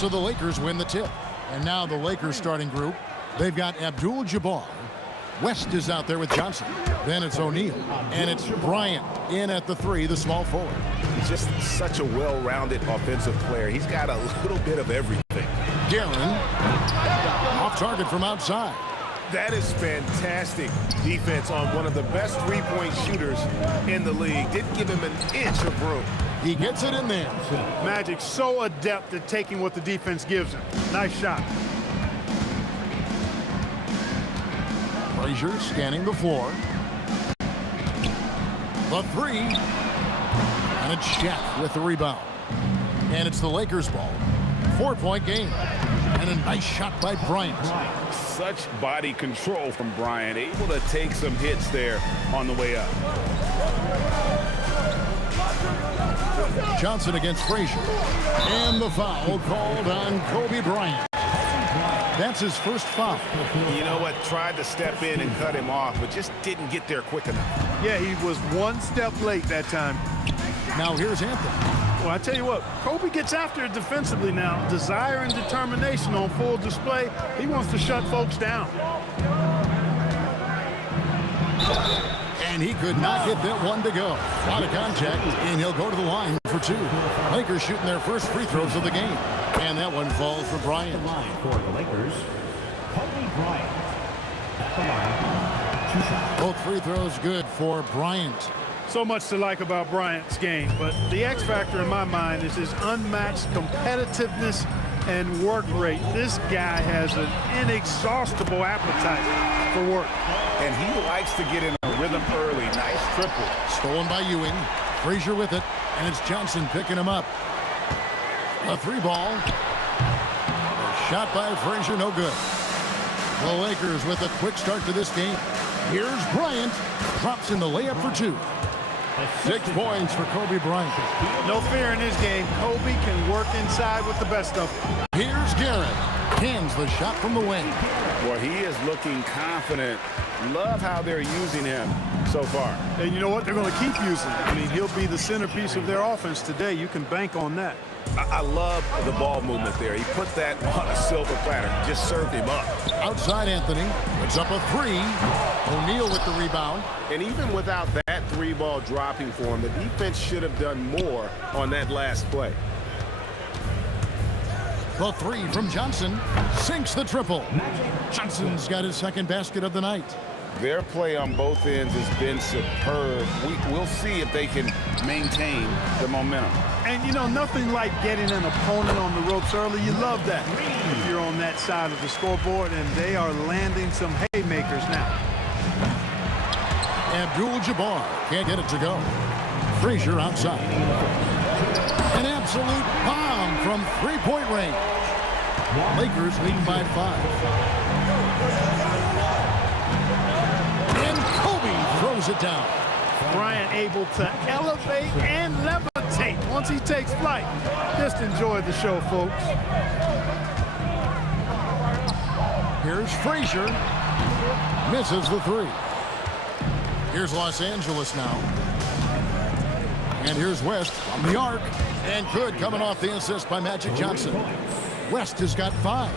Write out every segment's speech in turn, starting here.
So the Lakers win the tip. And now the Lakers starting group. They've got Abdul-Jabbar. West is out there with Johnson. Then it's O'Neal. And it's Bryant in at the 3, the small forward. He's just such a well-rounded offensive player. He's got a little bit of everything. Guerin, off target from outside. That is fantastic defense on one of the best three-point shooters in the league. Didn't give him an inch of room. He gets it in there. Magic so adept at taking what the defense gives him. Nice shot. Frazier scanning the floor. The 3. And it's Shaq with the rebound. And it's the Lakers ball. 4-point game. And a nice shot by Bryant. Such body control from Bryant. Able to take some hits there on the way up. Johnson against Frazier. And the foul called on Kobe Bryant. That's his first foul. You know what? Tried to step in and cut him off, but just didn't get there quick enough. Yeah, he was one step late that time. Now here's Anthony. Well, I tell you what, Kobe gets after it defensively now. Desire and determination on full display. He wants to shut folks down. And he could not get that one to go. Out of contact, and he'll go to the line for 2. Lakers shooting their first free throws of the game. And that one falls for Bryant. Line for the Lakers, Kobe Bryant. At the line, 2 shots. Both free throws good for Bryant. So much to like about Bryant's game, but the X factor in my mind is his unmatched competitiveness and work rate. This guy has an inexhaustible appetite for work. And he likes to get in a rhythm early. Nice triple. Stolen by Ewing. Frazier with it, and it's Johnson picking him up. A 3 ball. A shot by Frazier, no good. The Lakers with a quick start to this game. Here's Bryant. Drops in the layup for 2. 6 points for Kobe Bryant. No fear in his game. Kobe can work inside with the best of them. Here's Garrett. Hands the shot from the wing. Boy, he is looking confident. Love how they're using him so far. And you know what? They're going to keep using him. I mean, he'll be the centerpiece of their offense today. You can bank on that. I love the ball movement there. He put that on a silver platter. Just served him up. Outside Anthony. It's up a 3. O'Neal with the rebound. And even without that 3-ball dropping for him, the defense should have done more on that last play. The 3 from Johnson sinks the triple. Johnson's got his second basket of the night. Their play on both ends has been superb. We'll see if they can maintain the momentum. And, you know, nothing like getting an opponent on the ropes early. You love that if you're on that side of the scoreboard, and they are landing some haymakers now. Abdul-Jabbar can't get it to go. Frazier outside. An absolute bomb from 3-point range. Lakers leading by 5. And Kobe throws it down. Bryant able to elevate and levitate once he takes flight. Just enjoy the show, folks. Here's Frazier. Misses the 3. Here's Los Angeles now. And here's West from the arc. And good coming off the assist by Magic Johnson. West has got 5.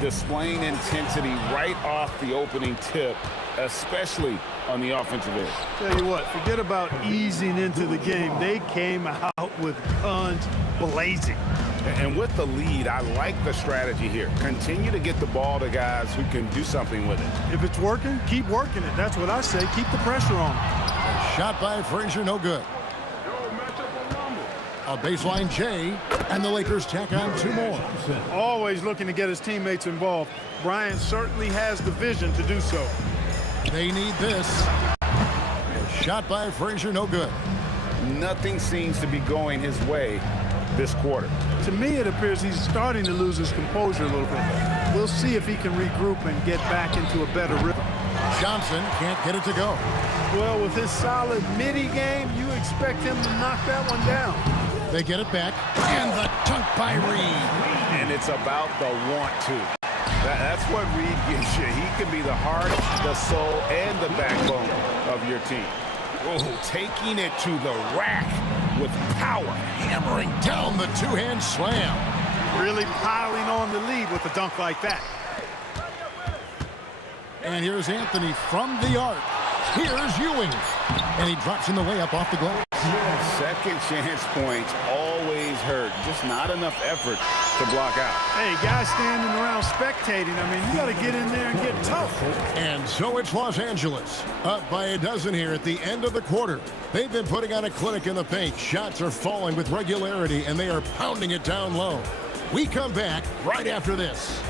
Displaying intensity right off the opening tip, especially on the offensive end. Tell you what, forget about easing into the game. They came out with guns blazing. And with the lead, I like the strategy here. Continue to get the ball to guys who can do something with it. If it's working, keep working it. That's what I say. Keep the pressure on. A shot by Frazier, no good. A baseline J, and the Lakers tack on 2 more. Always looking to get his teammates involved. Bryant certainly has the vision to do so. They need this. A shot by Frazier, no good. Nothing seems to be going his way this quarter. To me, it appears he's starting to lose his composure a little bit. We'll see if he can regroup and get back into a better rhythm. Johnson can't get it to go. Well, with his solid midi game, you expect him to knock that one down. They get it back, and the dunk by Reed. And it's about the want to. That's what Reed gives you. He can be the heart, the soul, and the backbone of your team. Oh, taking it to the rack with power. Hammering down the 2-hand slam. Really piling on the lead with a dunk like that. And here's Anthony from the arc. Here's Ewing. And he drops in the layup off the glass. Second chance points always hurt. Just not enough effort to block out. Hey, guys standing around spectating. I mean, you got to get in there and get tough. And so it's Los Angeles, up by a dozen here at the end of the quarter. They've been putting on a clinic in the paint. Shots are falling with regularity, and they are pounding it down low. We come back right after this.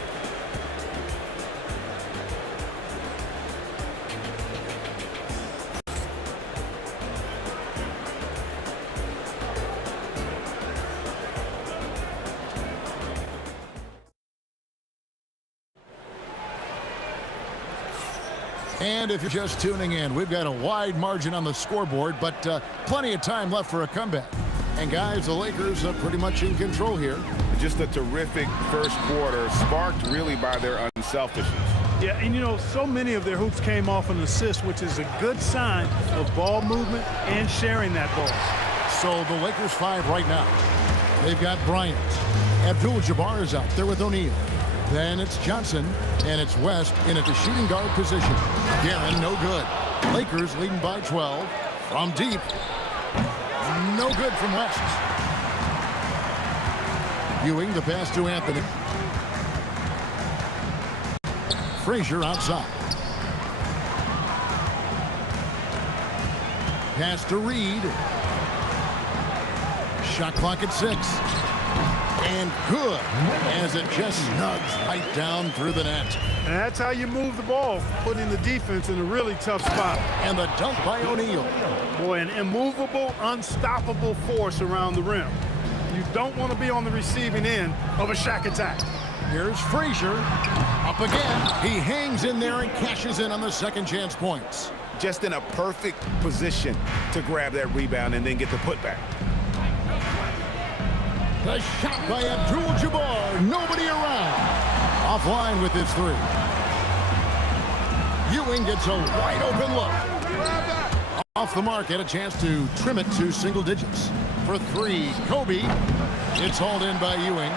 And if you're just tuning in, we've got a wide margin on the scoreboard, but plenty of time left for a comeback. And guys, the Lakers are pretty much in control here. Just a terrific first quarter, sparked really by their unselfishness. Yeah, and you know, so many of their hoops came off an assist, which is a good sign of ball movement and sharing that ball. So the Lakers 5 right now. They've got Bryant. Abdul-Jabbar is out there with O'Neal. Then it's Johnson, and it's West in at the shooting guard position. Guerin, no good. Lakers leading by 12. From deep. No good from West. Ewing, the pass to Anthony. Frazier outside. Pass to Reed. Shot clock at 6. And good, as it just snugs right down through the net. And that's how you move the ball, putting the defense in a really tough spot. And the dunk by O'Neal. Boy, an immovable, unstoppable force around the rim. You don't want to be on the receiving end of a Shaq attack. Here's Frazier. Up again. He hangs in there and cashes in on the second chance points. Just in a perfect position to grab that rebound and then get the putback. The shot by Abdul-Jabbar. Nobody around. Offline with his 3. Ewing gets a wide open look. Off the mark, had a chance to trim it to single digits. For 3, Kobe. It's hauled in by Ewing.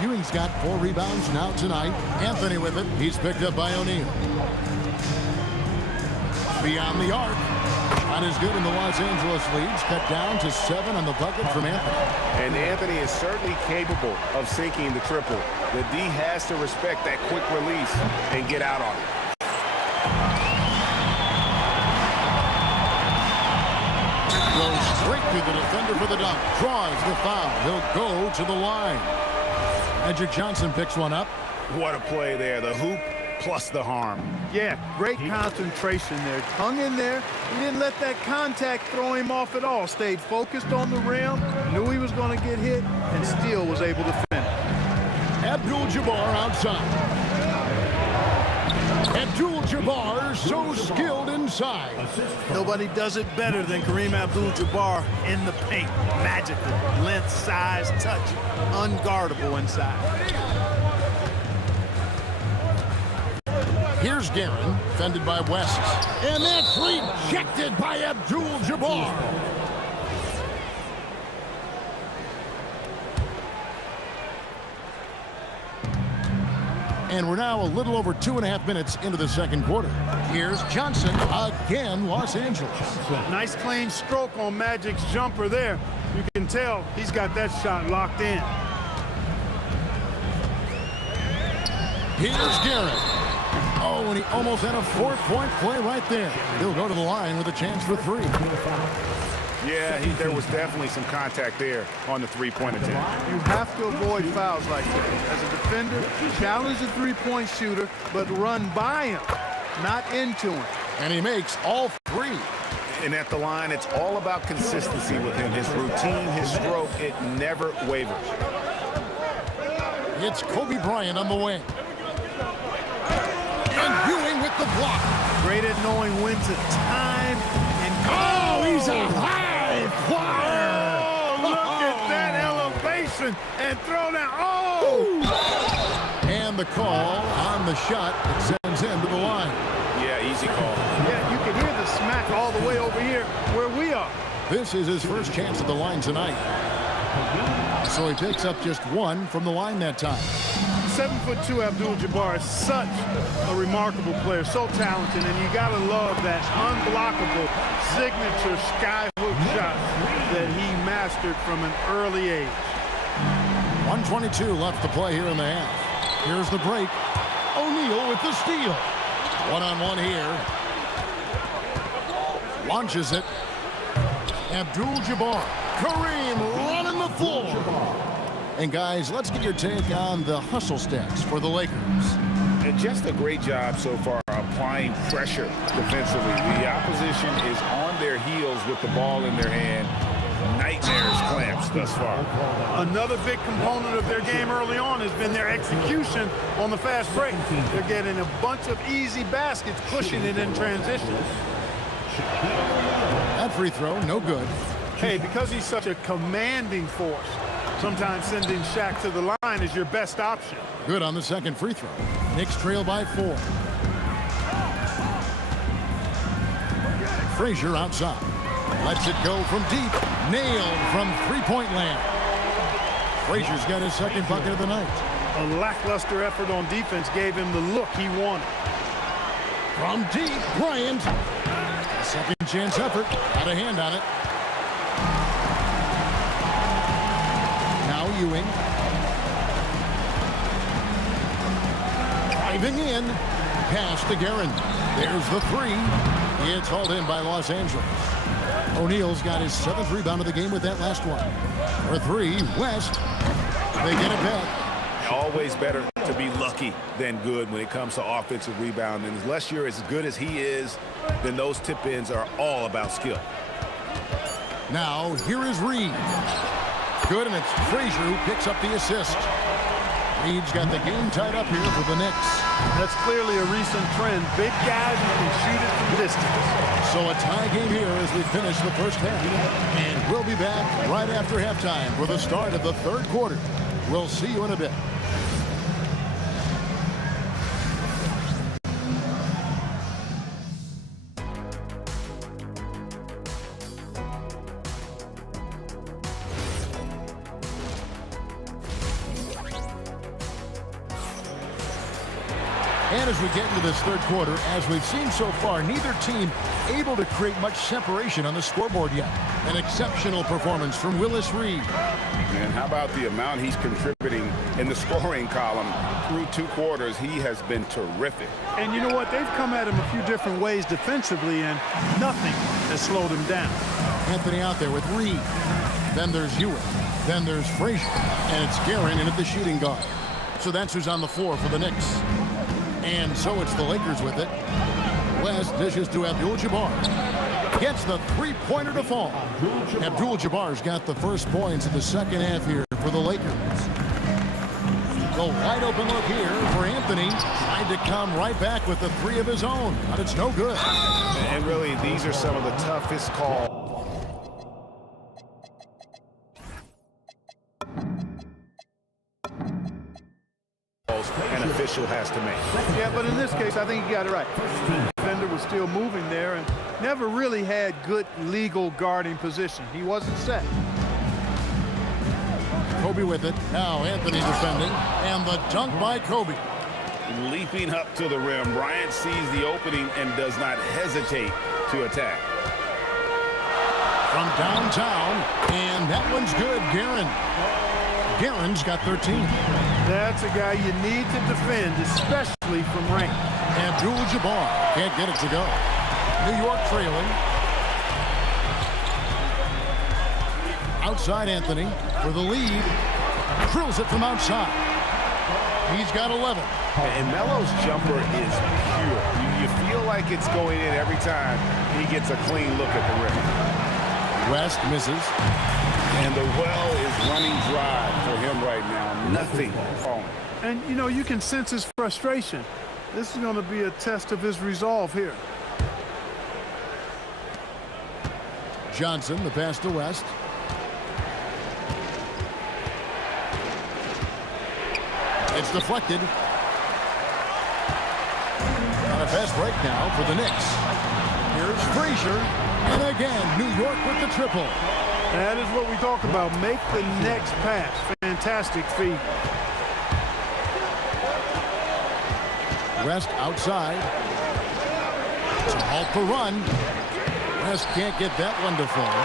Ewing's got 4 rebounds now tonight. Anthony with it. He's picked up by O'Neal. Beyond the arc. Not as good in the Los Angeles leads. Cut down to 7 on the bucket from Anthony. And Anthony is certainly capable of sinking the triple. The D has to respect that quick release and get out on it. Goes straight through the defender for the dunk. Draws the foul. He'll go to the line. Magic Johnson picks one up. What a play there. The hoop plus the harm. Yeah, great concentration there. Hung in there. He didn't let that contact throw him off at all. Stayed focused on the rim. Knew he was going to get hit and still was able to finish. Abdul-Jabbar outside. Abdul-Jabbar so skilled inside. Nobody does it better than Kareem Abdul-Jabbar in the paint. Magical. Length, size, touch. Unguardable inside. Here's Guerin, fended by West. And that's rejected by Abdul-Jabbar. And we're now a little over 2.5 minutes into the second quarter. Here's Johnson, again, Los Angeles. Nice clean stroke on Magic's jumper there. You can tell he's got that shot locked in. Here's Guerin. Oh, and he almost had a 4-point play right there. He'll go to the line with a chance for 3. Yeah, there was definitely some contact there on the three-point attempt. You have to avoid fouls like that. As a defender, challenge the three-point shooter, but run by him, not into him. And he makes all 3. And at the line, it's all about consistency with him. His routine, his stroke, it never wavers. It's Kobe Bryant on the wing. And Ewing with the block. Great at knowing when to time and go. Oh, he's a high flyer. Oh, look at that elevation and throw down. Oh! And the call on the shot that sends him to the line. Yeah, easy call. Yeah, you can hear the smack all the way over here where we are. This is his first chance at the line tonight. So he picks up just one from the line that time. 7'2" Abdul-Jabbar is such a remarkable player, so talented, and you gotta love that unblockable signature skyhook shot that he mastered from an early age. 1:22 left to play here in the half. Here's the break. O'Neal with the steal. One-on-one here. Launches it. Abdul-Jabbar. Kareem running the floor. And guys, let's get your take on the hustle stats for the Lakers. And just a great job so far applying pressure defensively. The opposition is on their heels with the ball in their hand. Nightmares clamps thus far. Another big component of their game early on has been their execution on the fast break. They're getting a bunch of easy baskets, pushing it in transition. That free throw, no good. Hey, because he's such a commanding force, sometimes sending Shaq to the line is your best option. Good on the second free throw. Knicks trail by 4. Frazier outside. Lets it go from deep. Nailed from three-point land. Frazier's got his second bucket of the night. A lackluster effort on defense gave him the look he wanted. From deep, Bryant. Second chance effort. Got a hand on it. Now Ewing. Driving in. Pass to Guerin. There's the three. It's hauled in by Los Angeles. O'Neal's got his 7th rebound of the game with that last one. For 3, West. They get it back. Always better to be lucky than good when it comes to offensive rebound. And unless you're as good as he is, then those tip-ins are all about skill. Now, here is Reed. Good, and it's Frazier who picks up the assist. Reed's got the game tied up here for the Knicks. That's clearly a recent trend. Big guys who can shoot it from distance. So a tie game here as we finish the first half. And we'll be back right after halftime for the start of the third quarter. We'll see you in a bit. And as we get into this third quarter, as we've seen so far, neither team able to create much separation on the scoreboard yet. An exceptional performance from Willis Reed. And how about the amount he's contributing in the scoring column through 2 quarters? He has been terrific. And you know what? They've come at him a few different ways defensively, and nothing has slowed him down. Anthony out there with Reed. Then there's Ewing. Then there's Frazier. And it's Guerin in at the shooting guard. So that's who's on the floor for the Knicks. And so it's the Lakers with it. West dishes to Abdul-Jabbar. Gets the three-pointer to fall. Abdul-Jabbar's got the first points in the second half here for the Lakers. The wide open look here for Anthony. Tried to come right back with the 3 of his own, but it's no good. And really, these are some of the toughest calls. An official has to make. Yeah, but in this case, I think he got it right. The defender was still moving there and never really had good legal guarding position. He wasn't set. Kobe with it. Now Anthony defending. And the dunk by Kobe. Leaping up to the rim, Bryant sees the opening and does not hesitate to attack. From downtown, and that one's good. Guerin's got 13. That's a guy you need to defend, especially from range. Abdul-Jabbar can't get it to go. New York trailing. Outside Anthony for the lead. Drills it from outside. He's got 11. And Melo's jumper is pure. You feel like it's going in every time he gets a clean look at the rim. West misses. And the well is running dry for him right now. Nothing falling. And, you know, you can sense his frustration. This is going to be a test of his resolve here. Johnson, the pass to West. It's deflected. On a fast break now for the Knicks. Here's Frazier. And again, New York with the triple. That is what we talk about. Make the next pass. Fantastic feed. West outside. To halt the run. West can't get that one to fall.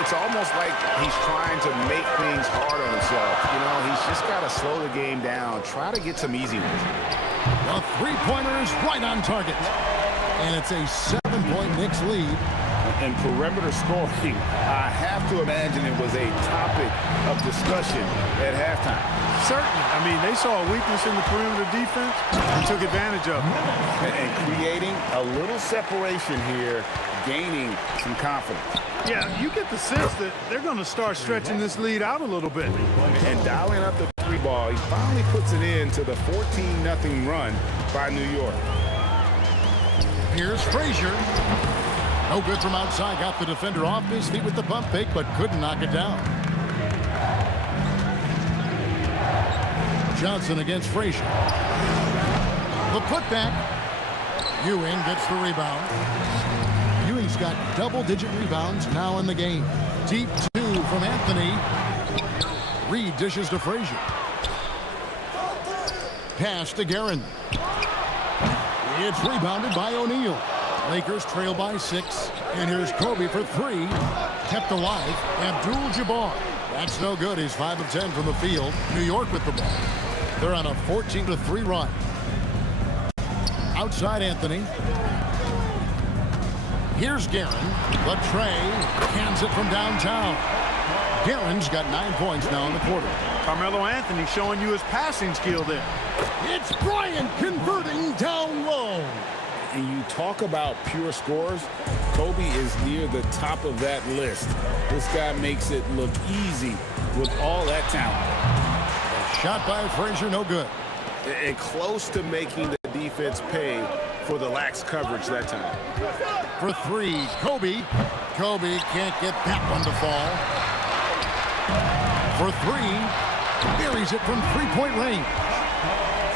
It's almost like he's trying to make things hard on himself. You know, he's just got to slow the game down. Try to get some easy ones. The three-pointer is right on target. And it's a 7-point Knicks lead. And perimeter scoring, I have to imagine it was a topic of discussion at halftime. Certainly. I mean, they saw a weakness in the perimeter defense and took advantage of it. And creating a little separation here, gaining some confidence. Yeah, you get the sense that they're going to start stretching this lead out a little bit. And dialing up the three ball, he finally puts it in to the 14-0 run by New York. Here's Frazier. No good from outside. Got the defender off his feet with the pump fake, but couldn't knock it down. Johnson against Frazier. The putback. Ewing gets the rebound. Ewing's got double-digit rebounds now in the game. Deep two from Anthony. Reed dishes to Frazier. Pass to Guerin. It's rebounded by O'Neal. Lakers trail by 6. And here's Kobe for 3. Kept alive. Abdul-Jabbar. That's no good. He's 5 of 10 from the field. New York with the ball. They're on a 14-3 run. Outside Anthony. Here's Guerin. The tray. Hands it from downtown. Guerin's got 9 points now in the quarter. Carmelo Anthony showing you his passing skill there. It's Bryant converting down low. And you talk about pure scores, Kobe is near the top of that list. This guy makes it look easy with all that talent. A shot by Frazier, no good. And close to making the defense pay for the lax coverage that time. For 3, Kobe. Kobe can't get that one to fall. For 3, buries it from three-point range.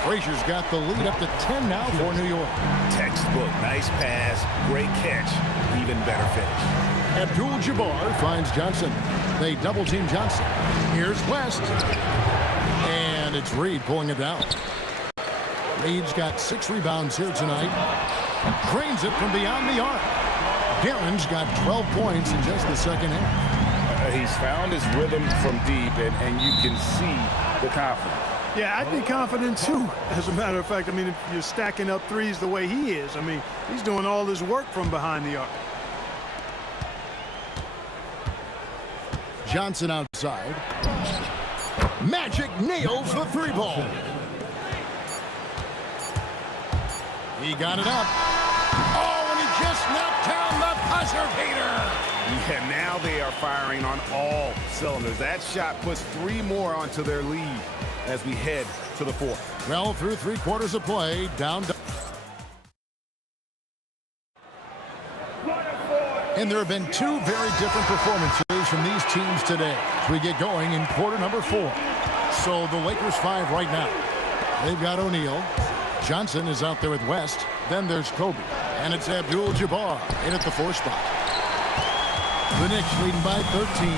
Frazier's got the lead up to 10 now for New York. Textbook, nice pass, great catch, even better finish. Abdul-Jabbar finds Johnson. They double-team Johnson. Here's West. And it's Reed pulling it down. Reed's got 6 rebounds here tonight. Drains it from beyond the arc. Guerin's got 12 points in just the second half. He's found his rhythm from deep, and you can see the confidence. Yeah, I'd be confident too. As a matter of fact, I mean, if you're stacking up threes the way he is, I mean, he's doing all his work from behind the arc. Johnson outside. Magic nails the 3-ball. He got it up. Oh, and he just knocked down the buzzer beater. Yeah, now they are firing on all cylinders. That shot puts 3 more onto their lead as we head to the 4th. Well, through 3 quarters of play, down. And there have been 2 very different performances from these teams today as we get going in quarter number 4. So the Lakers 5 right now. They've got O'Neal. Johnson is out there with West. Then there's Kobe. And it's Abdul-Jabbar in at the 4 spot. The Knicks leading by 13.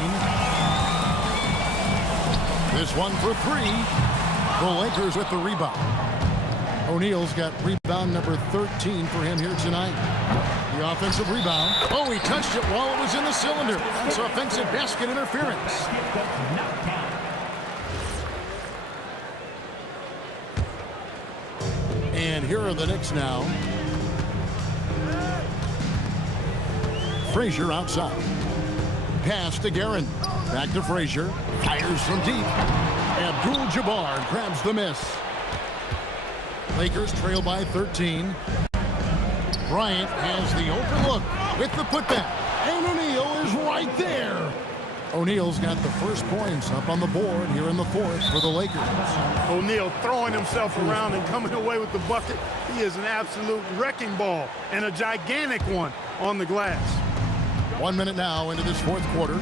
This one for 3. The Lakers with the rebound. O'Neal's got rebound number 13 for him here tonight. The offensive rebound. Oh, he touched it while it was in the cylinder. That's offensive basket interference. And here are the Knicks now. Frazier outside. Pass to Guerin. Back to Frazier. Fires from deep. Abdul-Jabbar grabs the miss. Lakers trail by 13. Bryant has the open look with the putback. And O'Neal is right there. O'Neal's got the first points up on the board here in the 4th for the Lakers. O'Neal throwing himself around and coming away with the bucket. He is an absolute wrecking ball and a gigantic one on the glass. 1 minute now into this 4th quarter.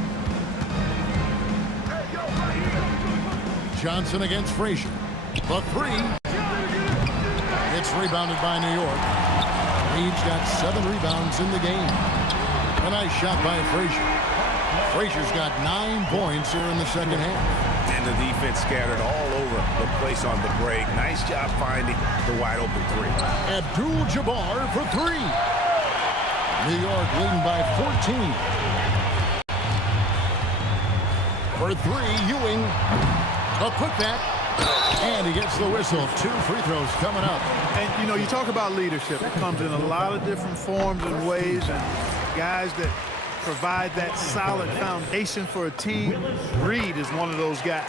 Johnson against Frazier. The 3. It's rebounded by New York. Reed's got 7 rebounds in the game. A nice shot by Frazier. Frazier's got 9 points here in the second half. And the defense scattered all over the place on the break. Nice job finding the wide open three. Abdul-Jabbar for 3. New York leading by 14. For 3, Ewing. A putback. And he gets the whistle. 2 free throws coming up. And, you know, you talk about leadership. It comes in a lot of different forms and ways. And guys that provide that solid foundation for a team. Reed is one of those guys.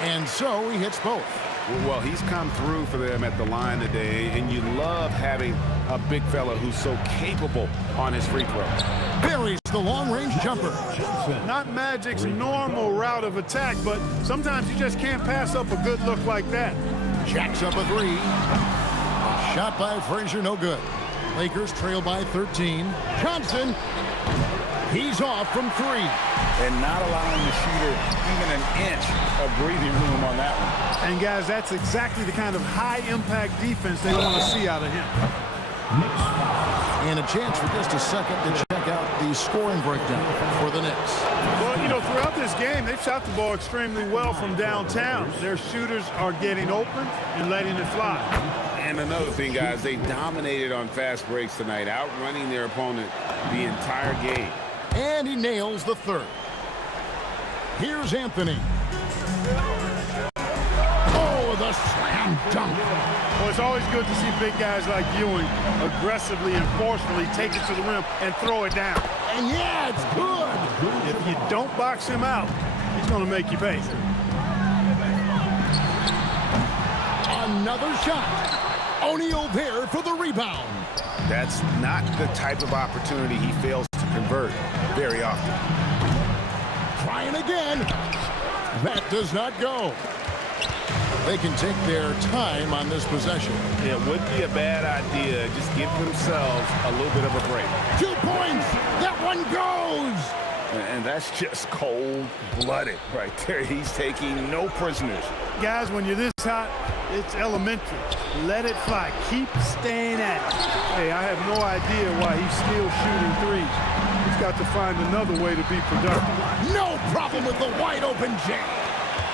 And so he hits both. Well, he's come through for them at the line today, and you love having a big fella who's so capable on his free throw. Buries the long-range jumper. Not Magic's normal route of attack, but sometimes you just can't pass up a good look like that. Jacks up a 3. Shot by Frazier, no good. Lakers trail by 13. Johnson, he's off from 3. And not allowing the shooter even an inch of breathing room on that one. And, guys, that's exactly the kind of high-impact defense they want to see out of him. And a chance for just a second to check out the scoring breakdown for the Knicks. Well, you know, throughout this game, they've shot the ball extremely well from downtown. Their shooters are getting open and letting it fly. And another thing, guys, they dominated on fast breaks tonight, outrunning their opponent the entire game. And he nails the 3rd. Here's Anthony. Oh, the slam dunk. Well, it's always good to see big guys like Ewing aggressively and forcefully take it to the rim and throw it down. And yeah, it's good. If you don't box him out, he's going to make you pay. Another shot. O'Neal there for the rebound. That's not the type of opportunity he fails to convert very often. Trying again. That does not go. They can take their time on this possession. It would be a bad idea. Just give themselves a little bit of a break. 2 points. That one goes. And that's just cold-blooded right there. He's taking no prisoners. Guys, when you're this hot, it's elementary. Let it fly. Keep staying at it. Hey, I have no idea why he's still shooting threes. He's got to find another way to be productive. No problem with the wide-open jam.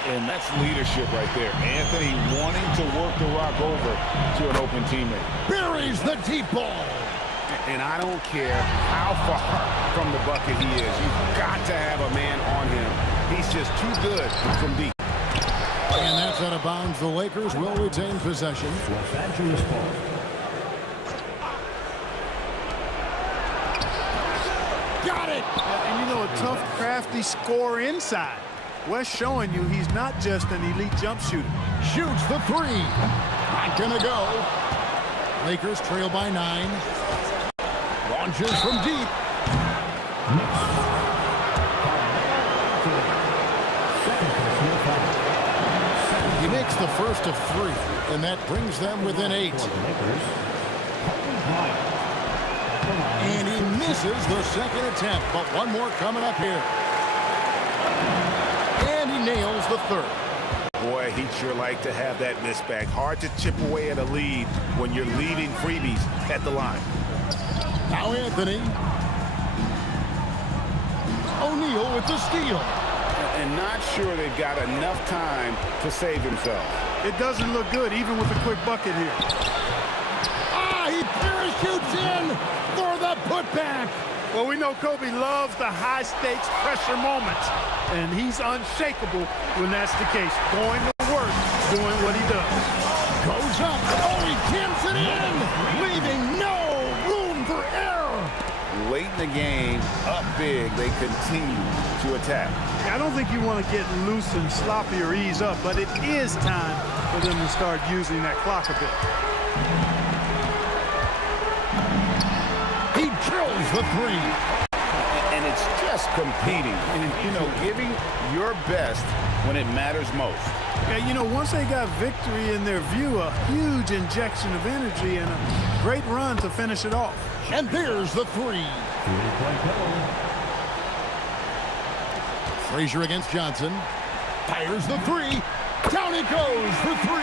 And that's leadership right there. Anthony wanting to work the rock over to an open teammate. Buries the deep ball. And I don't care how far from the bucket he is. You've got to have a man on him. He's just too good from deep. And that's out of bounds. The Lakers will retain possession. Los Angeles ball. Got it. And you know, a tough, crafty scorer inside. Wes showing you he's not just an elite jump shooter. Shoots the 3. Not gonna go. Lakers trail by 9. Launches from deep. He makes the first of 3, and that brings them within 8. And he misses the second attempt, but one more coming up here. And he nails the 3rd. Boy, he'd sure like to have that miss back. Hard to chip away at a lead when you're leaving freebies at the line. Now Anthony. O'Neal with the steal. And not sure they've got enough time to save themselves. It doesn't look good, even with a quick bucket here. Ah, he parachutes in for the putback. Well, we know Kobe loves the high-stakes pressure moments, and he's unshakable when that's the case. Going to work, doing what he does. Goes up. Oh, he jams it in, leaving no room for error. Late in the game, up big, they continue to attack. I don't think you want to get loose and sloppy or ease up, but it is time for them to start using that clock a bit. He drills the 3. And it's just competing and, you know, giving your best when it matters most. Yeah, you know, once they got victory in their view, a huge injection of energy and a great run to finish it off. And there's the 3. Frazier against Johnson. Fires the 3. Down it goes for 3.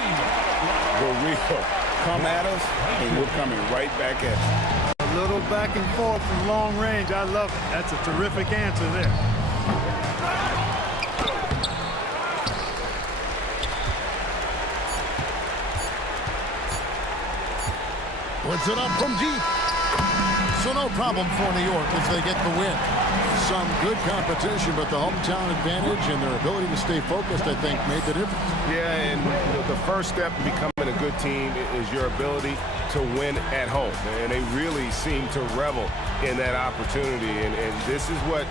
The real come at us, and we're coming right back at you. A little back and forth from long range. I love it. That's a terrific answer there. Puts it up from deep. So no problem for New York as they get the win. Some good competition, but the hometown advantage and their ability to stay focused, I think, made the difference. Yeah, and the first step in becoming a good team is your ability to win at home. And they really seem to revel in that opportunity. And this is what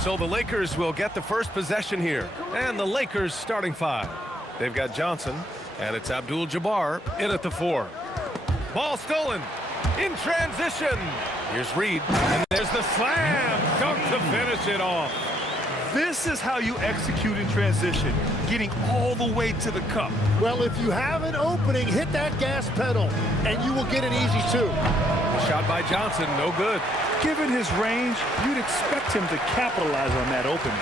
So the Lakers will get the first possession here. And the Lakers starting 5. They've got Johnson, and it's Abdul-Jabbar in at the 4. Ball stolen in transition. Here's Reed, and there's the slam dunk to finish it off. This is how you execute in transition, getting all the way to the cup. Well, if you have an opening, hit that gas pedal, and you will get an easy 2. The shot by Johnson, no good. Given his range, you'd expect him to capitalize on that opening.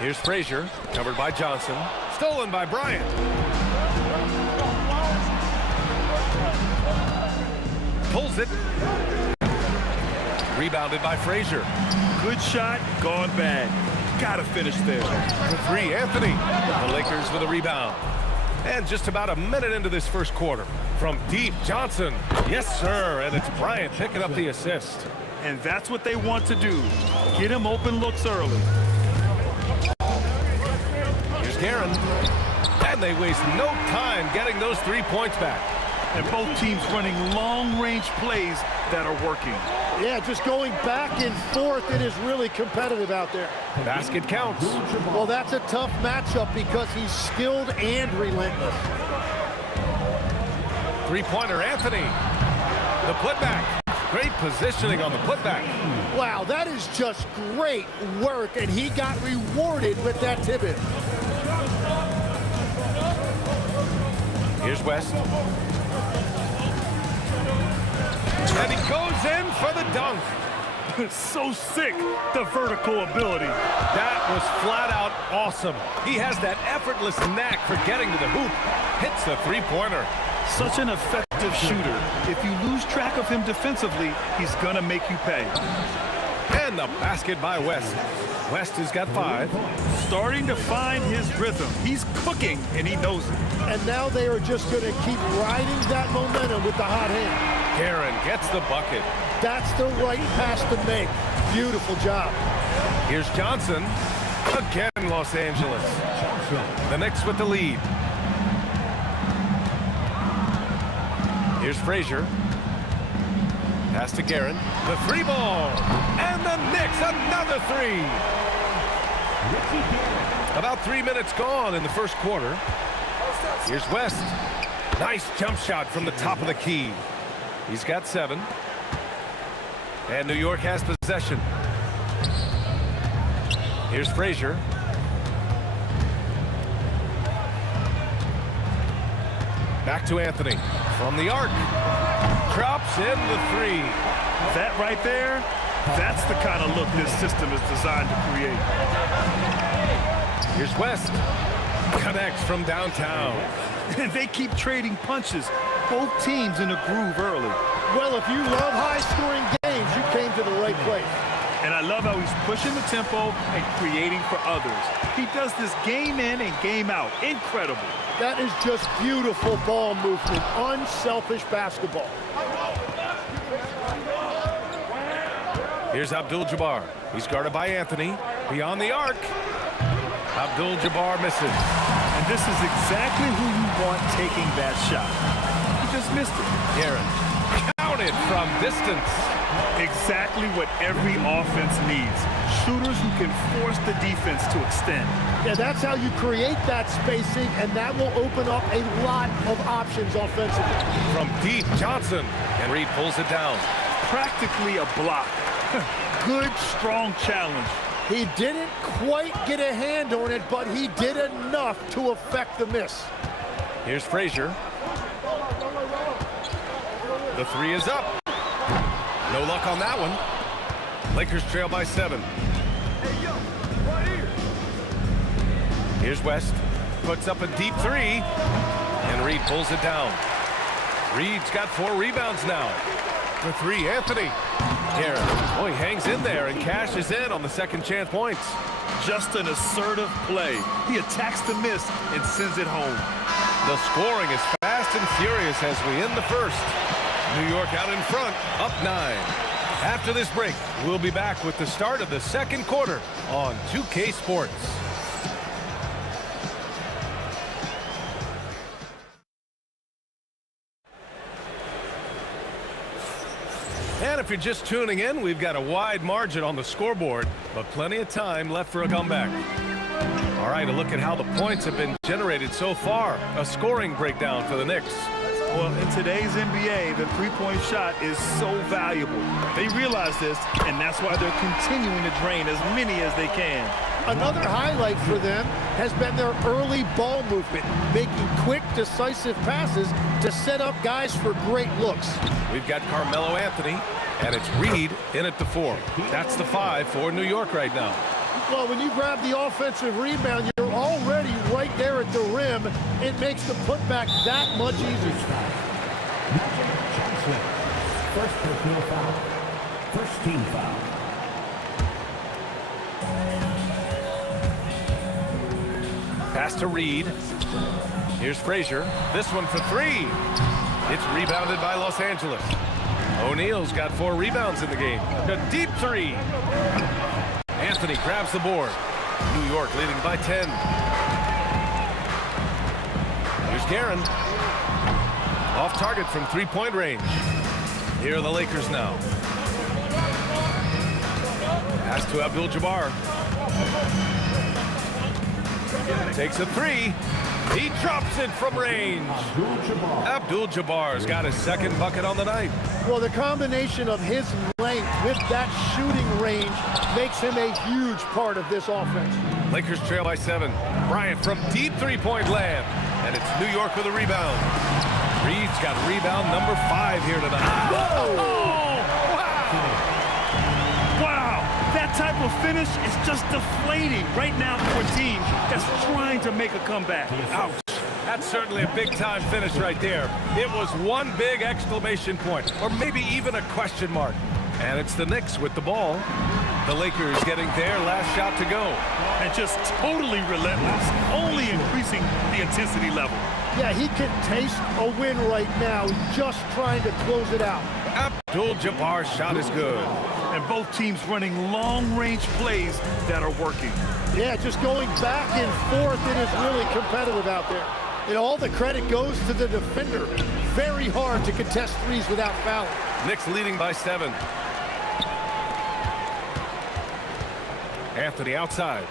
Here's Frazier, covered by Johnson, stolen by Bryant. Pulls it. Rebounded by Frazier. Good shot, gone bad. Gotta finish there. For 3, Anthony. The Lakers with a rebound. And just about a minute into this first quarter. From deep, Johnson. Yes, sir. And it's Bryant picking up the assist. And that's what they want to do. Get him open looks early. Here's Guerin. And they waste no time getting those 3 points back. And both teams running long-range plays that are working. Yeah, just going back and forth, it is really competitive out there. Basket counts. Well, that's a tough matchup because he's skilled and relentless. 3-pointer, Anthony. The putback. Great positioning on the putback. Wow, that is just great work, and he got rewarded with that tip-in. Here's West. And he goes in for the dunk. So sick, the vertical ability. That was flat out awesome. He has that effortless knack for getting to the hoop. Hits the 3-pointer. Such an effective shooter. If you lose track of him defensively, he's gonna make you pay. And the basket by West. West has got 5. Starting to find his rhythm. He's cooking, and he knows it. And now they are just going to keep riding that momentum with the hot hand. Guerin gets the bucket. That's the right pass to make. Beautiful job. Here's Johnson. Again, Los Angeles. The Knicks with the lead. Here's Frazier. Pass to Guerin. The 3 ball. And the Knicks, another 3. About 3 minutes gone in the first quarter. Here's West. Nice jump shot from the top of the key. He's got 7. And New York has possession. Here's Frazier. Back to Anthony. From the arc. Drops in the 3. That right there, that's the kind of look this system is designed to create. Here's West. Connects from downtown. And they keep trading punches. Both teams in a groove early. Well, if you love high-scoring games, you came to the right place. And I love how he's pushing the tempo and creating for others. He does this game in and game out. Incredible. That is just beautiful ball movement, unselfish basketball. Here's Abdul-Jabbar. He's guarded by Anthony. Beyond the arc. Abdul-Jabbar misses. And this is exactly who you want taking that shot. He just missed it. Guerin counted from distance. Exactly what every offense needs. Shooters who can force the defense to extend. Yeah, that's how you create that spacing, and that will open up a lot of options offensively. From deep, Johnson. And Reed pulls it down. Practically a block. Good, strong challenge. He didn't quite get a hand on it, but he did enough to affect the miss. Here's Frazier. The 3 is up. No luck on that one. Lakers trail by 7. Here's West. Puts up a deep 3. And Reed pulls it down. Reed's got 4 rebounds now. The 3, Anthony. Guerin. Oh, he hangs in there and cashes in on the second chance points. Just an assertive play. He attacks the miss and sends it home. The scoring is fast and furious as we end the first. New York out in front, up 9. After this break, we'll be back with the start of the second quarter on 2K Sports. And if you're just tuning in, we've got a wide margin on the scoreboard, but plenty of time left for a comeback. All right, a look at how the points have been generated so far. A scoring breakdown for the Knicks. Well, in today's NBA, the three-point shot is so valuable. They realize this, and that's why they're continuing to drain as many as they can. Another highlight for them has been their early ball movement, making quick, decisive passes to set up guys for great looks. We've got Carmelo Anthony, and it's Reed in at the 4. That's the 5 for New York right now. Well, when you grab the offensive rebound, you're already right there at the rim. It makes the putback that much easier. Johnson. First personal foul. First team foul. Pass to Reed. Here's Frazier. This one for 3. It's rebounded by Los Angeles. O'Neal's got 4 rebounds in the game. A deep 3. Anthony grabs the board. New York leading by 10. Here's Guerin. Off target from 3-point range. Here are the Lakers now. Pass to Abdul-Jabbar. Takes a 3. He drops it from range. Abdul-Jabbar's got his second bucket on the night. Well, the combination of his length with that shooting range makes him a huge part of this offense. Lakers trail by 7. Bryant from deep 3-point land. And it's New York with a rebound. Reed's got rebound number 5 here tonight. Whoa! Wow! That type of finish is just deflating right now for a team that's trying to make a comeback. Ouch. That's certainly a big-time finish right there. It was one big exclamation point, or maybe even a question mark. And it's the Knicks with the ball. The Lakers getting their last shot to go. And just totally relentless, only increasing the intensity level. Yeah, he can taste a win right now, just trying to close it out. Abdul-Jabbar's shot is good. And both teams running long-range plays that are working. Yeah, just going back and forth, it is really competitive out there. And all the credit goes to the defender. Very hard to contest threes without fouling. Knicks leading by 7. Anthony outside.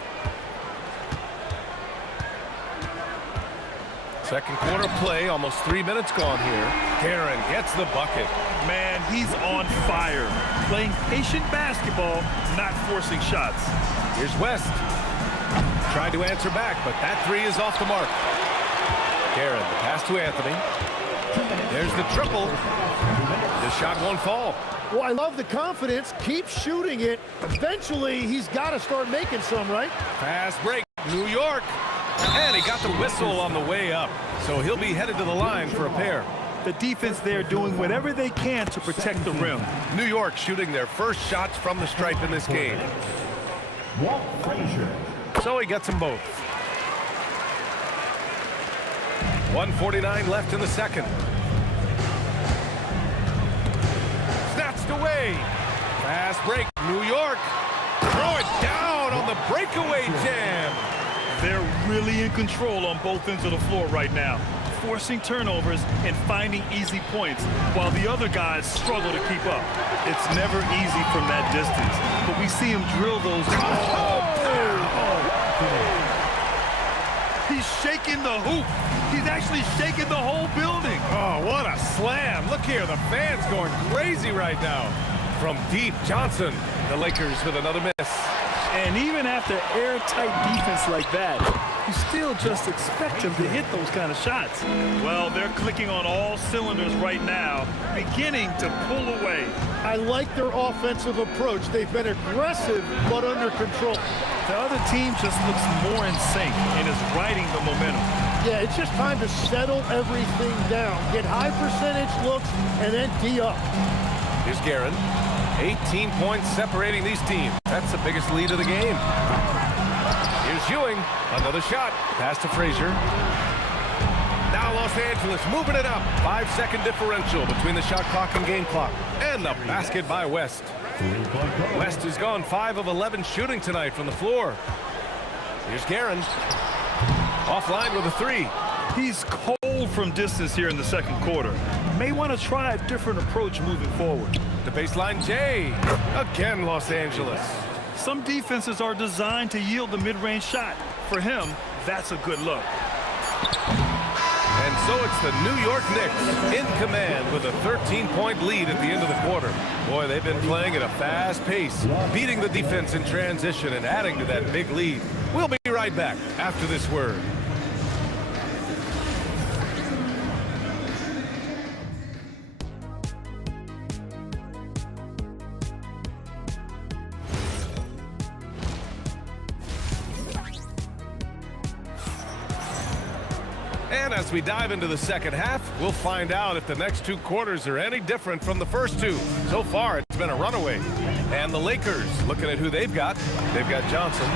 Second quarter play, almost 3 minutes gone here. Guerin gets the bucket. Man, he's on fire. Playing patient basketball, not forcing shots. Here's West. Tried to answer back, but that 3 is off the mark. Guerin, the pass to Anthony. There's the triple. The shot won't fall. Well, I love the confidence. Keep shooting it. Eventually, he's got to start making some, right? Fast break, New York. And he got the whistle on the way up. So he'll be headed to the line for a pair. The defense there doing whatever they can to protect the rim. New York shooting their first shots from the stripe in this game. Walt Frazier. So he gets them both. 1:49 left in the second. Snatched away. Fast break, New York. Throw it down on the breakaway jam. They're really in control on both ends of the floor right now, forcing turnovers and finding easy points while the other guys struggle to keep up. It's never easy from that distance, but we see him drill those. He's shaking the hoop. He's actually shaking the whole building. Oh, what a slam. Look here, the fans going crazy right now. From deep, Johnson, the Lakers with another miss. And even after airtight defense like that, you still just expect him to hit those kind of shots. Well, they're clicking on all cylinders right now, beginning to pull away. I like their offensive approach. They've been aggressive, but under control. The other team just looks more in sync and is riding the momentum. Yeah, it's just time to settle everything down. Get high percentage looks and then D up. Here's Guerin. 18 points separating these teams. That's the biggest lead of the game. Here's Ewing. Another shot. Pass to Frazier. Now Los Angeles moving it up. 5-second differential between the shot clock and game clock. And the basket by West. West has gone 5 of 11 shooting tonight from the floor. Here's Guerin. Offline with a 3. He's cold from distance here in the second quarter. may want to try a different approach moving forward. The baseline J. Again, Los Angeles. Some defenses are designed to yield the mid-range shot. For him, that's a good look. And so it's the New York Knicks in command with a 13-point lead at the end of the quarter. Boy, they've been playing at a fast pace, beating the defense in transition and adding to that big lead. We'll be right back after this word. And as we dive into the second half, we'll find out if the next two quarters are any different from the first two. So far, it's been a runaway. And the Lakers, looking at who they've got Johnson,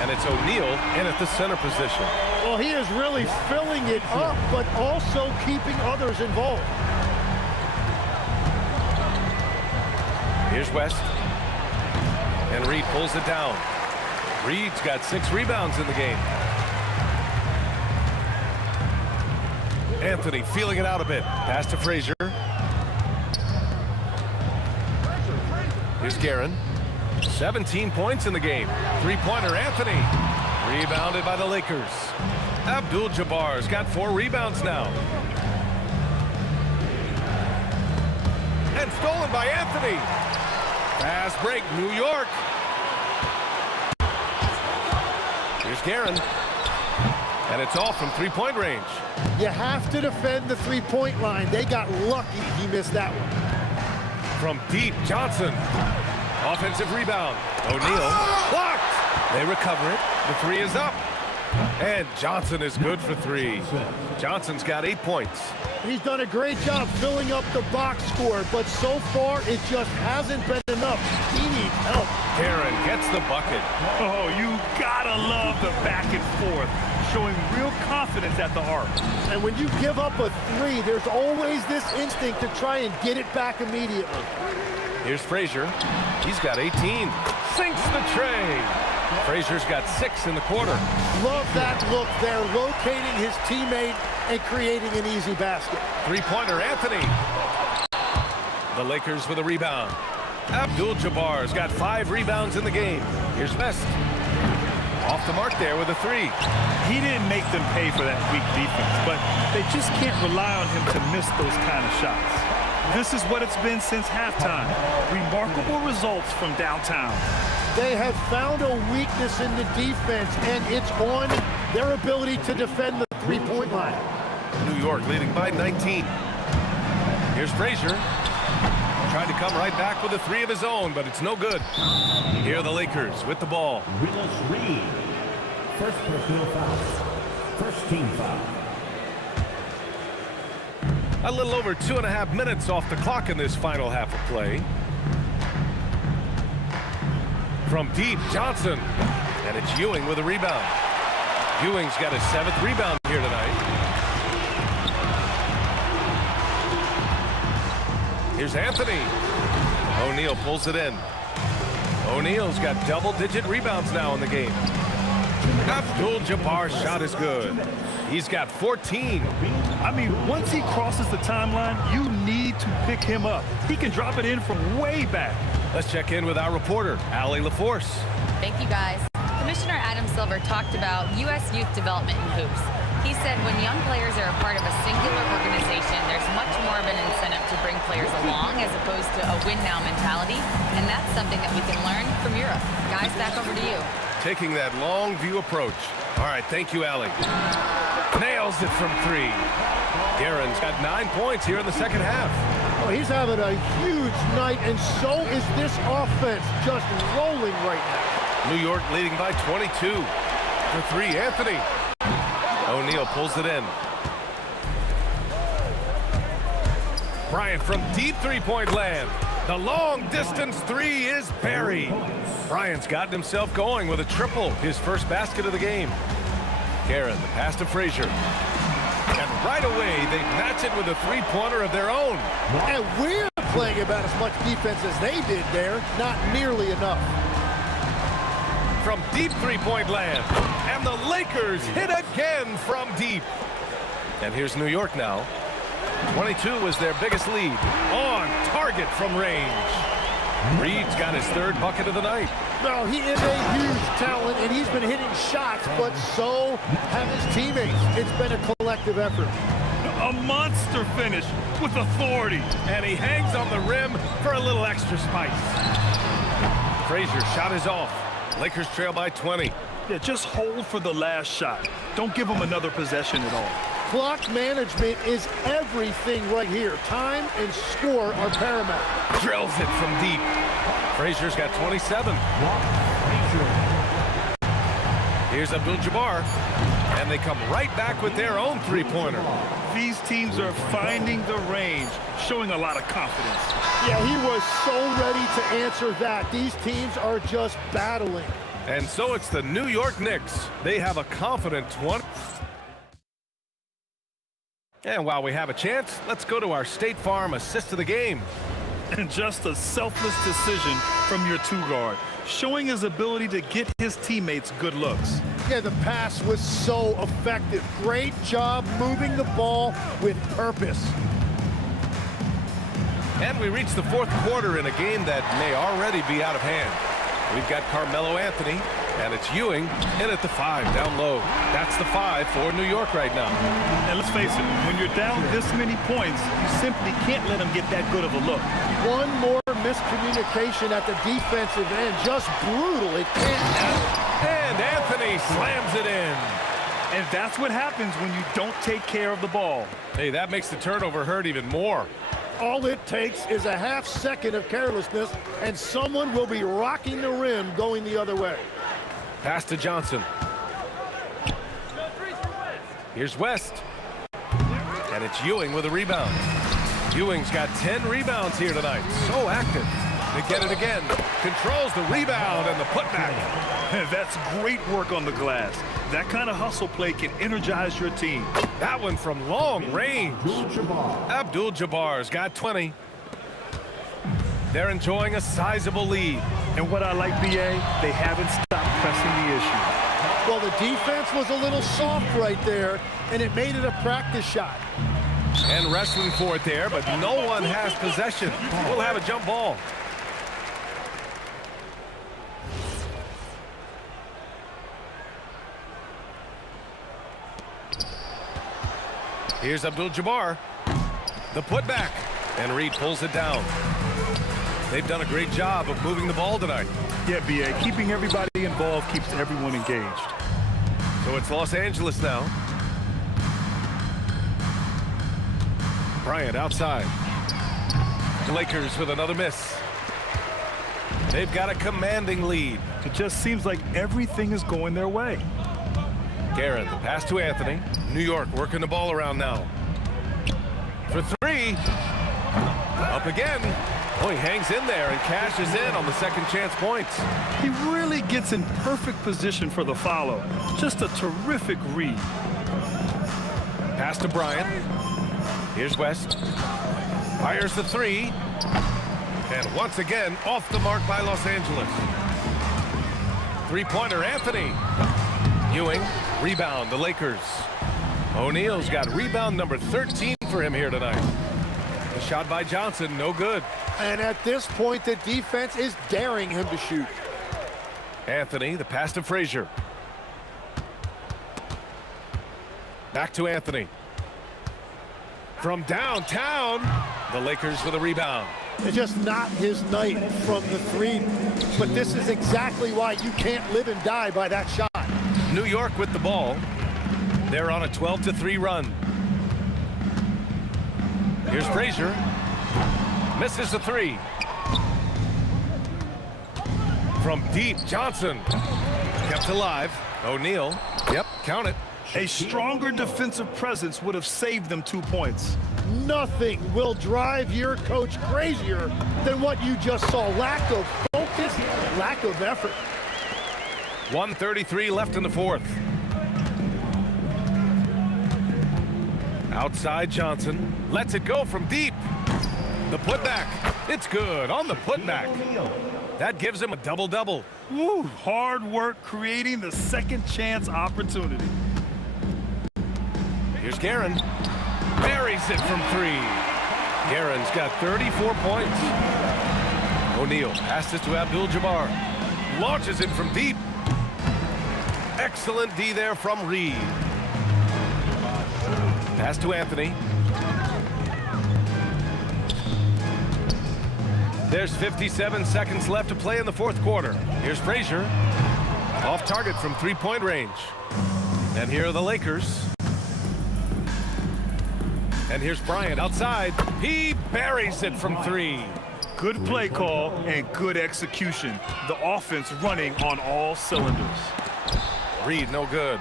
and it's O'Neal in at the center position. Well, he is really filling it up, but also keeping others involved. Here's West. And Reed pulls it down. Reed's got 6 rebounds in the game. Anthony feeling it out a bit. Pass to Frazier. Here's Guerin. 17 points in the game. Three-pointer Anthony. Rebounded by the Lakers. Abdul-Jabbar's got 4 rebounds now. And stolen by Anthony. Fast break, New York. Here's Guerin. And it's all from three-point range. You have to defend the three-point line. They got lucky he missed that one. From deep, Johnson. Offensive rebound. O'Neal blocked. They recover it. The 3 is up. And Johnson is good for 3. Johnson's got 8 points. He's done a great job filling up the box score, but so far it just hasn't been enough. He needs help. Guerin gets the bucket. Oh, you gotta love the back and forth, showing real confidence at the arc. And when you give up a 3, there's always this instinct to try and get it back immediately. Here's Frazier. He's got 18. Sinks the tray. Frazier's got 6 in the quarter. Love that look there, locating his teammate and creating an easy basket. Three-pointer Anthony. The Lakers with a rebound. Abdul-Jabbar's got 5 rebounds in the game. Here's West. Off the mark there with a 3. He didn't make them pay for that weak defense, but they just can't rely on him to miss those kind of shots. This is what it's been since halftime. Remarkable results from downtown. They have found a weakness in the defense, and it's on their ability to defend the three-point line. New York leading by 19. Here's Frazier. Trying to come right back with a 3 of his own, but it's no good. Here are the Lakers with the ball. Willis Reed. First personal foul. First team foul. A little over 2.5 minutes off the clock in this final half of play. From deep, Johnson. And it's Ewing with a rebound. Ewing's got his 7th rebound here tonight. Here's Anthony. O'Neal pulls it in. O'Neal's got double-digit rebounds now in the game. Abdul-Jabbar's shot is good. He's got 14. I mean, once he crosses the timeline, you need to pick him up. He can drop it in from way back. Let's check in with our reporter, Allie LaForce. Thank you, guys. Commissioner Adam Silver talked about U.S. youth development in hoops. He said when young players are a part of a singular organization, there's much more of an incentive to bring players along as opposed to a win-now mentality, and that's something that we can learn from Europe. Guys, back over to you. Taking that long view approach. All right, thank you, Allie. Nails it from 3. Guerin's got 9 points here in the second half. Oh, he's having a huge night, and so is this offense, just rolling right now. New York leading by 22. For 3, Anthony. O'Neal pulls it in. Bryant from deep three-point land. The long-distance 3 is buried. Bryant's gotten himself going with a triple, his first basket of the game. Guerin, the pass to Frazier. And right away, they match it with a three-pointer of their own. And we're playing about as much defense as they did there. Not nearly enough. From deep three-point land. And the Lakers hit again from deep. And here's New York now. 22 was their biggest lead. On target from range. Reed's got his third bucket of the night. No, he is a huge talent, and he's been hitting shots, but so have his teammates. It's been a collective effort. A monster finish with authority. And he hangs on the rim for a little extra spice. Frazier's shot is off. Lakers trail by 20. Yeah, just hold for the last shot. Don't give them another possession at all. Clock management is everything right here. Time and score are paramount. Drills it from deep. Frazier's got 27. Here's Abdul-Jabbar. And they come right back with their own three-pointer. These teams are finding the range, showing a lot of confidence. Yeah, he was so ready to answer that. These teams are just battling. And so it's the New York Knicks. They have a confident 20. And while we have a chance, let's go to our State Farm assist of the game. And just a selfless decision from your two-guard, showing his ability to get his teammates good looks. Yeah, the pass was so effective. Great job moving the ball with purpose. And we reach the fourth quarter in a game that may already be out of hand. We've got Carmelo Anthony, and it's Ewing in at the 5, down low. That's the 5 for New York right now. And let's face it, when you're down this many points, you simply can't let them get that good of a look. One more miscommunication at the defensive end. Just brutal. It can't happen. And Anthony slams it in. And that's what happens when you don't take care of the ball. Hey, that makes the turnover hurt even more. All it takes is a half second of carelessness, and someone will be rocking the rim going the other way. Pass to Johnson. Here's West. And it's Ewing with a rebound. Ewing's got 10 rebounds here tonight. So active. They get it again. Controls the rebound and the putback. That's great work on the glass. That kind of hustle play can energize your team. That one from long range. Abdul-Jabbar's got 20. They're enjoying a sizable lead. And what I like, BA, they haven't stopped pressing the issue. Well, the defense was a little soft right there, and it made it a practice shot. And wrestling for it there, but no one has possession. We'll have a jump ball. Here's Abdul-Jabbar. The putback. And Reed pulls it down. They've done a great job of moving the ball tonight. Yeah, BA, keeping everybody involved keeps everyone engaged. So it's Los Angeles now. Bryant outside. The Lakers with another miss. They've got a commanding lead. It just seems like everything is going their way. Guerin, the pass to Anthony. New York working the ball around now. For 3. Up again. Oh, he hangs in there and cashes in on the second chance points. He really gets in perfect position for the follow. Just a terrific read. Pass to Bryant. Here's West. Fires the 3. And once again, off the mark by Los Angeles. Three-pointer, Anthony. Ewing, rebound, the Lakers. O'Neal's got rebound number 13 for him here tonight. The shot by Johnson, no good. And at this point, the defense is daring him to shoot. Anthony, the pass to Frazier. Back to Anthony. From downtown, the Lakers with a rebound. It's just not his night from the 3. But this is exactly why you can't live and die by that shot. New York with the ball. They're on a 12-3 run. Here's Frazier. Misses the 3. From deep, Johnson. Kept alive. O'Neal. Yep, count it. A stronger defensive presence would have saved them 2 points. Nothing will drive your coach crazier than what you just saw. Lack of focus, lack of effort. 1:33 left in the fourth. Outside Johnson. Lets it go from deep. The putback. It's good on the putback. That gives him a double-double. Woo, hard work creating the second chance opportunity. Here's Guerin. buries it from 3. Garen's got 34 points. O'Neal passes to Abdul-Jabbar. Launches it from deep. Excellent D there from Reed. Pass to Anthony. There's 57 seconds left to play in the fourth quarter. Here's Frazier. Off target from three-point range. And here are the Lakers. And here's Bryant outside. He buries it from 3. Good play call and good execution. The offense running on all cylinders. Reed, no good.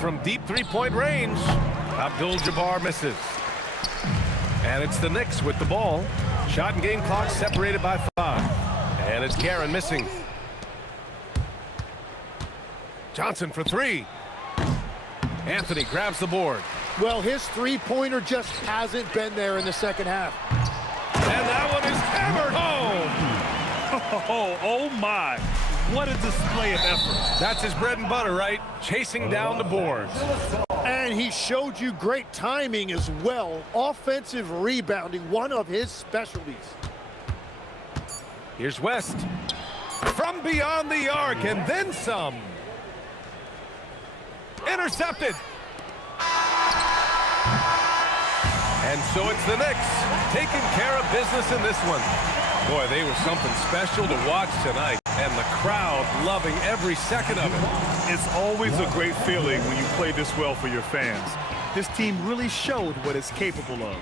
From deep three-point range, Abdul-Jabbar misses. And it's the Knicks with the ball. Shot and game clock separated by 5. And it's Garen missing. Johnson for 3. Anthony grabs the board. Well, his three-pointer just hasn't been there in the second half. And that one is hammered home. Oh my. What a display of effort. That's his bread and butter, right? Chasing down the boards. And he showed you great timing as well. Offensive rebounding, one of his specialties. Here's West. From beyond the arc and then some. Intercepted. And so it's the Knicks taking care of business in this one. Boy, they were something special to watch tonight, and the crowd loving every second of it. It's always a great feeling when you play this well for your fans. This team really showed what it's capable of.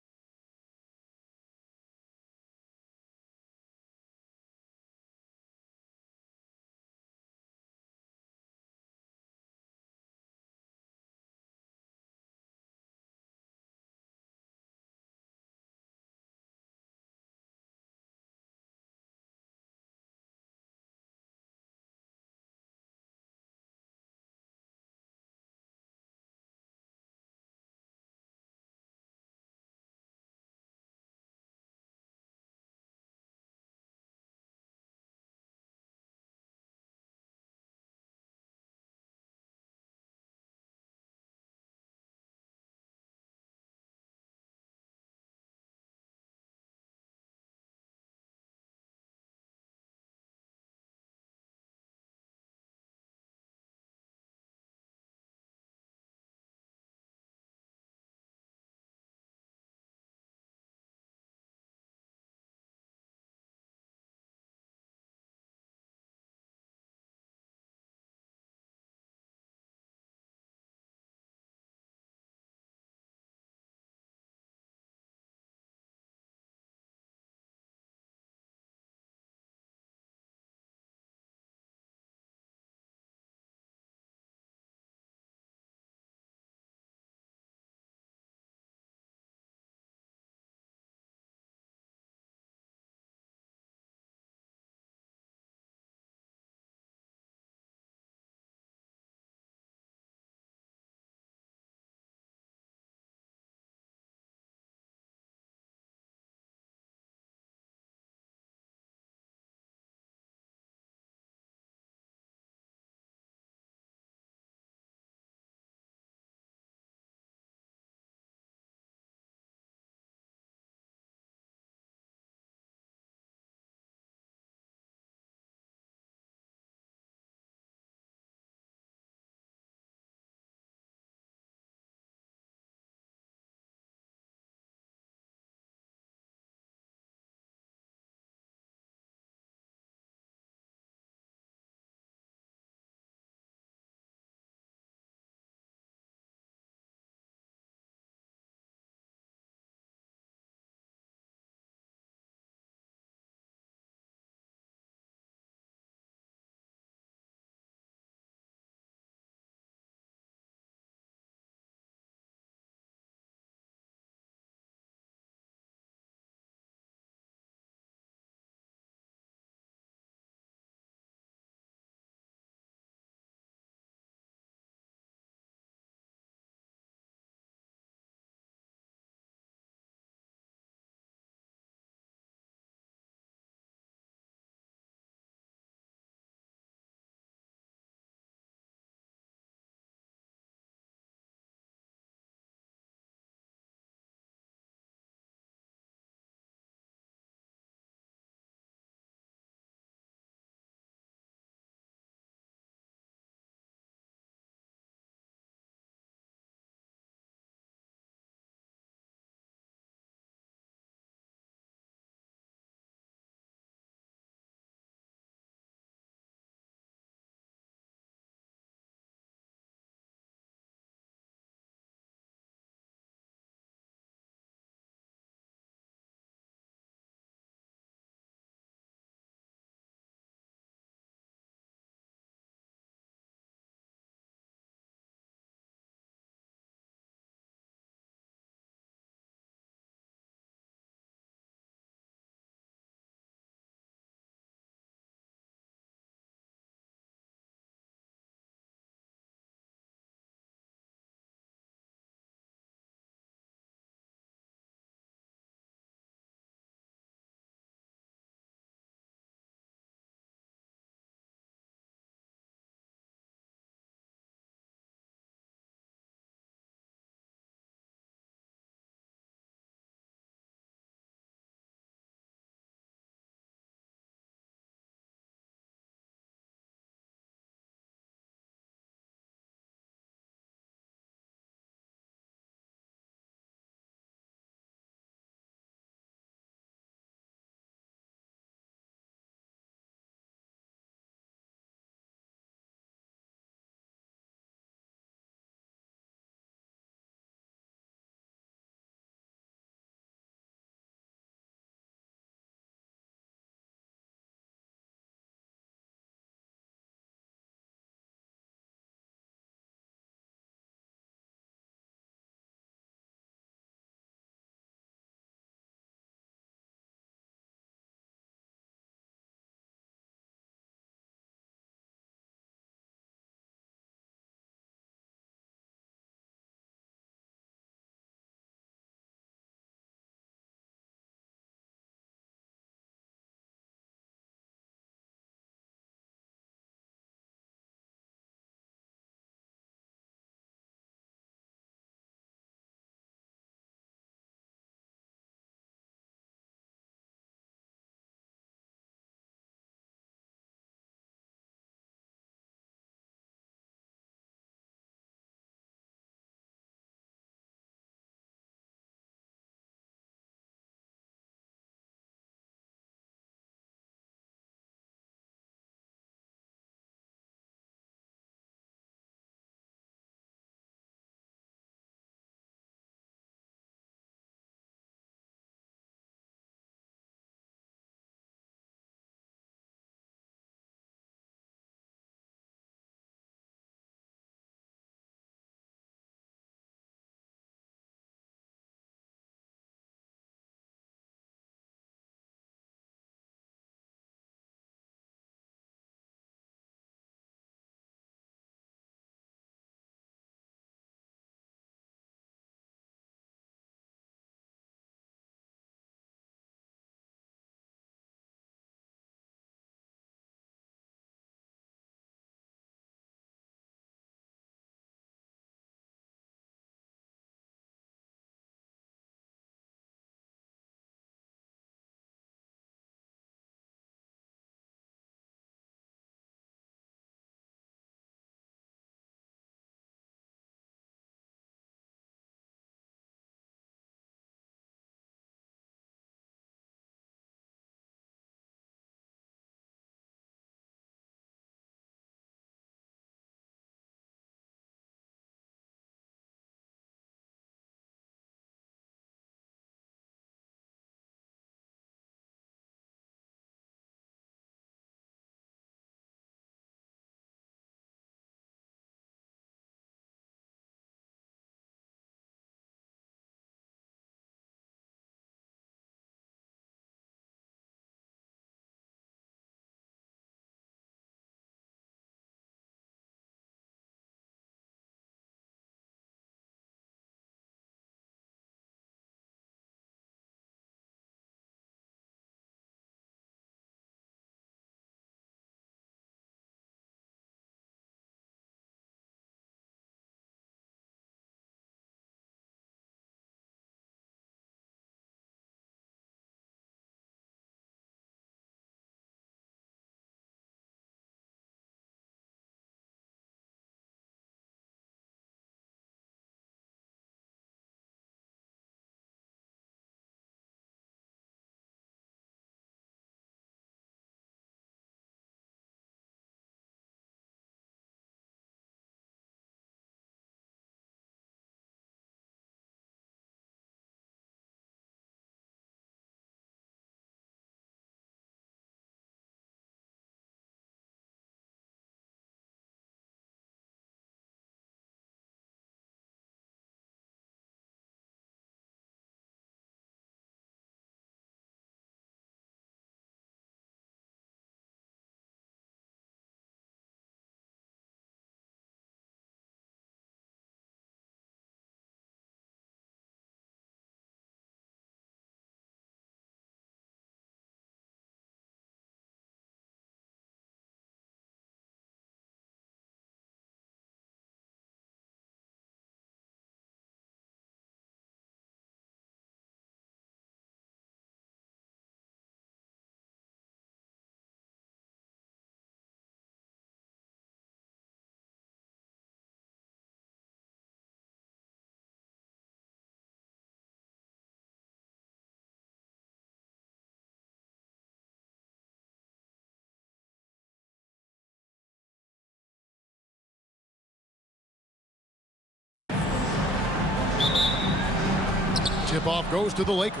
Tip-off goes to the Lakers.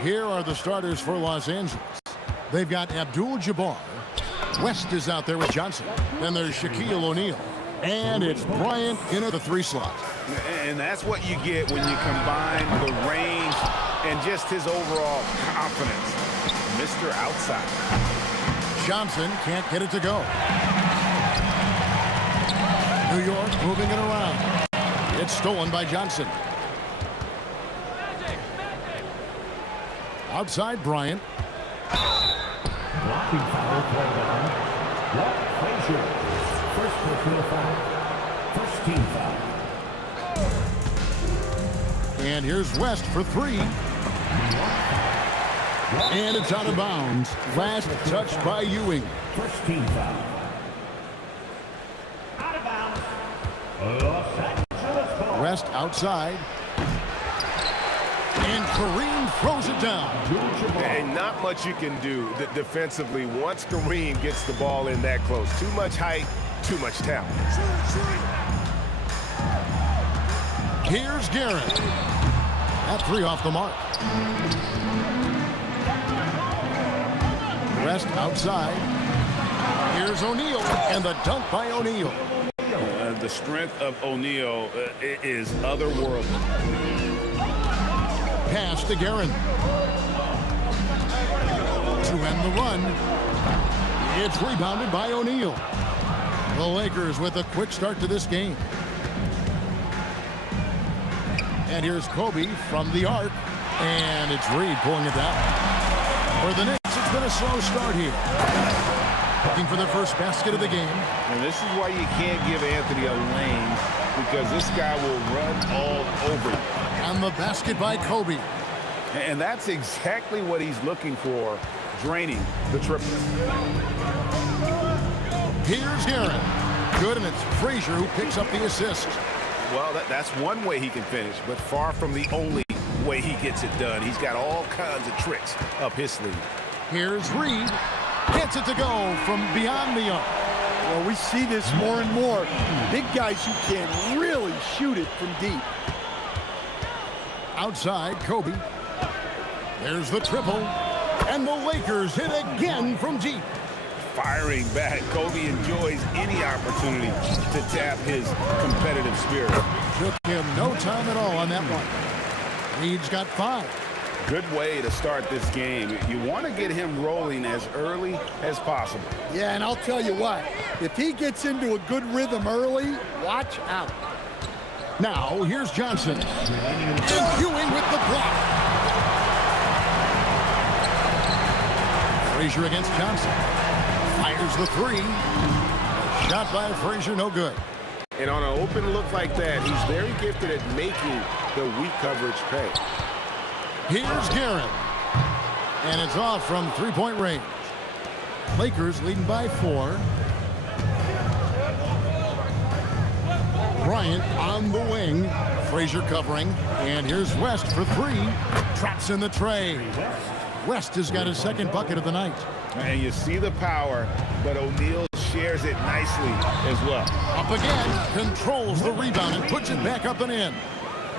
Here are the starters for Los Angeles. They've got Abdul-Jabbar. West is out there with Johnson. Then there's Shaquille O'Neal. And it's Bryant in at the 3 slot. And that's what you get when you combine the range and just his overall confidence. Mr. Outside. Johnson can't get it to go. New York moving it around. It's stolen by Johnson. Outside Bryant. Blocking foul called on Walt Frazier. First personal foul. First team foul. And here's West for 3. And it's out of bounds. Last touch by Ewing. First team foul. Out of bounds. Los Angeles ball. West outside. And Kareem throws it down. And not much you can do defensively once Kareem gets the ball in that close. Too much height, too much talent. Here's Garrett. That 3 off the mark. West outside. Here's O'Neal. And the dunk by O'Neal. The strength of O'Neal is otherworldly. Pass to Guerin. To end the run. It's rebounded by O'Neal. The Lakers with a quick start to this game. And here's Kobe from the arc. And it's Reed pulling it down. For the Knicks, it's been a slow start here. Looking for the first basket of the game. And this is why you can't give Anthony a lane, because this guy will run all over you. And the basket by Kobe. And that's exactly what he's looking for, draining the triple. Here's Garrett. Good, and it's Frazier who picks up the assist. Well, that's one way he can finish, but far from the only way he gets it done. He's got all kinds of tricks up his sleeve. Here's Reed. Gets it to go from beyond the arc. Well, we see this more and more. Big guys who can really shoot it from deep. Outside, Kobe. There's the triple. And the Lakers hit again from deep. Firing back. Kobe enjoys any opportunity to tap his competitive spirit. Took him no time at all on that one. Reed's got 5. Good way to start this game. You want to get him rolling as early as possible. Yeah, and I'll tell you what, if he gets into a good rhythm early, watch out. Now, here's Johnson. And Ewing with the block. Frazier against Johnson. Fires the 3. A shot by Frazier, no good. And on an open look like that, he's very gifted at making the weak coverage pay. Here's Garrett. And it's off from 3-point range. Lakers leading by 4. Bryant on the wing. Frazier covering. And here's West for 3. Traps in the tray. West has got his second bucket of the night. And you see the power, but O'Neal shares it nicely as well. Up again. Controls the rebound and puts it back up and in.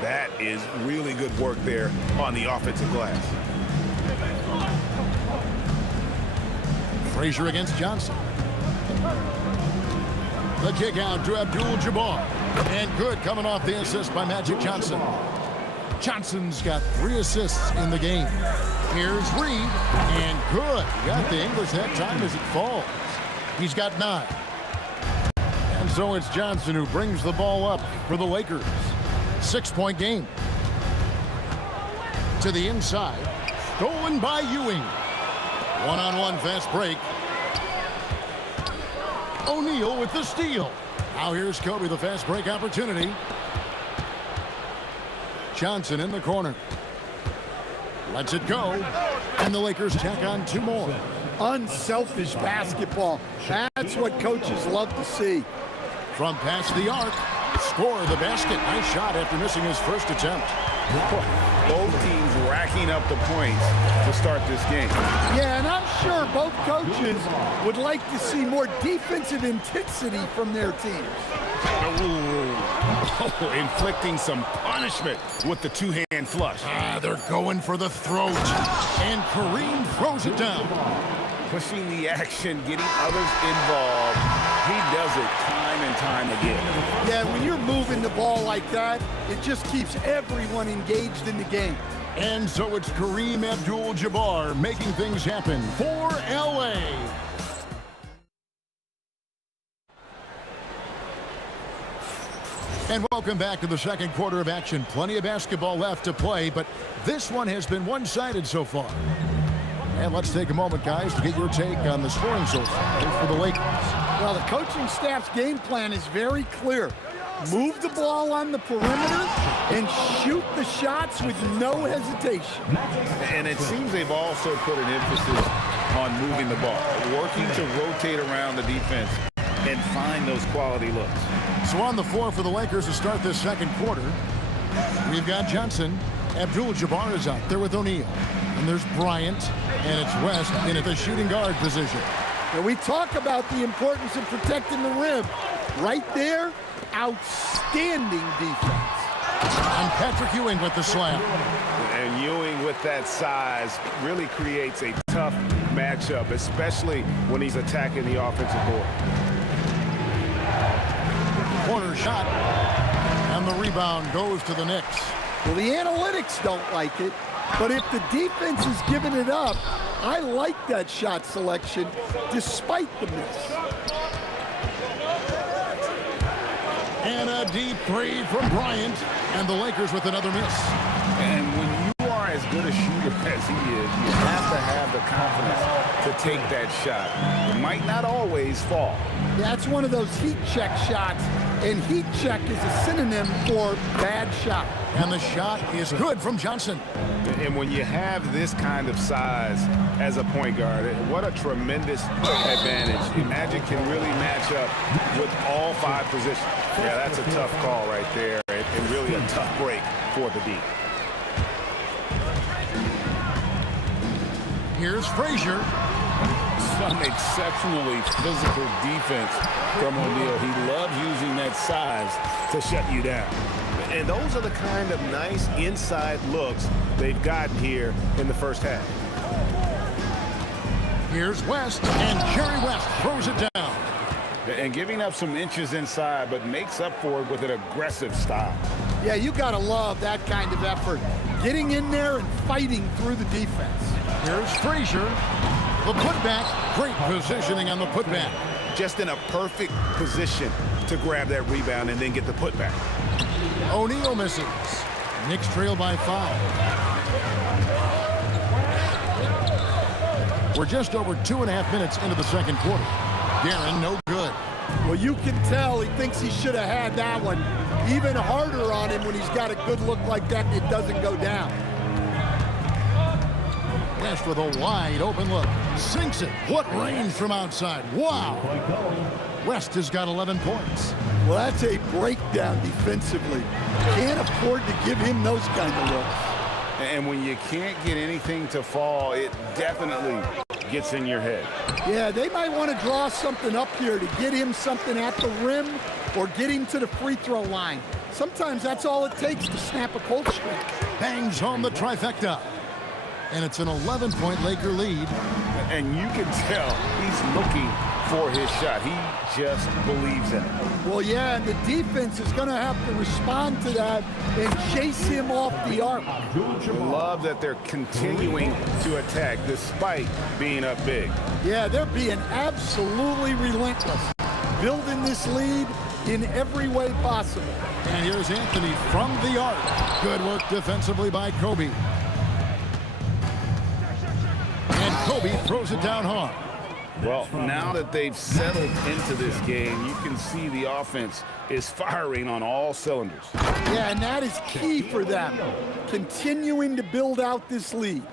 That is really good work there on the offensive glass. Frazier against Johnson. The kick out to Abdul-Jabbar. And good coming off the assist by Magic Johnson. Johnson's got 3 assists in the game. Here's Reed. And good. Got the English that time as it falls. He's got 9. And so it's Johnson who brings the ball up for the Lakers. 6-point game. To the inside. Stolen by Ewing. One-on-one fast break. O'Neal with the steal. Now here's Kobe, the fast break opportunity. Johnson in the corner. Lets it go. And the Lakers tack on 2 more. Unselfish basketball. That's what coaches love to see. From past the arc. Score the basket. Nice shot after missing his first attempt. Both teams racking up the points to start this game. Yeah, and I'm sure both coaches would like to see more defensive intensity from their teams. Ooh, Oh, inflicting some punishment with the two-hand flush. They're going for the throat. And Kareem throws it down. Pushing the action, getting others involved. He does it time and time again. Yeah, when you're moving the ball like that, it just keeps everyone engaged in the game. And so it's Kareem Abdul-Jabbar making things happen for LA. And welcome back to the second quarter of action. Plenty of basketball left to play, but this one has been one-sided so far. And let's take a moment, guys, to get your take on the scoring so far for the Lakers. Well, the coaching staff's game plan is very clear. Move the ball on the perimeter and shoot the shots with no hesitation. And it seems they've also put an emphasis on moving the ball, working to rotate around the defense and find those quality looks. So on the floor for the Lakers to start this second quarter, we've got Johnson. Abdul-Jabbar is out there with O'Neal. And there's Bryant, and it's West in at the shooting guard position. And we talk about the importance of protecting the rim. Right there, outstanding defense. And Patrick Ewing with the slam. And Ewing with that size really creates a tough matchup, especially when he's attacking the offensive board. Corner shot, and the rebound goes to the Knicks. Well, the analytics don't like it, but if the defense is giving it up, I like that shot selection despite the miss. And a deep three from Bryant, and the Lakers with another miss. And when you are as good a shooter as he is, you have to have the confidence to take that shot. It might not always fall. That's one of those heat check shots, and heat check is a synonym for bad shot. And the shot is good from Johnson. And when you have this kind of size as a point guard, what a tremendous advantage. Magic can really match up with all five positions. Yeah, that's a tough call right there, and really a tough break for the D. Here's Frazier. Some exceptionally physical defense from O'Neal. He loves using that size to shut you down. And those are the kind of nice inside looks they've gotten here in the first half. Here's West, and Jerry West throws it down. And giving up some inches inside, but makes up for it with an aggressive style. Yeah, you got to love that kind of effort. Getting in there and fighting through the defense. Here's Frazier. The putback. Great positioning on the putback. Just in a perfect position to grab that rebound and then get the putback. O'Neal misses. Knicks trail by 5. We're just over 2.5 minutes into the second quarter. Guerin, no good. Well, you can tell he thinks he should have had that one. Even harder on him when he's got a good look like that and it doesn't go down. West with a wide open look. Sinks it. What range from outside. Wow. West has got 11 points. Well, that's a breakdown defensively. Can't afford to give him those kind of looks. And when you can't get anything to fall, it definitely gets in your head. Yeah, they might want to draw something up here to get him something at the rim or get him to the free throw line. Sometimes that's all it takes to snap a cold streak. Bangs home the trifecta. And it's an 11-point Laker lead. And you can tell he's looking for his shot. He just believes in it. Well, yeah, and the defense is going to have to respond to that and chase him off the arc. Love that they're continuing to attack despite being up big. Yeah, they're being absolutely relentless, building this lead in every way possible. And here's Anthony from the arc. Good work defensively by Kobe. And Kobe throws it down hard. Well, now that they've settled into this game, you can see the offense is firing on all cylinders. Yeah, and that is key for them, continuing to build out this lead.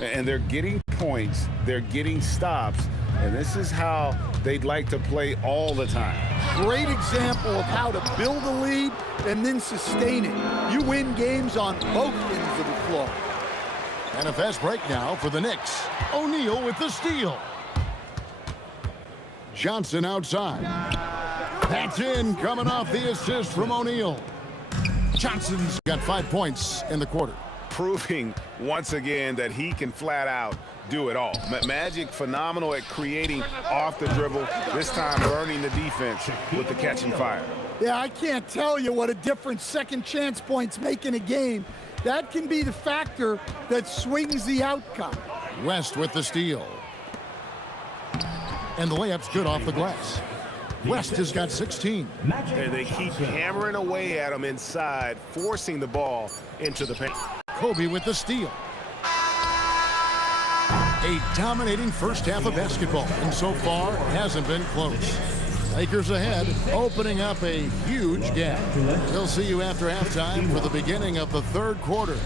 And they're getting points, they're getting stops, and this is how they'd like to play all the time. Great example of how to build a lead and then sustain it. You win games on both ends of the floor. And a fast break now for the Knicks. O'Neal with the steal. Johnson outside. That's in, coming off the assist from O'Neal. Johnson's got 5 points in the quarter. Proving once again that he can flat out do it all. Magic phenomenal at creating off the dribble, this time burning the defense with the catch and fire. Yeah, I can't tell you what a difference second chance points make in a game. That can be the factor that swings the outcome. West with the steal. And the layup's good off the glass. West has got 16. And they keep hammering away at him inside, forcing the ball into the paint. Kobe with the steal. A dominating first half of basketball, and so far it hasn't been close. Lakers ahead, opening up a huge gap. We'll see you after halftime for the beginning of the third quarter.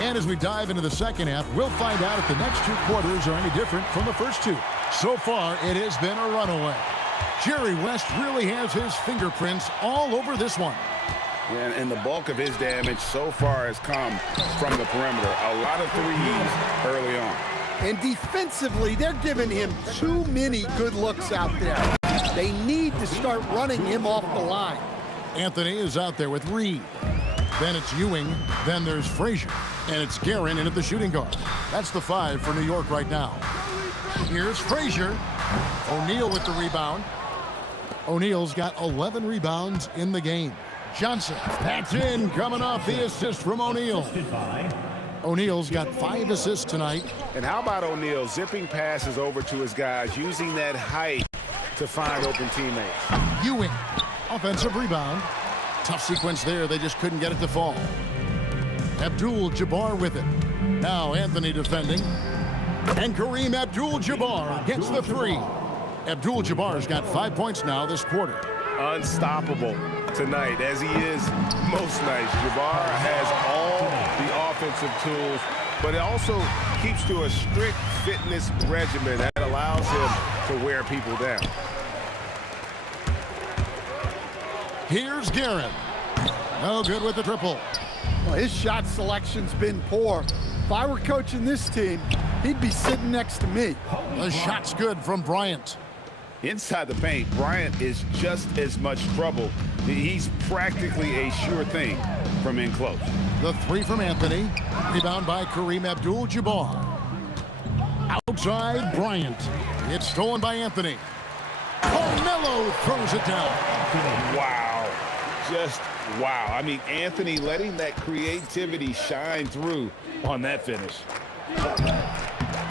And as we dive into the second half, we'll find out if the next two quarters are any different from the first two. So far, it has been a runaway. Jerry West really has his fingerprints all over this one. And the bulk of his damage so far has come from the perimeter. A lot of threes early on. And defensively, they're giving him too many good looks out there. They need to start running him off the line. Anthony is out there with Reed. Then it's Ewing. Then there's Frazier. And it's Guerin in at the shooting guard. That's the 5 for New York right now. Here's Frazier. O'Neal with the rebound. O'Neal's got 11 rebounds in the game. Johnson, that's in, coming off the assist from O'Neal. O'Neal's got 5 assists tonight. And how about O'Neal zipping passes over to his guys, using that height to find open teammates. Ewing, offensive rebound. Tough sequence there, they just couldn't get it to fall. Abdul-Jabbar with it. Now Anthony defending. And Kareem Abdul-Jabbar gets the 3. Abdul-Jabbar's got 5 points now this quarter. Unstoppable tonight, as he is most nights. Jabbar has all the offensive tools, but it also keeps to a strict fitness regimen that allows him to wear people down. Here's Guerin. No good with the triple. Well, his shot selection's been poor. If I were coaching this team, he'd be sitting next to me. The shot's good from Bryant. Inside the paint, Bryant is just as much trouble. He's practically a sure thing from in close. The 3 from Anthony. Rebound by Kareem Abdul-Jabbar. Outside Bryant. It's stolen by Anthony. Carmelo throws it down. Wow. Just wow. I mean, Anthony letting that creativity shine through on that finish.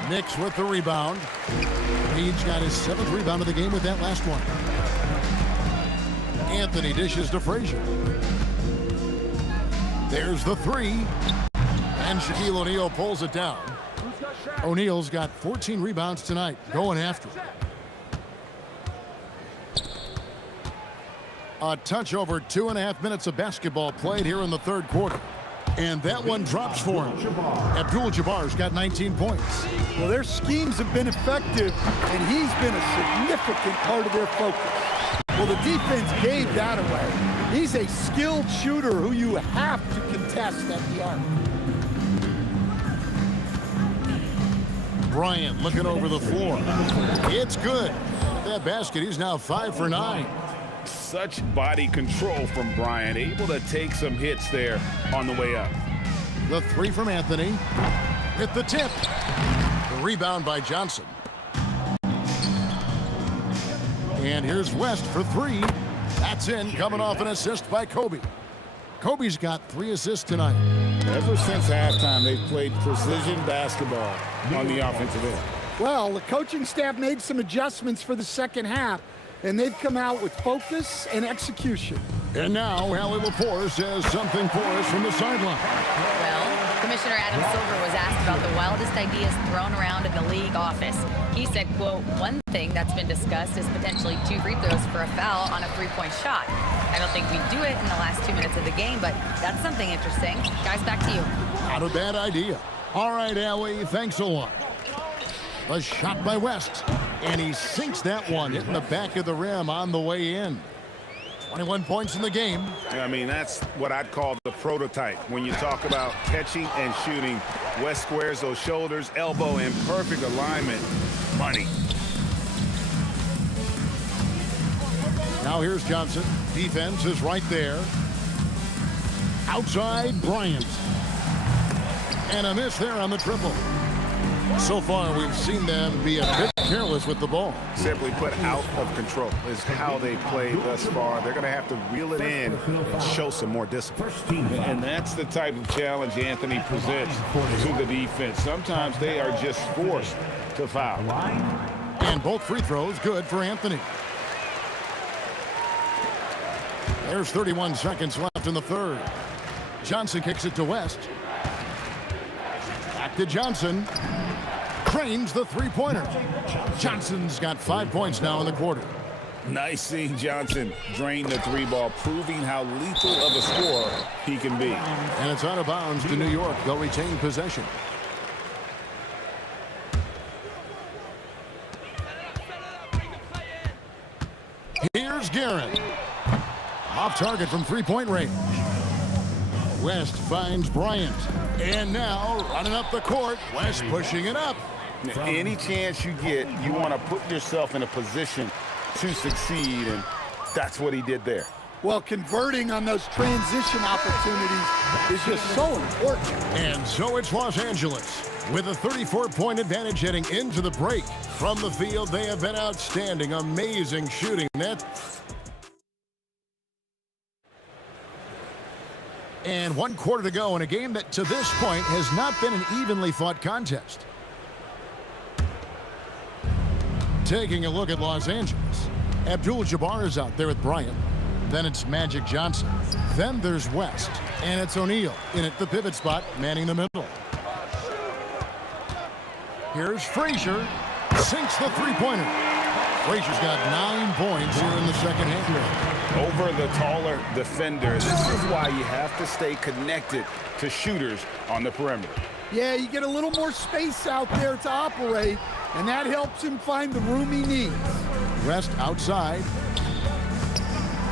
Knicks with the rebound. Reed's got his 7th rebound of the game with that last one. Anthony dishes to Frazier. There's the 3. And Shaquille O'Neal pulls it down. O'Neal's got 14 rebounds tonight, going after it. A touch over 2.5 minutes of basketball played here in the third quarter. And that one drops for him. Abdul-Jabbar's got 19 points. Well, their schemes have been effective, and he's been a significant part of their focus. Well, the defense gave that away. He's a skilled shooter who you have to contest at the arc. Bryant looking over the floor. It's good. With that basket, he's now 5 for 9. Such body control from Bryant, able to take some hits there on the way up. The 3 from Anthony. Hit the tip. The rebound by Johnson. And here's West for 3. That's in, coming off an assist by Kobe. Kobe's got 3 assists tonight. Ever since halftime, they've played precision basketball on the offensive end. Well, the coaching staff made some adjustments for the second half, and they've come out with focus and execution. And now, Hallie Lepore says something for us from the sideline. Well, Commissioner Adam Silver was asked about the wildest ideas thrown around in the league office. He said, quote, one thing that's been discussed is potentially 2 free throws for a foul on a 3-point shot. I don't think we'd do it in the last 2 minutes of the game, but that's something interesting. Guys, back to you. Not a bad idea. All right, Hallie, thanks a lot. A shot by West, and he sinks that one, hitting the back of the rim on the way in. 21 points in the game. I mean, that's what I'd call the prototype. When you talk about catching and shooting, West squares those shoulders, elbow in perfect alignment. Money. Now here's Johnson. Defense is right there. Outside, Bryant. And a miss there on the triple. So far, we've seen them be a bit careless with the ball. Simply put, out of control is how they played thus far. They're going to have to reel it in and show some more discipline. And that's the type of challenge Anthony presents to the defense. Sometimes they are just forced to foul. And both free throws good for Anthony. There's 31 seconds left in the third. Johnson kicks it to West. Back to Johnson. Cranes the three-pointer. Johnson's got 5 points now in the quarter. Nice seeing Johnson drain the three ball, proving how lethal of a scorer he can be. And it's out of bounds to New York. They'll retain possession. Here's Garrett. Off target from three-point range. West finds Bryant. And now running up the court, West pushing it up. Any chance you get, you want to put yourself in a position to succeed, and that's what he did there. Well, converting on those transition opportunities is just so important. And so it's Los Angeles with a 34-point advantage heading into the break. From the field, they have been outstanding. Amazing shooting. And 1 quarter to go in a game that to this point has not been an evenly fought contest. Taking a look at Los Angeles. Abdul-Jabbar is out there with Bryant. Then it's Magic Johnson. Then there's West. And it's O'Neal in at the pivot spot, manning the middle. Here's Frazier. Sinks the three-pointer. Frazier's got 9 points here in the second half. Over the taller defender. This is why you have to stay connected to shooters on the perimeter. Yeah, you get a little more space out there to operate, and that helps him find the room he needs. West outside.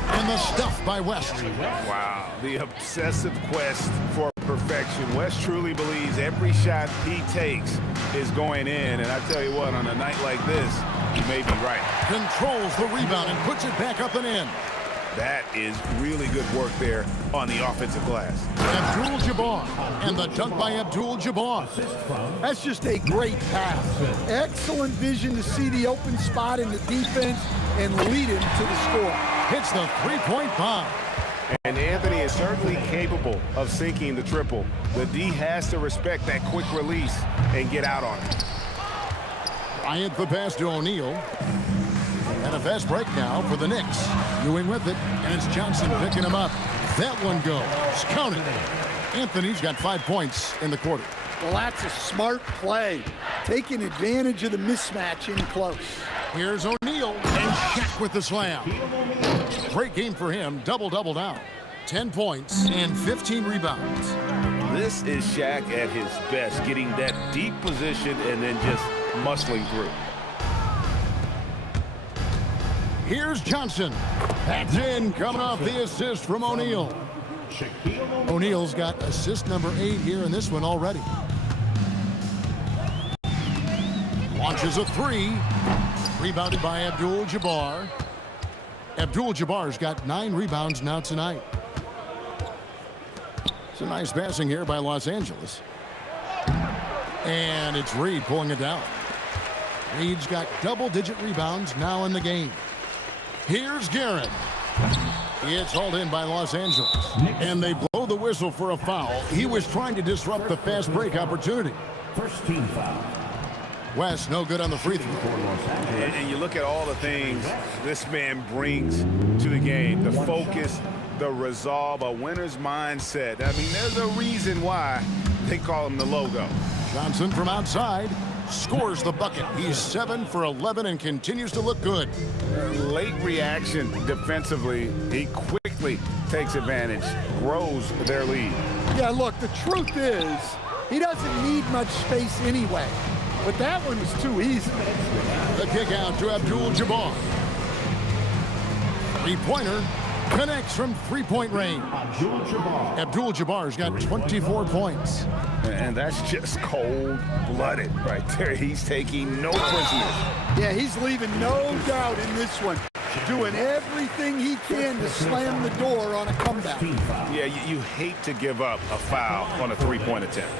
And the stuff by West. Wow, the obsessive quest for perfection. West truly believes every shot he takes is going in, and I tell you what, on a night like this, he may be right. Controls the rebound and puts it back up and in. That is really good work there on the offensive glass. Abdul-Jabbar, and the dunk by Abdul-Jabbar. That's just a great pass. Excellent vision to see the open spot in the defense and lead him to the score. Hits the three-point bomb. And Anthony is certainly capable of sinking the triple. The D has to respect that quick release and get out on it. Bryant the pass to O'Neal. And a fast break now for the Knicks. Ewing with it, and it's Johnson picking him up. That one goes. Counted. Anthony's got 5 points in the quarter. Well, that's a smart play. Taking advantage of the mismatch in close. Here's O'Neal, and Shaq with the slam. Great game for him. Double-double now. 10 points and 15 rebounds. This is Shaq at his best, getting that deep position and then just muscling through. Here's Johnson. That's in, coming off the assist from O'Neal. O'Neal's got assist number 8 here in this one already. Launches a three. Rebounded by Abdul-Jabbar. Abdul-Jabbar's got 9 rebounds now tonight. It's a nice passing here by Los Angeles. And it's Reed pulling it down. Reed's got double-digit rebounds now in the game. Here's Garrett. It's hauled in by Los Angeles. And they blow the whistle for a foul. He was trying to disrupt the fast break opportunity. First team foul. West no good on the free throw. And you look at all the things this man brings to the game. The focus, the resolve, a winner's mindset. I mean, there's a reason why they call him the logo. Johnson from outside scores the bucket. He's 7 for 11 and continues to look good. Late reaction defensively. He quickly takes advantage, grows their lead. Yeah, look, the truth is he doesn't need much space anyway. But that one was too easy. The kick out to Abdul-Jabbar. Three-pointer. Connects from three-point range. Abdul-Jabbar's got 24 points. And that's just cold-blooded right there. He's taking no prisoners. Yeah, he's leaving no doubt in this one. Doing everything he can to slam the door on a comeback. Yeah, you hate to give up a foul on a three-point attempt.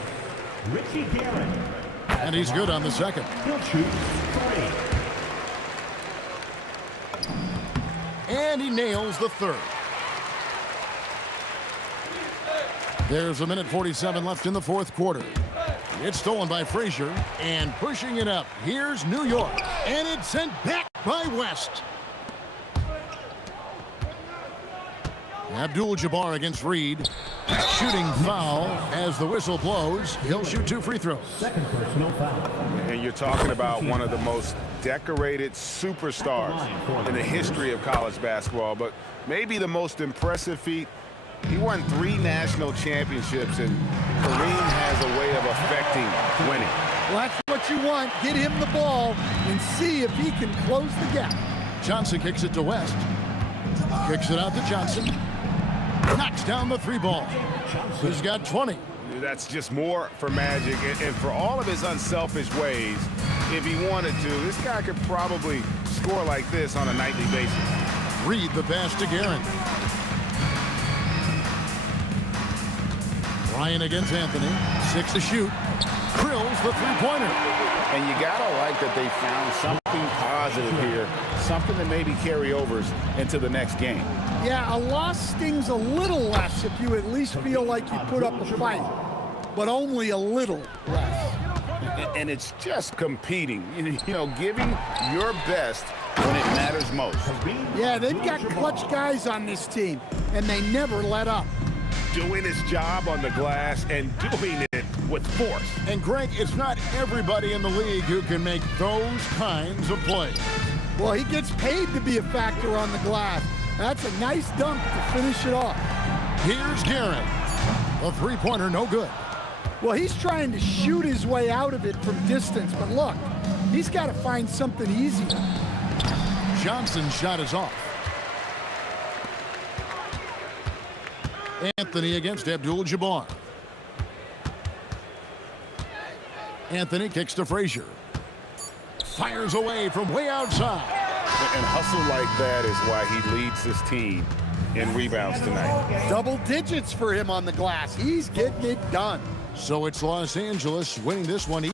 And he's good on the second. He'll shoot 3. And he nails the third. There's a minute 47 left in the fourth quarter. It's stolen by Frazier, and pushing it up. Here's New York, and it's sent back by West. Abdul-Jabbar against Reed. Shooting foul as the whistle blows. He'll shoot 2 free throws. Second personal foul. And you're talking about one of the most decorated superstars in the history of college basketball, but maybe the most impressive feat. He won 3 national championships, and Kareem has a way of affecting winning. Well, that's what you want. Get him the ball and see if he can close the gap. Johnson kicks it to West. Kicks it out to Johnson. Knocks down the 3 ball. He's got 20. That's just more for Magic, and for all of his unselfish ways, if he wanted to, this guy could probably score like this on a nightly basis. Reed the pass to Guerin. Ryan against Anthony. 6 to shoot. Drills the three-pointer. And you gotta like that they found something positive here, something that maybe carry overs into the next game. Yeah, a loss stings a little less if you at least feel like you put up a fight, but only a little less. And it's just competing, you know, giving your best when it matters most. Yeah, they've got clutch guys on this team, and they never let up. Doing his job on the glass and doing it with force. And Greg, it's not everybody in the league who can make those kinds of plays. Well, he gets paid to be a factor on the glass. That's a nice dunk to finish it off. Here's Guerin. A three-pointer, no good. Well, he's trying to shoot his way out of it from distance, but look, he's got to find something easier. Johnson's shot is off. Anthony against Abdul-Jabbar. Anthony kicks to Frazier. Fires away from way outside. And hustle like that is why he leads this team in rebounds tonight. Double digits for him on the glass. He's getting it done. So it's Los Angeles winning this one.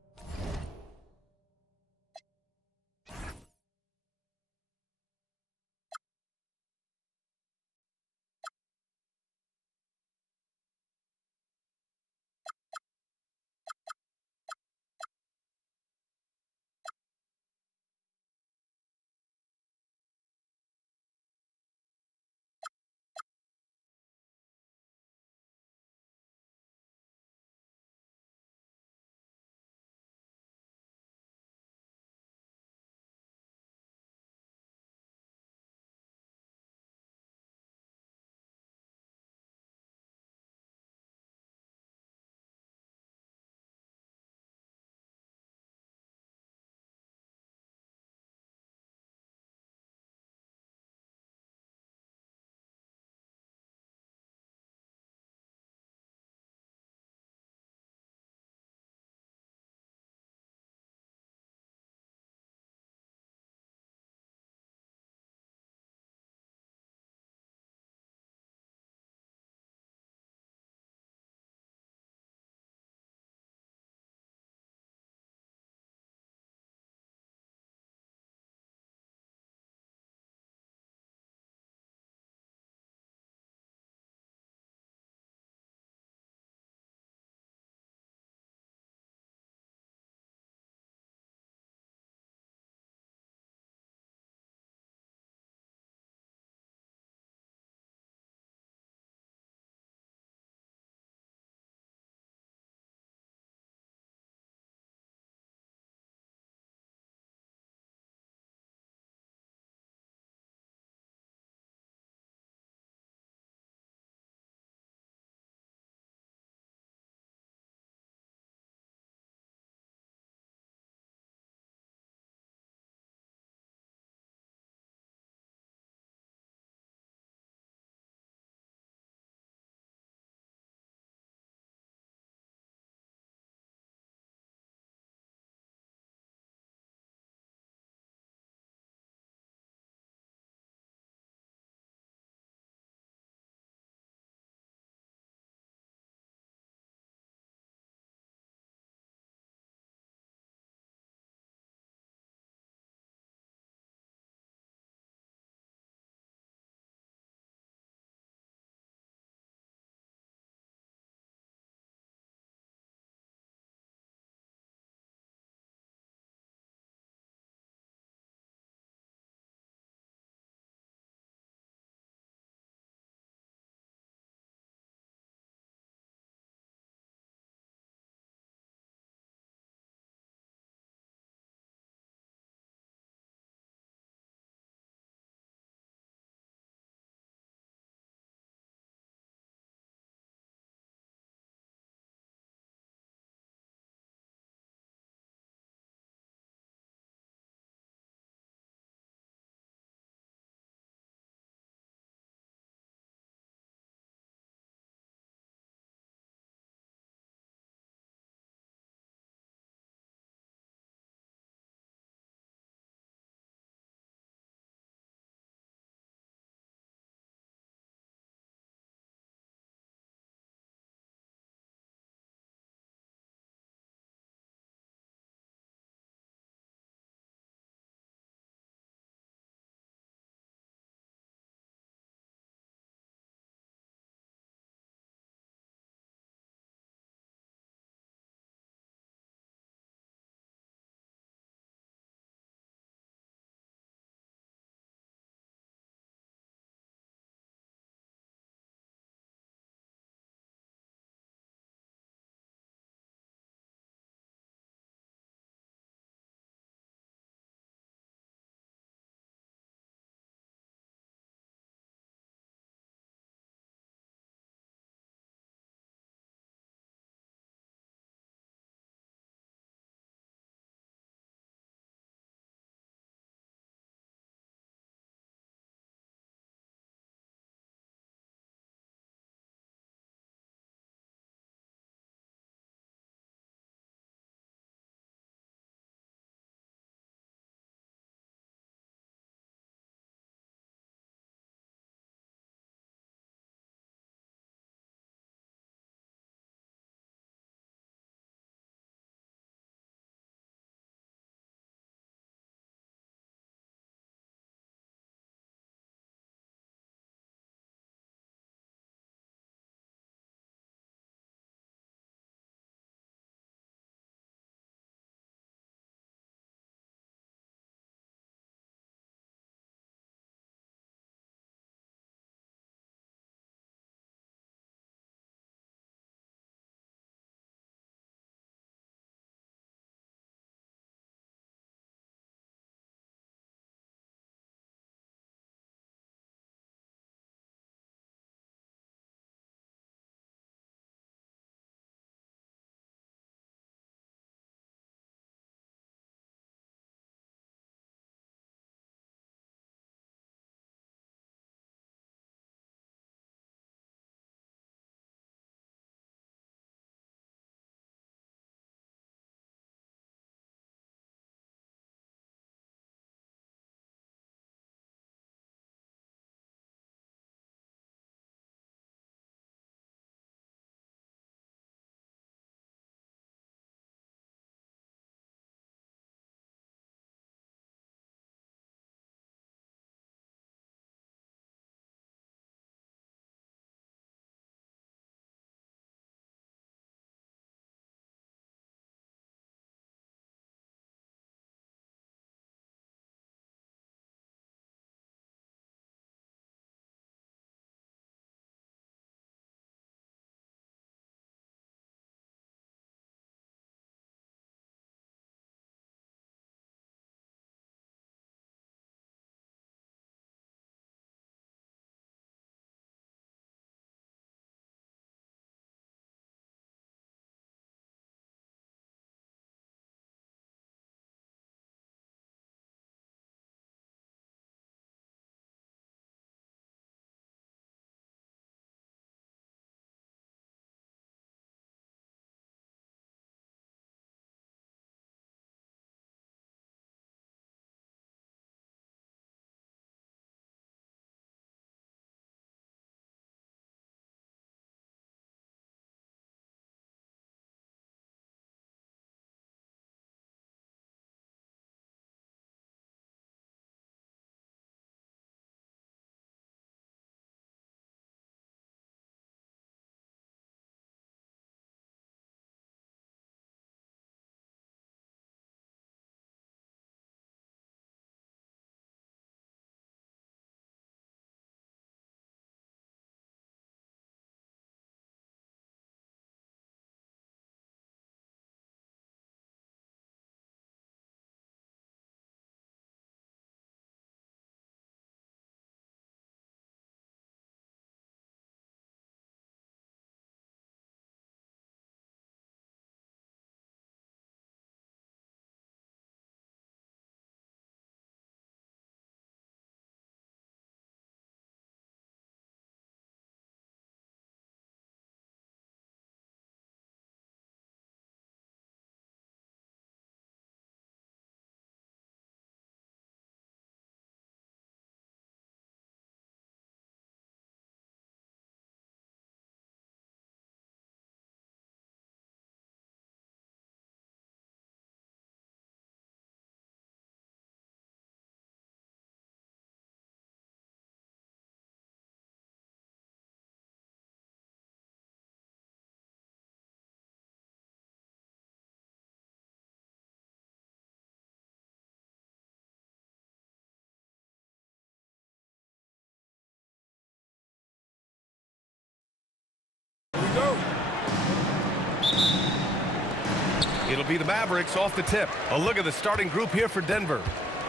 It'll be the Mavericks off the tip. A look at the starting group here for Denver.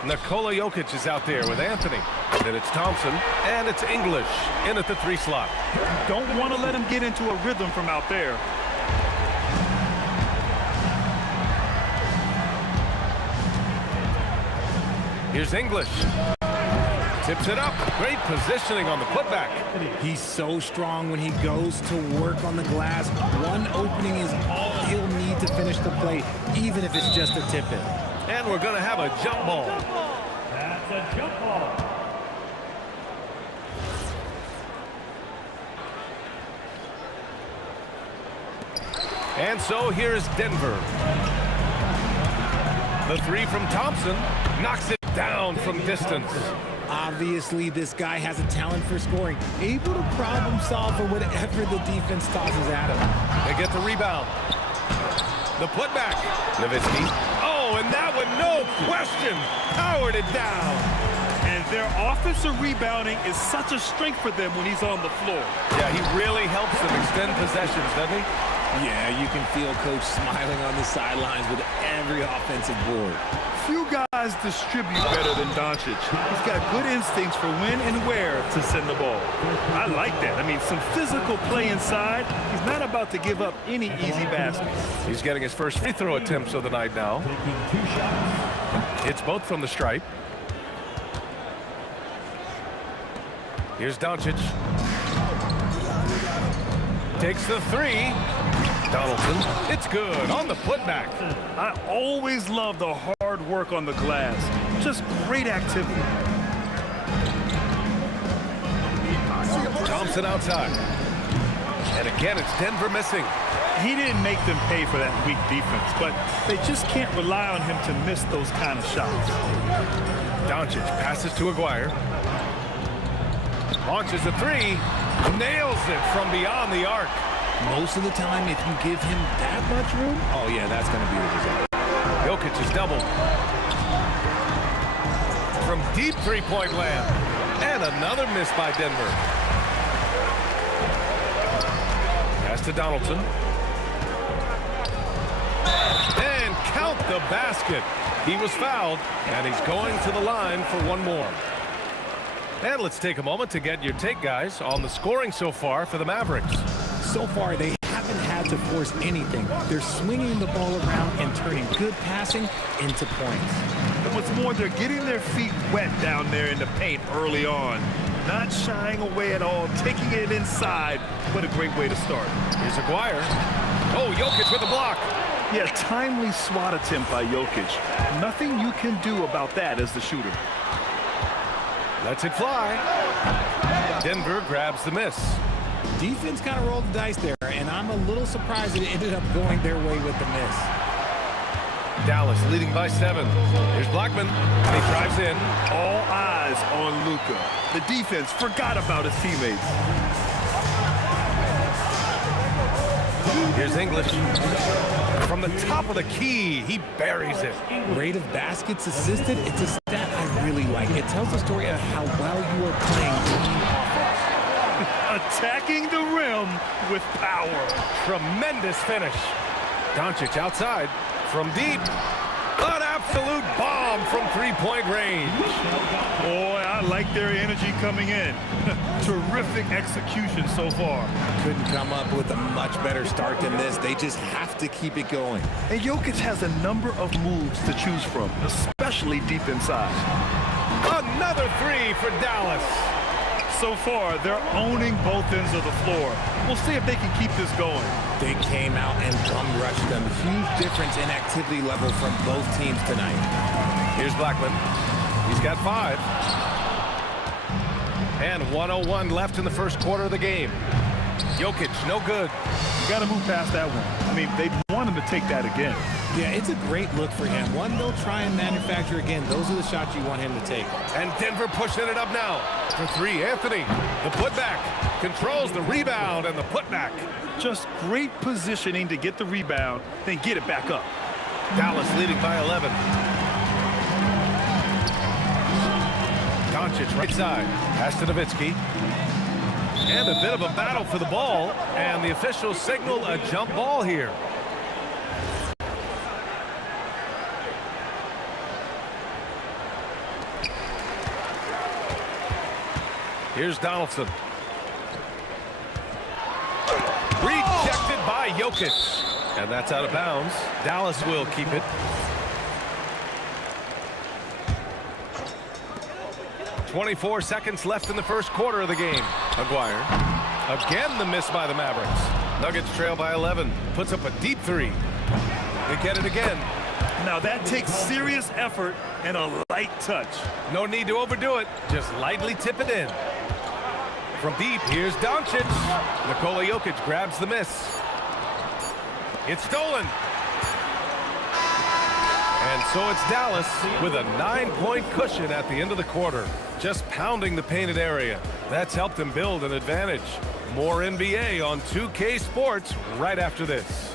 Nikola Jokic is out there with Anthony. Then it's Thompson, and it's English in at the 3 slot. Don't want to let him get into a rhythm from out there. Here's English. Tips it up. Great positioning on the putback. He's so strong when he goes to work on the glass. One opening is all he'll need to finish the play, even if it's just a tip in. And we're going to have a jump ball. That's a jump ball. And so here's Denver. The 3 from Thompson knocks it down from distance. Obviously, this guy has a talent for scoring, able to problem solve for whatever the defense tosses at him. They get the rebound. The putback. Nowitzki. Oh, and that one, no question, powered it down. And their offensive rebounding is such a strength for them when he's on the floor. Yeah, he really helps them extend possessions, doesn't he? Yeah, you can feel Coach smiling on the sidelines with every offensive board. Few guys distribute better than Doncic. He's got good instincts for when and where to send the ball. I like that. I mean, some physical play inside. He's not about to give up any easy baskets. He's getting his first free throw attempts of the night now. Taking 2 shots. It's both from the stripe. Here's Doncic. Takes the 3. Donaldson. It's good on the putback. I always love the hard work on the glass. Just great activity. Thompson outside. And again, it's Denver missing. He didn't make them pay for that weak defense, but they just can't rely on him to miss those kind of shots. Doncic passes to Aguirre. Launches a 3. Nails it from beyond the arc. Most of the time, if you give him that much room, oh yeah, that's going to be the result. Jokic is doubled. From deep three-point land. And another miss by Denver. Pass to Donaldson. And count the basket. He was fouled, and he's going to the line for one more. And let's take a moment to get your take, guys, on the scoring so far for the Mavericks. So far, they haven't had to force anything. They're swinging the ball around and turning good passing into points. And what's more, they're getting their feet wet down there in the paint early on. Not shying away at all, taking it inside. What a great way to start. Here's Aguirre. Oh, Jokic with the block. Yeah, timely swat attempt by Jokic. Nothing you can do about that as the shooter. Lets it fly. Denver grabs the miss. Defense kind of rolled the dice there, and I'm a little surprised it ended up going their way with the miss. Dallas leading by 7. Here's Blackman, and he drives in. All eyes on Luka. The defense forgot about his teammates. Here's English. From the top of the key, he buries it. Rate of baskets assisted, it's a stat I really like. It tells the story of how well you are playing team offense. Attacking the rim with power. Tremendous finish. Doncic outside from deep. An absolute bomb from three-point range. Boy, I like their energy coming in. Terrific execution so far. Couldn't come up with a much better start than this. They just have to keep it going. And Jokic has a number of moves to choose from, especially deep inside. Another 3 for Dallas. So far, they're owning both ends of the floor. We'll see if they can keep this going. They came out and bum-rushed them. Huge difference in activity level from both teams tonight. Here's Blackman. He's got 5. And 1:01 left in the first quarter of the game. Jokic, no good. You got to move past that one. I mean, they want him to take that again. Yeah, it's a great look for him. One they'll try and manufacture again. Those are the shots you want him to take. And Denver pushing it up now. For 3, Anthony. The putback. Controls the rebound and the putback. Just great positioning to get the rebound, then get it back up. Dallas leading by 11. Doncic right side. Pass to Nowitzki. And a bit of a battle for the ball. And the officials signal a jump ball here. Here's Donaldson. Rejected by Jokic. And that's out of bounds. Dallas will keep it. 24 seconds left in the first quarter of the game. Aguirre. Again the miss by the Mavericks. Nuggets trail by 11. Puts up a deep three. They get it again. Now that takes serious effort and a light touch. No need to overdo it. Just lightly tip it in. From deep, here's Doncic. Nikola Jokic grabs the miss. It's stolen. And so it's Dallas with a 9-point cushion at the end of the quarter. Just pounding the painted area. That's helped them build an advantage. More NBA on 2K Sports right after this.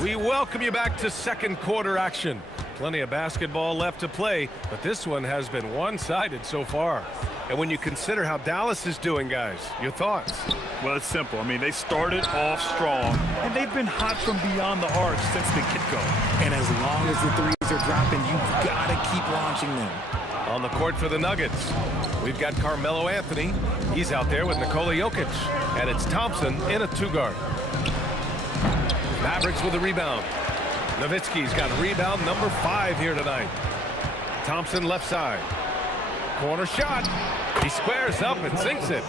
We welcome you back to second quarter action. Plenty of basketball left to play, but this one has been one-sided so far. And when you consider how Dallas is doing, guys, your thoughts? Well, it's simple. I mean, they started off strong, and they've been hot from beyond the arc since the get-go. And as long as the threes are dropping, you've got to keep launching them. On the court for the Nuggets, we've got Carmelo Anthony. He's out there with Nikola Jokic. And it's Thompson in a two-guard. Mavericks with a rebound. Nowitzki's got rebound number 5 here tonight. Thompson left side. Corner shot. He squares up and sinks it.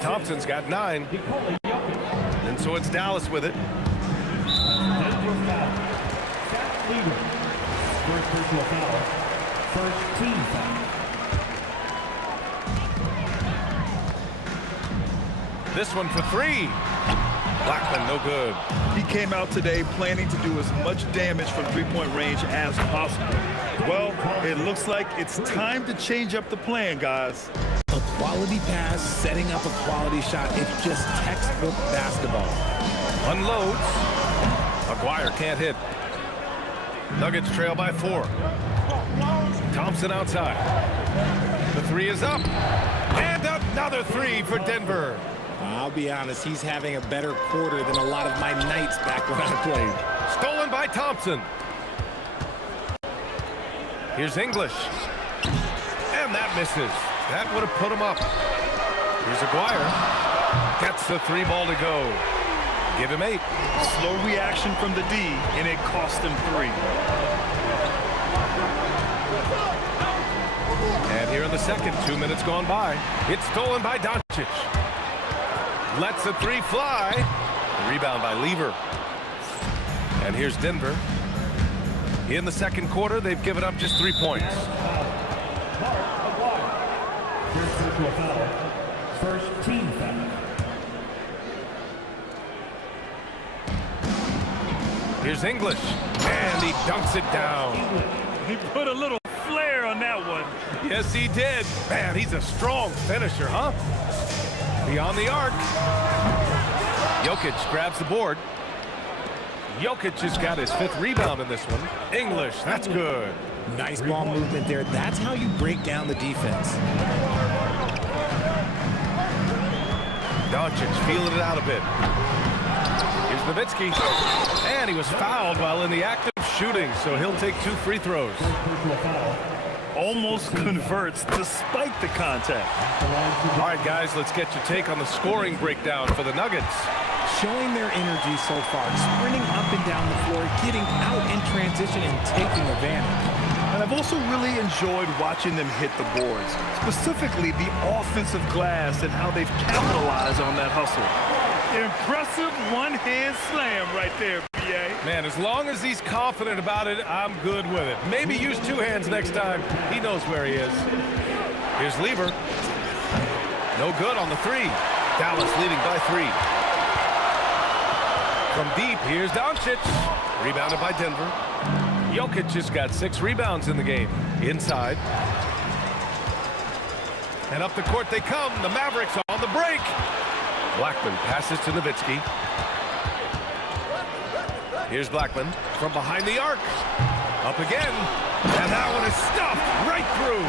Thompson's got 9. And so it's Dallas with it. First personal foul. First team foul. This one for 3. Blackman, no good. He came out today planning to do as much damage from three-point range as possible. Well, it looks like it's time to change up the plan, guys. A quality pass, setting up a quality shot. It's just textbook basketball. Unloads. Aguirre can't hit. Nuggets trail by 4. Thompson outside. The 3 is up. And another 3 for Denver. I'll be honest, he's having a better quarter than a lot of my nights back when I played. Stolen by Thompson. Here's English. And that misses. That would have put him up. Here's Aguirre. Gets the 3 ball to go. Give him 8. Slow reaction from the D, and it cost him 3. And here in the second, 2 minutes gone by. It's stolen by Doncic. Lets the 3 fly. Rebound by Lever. And here's Denver. In the second quarter, they've given up just 3 points. First personal foul. First team foul. Here's English. And he dunks it down. He put a little flair on that one. Yes, he did. Man, he's a strong finisher, huh? Beyond the arc. Jokic grabs the board. Jokic has got his 5th rebound in this one. English, that's good. Nice ball movement there. That's how you break down the defense. Doncic feeling it out a bit. Here's Nowitzki. And he was fouled while in the act of shooting, so he'll take 2 free throws. Almost converts despite the contact. All right, guys, let's get your take on the scoring breakdown for the Nuggets. Showing their energy so far, sprinting up and down the floor, getting out in transition and taking advantage. And I've also really enjoyed watching them hit the boards, specifically the offensive glass and how they've capitalized on that hustle. Impressive one-hand slam right there, B.A. Man, as long as he's confident about it, I'm good with it. Maybe use 2 hands next time. He knows where he is. Here's Lever. No good on the 3. Dallas leading by 3. From deep, here's Doncic. Rebounded by Denver. Jokic has got 6 rebounds in the game. Inside. And up the court they come. The Mavericks on the break. Blackman passes to Nowitzki. Here's Blackman from behind the arc. Up again. And that one is stuffed right through.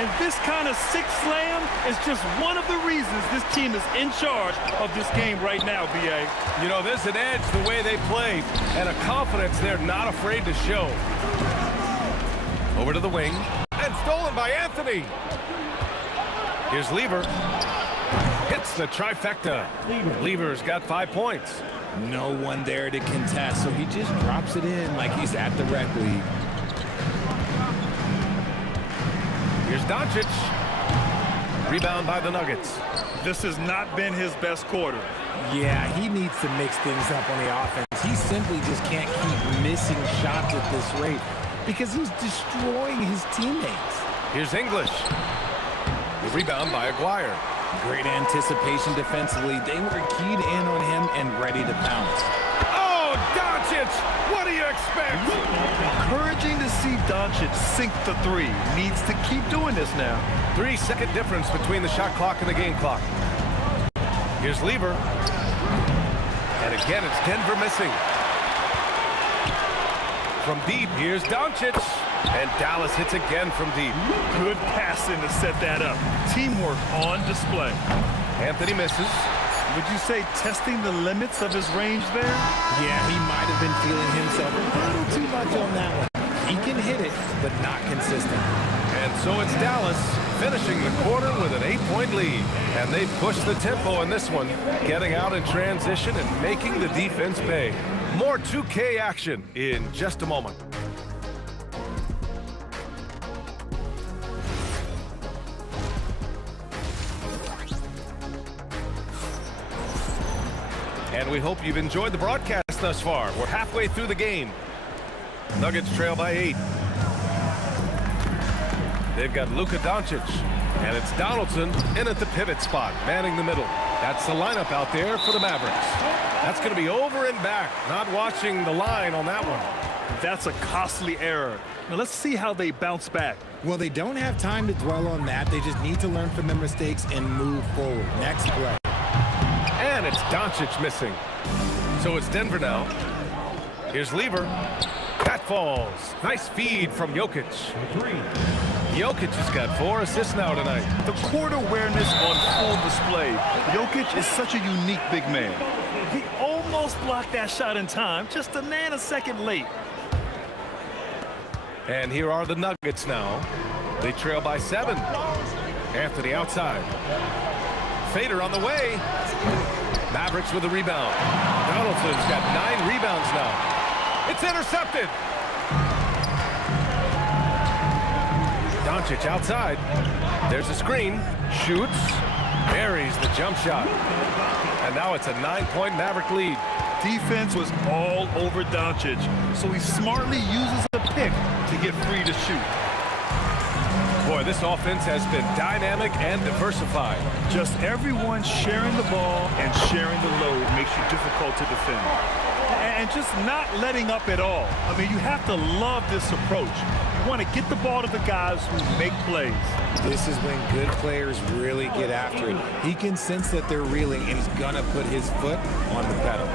And this kind of sick slam is just one of the reasons this team is in charge of this game right now, B.A. You know, there's an edge the way they play and a confidence they're not afraid to show. Over to the wing. And stolen by Anthony. Here's Lever. Hits the trifecta. Lever's got 5 points. No one there to contest, so he just drops it in like he's at the rec league. Here's Doncic. Rebound by the Nuggets. This has not been his best quarter. Yeah, he needs to mix things up on the offense. He simply just can't keep missing shots at this rate because he's destroying his teammates. Here's English. The rebound by Aguirre. Great anticipation defensively. They were keyed in on him and ready to pounce. Oh, Doncic! What do you expect? Encouraging to see Doncic sink the three. Needs to keep doing this now. 3-second difference between the shot clock and the game clock. Here's Lever. And again, it's Denver missing. From deep, here's Doncic. And Dallas hits again from deep. Good passing to set that up. Teamwork on display. Anthony misses. Would you say testing the limits of his range there? Yeah, he might have been feeling himself a little too much on that one. He can hit it, but not consistent. And so it's Dallas finishing the quarter with an 8-point lead. And they push the tempo in this one, getting out in transition and making the defense pay. More 2K action in just a moment. And we hope you've enjoyed the broadcast thus far. We're halfway through the game. Nuggets trail by 8. They've got Luka Doncic. And it's Donaldson in at the pivot spot, manning the middle. That's the lineup out there for the Mavericks. That's going to be over and back. Not watching the line on that one. That's a costly error. Now let's see how they bounce back. Well, they don't have time to dwell on that. They just need to learn from their mistakes and move forward. Next play. And it's Doncic missing. So it's Denver now. Here's Lever. That falls. Nice feed from Jokic. Jokic has got 4 assists now tonight. The court awareness on full display. Jokic is such a unique big man. He almost blocked that shot in time, just a nanosecond late. And here are the Nuggets now. They trail by 7. Anthony outside. Fader on the way. Mavericks with a rebound. Donaldson's got 9 rebounds now. It's intercepted. Doncic outside. There's a screen. Shoots. Buries the jump shot. And now it's a 9-point Maverick lead. Defense was all over Doncic, so he smartly uses a pick to get free to shoot. Boy, this offense has been dynamic and diversified. Just everyone sharing the ball and sharing the load makes you difficult to defend. And just not letting up at all. I mean, you have to love this approach. You want to get the ball to the guys who make plays. This is when good players really get after it. He can sense that they're reeling, and he's going to put his foot on the pedal.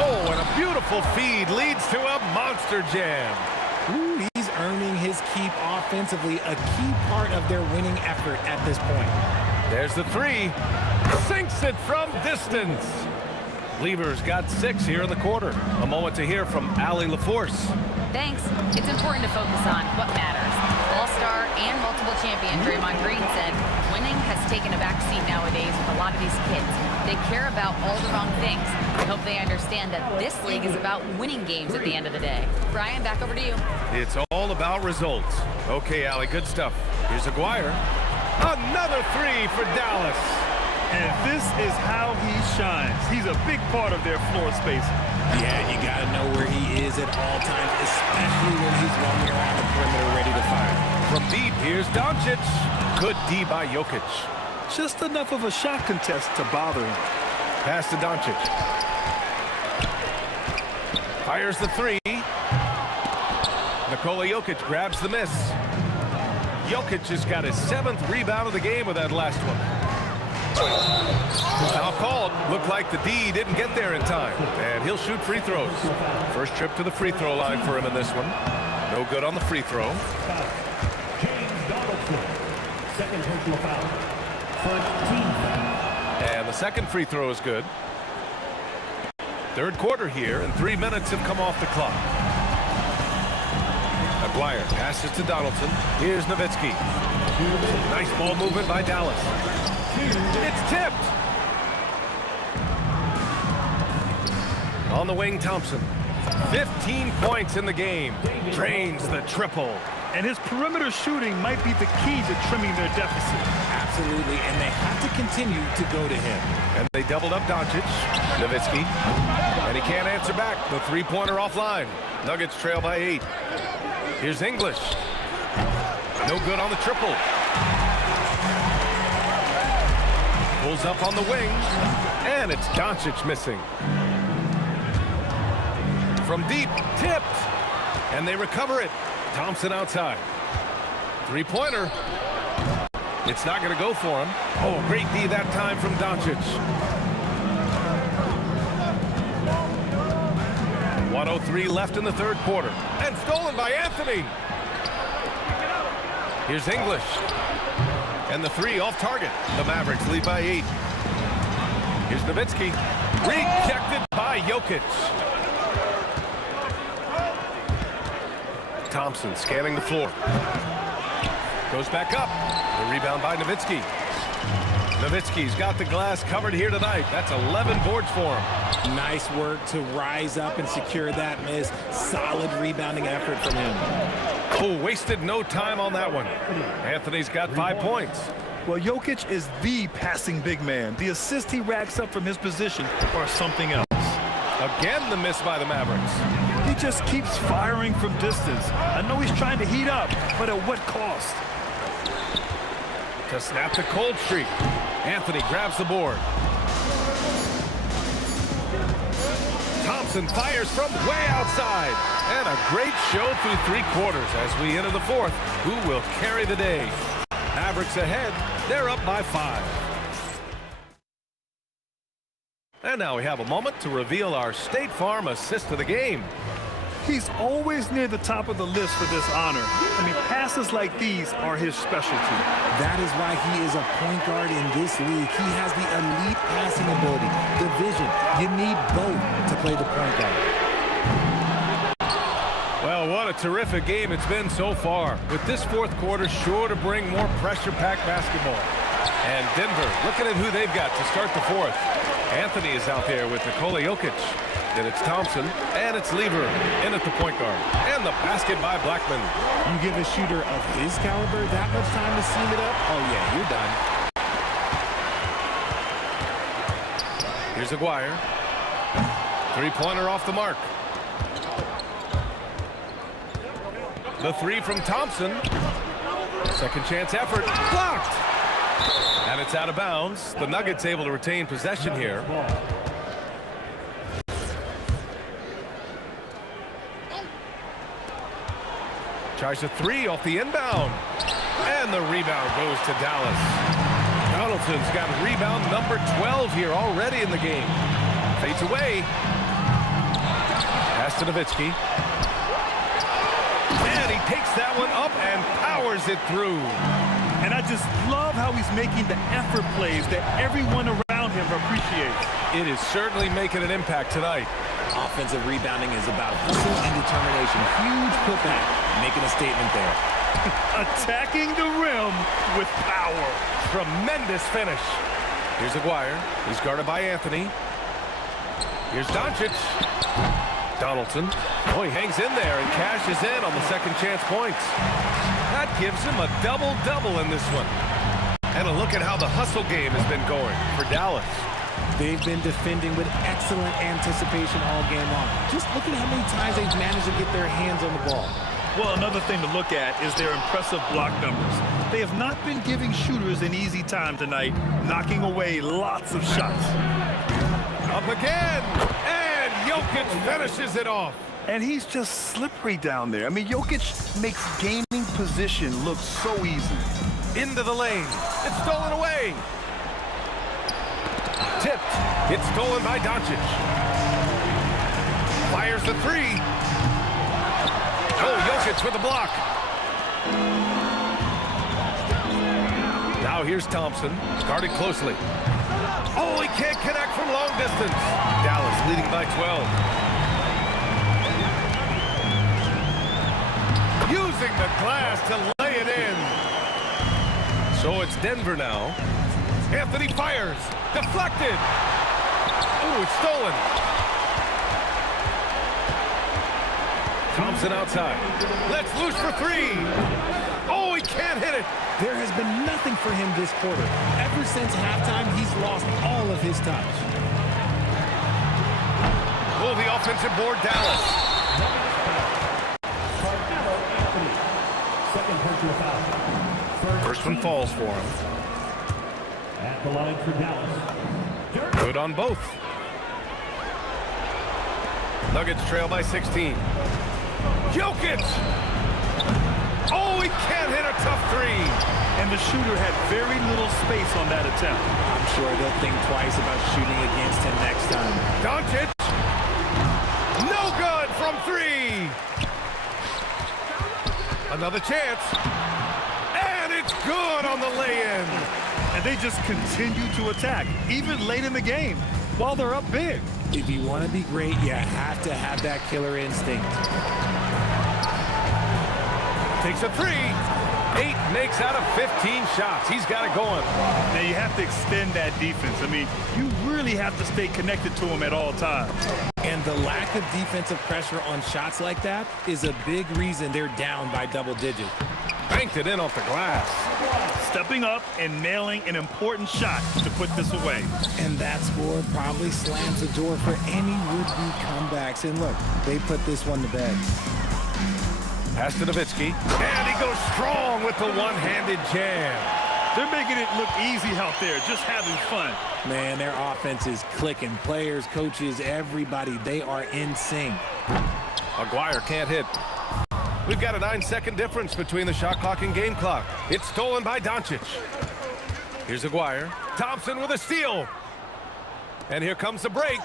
Oh, and a beautiful feed leads to a monster jam. Ooh, he's earning his keep offensively, a key part of their winning effort at this point. There's the 3. Sinks it from distance. Lever's got 6 here in the quarter. A moment to hear from Allie LaForce. Thanks. It's important to focus on what matters. All-star and multiple champion Draymond Green said winning has taken a back seat nowadays with a lot of these kids. They care about all the wrong things. I hope they understand that this league is about winning games at the end of the day. Brian, back over to you. It's all about results. Okay, Allie, good stuff. Here's Aguirre. Another 3 for Dallas. And this is how he shines. He's a big part of their floor space. Yeah, you got to know where he is at all times, especially when he's roaming around the perimeter ready to fire. From deep, here's Doncic. Good D by Jokic. Just enough of a shot contest to bother him. Pass to Doncic. Fires the 3. Nikola Jokic grabs the miss. Jokic has got his 7th rebound of the game with that last one. Foul called. Looked like the D didn't get there in time. And he'll shoot free throws. First trip to the free throw line for him in this one. No good on the free throw. James Donaldson. Second personal foul. First team foul. And the second free throw is good. Third quarter here, and 3 minutes have come off the clock. Dwyer passes to Donaldson. Here's Nowitzki. Nice ball movement by Dallas. It's tipped. On the wing, Thompson. 15 points in the game. Drains the triple. And his perimeter shooting might be the key to trimming their deficit. Absolutely, and they have to continue to go to him. And they doubled up Doncic. Nowitzki. And he can't answer back. The three-pointer offline. Nuggets trail by 8. Here's English. No good on the triple. Pulls up on the wing. And it's Doncic missing. From deep, tipped. And they recover it. Thompson outside. Three-pointer. It's not going to go for him. Oh, great D that time from Doncic. 1:03 left in the third quarter. And stolen by Anthony. Here's English. And the three off target. The Mavericks lead by 8. Here's Nowitzki. Rejected by Jokic. Thompson scanning the floor. Goes back up. The rebound by Nowitzki. Nowitzki's got the glass covered here tonight. That's 11 boards for him. Nice work to rise up and secure that miss. Solid rebounding effort from him. Oh, wasted no time on that one. Anthony's got 5 points. Well, Jokic is the passing big man. The assist he racks up from his position are something else. Again, the miss by the Mavericks. He just keeps firing from distance. I know he's trying to heat up, but at what cost? To snap the cold streak. Anthony grabs the board. Thompson fires from way outside. And a great show through 3 quarters as we enter the fourth. Who will carry the day? Mavericks ahead. They're up by 5. And now we have a moment to reveal our State Farm assist of the game. He's always near the top of the list for this honor. I mean, passes like these are his specialty. That is why he is a point guard in this league. He has the elite passing ability, the vision. You need both to play the point guard. Well, what a terrific game it's been so far. With this fourth quarter sure to bring more pressure-packed basketball. And Denver looking at who they've got to start the fourth. Anthony is out there with Nikola Jokic. Then it's Thompson, and it's Lever in at the point guard. And the basket by Blackman. You give a shooter of his caliber that much time to seam it up, oh yeah, you're done. Here's Aguirre. Three-pointer off the mark. The three from Thompson. Second chance effort. Blocked! And it's out of bounds. The Nuggets able to retain possession here. Tries a three off the inbound. And the rebound goes to Dallas. Donaldson's got rebound number 12 here already in the game. Fades away. Pass to Nowitzki. And he takes that one up and powers it through. And I just love how he's making the effort plays that everyone around him appreciates. It is certainly making an impact tonight. Offensive rebounding is about hustle and determination. Huge putback, making a statement there. Attacking the rim with power. Tremendous finish. Here's Aguirre. He's guarded by Anthony. Here's Doncic. Donaldson. Oh, he hangs in there and cashes in on the second chance points. That gives him a double-double in this one. And a look at how the hustle game has been going for Dallas. They've been defending with excellent anticipation all game long. Just look at how many times they've managed to get their hands on the ball. Well, another thing to look at is their impressive block numbers. They have not been giving shooters an easy time tonight, knocking away lots of shots. Up again, and Jokic finishes it off. And he's just slippery down there. I mean, Jokic makes gaining position look so easy. Into the lane. It's stolen away. Tipped. It's stolen by Doncic. Fires the three. Oh, Jokic with a block. Now here's Thompson. Guarded closely. Oh, he can't connect from long distance. Dallas leading by 12. using the glass to lay it in. So it's Denver now. Anthony fires. Deflected. Ooh, it's stolen. Thompson outside. Let's loose for three. Oh, he can't hit it. There has been nothing for him this quarter. Ever since halftime, he's lost all of his touch. Oh, the offensive board, Dallas. Second personal foul. First one falls for him. At the line for Dallas. Good on both. Nuggets trail by 16. Jokic! Oh, he can't hit a tough three. And the shooter had very little space on that attempt. I'm sure they'll think twice about shooting against him next time. Doncic! No good from three! Another chance. And it's good on the lay-in. And they just continue to attack, even late in the game, while they're up big. If you want to be great, you have to have that killer instinct. Takes a three. 8 makes out of 15 shots. He's got it going. Now you have to extend that defense. I mean, you really have to stay connected to him at all times. And the lack of defensive pressure on shots like that is a big reason they're down by double digits. Banked it in off the glass. Stepping up and nailing an important shot to put this away. And that score probably slams the door for any would-be comebacks. And look, they put this one to bed. Pass to Nowitzki. And he goes strong with the one-handed jam. They're making it look easy out there, just having fun. Man, their offense is clicking. Players, coaches, everybody, they are in sync. Maguire can't hit. We've got a 9-second difference between the shot clock and game clock. It's stolen by Doncic. Here's Aguirre. Thompson with a steal. And here comes the break.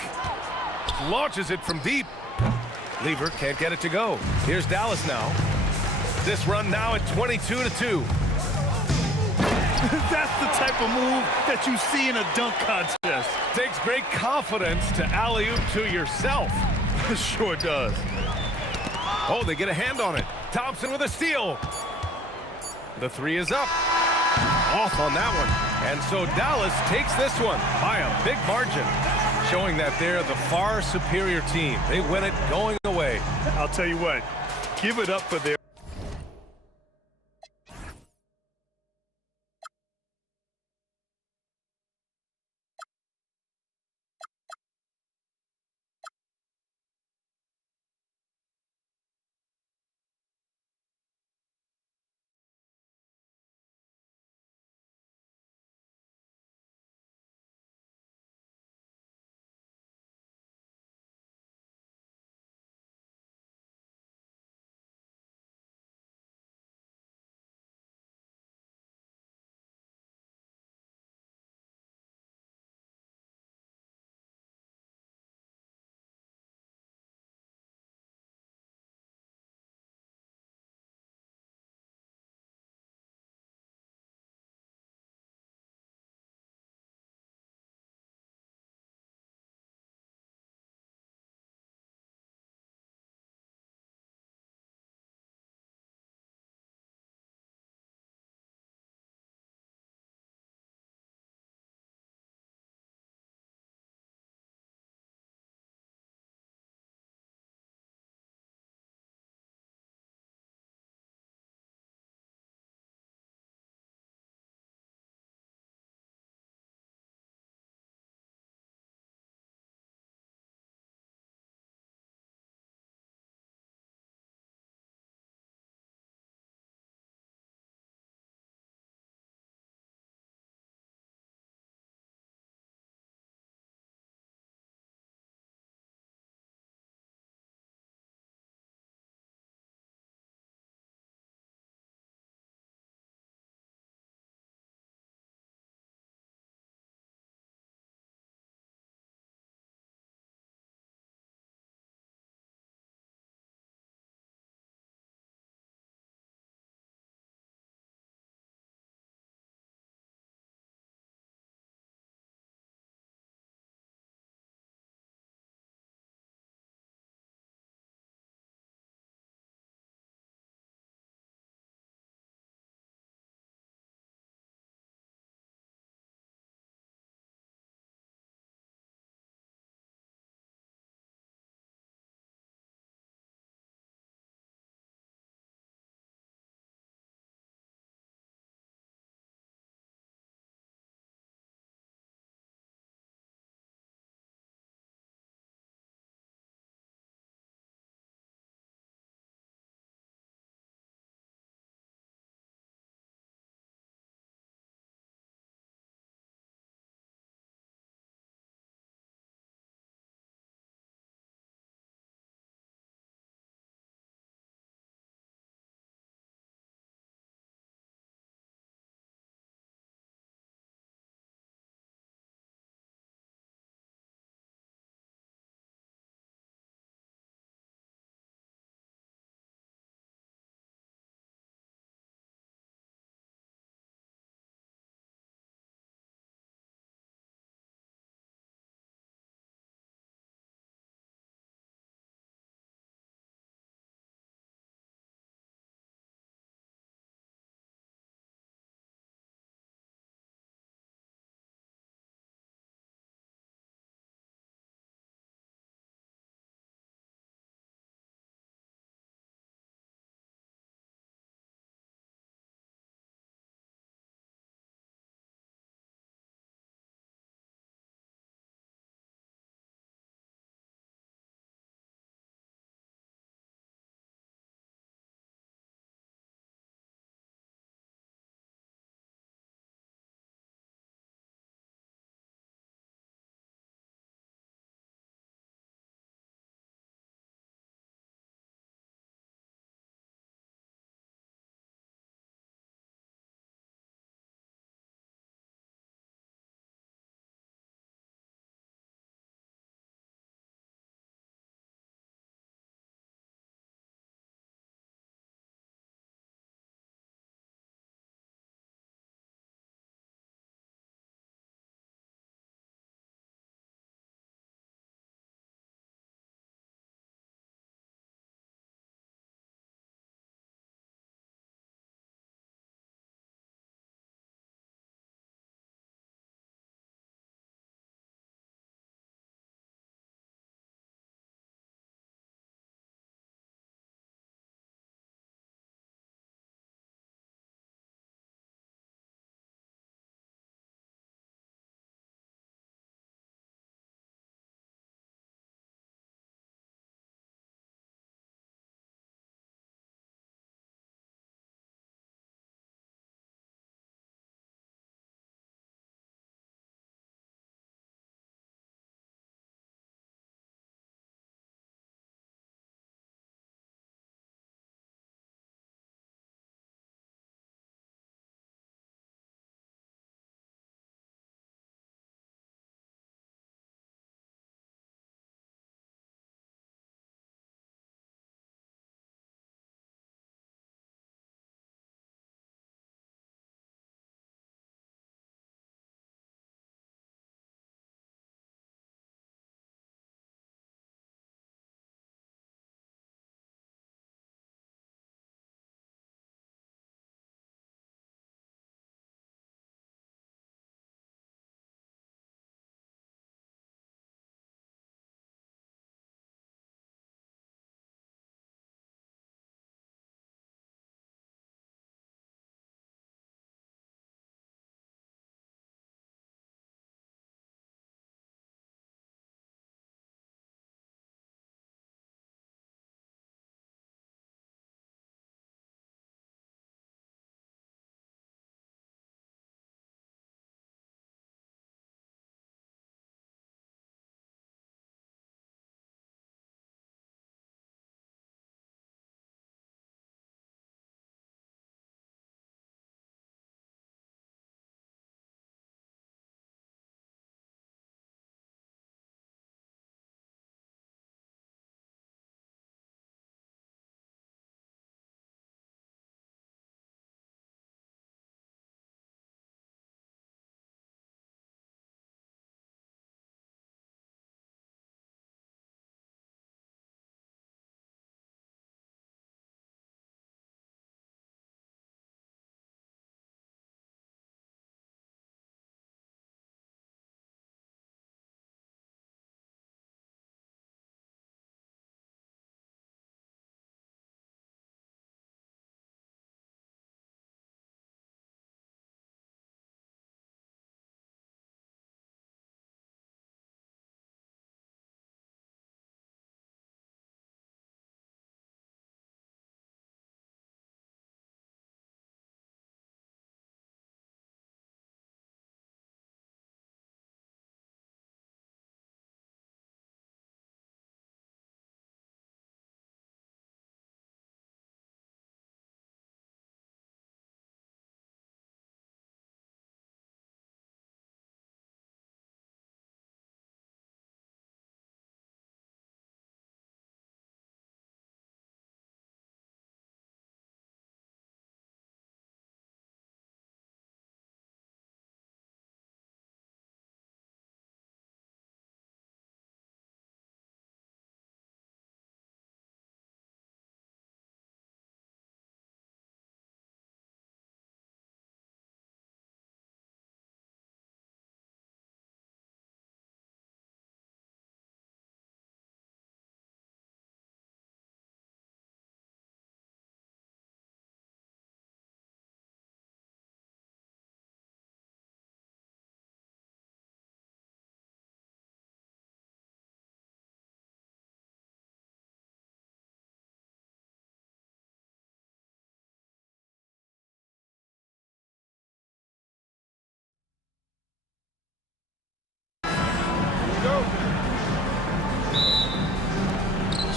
Launches it from deep. Lever can't get it to go. Here's Dallas now. This run now at 22-2. That's the type of move that you see in a dunk contest. Takes great confidence to alley-oop to yourself. Sure does. Oh, they get a hand on it. Thompson with a steal. The three is up. Off on that one. And so Dallas takes this one by a big margin, showing that they're the far superior team. They win it going away. I'll tell you what, give it up for their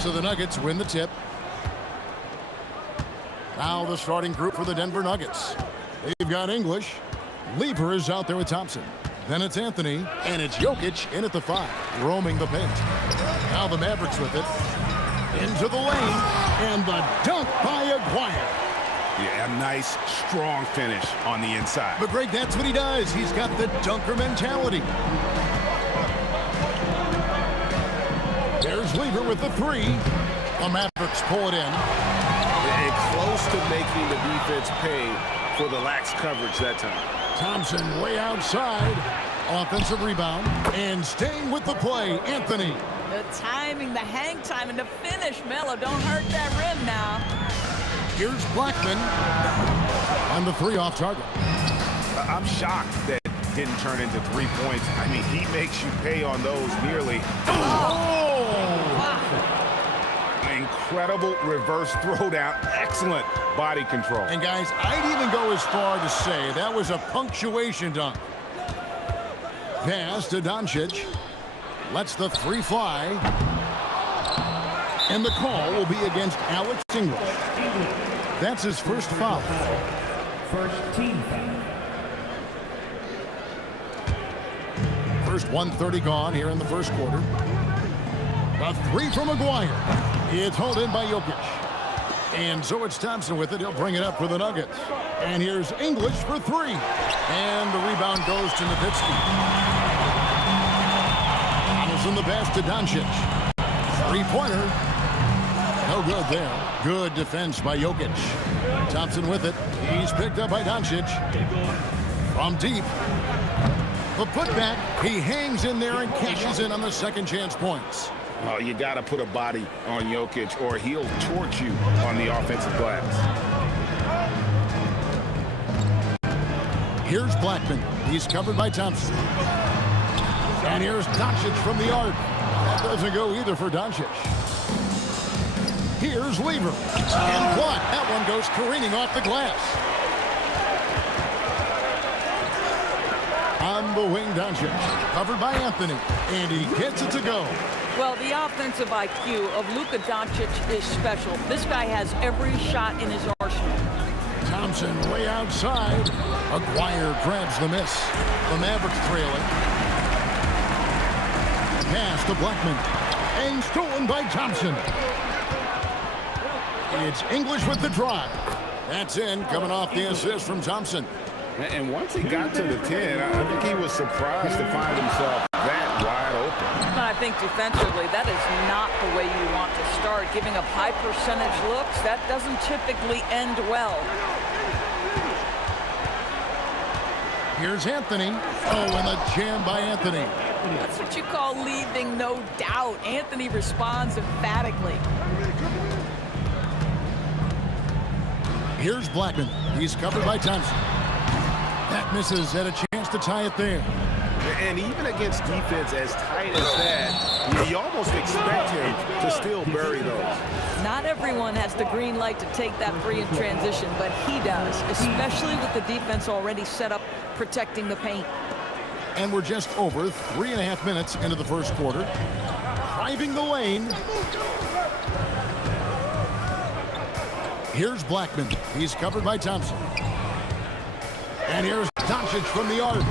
So the Nuggets win the tip. Now the starting group for the Denver Nuggets. They've got English. Lever is out there with Thompson. Then it's Anthony, and it's Jokic in at the 5, roaming the paint. Now the Mavericks with it. Into the lane, and the dunk by Aguirre. Yeah, a nice, strong finish on the inside. But Greg, that's what he does. He's got the dunker mentality. There's Lever with the 3. The Mavericks pull it in. And close to making the defense pay for the lax coverage that time. Thompson way outside. Offensive rebound. And staying with the play, Anthony. The timing, the hang time, and the finish. Melo, don't hurt that rim now. Here's Blackman. And the 3 off target. I'm shocked that didn't turn into 3 points. I mean, he makes you pay on those nearly. Oh! Wow. Incredible reverse throwdown. Excellent body control. And guys, I'd even go as far to say that was a punctuation dunk. Pass to Doncic. Lets the 3 fly. And the call will be against Alex English. That's his first foul. First team foul. First 1:30 gone here in the first quarter. A 3 from Aguirre. It's hauled in by Jokic. And so it's Thompson with it. He'll bring it up for the Nuggets. And here's English for 3. And the rebound goes to Nowitzki. Donaldson the pass to Doncic. 3-pointer. No good there. Good defense by Jokic. Thompson with it. He's picked up by Doncic. From deep. The putback. He hangs in there and cashes in on the second chance points. Oh, you got to put a body on Jokic or he'll torch you on the offensive glass. Here's Blackman. He's covered by Thompson. And here's Doncic from the arc. That doesn't go either for Doncic. Here's Lever. And blocked. That one goes careening off the glass. On the wing, Doncic. Covered by Anthony. And he gets it to go. Well, the offensive IQ of Luka Doncic is special. This guy has every shot in his arsenal. Thompson way outside. Aguirre grabs the miss. The Mavericks trailing. Pass to Blackman. And stolen by Thompson. It's English with the drive. That's in, coming off the assist from Thompson. And once he got to the 10, I think he was surprised to find himself that wide open. I think defensively, that is not the way you want to start. Giving up high percentage looks, that doesn't typically end well. Here's Anthony. Oh, and a jam by Anthony. That's what you call leaving no doubt. Anthony responds emphatically. Here's Blackman. He's covered by Thompson. That misses. Had a chance to tie it there. And even against defense as tight as that, you almost expect him to still bury those. Not everyone has the green light to take that 3 in transition, but he does, especially with the defense already set up protecting the paint. And we're just over 3.5 minutes into the first quarter. Driving the lane. Here's Blackman. He's covered by Thompson. And here's Doncic from the arc.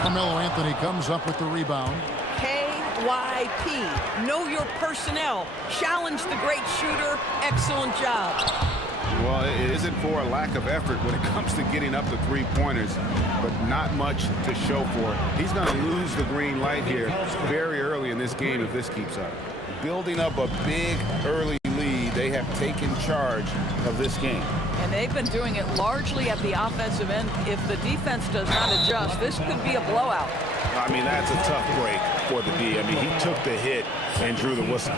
Carmelo Anthony comes up with the rebound. KYP. Know your personnel. Challenge the great shooter. Excellent job. Well, it isn't for a lack of effort when it comes to getting up the 3-pointers, but not much to show for it. He's going to lose the green light here very early in this game if this keeps up. Building up a big early lead, they have taken charge of this game. And they've been doing it largely at the offensive end. If the defense does not adjust, this could be a blowout. I mean, that's a tough break for the D. I mean, he took the hit and drew the whistle.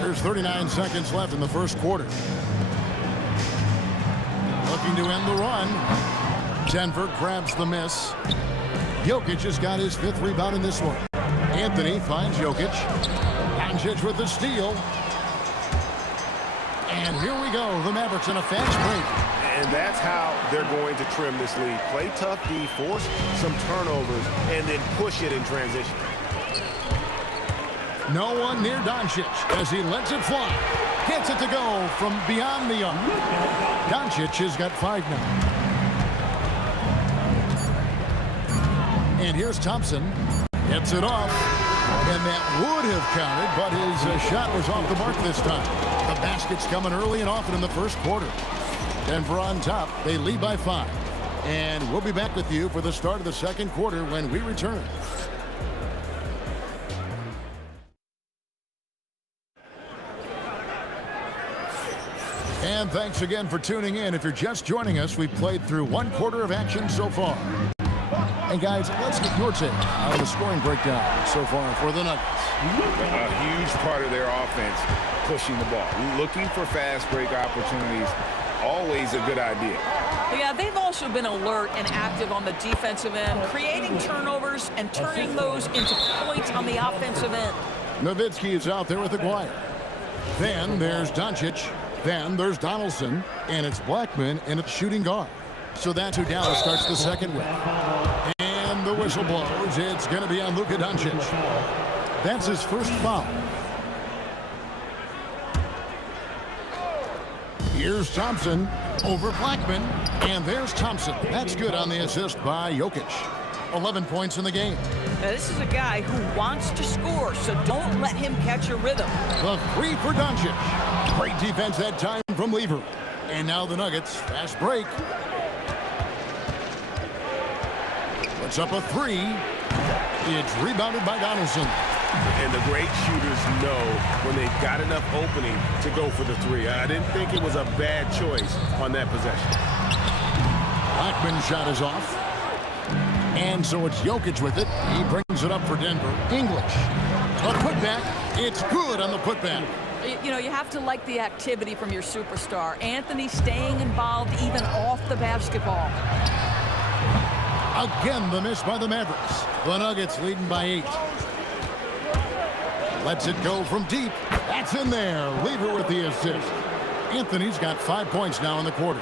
There's 39 seconds left in the first quarter. Looking to end the run. Denver grabs the miss. Jokic has got his 5th rebound in this one. Anthony finds Jokic. Doncic with the steal. And here we go. The Mavericks in a fast break. And that's how they're going to trim this lead. Play tough D, force some turnovers, and then push it in transition. No one near Doncic as he lets it fly. Gets it to go from beyond the arc. Doncic has got 5 now. And here's Thompson. Gets it off. And that would have counted, but his shot was off the mark this time. The basket's coming early and often in the first quarter. Denver on top. They lead by 5. And we'll be back with you for the start of the second quarter when we return. And thanks again for tuning in. If you're just joining us, we've played through 1 quarter of action so far. And guys, let's get your take on the scoring breakdown so far for the Nuggets. A huge part of their offense, pushing the ball. Looking for fast break opportunities, always a good idea. Yeah, they've also been alert and active on the defensive end, creating turnovers and turning those into points on the offensive end. Nowitzki is out there with Aguirre. Then there's Doncic. Then there's Donaldson. And it's Blackman and it's shooting guard. So that's who Dallas starts the second with. And the whistle blows. It's going to be on Luka Doncic. That's his first foul. Here's Thompson over Blackman. And there's Thompson. That's good on the assist by Jokic. 11 points in the game. Now, this is a guy who wants to score, so don't let him catch a rhythm. The 3 for Doncic. Great defense that time from Lever. And now the Nuggets. Fast break. Puts up a 3. It's rebounded by Donaldson. And the great shooters know when they've got enough opening to go for the 3. I didn't think it was a bad choice on that possession. Blackman's shot is off. And so it's Jokic with it. He brings it up for Denver. English. A putback. It's good on the putback. You know, you have to like the activity from your superstar. Anthony staying involved even off the basketball. Again, the miss by the Mavericks. The Nuggets leading by 8. Lets it go from deep. That's in there. Lever with the assist. Anthony's got 5 points now in the quarter.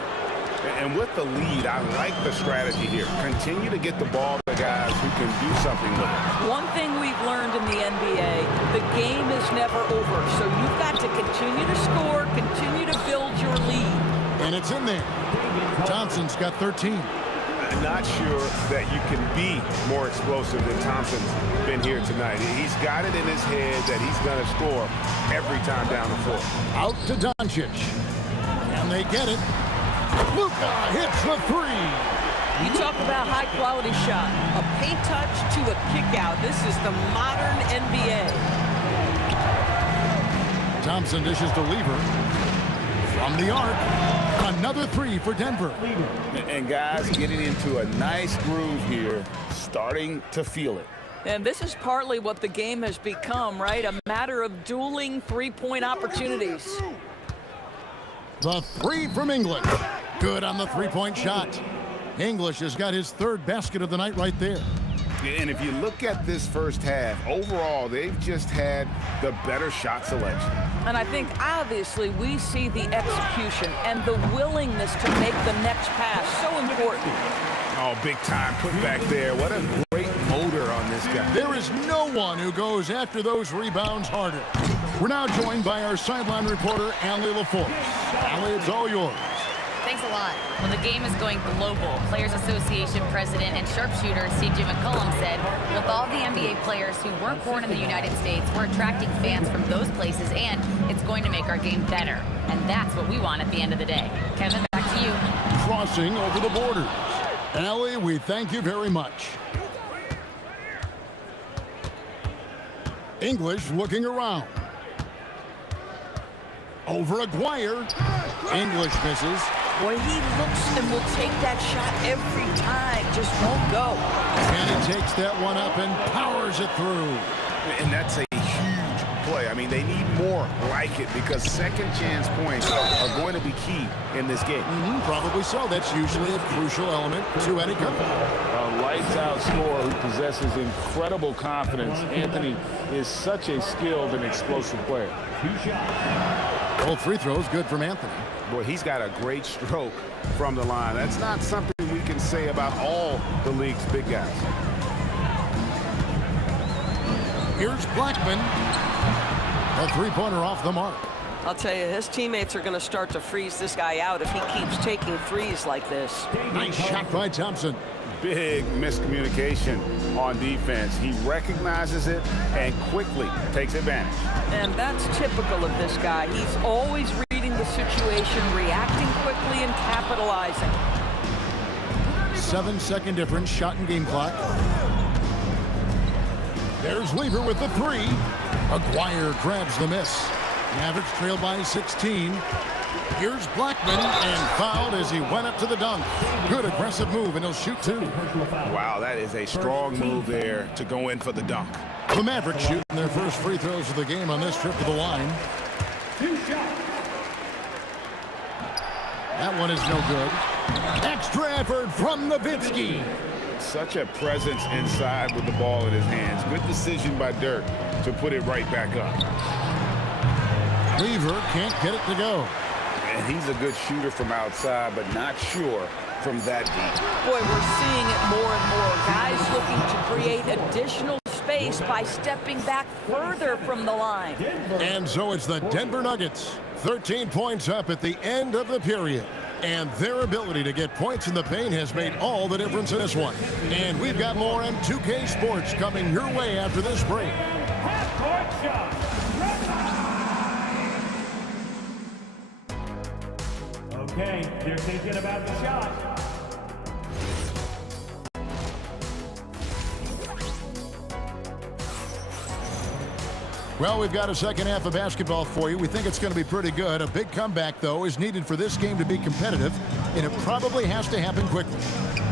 And with the lead, I like the strategy here. Continue to get the ball to guys who can do something with it. One thing we've learned in the NBA, the game is never over. So you've got to continue to score, continue to build your lead. And it's in there. Thompson's got 13. I'm not sure that you can be more explosive than Thompson's been here tonight. He's got it in his head that he's going to score every time down the floor. Out to Doncic. And they get it. Luka hits the 3. You talk about high-quality shot. A paint touch to a kick-out. This is the modern NBA. Thompson dishes to Lever. From the arc. Another 3 for Denver. And guys getting into a nice groove here, starting to feel it. And this is partly what the game has become, right? A matter of dueling three-point opportunities. The 3 from English. Good on the 3-point shot. English has got his 3rd basket of the night right there. And if you look at this first half, overall, they've just had the better shot selection. And I think, obviously, we see the execution and the willingness to make the next pass so important. Oh, big time put back there. What a great motor on this guy. There is no one who goes after those rebounds harder. We're now joined by our sideline reporter, Allie LaForce. Allie, it's all yours. Thanks a lot. Well, the game is going global. Players Association president and sharpshooter C.J. McCollum said, with all the NBA players who weren't born in the United States, we're attracting fans from those places, and it's going to make our game better. And that's what we want at the end of the day. Kevin, back to you. Crossing over the borders. Allie, we thank you very much. English looking around. Over Aguirre. English misses. Boy, he looks and will take that shot every time. Just won't go. And he takes that one up and powers it through. And that's a huge play. I mean, they need more like it because second chance points are going to be key in this game. Probably so. That's usually a crucial element to any comeback. A lights-out scorer who possesses incredible confidence. Anthony is such a skilled and explosive player. Both free throws good from Anthony. Boy, he's got a great stroke from the line. That's not something we can say about all the league's big guys. Here's Blackman. A three-pointer off the mark. I'll tell you, his teammates are going to start to freeze this guy out if he keeps taking threes like this. Nice shot by Thompson. Big miscommunication on defense. He recognizes it and quickly takes advantage. And that's typical of this guy. He's always reading the situation, reacting quickly, and capitalizing. 7-second difference, shot and game clock. There's Weaver with the three. Aguirre grabs the miss. Mavericks trail by 16. Here's Blackman, and fouled as he went up to the dunk. Good aggressive move, and he'll shoot two. Wow, that is a strong move there to go in for the dunk. The Mavericks shooting their first free throws of the game on this trip to the line. That one is no good. Extra effort from Nowitzki. Such a presence inside with the ball in his hands. Good decision by Dirk to put it right back up. Weaver can't get it to go. And he's a good shooter from outside, but not sure from that deep. Boy, we're seeing it more and more. Guys looking to create additional space by stepping back further from the line. And so it's the Denver Nuggets. 13 points up at the end of the period. And their ability to get points in the paint has made all the difference in this one. And we've got more on 2K Sports coming your way after this break. Half-court shot. Okay, they're thinking about the shot. Well, we've got a second half of basketball for you. We think it's going to be pretty good. A big comeback, though, is needed for this game to be competitive, and it probably has to happen quickly.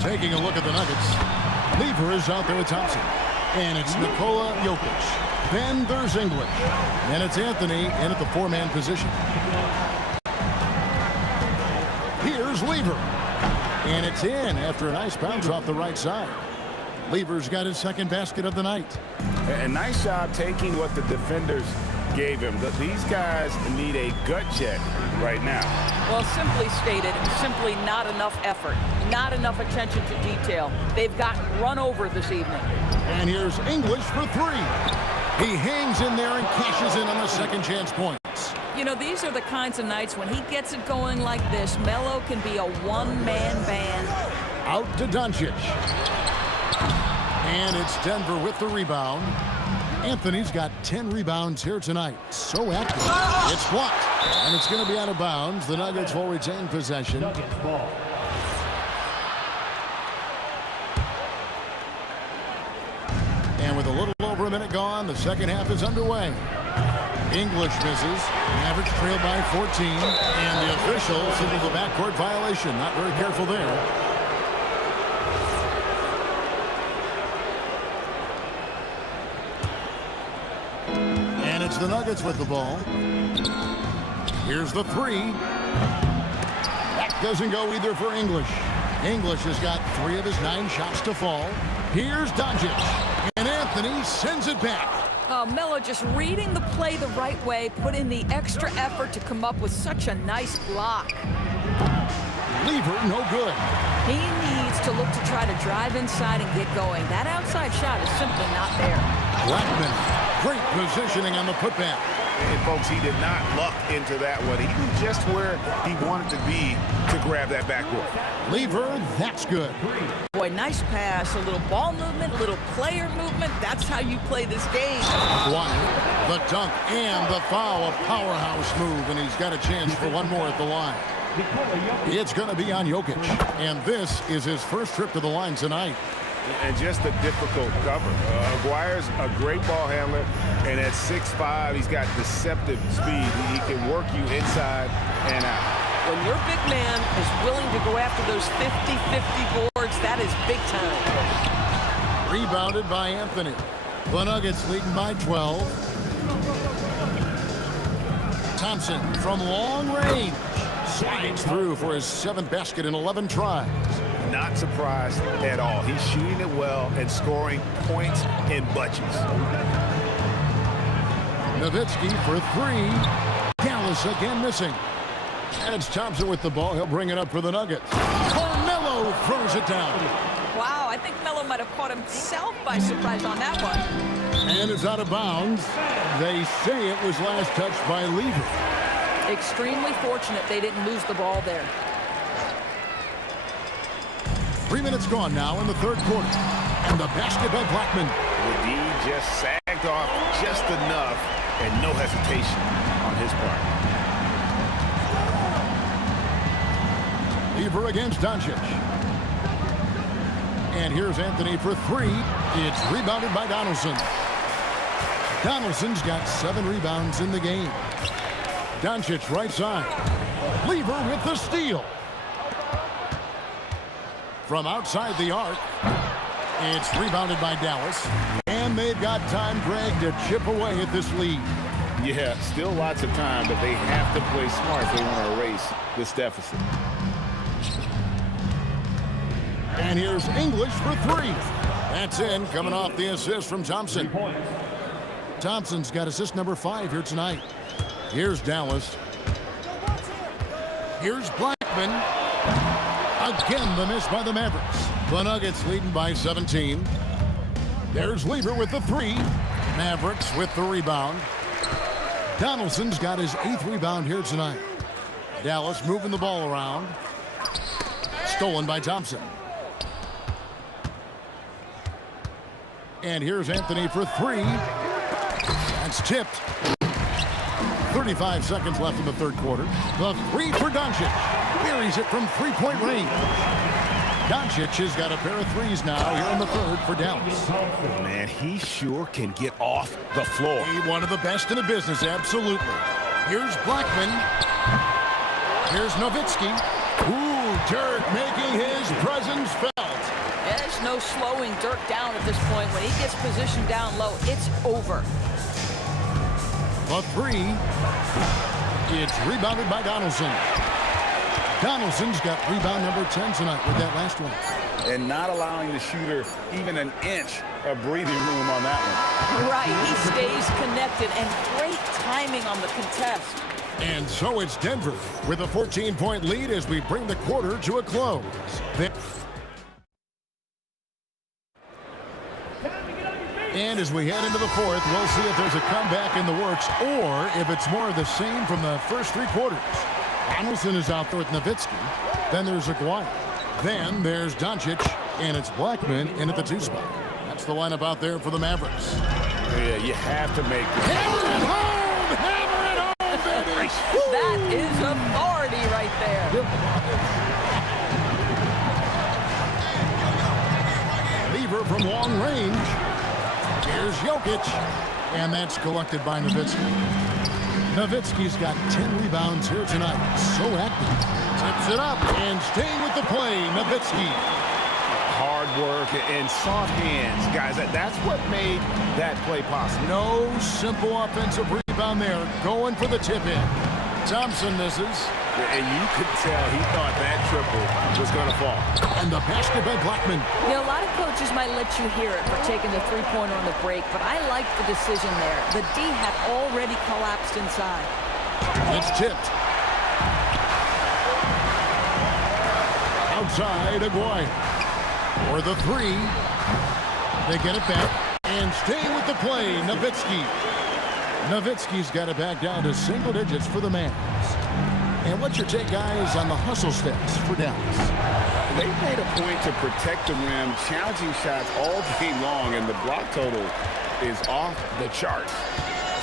Taking a look at the Nuggets. Weaver is out there with Thompson. And it's Nikola Jokic. Then there's English. And it's Anthony in at the four-man position. Here's Weaver. And it's in after a nice bounce off the right side. Weaver's got his second basket of the night. A nice job taking what the defenders gave him. These guys need a gut check right now. Well, simply stated, simply not enough effort, not enough attention to detail. They've gotten run over this evening. And here's English for three. He hangs in there and cashes in on the second chance points. You know, these are the kinds of nights when he gets it going like this, Melo can be a one-man band. Out to Doncic. And it's Denver with the rebound. Anthony's got 10 rebounds here tonight. So active. It's blocked. And it's going to be out of bounds. The Nuggets will retain possession. And with a little over a minute gone, the second half is underway. English misses. Mavericks trail by 14. And the official signals a backcourt violation. Not very careful there. It's the Nuggets with the ball. Here's the three. That doesn't go either for English. English has got 3 of his 9 shots to fall. Here's Doncic. And Anthony sends it back. Melo just reading the play the right way, put in the extra effort to come up with such a nice block. Weaver, no good. He needs to look to try to drive inside and get going. That outside shot is simply not there. Blackman, great positioning on the putback. And folks, he did not luck into that one. He knew just where he wanted to be to grab that backboard. Weaver, that's good. Boy, nice pass, a little ball movement, a little player movement. That's how you play this game. The dunk and the foul, a powerhouse move, and he's got a chance for one more at the line. It's going to be on Jokic, and this is his first trip to the line tonight. And just a difficult cover. Aguirre's a great ball handler, and at 6'5", he's got deceptive speed. He can work you inside and out. When your big man is willing to go after those 50-50 boards, that is big time. Rebounded by Anthony. The Nuggets leading by 12. Thompson from long range slides through for his 7th basket in 11 tries. Not surprised at all. He's shooting it well and scoring points in bunches. Nowitzki for 3. Dallas again missing. And it's Thompson with the ball. He'll bring it up for the Nuggets. Carmelo throws it down. Wow, I think Melo might have caught himself by surprise on that one. And it's out of bounds. They say it was last touched by Lever. Extremely fortunate they didn't lose the ball there. 3 minutes gone now in the third quarter. And the basket by Blackman. The D just sagged off just enough and no hesitation on his part. Lever against Doncic. And here's Anthony for three. It's rebounded by Donaldson. Donaldson's got 7 rebounds in the game. Doncic right side. Lever with the steal. From outside the arc, it's rebounded by Dallas. And they've got time, Greg, to chip away at this lead. Yeah, still lots of time, but they have to play smart if they want to erase this deficit. And here's English for three. That's in, coming off the assist from Thompson. Thompson's got assist number 5 here tonight. Here's Dallas. Here's Blackman. Again, the miss by the Mavericks. The Nuggets leading by 17. There's Lever with the 3. Mavericks with the rebound. Donaldson's got his 8th rebound here tonight. Dallas moving the ball around. Stolen by Thompson. And here's Anthony for 3. That's tipped. 35 seconds left in the third quarter. The 3 for Doncic. Buries it from three-point range. Doncic has got a pair of 3s now here in the third for Dallas. Man, he sure can get off the floor. One of the best in the business, absolutely. Here's Blackman. Here's Nowitzki. Ooh, Dirk making his presence felt. There's no slowing Dirk down at this point. When he gets positioned down low, it's over. A 3. It's rebounded by Donaldson. Donaldson's got rebound number 10 tonight with that last one. And not allowing the shooter even an inch of breathing room on that one. Right, he stays connected, and great timing on the contest. And so it's Denver with a 14-point lead as we bring the quarter to a close. And as we head into the fourth, we'll see if there's a comeback in the works or if it's more of the same from the first 3 quarters. Donaldson is out there with Nowitzki. Then there's Aguirre. Then there's Doncic, and it's Blackman in at the 2 spot. That's the lineup out there for the Mavericks. Yeah, you have to make this. Hammer it home! Hammer it home, baby! That is authority right there. Lever from long range. Here's Jokic, and that's collected by Nowitzki. Nowitzki's got 10 rebounds here tonight. So active. Tips it up and staying with the play. Nowitzki. Hard work and soft hands, guys. That's what made that play possible. No simple offensive rebound there. Going for the tip-in. Thompson misses. And you could tell he thought that triple was going to fall. And the basket by Blackman. You know, a lot of coaches might let you hear it for taking the 3-pointer on the break, but I like the decision there. The D had already collapsed inside. It's tipped. Outside, Aguirre. For the 3. They get it back. And staying with the play, Nowitzki. Nowitzki's got it back down to single digits for the Mavs. And what's your take, guys, on the hustle steps for Dallas? They made a point to protect the rim, challenging shots all game long, and the block total is off the charts.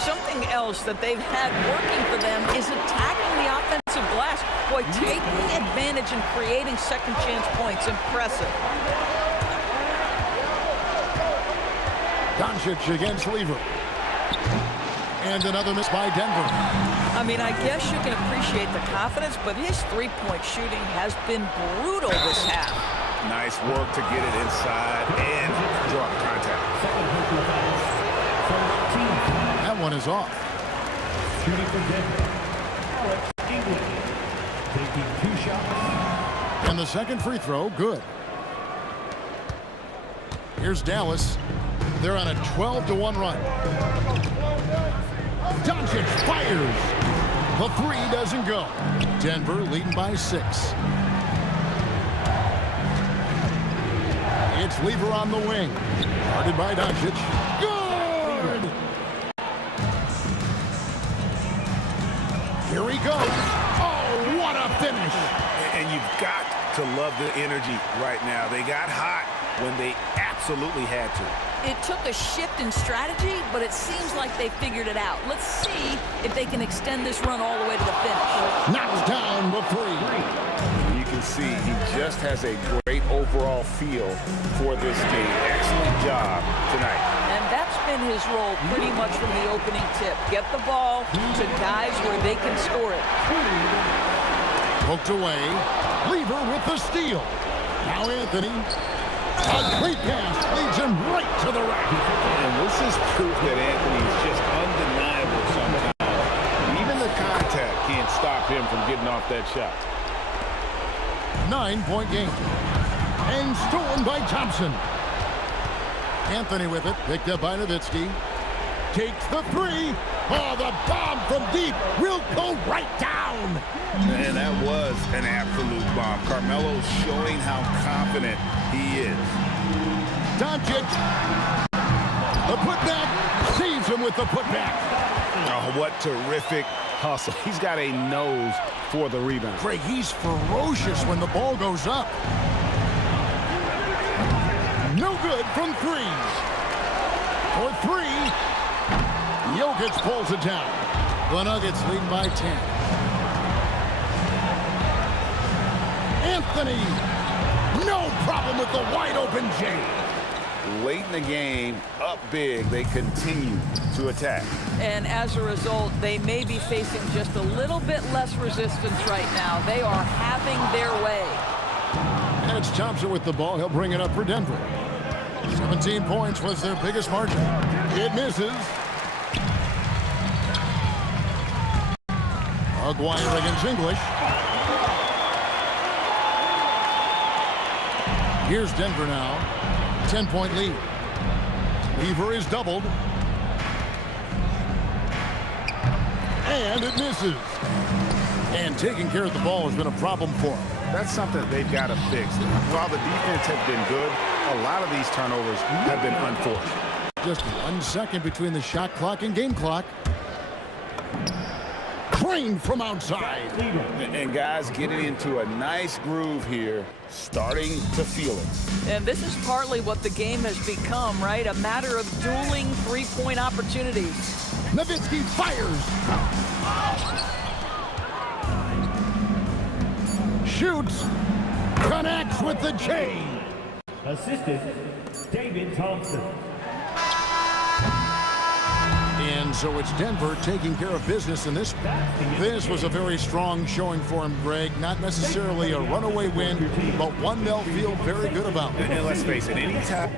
Something else that they've had working for them is attacking the offensive glass. Boy, taking advantage and creating second-chance points. Impressive. Doncic against Lever. And another miss by Denver. I mean, I guess you can appreciate the confidence, but his 3-point shooting has been brutal this half. Nice work to get it inside and draw contact. That one is off. Shooting for Denver, Alex English, taking 2 shots. And the second free throw, good. Here's Dallas. They're on a 12-1 run. Doncic fires. The 3 doesn't go. Denver leading by 6. It's Lever on the wing. Guarded by Doncic. Good! Here he goes. Oh, what a finish. And you've got to love the energy right now. They got hot when they absolutely had to. It took a shift in strategy, but it seems like they figured it out. Let's see if they can extend this run all the way to the finish. Knocks down the three. You can see he just has a great overall feel for this game. Excellent job tonight. And that's been his role pretty much from the opening tip. Get the ball to guys where they can score it. Poked away. Lever with the steal. Now Anthony. A great pass leads him right to the rack. And this is proof that Anthony is just undeniable sometimes. Even the contact can't stop him from getting off that shot. 9-point game. And stolen by Thompson. Anthony with it. Picked up by Nowitzki. Takes the three. Oh, the bomb from deep will go right down. And that was an absolute bomb. Carmelo's showing how confident he is. Doncic. The putback. Saves him with the putback. Oh, what terrific hustle. He's got a nose for the rebound. Greg, he's ferocious when the ball goes up. No good from threes. For three. Jokic pulls it down. The Nuggets lead by 10. Anthony. No problem with the wide open J. Late in the game, up big, they continue to attack. And as a result, they may be facing just a little bit less resistance right now. They are having their way. And it's Thompson with the ball. He'll bring it up for Denver. 17 points was their biggest margin. It misses. Aguirre against English. Here's Denver now. 10-point lead. Weaver is doubled. And it misses. And taking care of the ball has been a problem for them. That's something they've got to fix. While the defense has been good, a lot of these turnovers have been unforced. Just 1 second between the shot clock and game clock. Drained from outside. And guys getting into a nice groove here, starting to feel it. And this is partly what the game has become, right? A matter of dueling three-point opportunities. Nowitzki fires. Shoots. Connects with the J. Assistant, David Thompson. And so it's Denver taking care of business in this. This was a very strong showing for him, Greg. Not necessarily a runaway win, but one they'll feel very good about. And let's face it, anytime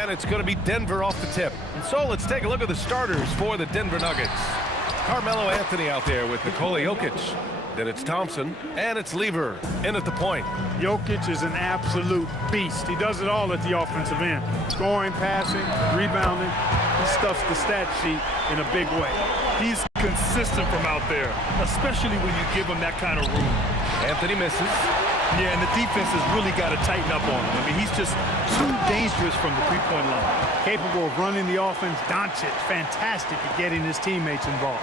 And it's going to be Denver off the tip. And so let's take a look at the starters for the Denver Nuggets. Carmelo Anthony out there with Nikola Jokic. Then it's Thompson, and it's Lever in at the point. Jokic is an absolute beast. He does it all at the offensive end. Scoring, passing, rebounding. He stuffs the stat sheet in a big way. He's consistent from out there, especially when you give him that kind of room. Anthony misses. Yeah, and the defense has really got to tighten up on him. I mean, he's just too dangerous from the three-point line. Capable of running the offense. Doncic, fantastic at getting his teammates involved.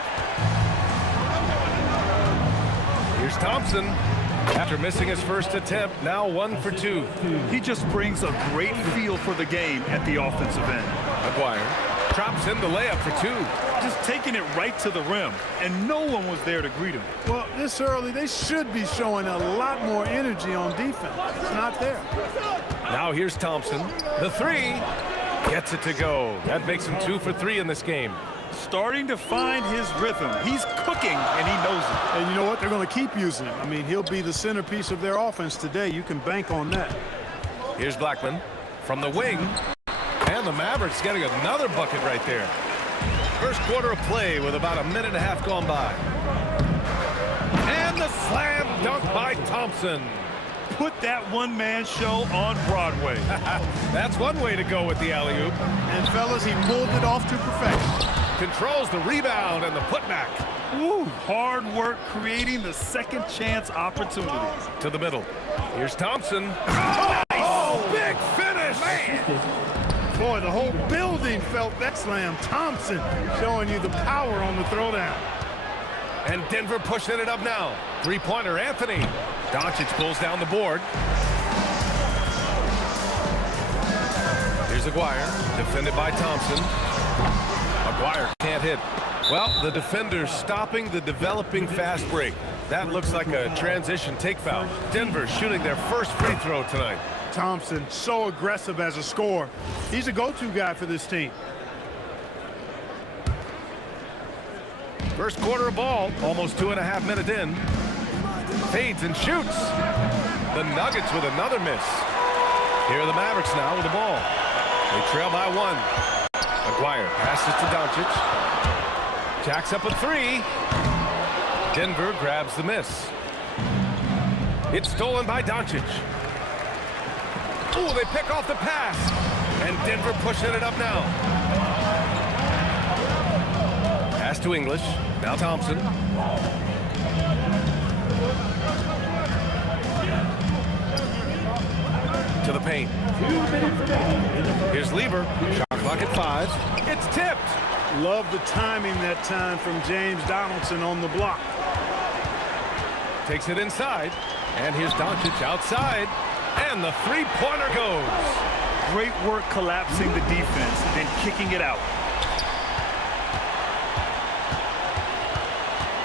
Here's Thompson. After missing his first attempt, now 1 for 2. He just brings a great feel for the game at the offensive end. Maguire drops in the layup for 2. Just taking it right to the rim, and no one was there to greet him. Well, this early, they should be showing a lot more energy on defense. It's not there. Now here's Thompson. The 3 gets it to go. That makes him 2 for 3 in this game. Starting to find his rhythm. He's cooking, and he knows it. And you know what? They're going to keep using him. I mean, he'll be the centerpiece of their offense today. You can bank on that. Here's Blackman from the wing. And the Mavericks getting another bucket right there. First quarter of play with about a minute and a half gone by. And the slam dunk by Thompson. Put that one-man show on Broadway. That's one way to go with the alley-oop. And, fellas, he pulled it off to perfection. Controls the rebound and the putback. Woo, hard work creating the second chance opportunity. To the middle. Here's Thompson. Oh, big finish. Man. Boy, the whole building felt that slam. Thompson showing you the power on the throwdown. And Denver pushing it up now. Three-pointer, Anthony. Doncic pulls down the board. Here's Aguirre, defended by Thompson. Aguirre can't hit. Well, the defender's stopping the developing fast break. That looks like a transition take foul. Denver shooting their first free throw tonight. Thompson, so aggressive as a scorer. He's a go-to guy for this team. First quarter of ball, almost 2.5 minutes in. Fades and shoots. The Nuggets with another miss. Here are the Mavericks now with the ball. They trail by 1. Aguirre passes to Doncic. Jacks up a 3. Denver grabs the miss. It's stolen by Doncic. Ooh, they pick off the pass. And Denver pushing it up now. Pass to English. Now Thompson. To the paint. Here's Lever. Shot clock at 5. It's tipped. Love the timing that time from James Donaldson on the block. Takes it inside. And here's Doncic outside. And the three-pointer goes. Great work collapsing the defense and then kicking it out.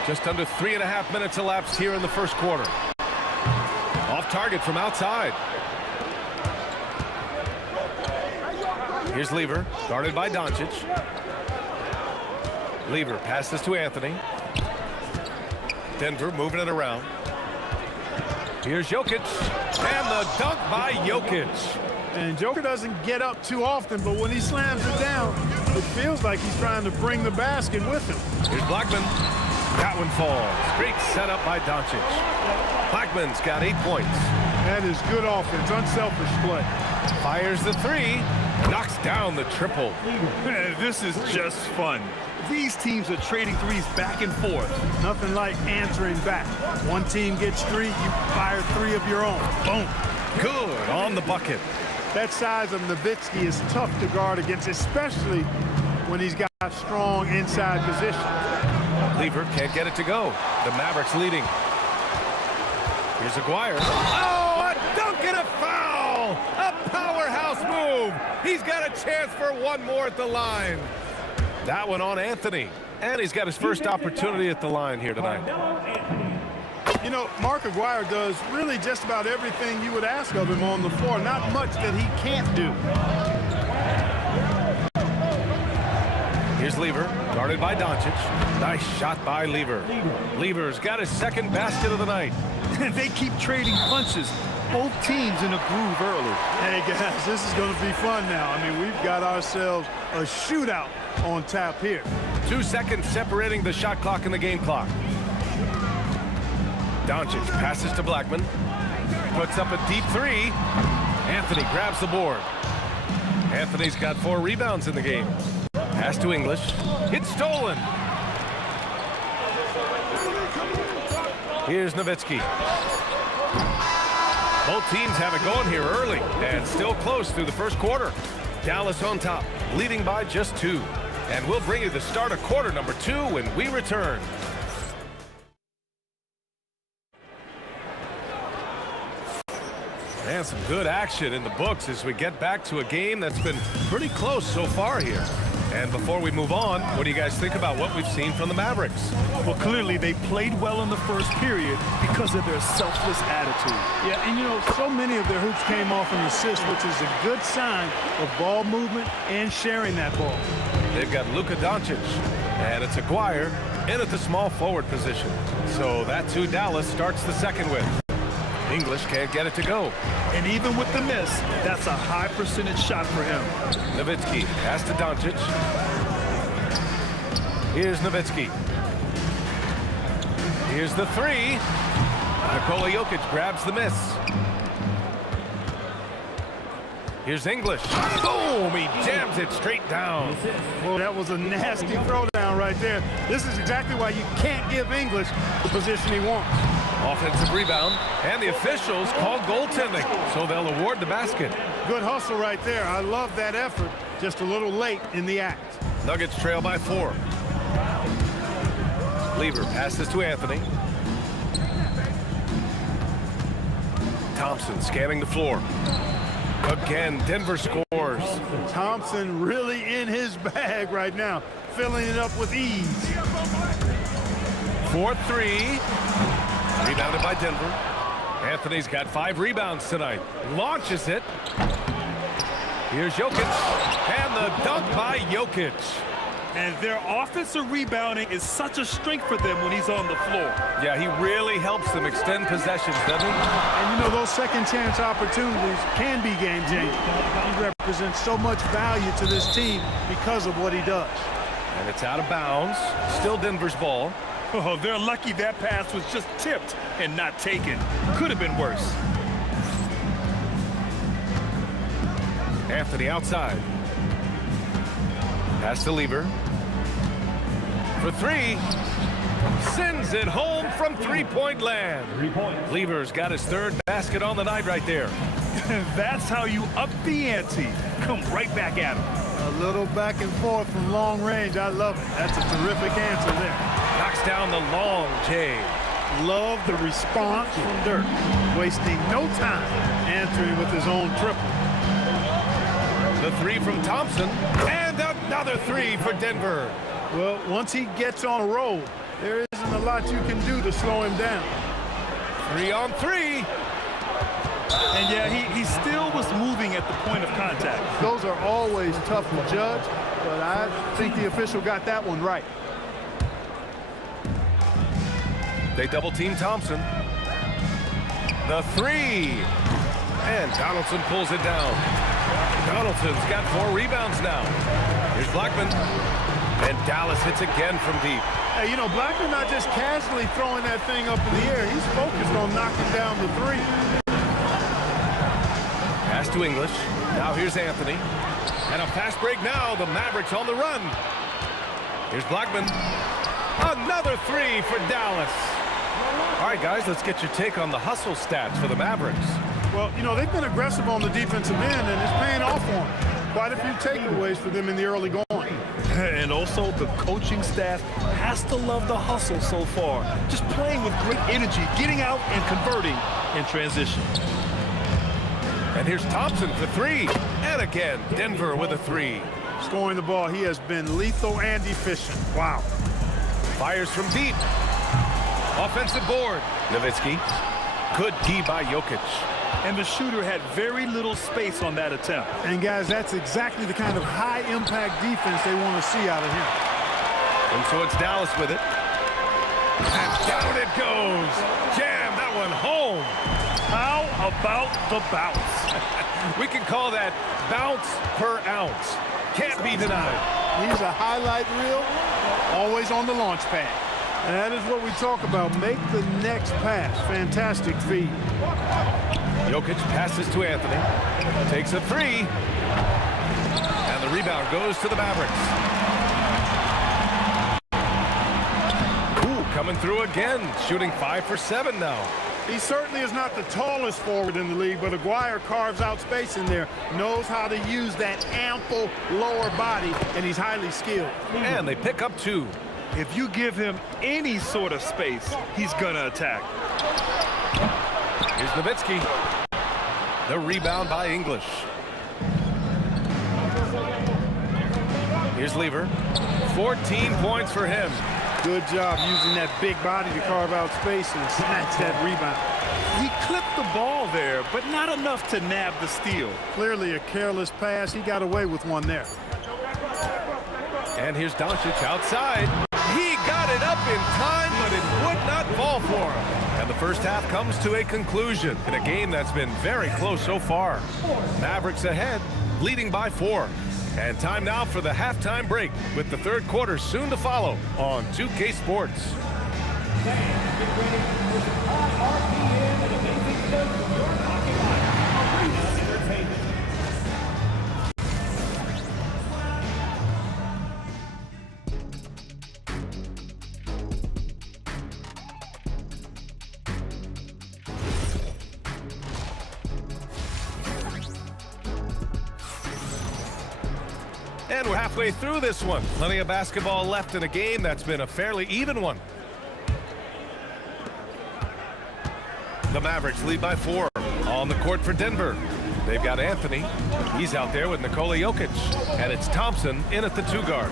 Just under 3.5 minutes elapsed here in the first quarter. Off target from outside. Here's Lever, guarded by Doncic. Lever passes to Anthony. Denver moving it around. Here's Jokic, and the dunk by Jokic. And Joker doesn't get up too often, but when he slams it down, it feels like he's trying to bring the basket with him. Here's Blackman. That one falls. Great setup by Doncic. Blackman's got 8 points. That is good offense, unselfish play. Fires the 3. Knocks down the triple. Man, this is just fun. These teams are trading threes back and forth. Nothing like answering back. One team gets 3, you fire 3 of your own. Boom. Good on the bucket. That size of Nowitzki is tough to guard against, especially when he's got a strong inside position. Lever can't get it to go. The Mavericks leading. Here's Aguirre. Oh, a dunk and a foul! A powerhouse move. He's got a chance for one more at the line. That one on Anthony. And he's got his first opportunity at the line here tonight. You know, Mark Aguirre does really just about everything you would ask of him on the floor. Not much that he can't do. Here's Lever, guarded by Doncic. Nice shot by Lever. Lever's got his second basket of the night. They keep trading punches, both teams in a groove early. Hey, guys, this is going to be fun now. I mean, we've got ourselves a shootout on tap here. 2 seconds separating the shot clock and the game clock. Doncic passes to Blackman. Puts up a deep three. Anthony grabs the board. Anthony's got 4 rebounds in the game. Pass to English. It's stolen. Here's Nowitzki. Both teams have it going here early and still close through the first quarter. Dallas on top, leading by just 2. And we'll bring you the start of quarter number 2 when we return. And some good action in the books as we get back to a game that's been pretty close so far here. And before we move on, what do you guys think about what we've seen from the Mavericks? Well, clearly they played well in the first period because of their selfless attitude. Yeah, and you know, so many of their hoops came off an assist, which is a good sign of ball movement and sharing that ball. They've got Luka Doncic, and it's Aguirre in at the small forward position. So that's who Dallas starts the second with. English can't get it to go. And even with the miss, that's a high percentage shot for him. Nowitzki pass to Doncic. Here's Nowitzki. Here's the three. Nikola Jokic grabs the miss. Here's English. Boom! He jams it straight down. Well, that was a nasty throwdown right there. This is exactly why you can't give English the position he wants. Offensive rebound, and the officials call goaltending, so they'll award the basket. Good hustle right there. I love that effort. Just a little late in the act. Nuggets trail by 4. Lever passes to Anthony. Thompson scanning the floor. Again, Denver scores. Thompson really in his bag right now, filling it up with ease. 4-3. Rebounded by Denver. Anthony's got 5 rebounds tonight. Launches it. Here's Jokic. And the dunk by Jokic. And their offensive rebounding is such a strength for them when he's on the floor. Yeah, he really helps them extend possessions, doesn't he? And you know, those second chance opportunities can be game changing. He represents so much value to this team because of what he does. And it's out of bounds. Still Denver's ball. Oh, they're lucky that pass was just tipped and not taken. Could have been worse. Anthony outside. Pass to Lever. For 3. Sends it home from three-point land. 3 points. Lever's got his 3rd basket on the night right there. That's how you up the ante. Come right back at him. A little back and forth from long range. I love it. That's a terrific answer there. Knocks down the long J. Love the response from Dirk. Wasting no time answering with his own triple. The 3 from Thompson. And another 3 for Denver. Well, once he gets on a roll, there isn't a lot you can do to slow him down. 3 on 3. And yeah, he still was moving at the point of contact. Those are always tough to judge, but I think the official got that one right. They double-team Thompson. The 3. And Donaldson pulls it down. Donaldson's got 4 rebounds now. Here's Blackman. And Dallas hits again from deep. Hey, you know, Blackman not just casually throwing that thing up in the air. He's focused on knocking down the 3. Pass to English. Now here's Anthony. And a fast break now. The Mavericks on the run. Here's Blackman. Another 3 for Dallas. All right, guys, let's get your take on the hustle stats for the Mavericks. Well, you know, they've been aggressive on the defensive end, and it's paying off for them. Quite a few takeaways for them in the early going. And also, the coaching staff has to love the hustle so far. Just playing with great energy, getting out and converting in transition. And here's Thompson for 3. And again, Denver with a 3. Scoring the ball, he has been lethal and efficient. Wow. Fires from deep. Offensive board. Nowitzki. Good D by Jokic. And the shooter had very little space on that attempt. And guys, that's exactly the kind of high-impact defense they want to see out of him. And so it's Dallas with it. And down it goes. Jam that one home. How about the bounce? We can call that bounce per ounce. Can't be denied. He's a highlight reel, always on the launch pad. And that is what we talk about. Make the next pass. Fantastic feed. Jokic passes to Anthony. Takes a three. And the rebound goes to the Mavericks. Ooh, coming through again. Shooting 5 for 7 now. He certainly is not the tallest forward in the league, but Aguirre carves out space in there, knows how to use that ample lower body, and he's highly skilled. And they pick up 2. If you give him any sort of space, he's going to attack. Here's Nowitzki. The rebound by English. Here's Lever. 14 points for him. Good job using that big body to carve out space and snatch that rebound. He clipped the ball there, but not enough to nab the steal. Clearly a careless pass. He got away with one there. And here's Doncic outside. He got it up in time, but it would not fall for him. And the first half comes to a conclusion in a game that's been very close so far. Mavericks ahead, leading by 4. And time now for the halftime break, with the third quarter soon to follow on 2K Sports. And we're halfway through this one. Plenty of basketball left in a game that's been a fairly even one. The Mavericks lead by 4. On the court for Denver. They've got Anthony. He's out there with Nikola Jokic. And it's Thompson in at the 2 guard.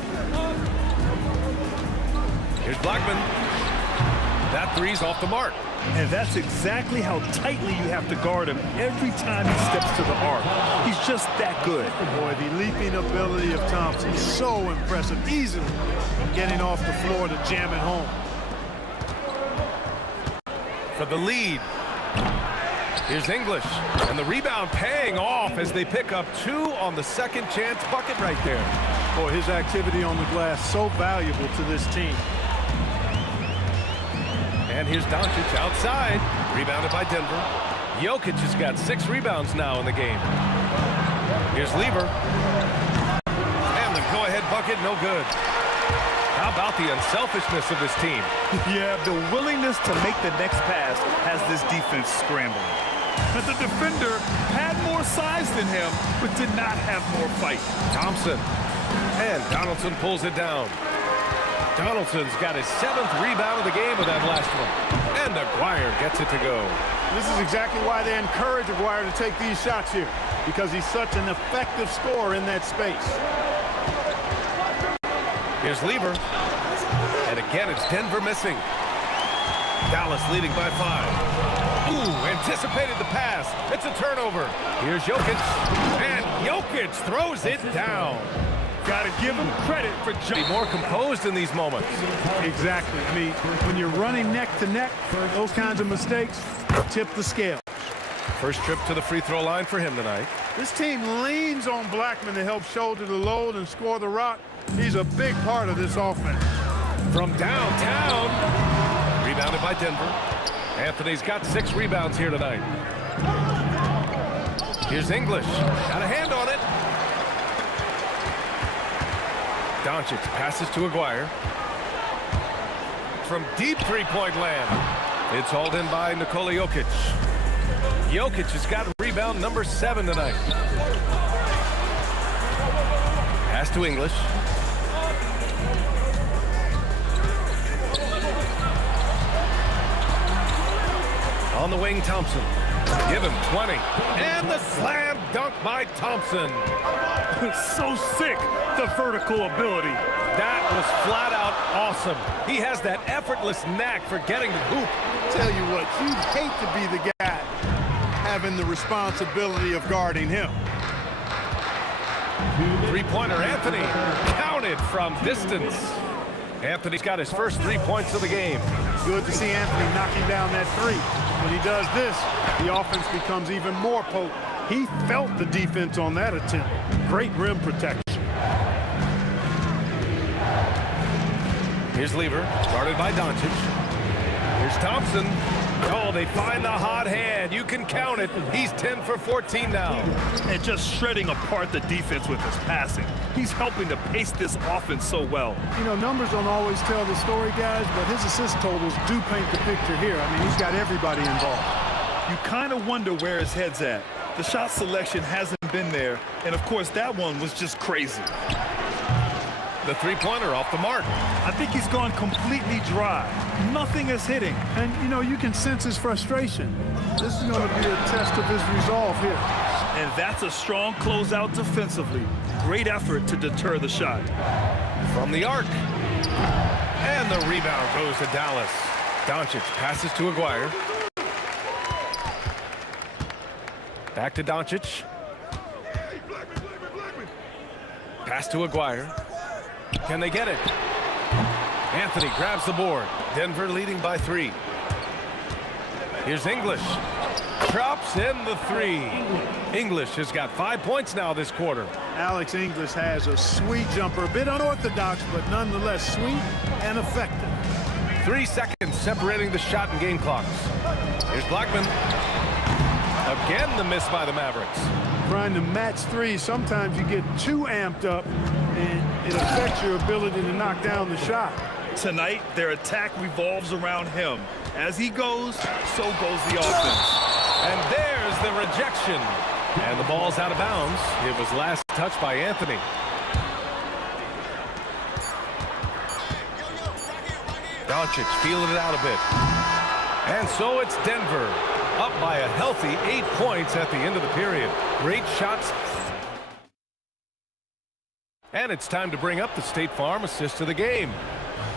Here's Blackman. That three's off the mark. And that's exactly how tightly you have to guard him every time he steps to the arc. He's just that good. Boy, the leaping ability of Thompson is so impressive. Easily getting off the floor to jam it home. For the lead. Here's English. And the rebound paying off as they pick up 2 on the second chance bucket right there. Boy, his activity on the glass so valuable to this team. And here's Doncic outside. Rebounded by Denver. Jokic has got 6 rebounds now in the game. Here's Lever. And the go-ahead bucket, no good. How about the unselfishness of this team? Yeah, the willingness to make the next pass has this defense scrambling. But the defender had more size than him, but did not have more fight. Thompson. And Donaldson pulls it down. Donaldson's got his 7th rebound of the game with that last one. And Aguirre gets it to go. This is exactly why they encourage Aguirre to take these shots here, because he's such an effective scorer in that space. Here's Lever. And again, it's Denver missing. Dallas leading by 5. Ooh, anticipated the pass. It's a turnover. Here's Jokic. And Jokic throws it down. Got to give him credit for be more composed in these moments. Exactly. I mean, when you're running neck to neck, those kinds of mistakes tip the scale. First trip to the free throw line for him tonight. This team leans on Blackman to help shoulder the load and score the rock. He's a big part of this offense. From downtown. Rebounded by Denver. Anthony's got 6 rebounds here tonight. Here's English. Got a hand on it. Doncic passes to Aguirre. From deep three-point land. It's hauled in by Nikola Jokic. Jokic has got rebound number 7 tonight. Pass to English. On the wing, Thompson. Give him 20. And the slam dunk by Thompson. So sick, the vertical ability. That was flat out awesome. He has that effortless knack for getting the hoop. Tell you what, you'd hate to be the guy having the responsibility of guarding him. Three-pointer Anthony counted from distance. Anthony's got his first 3 points of the game. Good to see Anthony knocking down that three. When he does this, the offense becomes even more potent. He felt the defense on that attempt. Great rim protection. Here's Lever, guarded by Doncic. Here's Thompson. Oh, they find the hot hand. You can count it. He's 10 for 14 now. And just shredding apart the defense with his passing. He's helping to pace this offense so well. You know, numbers don't always tell the story, guys, but his assist totals do paint the picture here. I mean, he's got everybody involved. You kind of wonder where his head's at. The shot selection hasn't been there, and of course that one was just crazy. The three-pointer off the mark. I think he's gone completely dry. Nothing is hitting. And, you know, you can sense his frustration. This is going to be a test of his resolve here. And that's a strong closeout defensively. Great effort to deter the shot. From the arc. And the rebound goes to Dallas. Doncic passes to Aguirre. Back to Doncic. Pass to Aguirre. Can they get it? Anthony grabs the board. Denver leading by 3. Here's English. Drops in the 3. English has got 5 points now this quarter. Alex English has a sweet jumper. A bit unorthodox, but nonetheless sweet and effective. 3 seconds separating the shot and game clocks. Here's Blackman. Again, the miss by the Mavericks. Trying to match threes, sometimes you get too amped up, and it affects your ability to knock down the shot. Tonight, their attack revolves around him. As he goes, so goes the offense. And there's the rejection. And the ball's out of bounds. It was last touched by Anthony. Doncic feeling it out a bit. And so it's Denver, up by a healthy 8 points at the end of the period. Great shots. And it's time to bring up the State Farm assist of the game.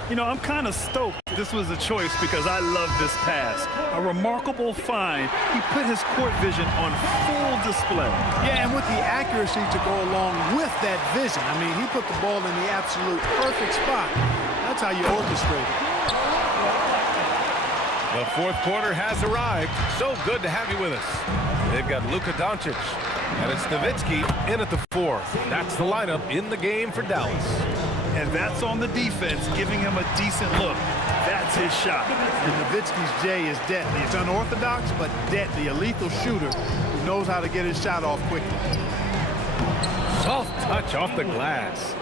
You know, I'm kind of stoked this was a choice because I love this pass. A remarkable find. He put his court vision on full display. Yeah, and with the accuracy to go along with that vision. I mean, he put the ball in the absolute perfect spot. That's how you orchestrate it. The fourth quarter has arrived. So good to have you with us. They've got Luka Doncic, and it's Nowitzki in at the 4. That's the lineup in the game for Dallas. And that's on the defense, giving him a decent look. That's his shot. And Nowitzki's J is deadly. It's unorthodox, but deadly. A lethal shooter who knows how to get his shot off quickly. Soft touch off the glass.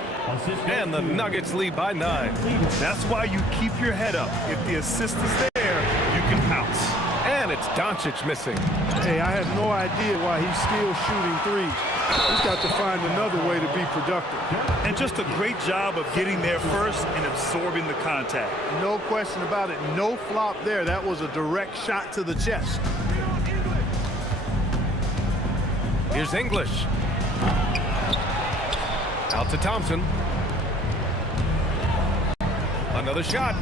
And the Nuggets lead by 9. That's why you keep your head up. If the assist is there, you can pounce. And it's Doncic missing. Hey, I had no idea why he's still shooting threes. He's got to find another way to be productive. And just a great job of getting there first and absorbing the contact. No question about it. No flop there. That was a direct shot to the chest. Here's English. Out to Thompson. Another shot.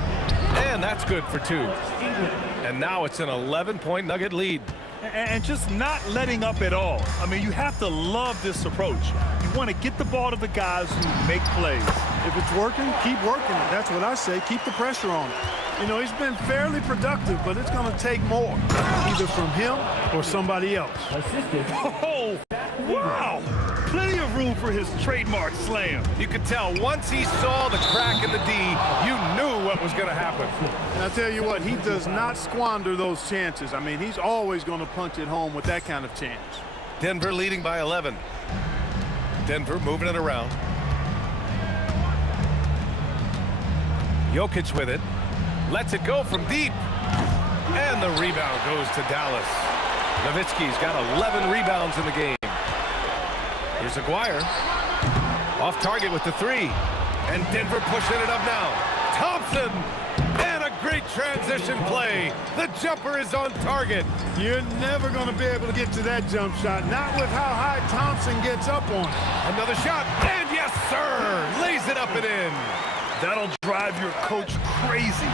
And that's good for 2. And now it's an 11-point Nugget lead. And just not letting up at all. I mean, you have to love this approach. You want to get the ball to the guys who make plays. If it's working, keep working it. That's what I say. Keep the pressure on him. You know, he's been fairly productive, but it's going to take more, either from him or somebody else. Oh, wow. Plenty of room for his trademark slam. You could tell once he saw the crack in the D, you knew what was going to happen. And I tell you what, he does not squander those chances. I mean, he's always going to punch it home with that kind of chance. Denver leading by 11. Denver moving it around. Jokic with it. Lets it go from deep. And the rebound goes to Dallas. Nowitzki's got 11 rebounds in the game. Here's Aguirre. Off target with the 3. And Denver pushing it up now. Thompson! And a great transition play. The jumper is on target. You're never going to be able to get to that jump shot. Not with how high Thompson gets up on it. Another shot. And yes, sir! Lays it up and in. That'll drive your coach crazy,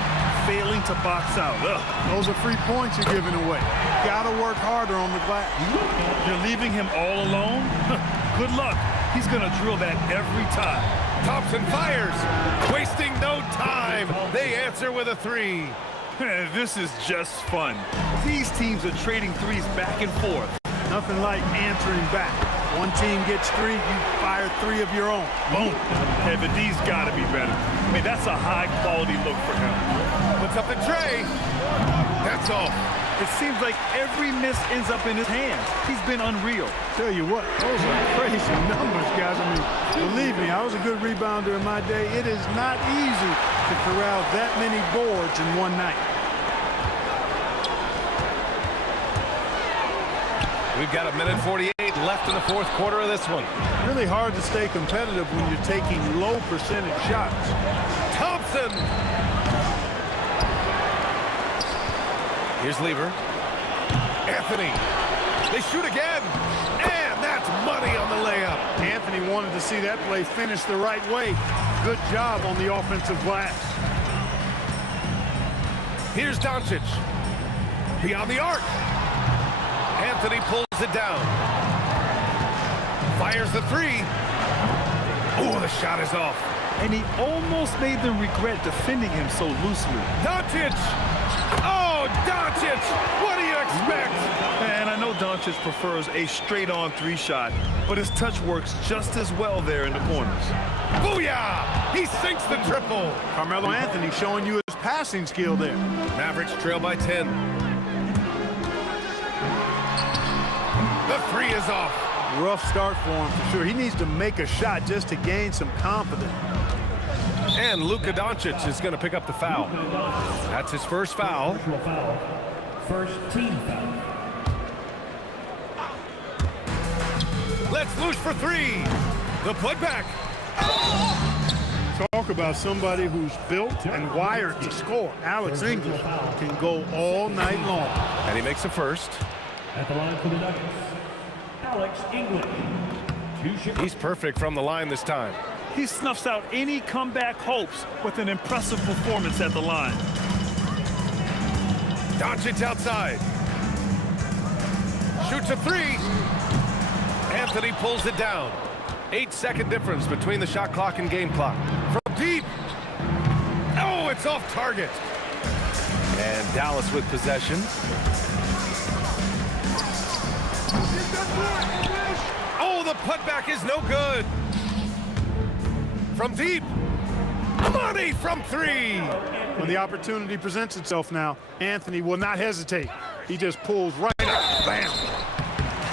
failing to box out. Ugh. Those are free points you're giving away. Got to work harder on the glass. You're leaving him all alone? Good luck. He's going to drill that every time. Thompson fires, wasting no time. They answer with a three. This is just fun. These teams are trading threes back and forth. Nothing like answering back. One team gets three, you fire three of your own. Boom. Hey, but these got to be better. I mean, that's a high-quality look for him. Puts up the tray. That's all. It seems like every miss ends up in his hands. He's been unreal. Tell you what, those are crazy numbers, guys. I mean, believe me, I was a good rebounder in my day. It is not easy to corral that many boards in one night. We've got 1:48 left in the fourth quarter of this one. Really hard to stay competitive when you're taking low percentage shots. Thompson. Here's Lever. Anthony. They shoot again. And that's money on the layup. Anthony wanted to see that play finish the right way. Good job on the offensive glass. Here's Doncic. Beyond the arc. Anthony pulls it down. Fires the three. Oh, the shot is off. And he almost made them regret defending him so loosely. Doncic. Oh, Doncic. What do you expect? And I know Doncic prefers a straight-on three shot, but his touch works just as well there in the corners. Booyah! He sinks the triple. Carmelo Anthony showing you his passing skill there. Mavericks trail by 10. The three is off. Rough start for him for sure. He needs to make a shot just to gain some confidence. And Luka Doncic is going to pick up the foul. That's his first foul. First team foul. Let's loose for three. The putback. Talk about somebody who's built and wired to score. Alex English can go all night long. And he makes the first. At the line for the Nuggets, Alex English. He's perfect from the line this time. He snuffs out any comeback hopes with an impressive performance at the line. Doncic outside. Shoots a three. Anthony pulls it down. 8-second difference between the shot clock and game clock. From deep. Oh, it's off target. And Dallas with possession. Oh, the putback is no good. From deep. Money from three. When the opportunity presents itself now, Anthony will not hesitate. He just pulls right up. Bam.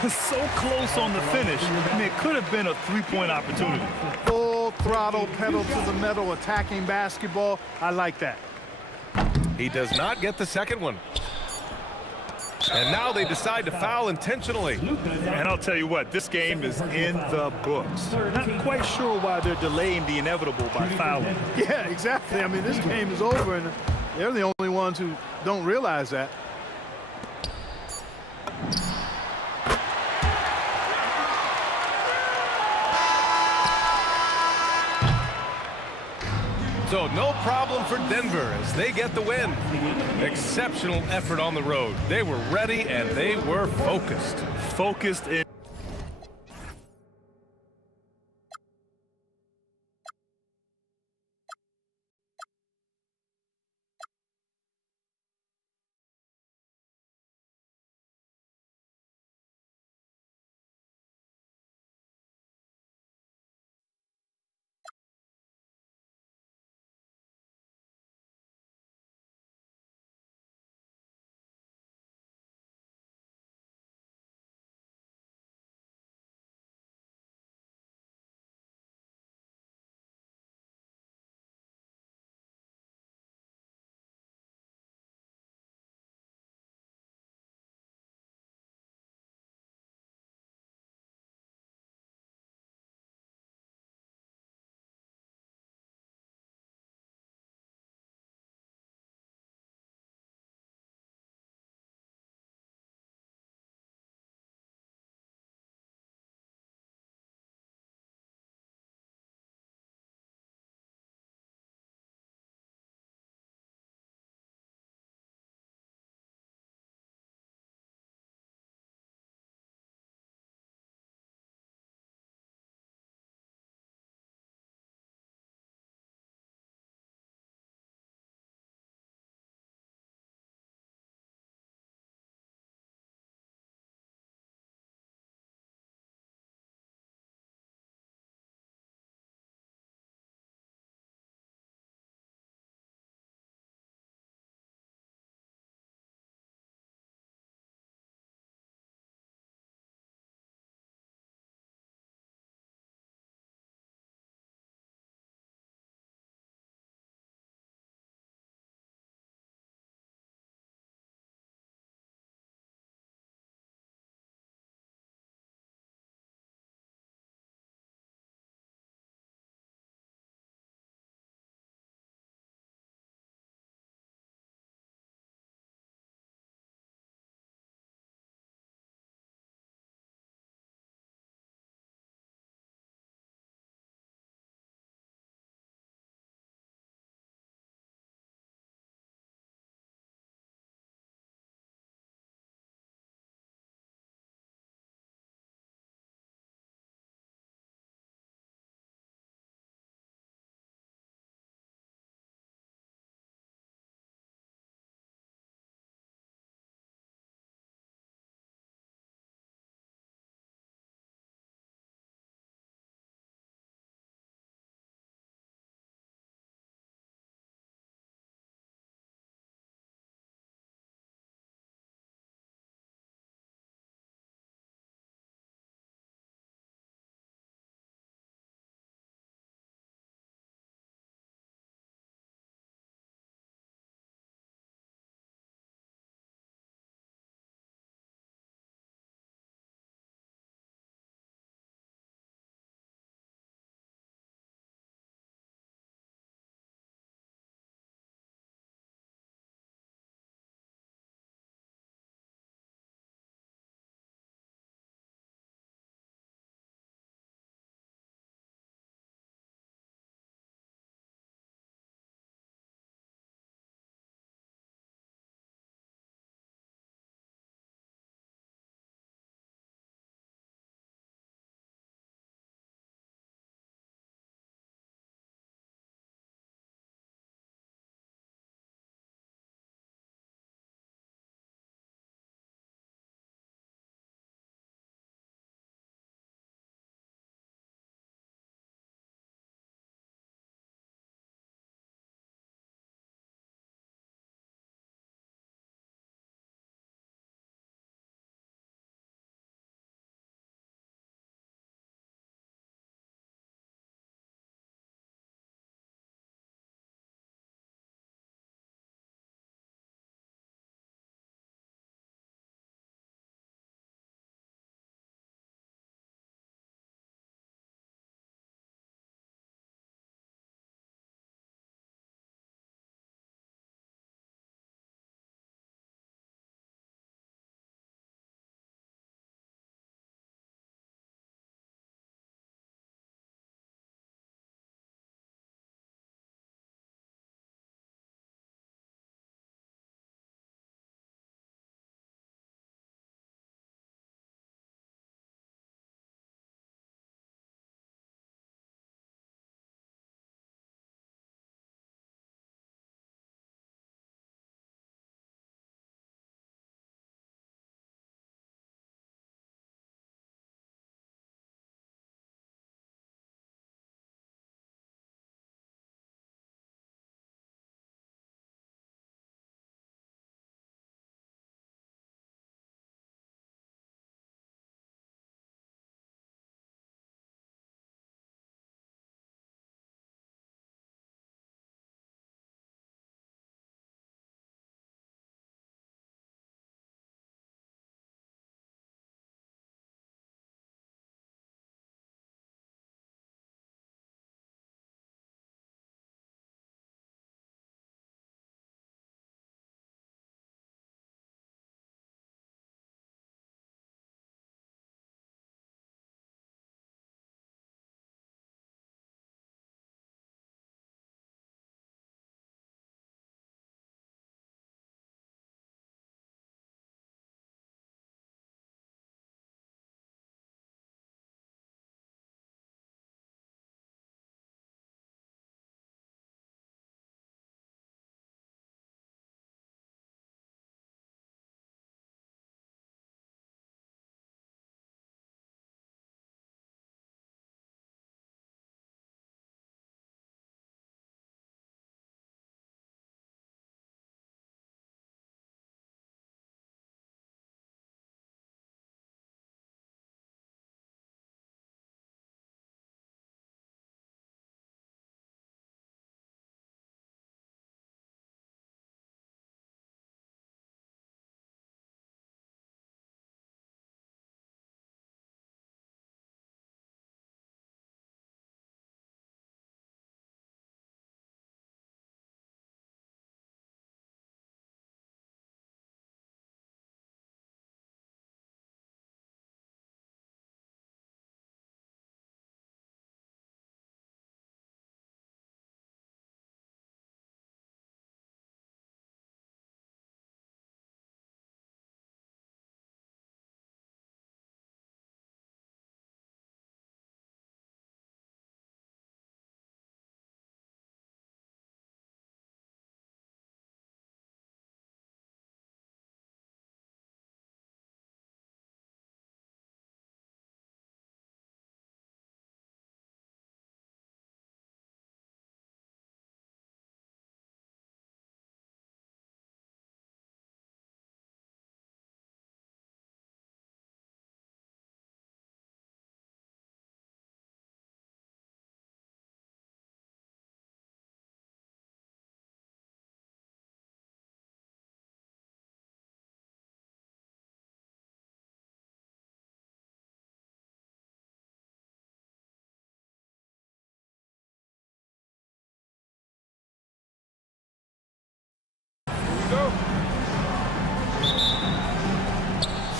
So close on the finish. I mean, it could have been a three-point opportunity. Full throttle, pedal to the metal, attacking basketball. I like that. He does not get the second one. And now they decide to foul intentionally. And I'll tell you what, this game is in the books. Not quite sure why they're delaying the inevitable by fouling. Yeah, exactly. I mean, this game is over, and they're the only ones who don't realize that. So no problem for Denver as they get the win. Exceptional effort on the road. They were ready and they were focused. Focused in.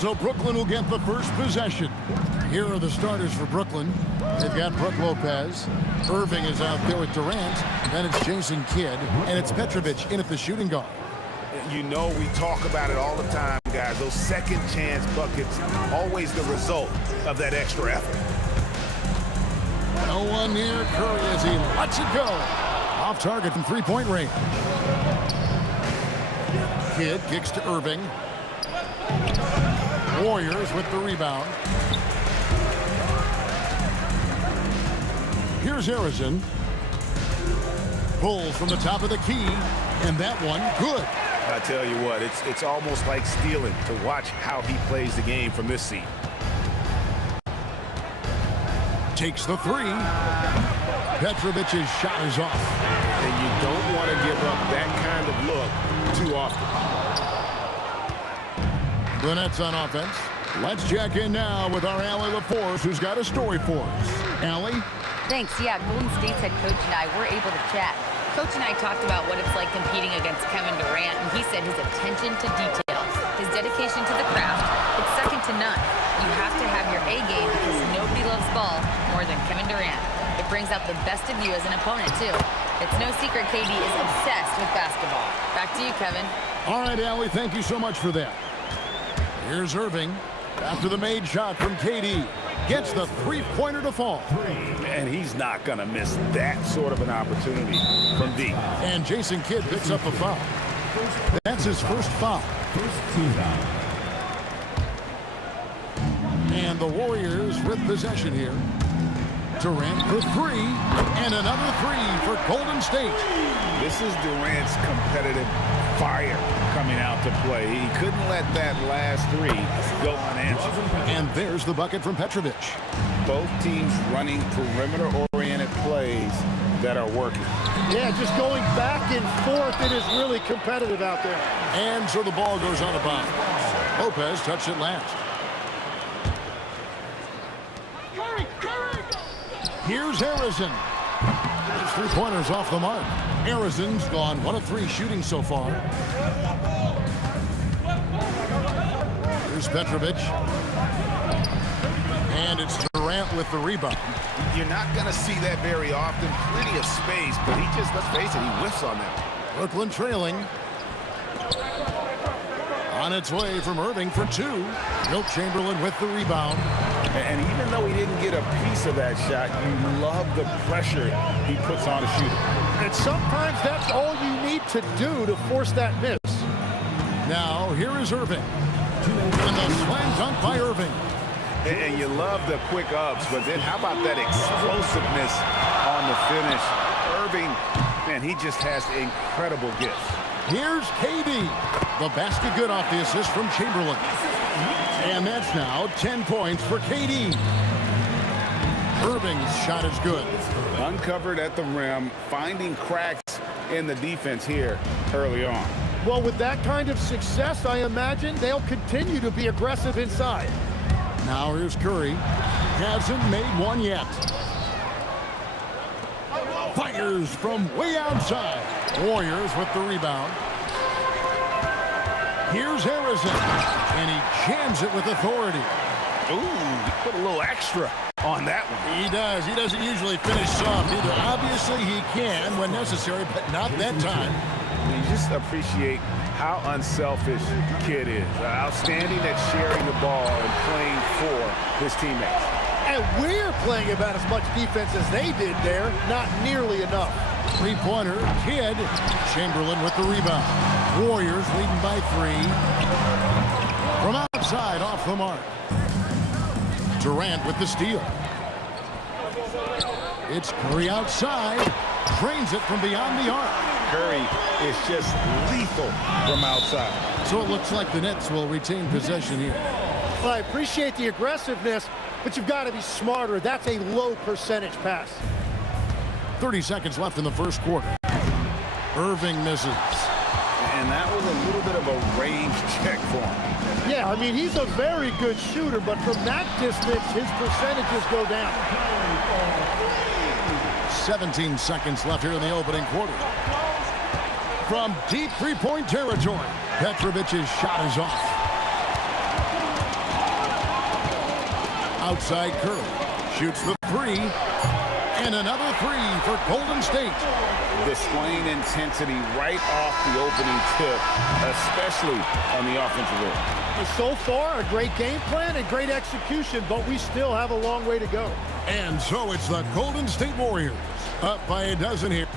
So Brooklyn will get the first possession. Here are the starters for Brooklyn. They've got Brook Lopez. Irving is out there with Durant. Then it's Jason Kidd. And it's Petrovic in at the shooting guard. You know, we talk about it all the time, guys. Those second chance buckets, always the result of that extra effort. No one near Curry as he lets it go. Off target from three-point range. Kidd kicks to Irving. Warriors with the rebound. Here's Harrison. Pulls from the top of the key. And that one, good. I tell you what, it's almost like stealing to watch how he plays the game from this seat. Takes the three. Petrovic's shot is off. And you don't want to give up that kind of look too often. The Nets on offense. Let's check in now with our Allie LaForce, who's got a story for us. Allie? Thanks. Yeah, Golden State's head coach and I were able to chat. Coach and I talked about what it's like competing against Kevin Durant, and he said his attention to detail, his dedication to the craft, it's second to none. You have to have your A game because nobody loves ball more than Kevin Durant. It brings out the best of you as an opponent, too. It's no secret KD is obsessed with basketball. Back to you, Kevin. All right, Allie, thank you so much for that. Here's Irving. After the made shot from KD. Gets the three-pointer to fall. And he's not going to miss that sort of an opportunity from deep. And Jason Kidd picks up a foul. That's his first foul. And the Warriors with possession here. Durant for three. And another three for Golden State. This is Durant's competitive fire coming out to play. He couldn't let that last three go unanswered. And there's the bucket from Petrovic. Both teams running perimeter-oriented plays that are working. Yeah, just going back and forth. It is really competitive out there. And so the ball goes out of bounds. Lopez touched it last. Here's Harrison. His three-pointers off the mark. Harrison's gone 1 of 3 shooting so far. Here's Petrovic. And it's Durant with the rebound. You're not going to see that very often. Plenty of space, but he just, let's face it, he whiffs on that. Brooklyn trailing. On its way from Irving for 2. Wilt Chamberlain with the rebound. And even though he didn't get a piece of that shot, you love the pressure he puts on a shooter. And sometimes that's all you need to do to force that miss. Now, here is Irving. And the slam dunk by Irving. And you love the quick ups, but then how about that explosiveness on the finish? Irving, man, he just has incredible gifts. Here's KD. The basket good off the assist from Chamberlain. And that's now 10 points for KD. Irving's shot is good. Uncovered at the rim, finding cracks in the defense here early on. Well, with that kind of success, I imagine they'll continue to be aggressive inside. Now here's Curry. Hasn't made one yet. Fires from way outside. Warriors with the rebound. Here's Harrison. And he jams it with authority. Ooh, he put a little extra on that one. He does. He doesn't usually finish soft either. Obviously, he can when necessary, but not that time. You just appreciate how unselfish Kidd is. Outstanding at sharing the ball and playing for his teammates. And we're playing about as much defense as they did there. Not nearly enough. Three-pointer, Kidd. Chamberlain with the rebound. Warriors leading by 3. From outside, off the mark. Durant with the steal. It's Curry outside. Drains it from beyond the arc. Curry is just lethal from outside. So it looks like the Nets will retain possession here. Well, I appreciate the aggressiveness, but you've got to be smarter. That's a low percentage pass. 30 seconds left in the first quarter. Irving misses. And that was a little bit of a range check for him. Yeah, I mean, he's a very good shooter, but from that distance, his percentages go down. 17 seconds left here in the opening quarter. From deep three-point territory, Petrovic's shot is off. Outside Curry. Shoots the three. And another three for Golden State. Displaying intensity right off the opening tip, especially on the offensive end. So far, a great game plan and great execution, but we still have a long way to go. And so it's the Golden State Warriors up by a dozen here.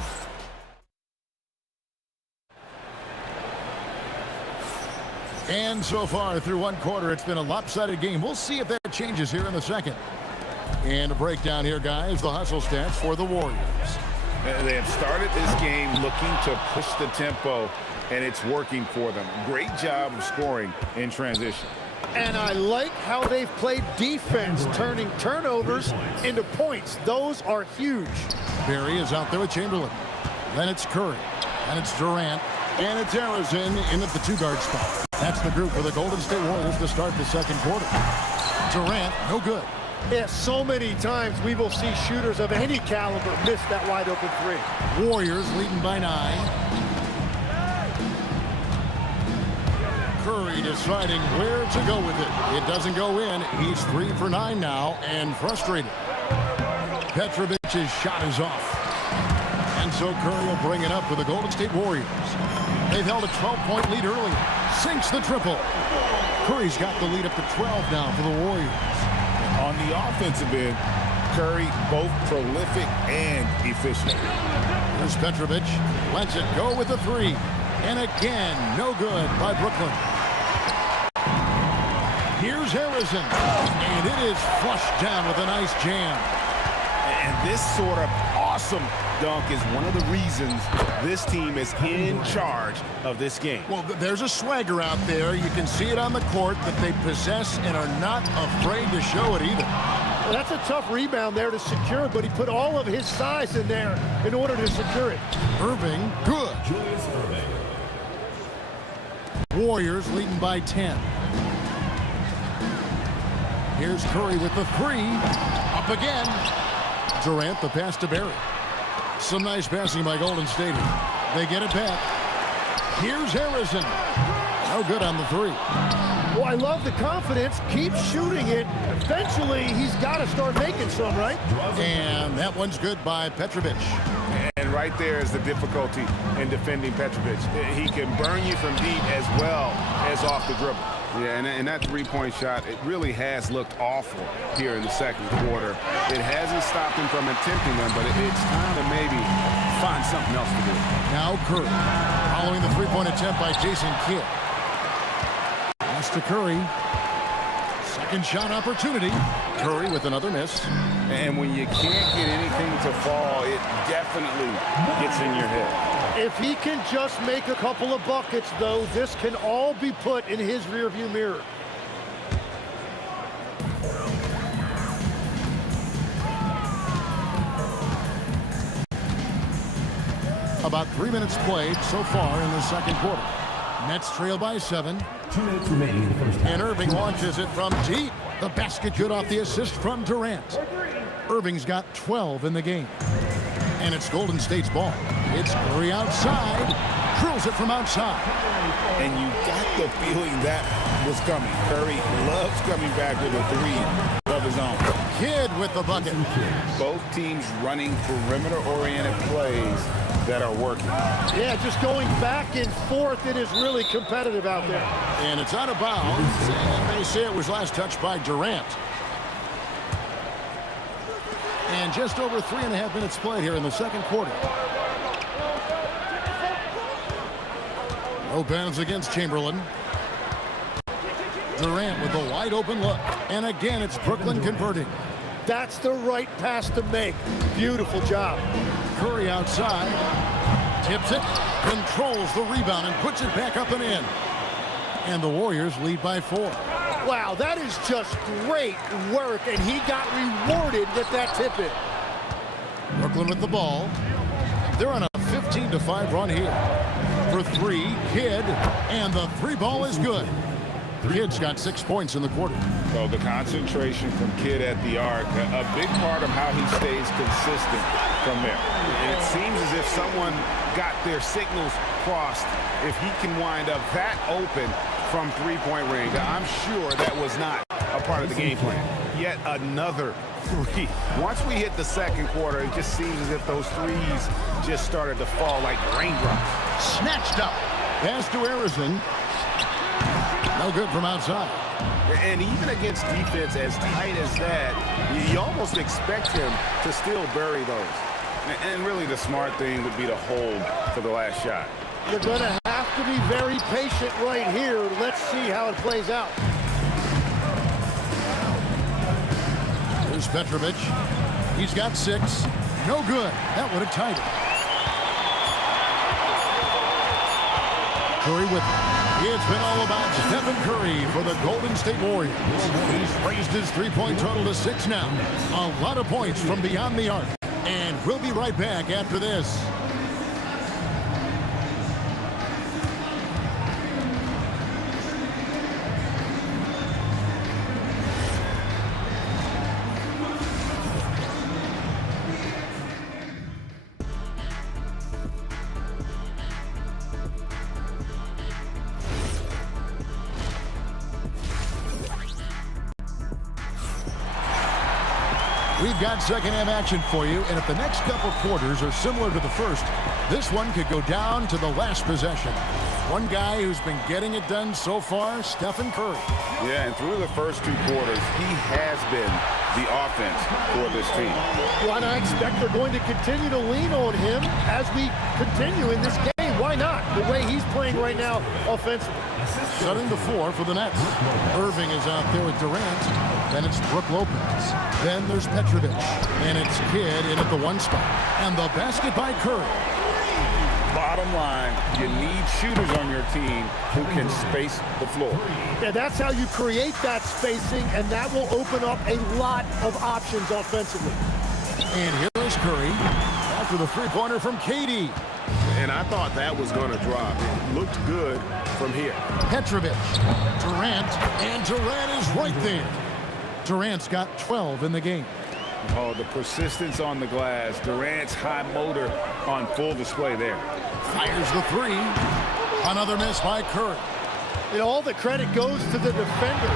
And so far through one quarter, it's been a lopsided game. We'll see if that changes here in the second. And a breakdown here, guys, the hustle stats for the Warriors. They have started this game looking to push the tempo, and it's working for them. Great job of scoring in transition. And I like how they've played defense, turning turnovers into points. Those are huge. Barry is out there with Chamberlain. Then it's Curry. And it's Durant. And it's Harrison in at the two-guard spot. That's the group for the Golden State Warriors to start the second quarter. Durant, no good. Yeah, so many times we will see shooters of any caliber miss that wide-open three. Warriors leading by 9. Curry deciding where to go with it. It doesn't go in. He's 3 for 9 now and frustrated. Petrovic's shot is off. And so Curry will bring it up for the Golden State Warriors. They've held a 12-point lead earlier. Sinks the triple. Curry's got the lead up to 12 now for the Warriors. On the offensive end, Curry both prolific and efficient. Here's Petrovic. Lets it go with a three. And again, no good by Brooklyn. Here's Harrison. And it is flushed down with a nice jam. And this sort of awesome dunk is one of the reasons this team is in charge of this game. Well, there's a swagger out there. You can see it on the court that they possess and are not afraid to show it either. Well, that's a tough rebound there to secure, but he put all of his size in there in order to secure it. Irving, good. Warriors leading by 10. Here's Curry with the three. Up again. Durant, the pass to Barry. Some nice passing by Golden State. They get it back. Here's Harrison. No good on the three. Well, I love the confidence. Keep shooting it. Eventually, he's got to start making some, right? And that one's good by Petrovic. And right there is the difficulty in defending Petrovic. He can burn you from deep as well as off the dribble. Yeah, and that three-point shot, it really has looked awful here in the second quarter. It hasn't stopped him from attempting them, but it's time to maybe find something else to do. Now Curry, following the three-point attempt by Jason Kidd. Pass to Curry. Second shot opportunity. Curry with another miss. And when you can't get anything to fall, it definitely gets in your head. If he can just make a couple of buckets, though, this can all be put in his rearview mirror. About 3 minutes played so far in the second quarter. Nets trail by 7. 2 minutes remaining in the first half. And Irving launches it from deep. The basket good off the assist from Durant. Irving's got 12 in the game. And it's Golden State's ball. It's Curry outside. Drills it from outside. And you got the feeling that was coming. Curry loves coming back with a three of his own. Kidd with the bucket. Both teams running perimeter-oriented plays that are working. Yeah, just going back and forth, it is really competitive out there. And it's out of bounds. And they say it was last touched by Durant. And just over 3.5 minutes played here in the second quarter. No bounds against Chamberlain. Durant with a wide open look. And again, it's Brooklyn converting. That's the right pass to make. Beautiful job. Curry outside. Tips it. Controls the rebound and puts it back up and in. And the Warriors lead by 4. Wow, that is just great work, and he got rewarded with that tip-in. Brooklyn with the ball. They're on a 15-5 run here. For three, Kidd, and the three ball is good. Kidd's got 6 points in the quarter. So the concentration from Kidd at the arc, a big part of how he stays consistent from there. And it seems as if someone got their signals crossed. If he can wind up that open from three-point range, I'm sure that was not a part of the game plan. yet another three. Once we hit the second quarter, it just seems as if those threes just started to fall like raindrops. Snatched up. Pass to Harrison. No good from outside. And even against defense as tight as that, you almost expect him to still bury those. And really the smart thing would be to hold for the last shot. You're going to have to be very patient right here. Let's see how it plays out. Here's Petrovic. He's got 6. No good. That would have tied it. Curry with it. It's been all about Stephen Curry for the Golden State Warriors. He's raised his three-point total to 6 now. A lot of points from beyond the arc. And we'll be right back after this. We've got second-half action for you, and if the next couple quarters are similar to the first, this one could go down to the last possession. One guy who's been getting it done so far, Stephen Curry. Yeah, and through the first 2 quarters, he has been the offense for this team. Well, and I expect they're going to continue to lean on him as we continue in this game. Why not? The way he's playing right now offensively. Setting the floor for the Nets. Irving is out there with Durant. Then it's Brook Lopez. Then there's Petrovic. And it's Kidd in at the 1 spot. And the basket by Curry. Bottom line, you need shooters on your team who can space the floor. Yeah, that's how you create that spacing, and that will open up a lot of options offensively. And here is Curry after the three-pointer from KD. And I thought that was going to drop. It looked good from here. Petrovic, Durant, and Durant is right there. Durant's got 12 in the game. Oh, the persistence on the glass. Durant's high motor on full display there. Fires the 3. Another miss by Curry. And all the credit goes to the defender.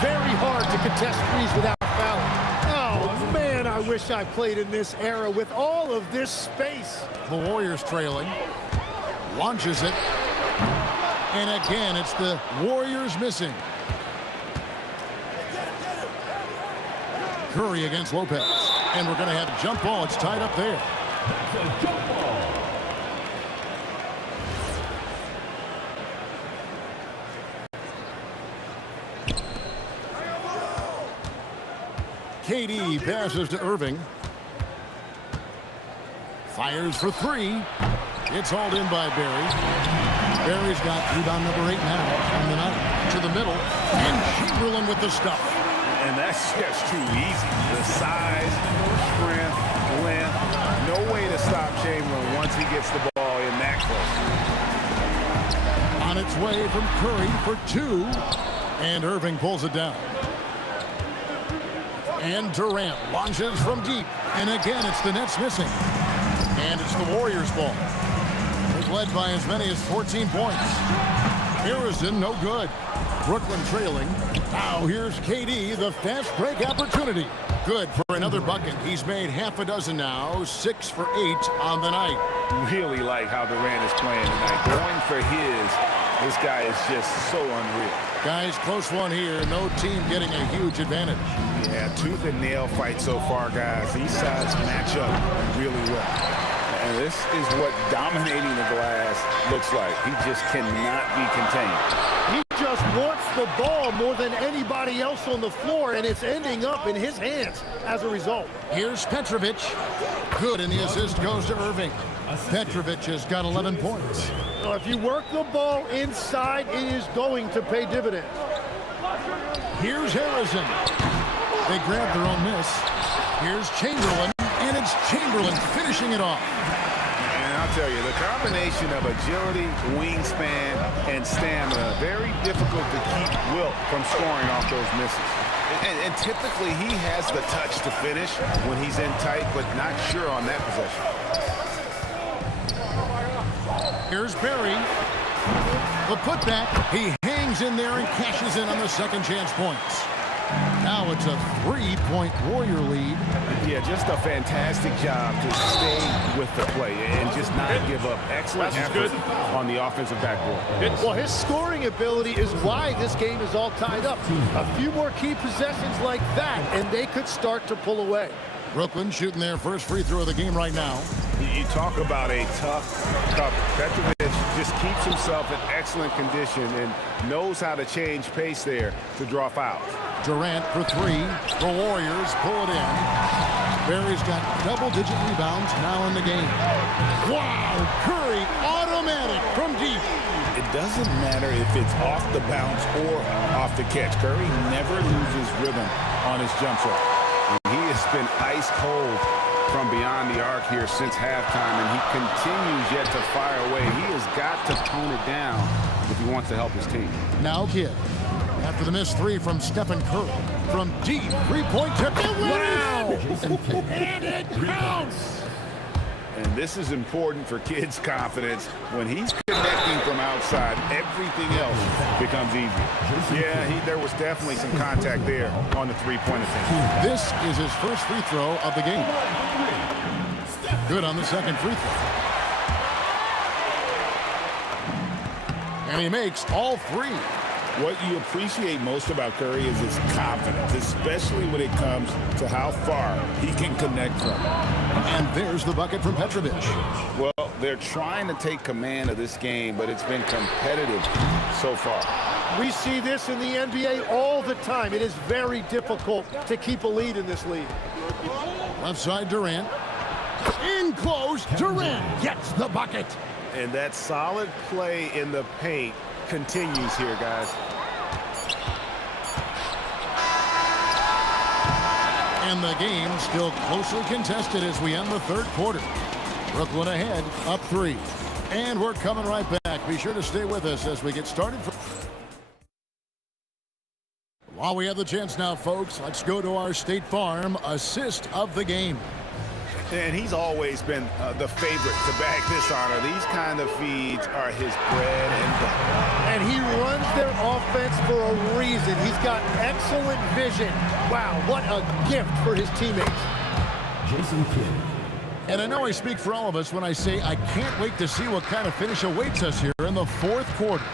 Very hard to contest threes without fouling. Oh, man, I wish I played in this era with all of this space. The Warriors trailing. Launches it. And again, it's the Warriors missing. Curry against Lopez. And we're going to have a jump ball. It's tied up there. KD passes to Irving. Fires for 3. It's hauled in by Barry. Barry's got rebound number 8 now on the night. To the middle. And Chamberlain with the stuff. And that's just too easy. The size, strength, length. No way to stop Chamberlain once he gets the ball in that close. On its way from Curry for 2. And Irving pulls it down. And Durant launches from deep. And again, it's the Nets missing. And it's the Warriors ball. They've led by as many as 14 points. Harrison, no good. Brooklyn trailing. Now here's KD, the fast break opportunity. Good for another bucket. He's made half a dozen now, 6 for 8 on the night. Really like how Durant is playing tonight. Going for his, this guy is just so unreal. Guys, close one here. No team getting a huge advantage. Yeah, tooth and nail fight so far, guys. These sides match up really well. And this is what dominating the glass looks like. He just cannot be contained. He just wants the ball more than anybody else on the floor, and it's ending up in his hands as a result. Here's Petrovic. Good, and the assist goes to Irving. Petrovic has got 11 points. Well, if you work the ball inside, it is going to pay dividends. Here's Harrison. They grab their own miss. Here's Chamberlain, and it's Chamberlain finishing it off. And I'll tell you, the combination of agility, wingspan, and stamina, very difficult to keep Wilt from scoring off those misses. And typically, he has the touch to finish when he's in tight, but not sure on that possession. Here's Barry. The putback. He hangs in there and cashes in on the second chance points. Now it's a 3-point Warrior lead. Yeah, just a fantastic job to stay with the play and just not give up. Excellent effort on the offensive backboard. Well, his scoring ability is why this game is all tied up. A few more key possessions like that, and they could start to pull away. Brooklyn shooting their first free throw of the game right now. You talk about a tough. Petrovic just keeps himself in excellent condition and knows how to change pace there to draw fouls. Durant for three. The Warriors pull it in. Barry's got double-digit rebounds now in the game. Wow! Curry automatic from deep. It doesn't matter if it's off the bounce or off the catch. Curry never loses rhythm on his jump shot. He has been ice cold from beyond the arc here since halftime, and he continues yet to fire away. He has got to tone it down if he wants to help his team. Now Kidd. After the missed three from Stephen Curry. From deep, three-point tip. Wow! And it counts! And this is important for Kidd's confidence. When he's connecting from outside, everything else becomes easier. Yeah, there was definitely some contact there on the three-point attempt. This is his first free throw of the game. Good on the second free throw. And he makes all three. What you appreciate most about Curry is his confidence, especially when it comes to how far he can connect from. And there's the bucket from Petrovic. Well, they're trying to take command of this game, but it's been competitive so far. We see this in the NBA all the time. It is very difficult to keep a lead in this league. Left side, Durant. In close, Durant gets the bucket. And that solid play in the paint continues here, guys. And the game still closely contested as we end the third quarter. Brooklyn ahead, up three. And we're coming right back. Be sure to stay with us as we get started. While we have the chance now, folks, let's go to our State Farm assist of the game. And he's always been the favorite to bag this honor. These kind of feeds are his bread and butter. And he runs their offense for a reason. He's got excellent vision. Wow, what a gift for his teammates. Jason Kidd. And I know I speak for all of us when I say I can't wait to see what kind of finish awaits us here in the fourth quarter.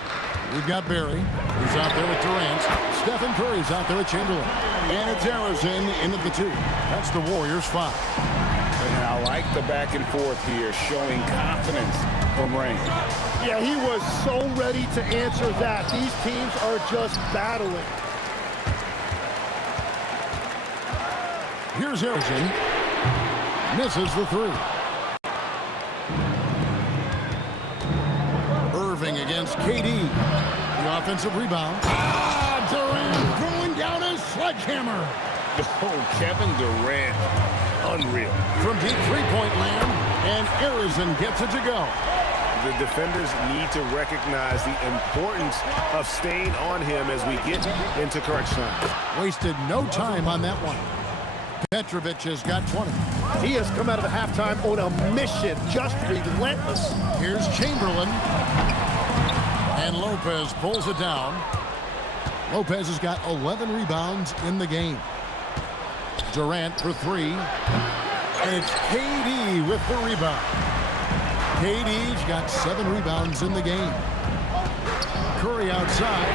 We've got Barry, who's out there with Durant. Stephen Curry's out there with Chamberlain. And it's Harrison in at the two. That's the Warriors' five. And I like the back and forth here, showing confidence from Rain. Yeah, he was so ready to answer that. These teams are just battling. Here's Harrison. Misses the three. Irving against KD. The offensive rebound. Durant throwing down a sledgehammer. Oh, Kevin Durant. Unreal. From deep three-point land, and Harrison gets it to go. The defenders need to recognize the importance of staying on him as we get into crunch time. Wasted no time on that one. Petrovic has got 20. He has come out of the halftime on a mission, just relentless. Here's Chamberlain. And Lopez pulls it down. Lopez has got 11 rebounds in the game. Durant for three. And it's KD with the rebound. KD's got 7 rebounds in the game. Curry outside.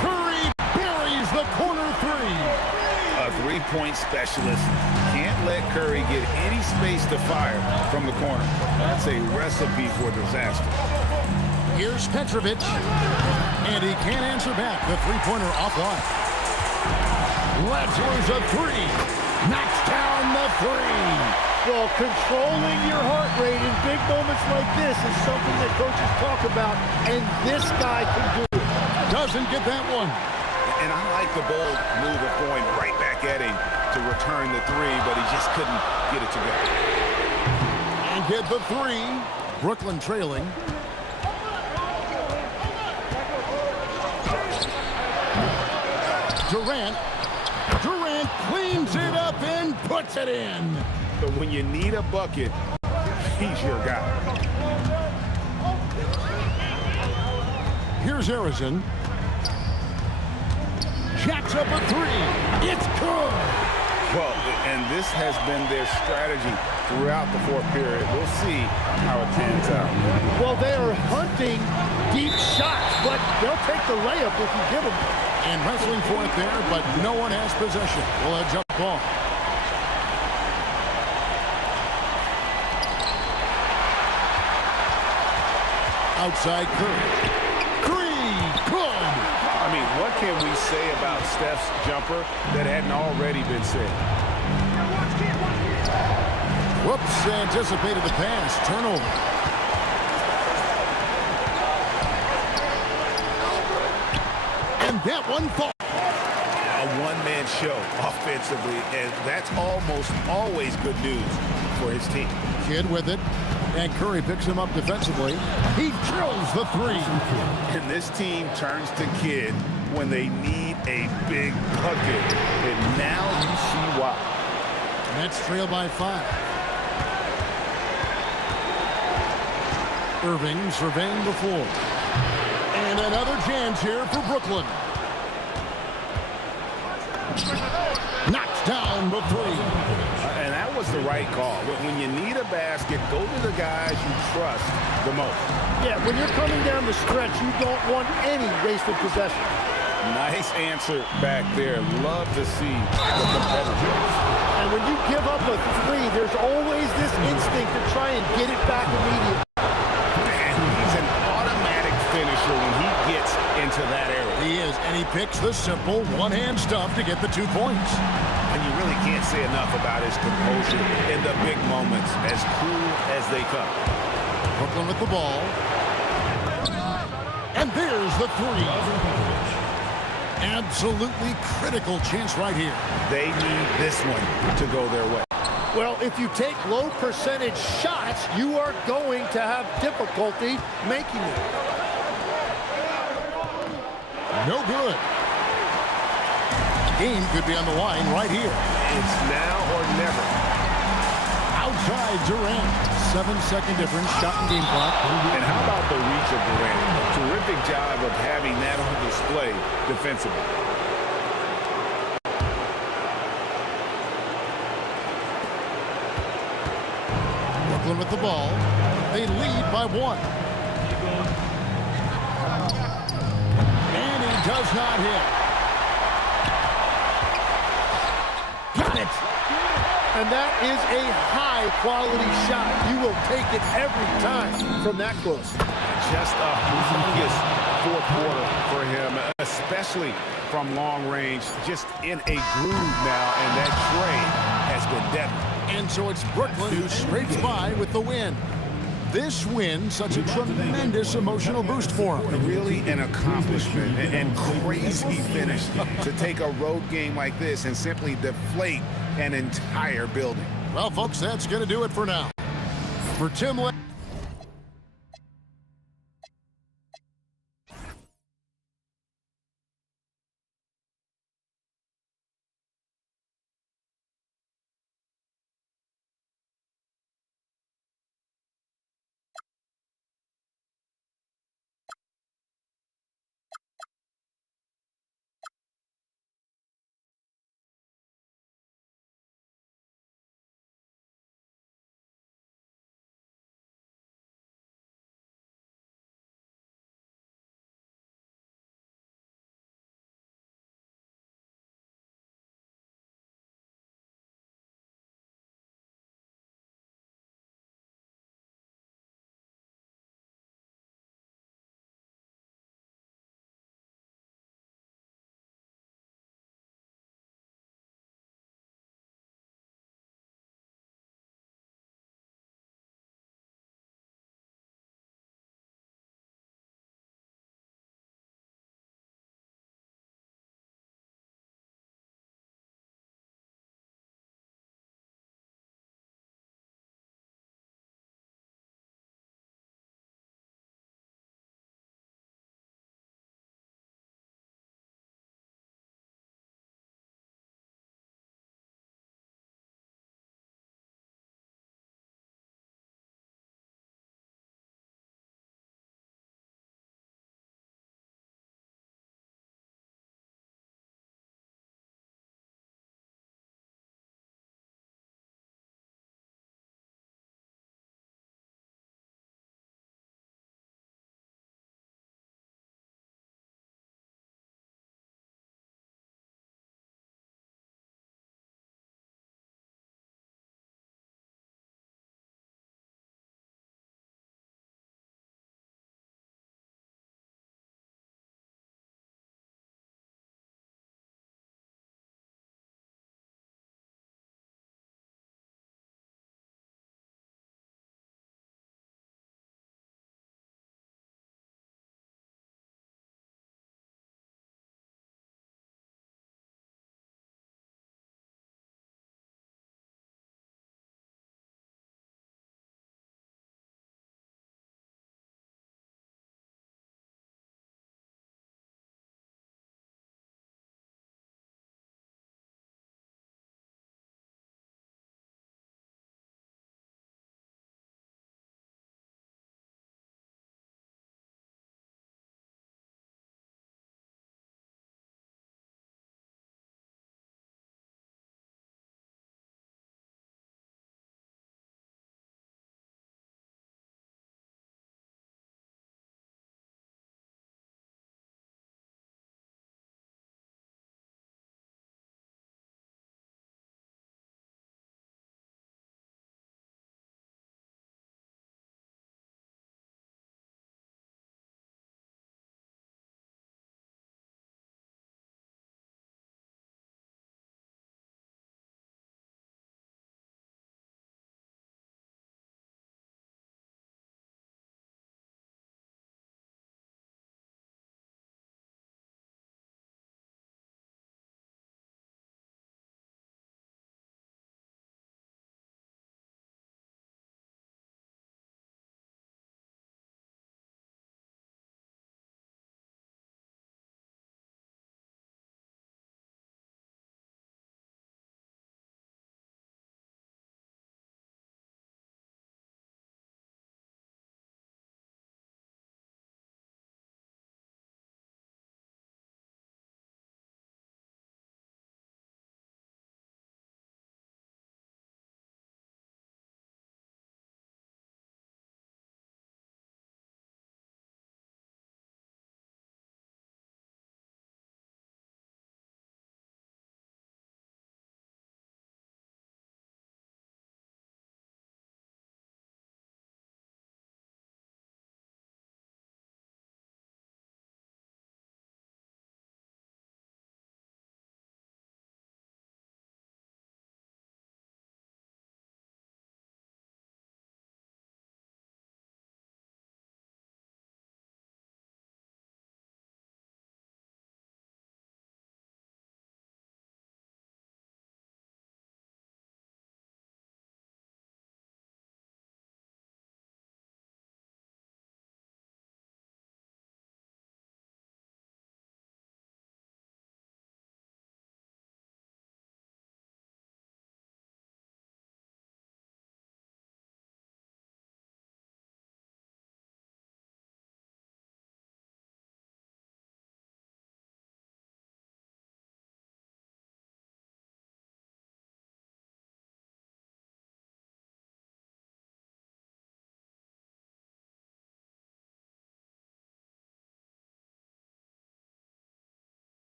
Curry buries the corner three. A three-point specialist can't let Curry get any space to fire from the corner. That's a recipe for disaster. Here's Petrovic. And he can't answer back. The three-pointer offline. Ledger's a three. Knocks down the three. Well, controlling your heart rate in big moments like this is something that coaches talk about, and this guy can do it. Doesn't get that one. And I like the bold move of going right back at him to return the three, but he just couldn't get it to go. And get the three. Brooklyn trailing. Durant cleans it up and puts it in. But when you need a bucket, he's your guy. Here's Harrison. jacks up a three. It's good. Well, and this has been their strategy throughout the fourth period. We'll see how it pans out. Well, they are hunting deep shots, but they'll take the layup if you give them. And wrestling for it there, but no one has possession. We'll edge up ball. Outside Curry. Three, good. I mean, what can we say about Steph's jumper that hadn't already been said? Whoops, anticipated the pass. Turnover. And that one falls. A one-man show offensively, and that's almost always good news for his team. Kidd with it, and Curry picks him up defensively. He drills the three. And this team turns to Kidd when they need a big bucket, and now you see why. Nets trail by 5. Irving surveying the floor. And another chance here for Brooklyn. Knocks down the three. And that was the right call. When you need a basket, go to the guys you trust the most. Yeah, when you're coming down the stretch, you don't want any wasted possession. Nice answer back there. Love to see the competitors. And when you give up a three, there's always this instinct to try and get it back immediately. And he's an automatic finisher when he gets into that area. He is, and he picks the simple one-hand stuff to get the 2 points. And you really can't say enough about his composure in the big moments, as cool as they come. Brooklyn with the ball. And there's the three. Absolutely critical chance right here. They need this one to go their way. Well, if you take low percentage shots, you are going to have difficulty making it. No good. Game could be on the line right here. It's now or never. Outside Durant. 7-second difference, shot and game clock. And how about the reach of Durant? A terrific job of having that on display defensively. Brooklyn with the ball. They lead by 1. And he does not hit. Got it. And that is a high-quality shot. You will take it every time from that close. Just a humongous fourth quarter for him, especially from long range. Just in a groove now, and that trade has been deadly. And so it's Brooklyn who scrapes by with the win. This win, such a tremendous emotional boost for him. Really an accomplishment and crazy finish to take a road game like this and simply deflate an entire building. Well, folks, that's going to do it for now. For Tim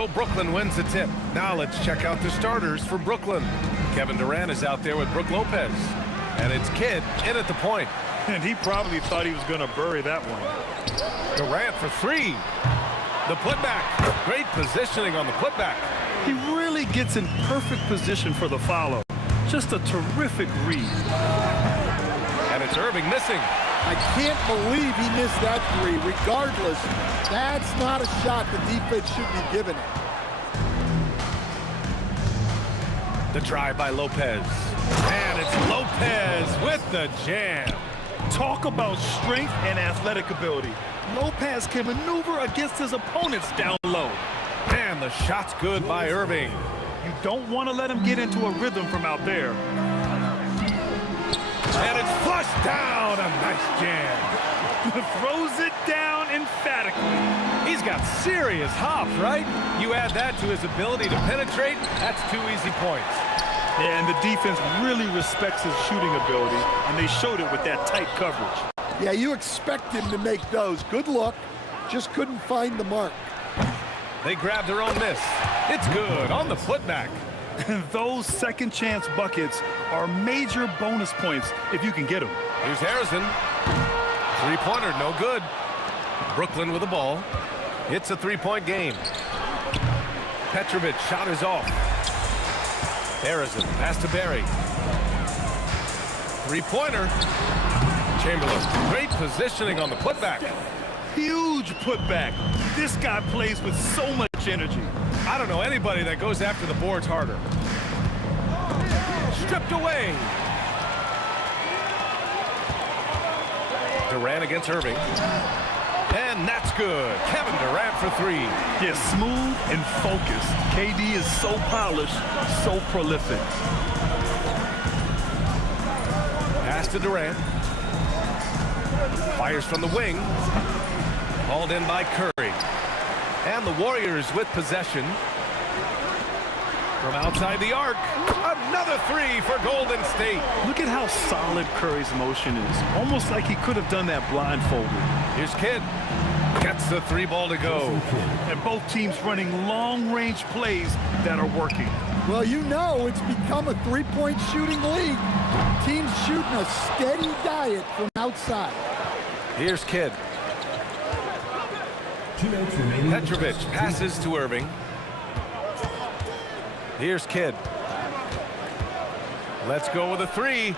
So Brooklyn wins the tip. Now let's check out the starters for Brooklyn. Kevin Durant is out there with Brook Lopez. And it's Kidd in at the point. And he probably thought he was going to bury that one. Durant for three. The putback. Great positioning on the putback. He really gets in perfect position for the follow. Just a terrific read. And it's Irving missing. I can't believe he missed that three. Regardless, that's not a shot the defense should be giving it. The drive by Lopez. And it's Lopez with the jam. Talk about strength and athletic ability. Lopez can maneuver against his opponents down low. And the shot's good by Irving. You don't want to let him get into a rhythm from out there. And it's flushed down. A nice jam. Throws it down emphatically. He's got serious hops, right? You add that to his ability to penetrate, that's 2 easy points. Yeah, and the defense really respects his shooting ability, and they showed it with that tight coverage. Yeah, you expect him to make those. Good look. Just couldn't find the mark. They grab their own miss. It's good on the putback. Those second chance buckets are major bonus points if you can get them. Here's Harrison. Three-pointer, no good. Brooklyn with the ball. It's a three-point game. Petrovic shot is off. Harrison, pass to Barry. Three-pointer. Chamberlain, great positioning on the putback. Huge putback. This guy plays with so much energy. I don't know anybody that goes after the boards harder. Stripped away. Durant against Irving. And that's good. Kevin Durant for three. Yeah, smooth and focused. KD is so polished, so prolific. Pass to Durant. Fires from the wing. Hauled in by Curry. And the Warriors with possession. From outside the arc. Another three for Golden State. Look at how solid Curry's motion is. Almost like he could have done that blindfolded. Here's Kidd. Gets the three ball to go. And both teams running long-range plays that are working. Well, you know it's become a three-point shooting league. Teams shooting a steady diet from outside. Here's Kidd. Petrovic passes to Irving. Here's Kidd. Let's go with a three.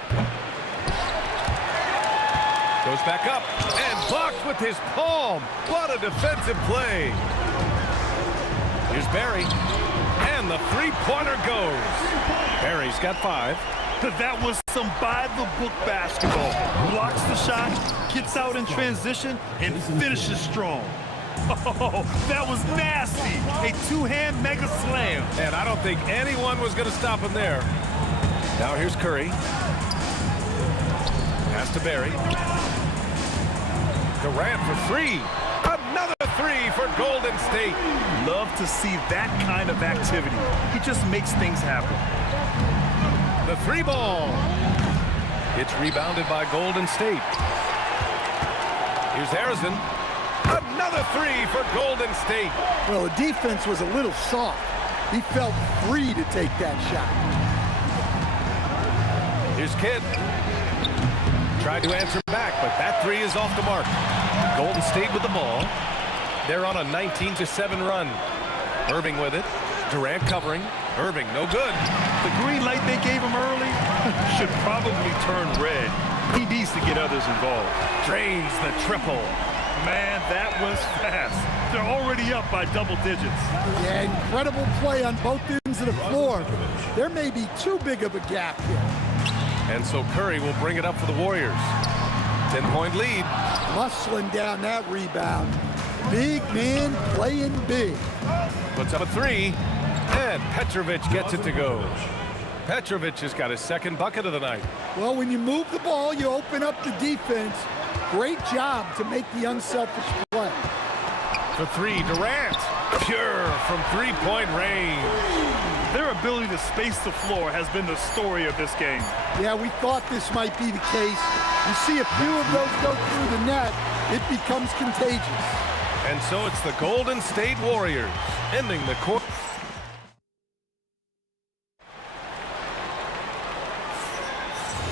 Goes back up and blocked with his palm. What a defensive play. Here's Barry. And the three-pointer goes. Barry's got 5. That was some by-the-book basketball. Blocks the shot, gets out in transition, and finishes strong. Oh, that was nasty. A two-hand mega slam. And I don't think anyone was going to stop him there. Now here's Curry. Pass to Barry. Durant for three. Another three for Golden State. Love to see that kind of activity. He just makes things happen. The three ball. It's rebounded by Golden State. Here's Harrison. Another three for Golden State. Well, the defense was a little soft. He felt free to take that shot. Here's Kidd. Tried to answer back, but that three is off the mark. Golden State with the ball. They're on a 19-7 run. Irving with it. Durant covering. Irving, no good. The green light they gave him early should probably turn red. He needs to get others involved. Drains the triple. Man, that was fast. They're already up by double digits. Yeah, incredible play on both ends of the floor. There may be too big of a gap here. And so Curry will bring it up for the Warriors. 10-point lead. Muscling down that rebound. Big man playing big. Puts up a three. And Petrovic gets it to go. Petrovic has got his second bucket of the night. Well, when you move the ball, you open up the defense. Great job to make the unselfish play. For three, Durant. Pure from three-point range. Their ability to space the floor has been the story of this game. Yeah, we thought this might be the case. You see a few of those go through the net, it becomes contagious. And so it's the Golden State Warriors ending the quarter.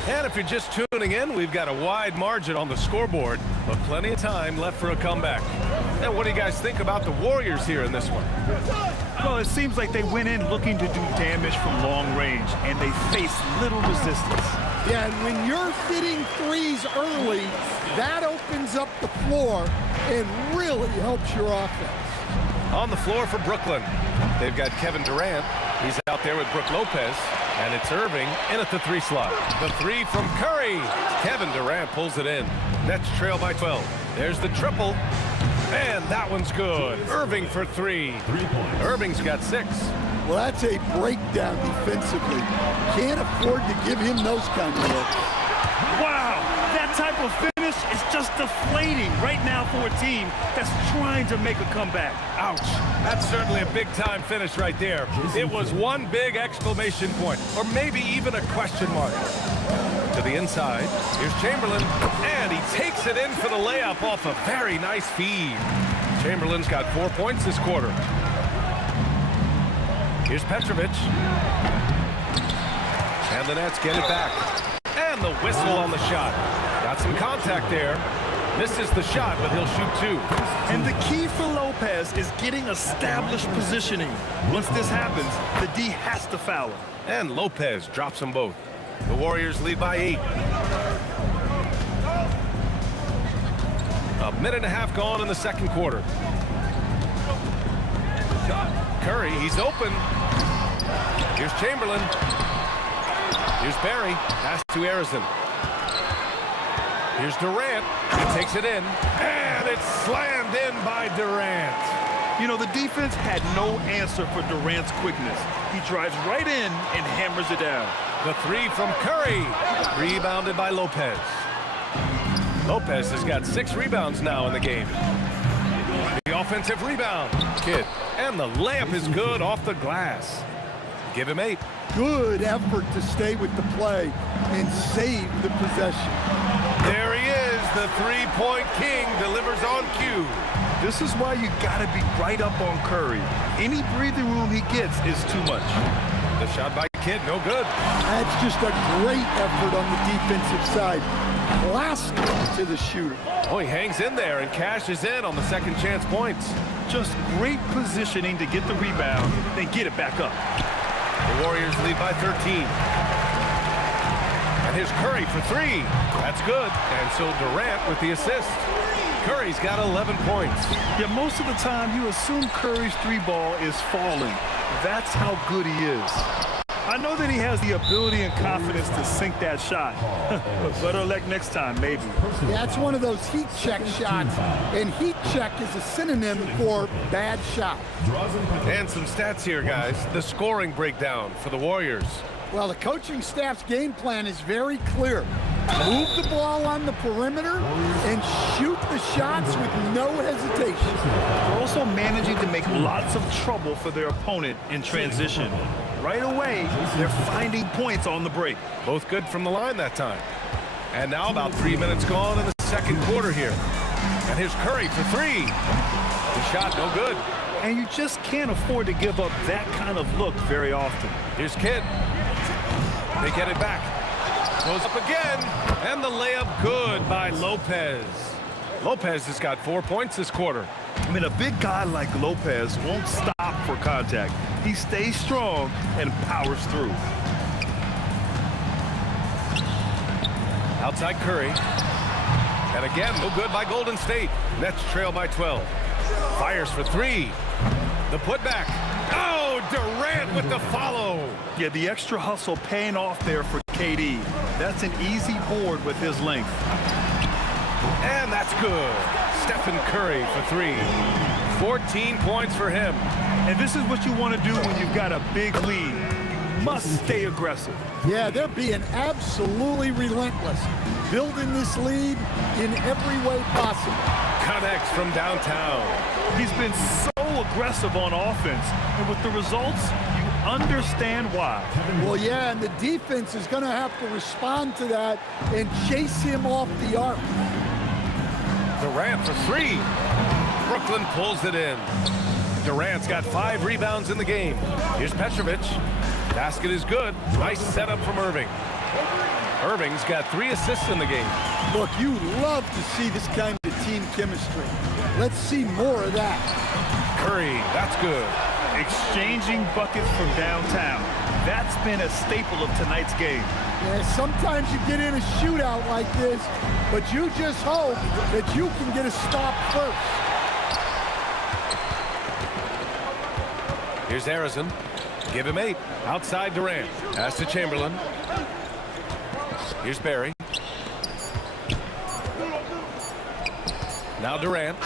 And if you're just tuning in, we've got a wide margin on the scoreboard, but plenty of time left for a comeback. And what do you guys think about the Warriors here in this one? Well, it seems like they went in looking to do damage from long range, and they faced little resistance. Yeah, and when you're hitting threes early, that opens up the floor and really helps your offense. On the floor for Brooklyn, they've got Kevin Durant. He's out there with Brook Lopez. And it's Irving in at the 3 slot. The 3 from Curry. Kevin Durant pulls it in. Nets trail by 12. There's the triple. And that one's good. Irving for 3. 3 points. Irving's got 6. Well, that's a breakdown defensively. Can't afford to give him those kind of looks. Wow, that type of finish is just deflating right now for a team that's trying to make a comeback. Ouch. That's certainly a big-time finish right there. It was one big exclamation point, or maybe even a question mark. To the inside, here's Chamberlain, and he takes it in for the layup off a very nice feed. Chamberlain's got 4 points this quarter. Here's Petrovic. And the Nets get it back. And the whistle on the shot. Got some contact there. Misses the shot, but he'll shoot 2. And the key for Lopez is getting established positioning. Once this happens, the D has to foul him. And Lopez drops them both. The Warriors lead by 8. A minute and a half gone in the second quarter. Curry, he's open. Here's Chamberlain. Here's Barry. Pass to Harrison. Here's Durant. He takes it in. And it's slammed in by Durant. You know, the defense had no answer for Durant's quickness. He drives right in and hammers it down. The 3 from Curry. Rebounded by Lopez. Lopez has got 6 rebounds now in the game. The offensive rebound. Kidd. And the layup is good off the glass. Give him 8. Good effort to stay with the play and save the possession. There he is. The three-point king delivers on cue. This is why you got to be right up on Curry. Any breathing room he gets is too much. The shot by Kidd, no good. That's just a great effort on the defensive side. Last to the shooter. Oh, he hangs in there and cashes in on the second chance points. Just great positioning to get the rebound, then get it back up. The Warriors lead by 13. And here's Curry for 3. That's good. And so Durant with the assist. Curry's got 11 points. Yeah, most of the time you assume Curry's 3-ball is falling. That's how good he is. I know that he has the ability and confidence to sink that shot. But better luck next time, maybe. Yeah, it's one of those heat check shots, and heat check is a synonym for bad shot. And some stats here, guys. The scoring breakdown for the Warriors. Well, the coaching staff's game plan is very clear. Move the ball on the perimeter and shoot the shots with no hesitation. They're also managing to make lots of trouble for their opponent in transition. Right away, they're finding points on the break. Both good from the line that time. And now about 3 minutes gone in the second quarter here. And here's Curry for 3. The shot no good. And you just can't afford to give up that kind of look very often. Here's Kidd. They get it back. Goes up again. And the layup good by Lopez. Lopez has got 4 points this quarter. I mean, a big guy like Lopez won't stop for contact. He stays strong and powers through. Outside Curry. And again, no good by Golden State. Nets trail by 12. Fires for 3. The putback. Oh, Durant with the follow. Yeah, the extra hustle paying off there for KD. That's an easy board with his length. And that's good. Stephen Curry for 3. 14 points for him. And this is what you want to do when you've got a big lead. You must stay aggressive. Yeah, they're being absolutely relentless. Building this lead in every way possible. Connects from downtown. He's been so aggressive on offense. And with the results, you understand why. Well, yeah, and the defense is going to have to respond to that and chase him off the arc. Durant for 3. Brooklyn pulls it in. Durant's got 5 rebounds in the game. Here's Petrovic. Basket is good. Nice setup from Irving. Irving's got 3 assists in the game. Look, you love to see this kind of team chemistry. Let's see more of that. Curry, that's good. Exchanging buckets from downtown. That's been a staple of tonight's game. Yeah, sometimes you get in a shootout like this, but you just hope that you can get a stop first. Here's Harrison. Give him 8. Outside Durant. Pass to Chamberlain. Here's Barry. Now Durant.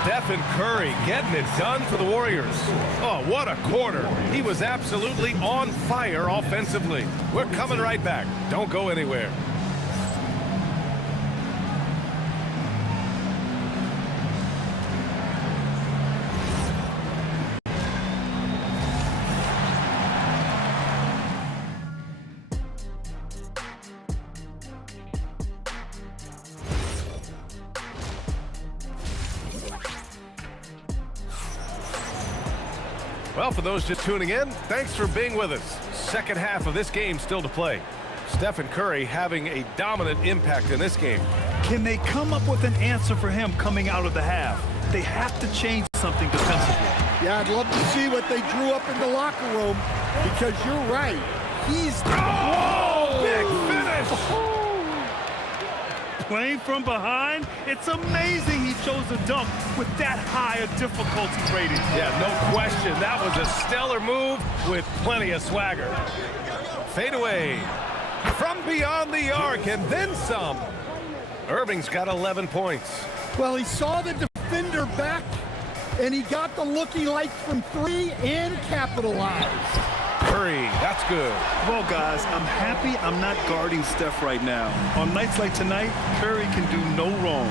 Stephen Curry getting it done for the Warriors. Oh, what a quarter. He was absolutely on fire offensively. We're coming right back. Don't go anywhere. Well, for those just tuning in, thanks for being with us. Second half of this game still to play. Stephen Curry having a dominant impact in this game. Can they come up with an answer for him coming out of the half? They have to change something defensively. Yeah, I'd love to see what they drew up in the locker room, because you're right. He's... Oh, big finish! Playing from behind, it's amazing he chose a dunk with that high a difficulty rating. Yeah, no question. That was a stellar move with plenty of swagger. Fade away from beyond the arc and then some. Irving's got 11 points. Well, he saw the defender back, and he got the looky lights from 3 and capitalized. Curry, that's good. Well, guys, I'm happy I'm not guarding Steph right now. On nights like tonight, Curry can do no wrong.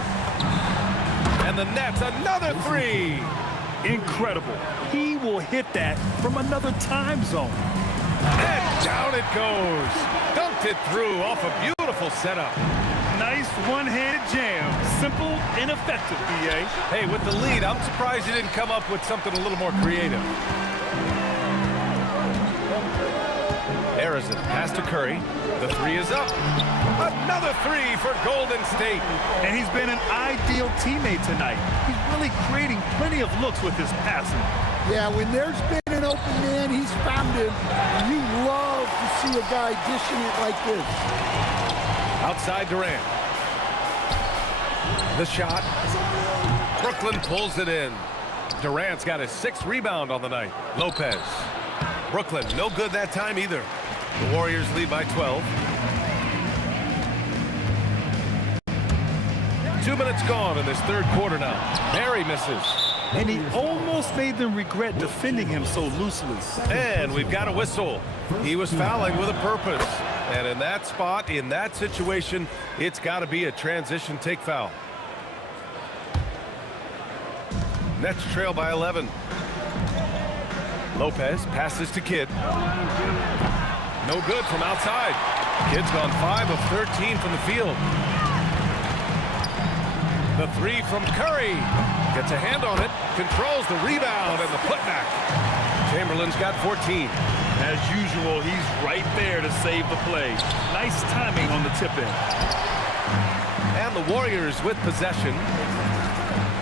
And the net's another 3. Incredible. He will hit that from another time zone. And down it goes. Dunked it through off a beautiful setup. Nice one-handed jam. Simple and effective, B.A. Hey, with the lead, I'm surprised you didn't come up with something a little more creative. Harrison, pass to Curry. The 3 is up. Another 3 for Golden State. And he's been an ideal teammate tonight. He's really creating plenty of looks with his passing. Yeah, when there's been an open man, he's found him. And you love to see a guy dishing it like this. Outside Durant. The shot. Brooklyn pulls it in. Durant's got his 6th rebound on the night. Lopez. Brooklyn, no good that time either. The Warriors lead by 12. 2 minutes gone in this third quarter now. Barry misses. And he almost made them regret defending him so loosely. And we've got a whistle. He was fouling with a purpose. And in that spot, in that situation, it's got to be a transition take foul. Nets trail by 11. Lopez passes to Kidd. No good from outside. Kidd's gone 5 of 13 from the field. The 3 from Curry. Gets a hand on it. Controls the rebound and the putback. Chamberlain's got 14. As usual, he's right there to save the play. Nice timing on the tip-in. And the Warriors with possession.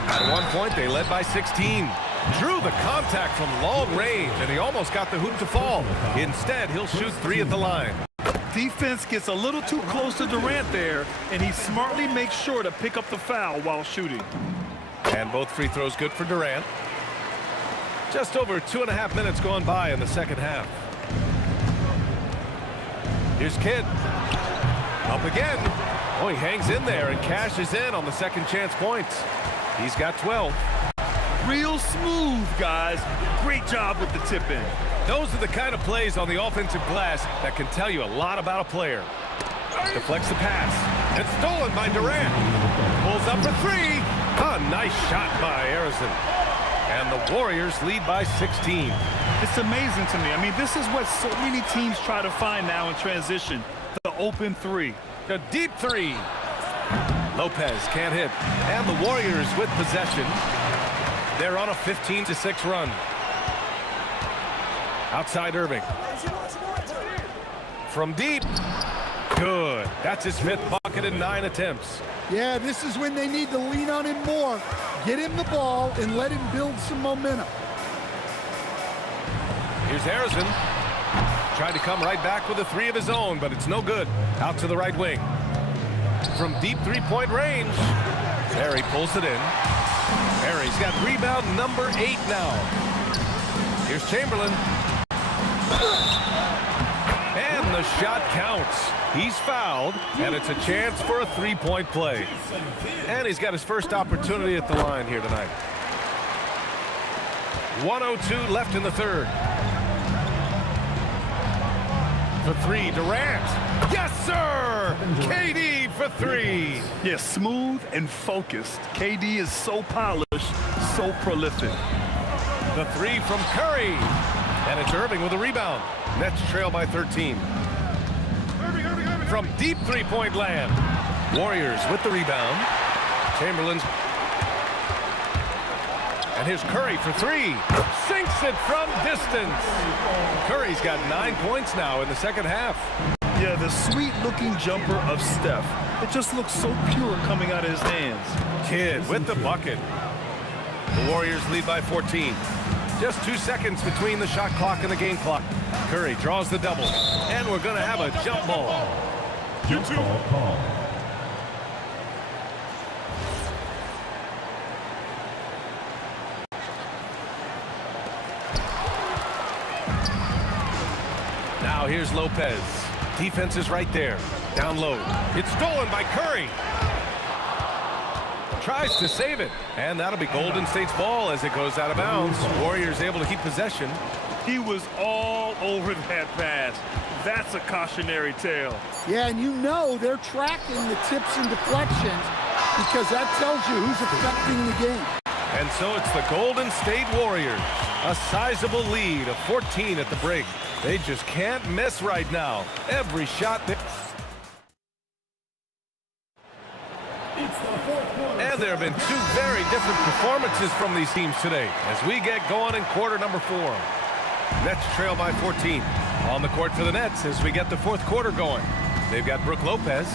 At one point, they led by 16. Drew the contact from long range, and he almost got the hoop to fall. Instead, he'll shoot 3 at the line. Defense gets a little too close to Durant there, and he smartly makes sure to pick up the foul while shooting. And both free throws good for Durant. Just over 2.5 minutes gone by in the second half. Here's Kidd. Up again. Oh, he hangs in there and cashes in on the second chance points. He's got 12. Real smooth, guys. Great job with the tip-in. Those are the kind of plays on the offensive glass that can tell you a lot about a player. Deflects the pass. And stolen by Durant. Pulls up for 3. A nice shot by Harrison. And the Warriors lead by 16. It's amazing to me. I mean, this is what so many teams try to find now in transition. The open 3. A deep 3. Lopez can't hit. And the Warriors with possession. They're on a 15-6 run. Outside Irving. From deep. Good. That's his 5th bucket in 9 attempts. Yeah, this is when they need to lean on him more. Get him the ball and let him build some momentum. Here's Harrison. Tried to come right back with a 3 of his own, but it's no good. Out to the right wing. From deep 3-point range. Barry pulls it in. Barry's got rebound number 8 now. Here's Chamberlain. And the shot counts. He's fouled, and it's a chance for a 3-point play. And he's got his first opportunity at the line here tonight. 1:02 left in the 3rd. For 3, Durant. Yes, sir! KD for 3. Yeah, smooth and focused. KD is so polished, so prolific. The 3 from Curry. And it's Irving with a rebound. Nets trail by 13. From deep 3-point land. Warriors with the rebound. Chamberlain's. And here's Curry for 3. Sinks it from distance. Curry's got 9 points now in the second half. Yeah, the sweet-looking jumper of Steph. It just looks so pure coming out of his hands. Kidd with the bucket. The Warriors lead by 14. Just 2 seconds between the shot clock and the game clock. Curry draws the double. And we're going to have a jump ball. Now here's Lopez. Defense is right there. Down low. It's stolen by Curry. Tries to save it. And that'll be Golden State's ball as it goes out of bounds. Warriors able to keep possession. He was all over that pass. That's a cautionary tale. Yeah, and you know they're tracking the tips and deflections because that tells you who's affecting the game. And so it's the Golden State Warriors. A sizable lead of 14 at the break. They just can't miss right now. Every shot. And there have been 2 very different performances from these teams today as we get going in quarter number 4. Nets trail by 14. On the court for the Nets as we get the 4th quarter going. They've got Brook Lopez,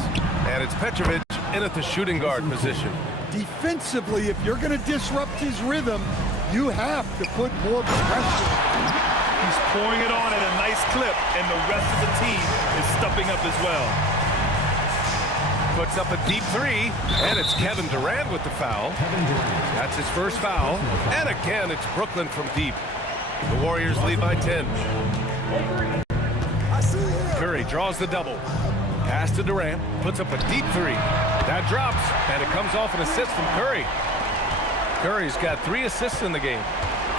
and it's Petrovic in at the shooting guard position. Defensively, if you're going to disrupt his rhythm, you have to put more pressure. He's pouring it on at a nice clip, and the rest of the team is stepping up as well. Puts up a deep 3, and it's Kevin Durant with the foul. That's his first foul. And again, it's Brooklyn from deep. The Warriors lead by 10. Curry draws the double. Pass to Durant. Puts up a deep 3. That drops, and it comes off an assist from Curry. Curry's got 3 assists in the game.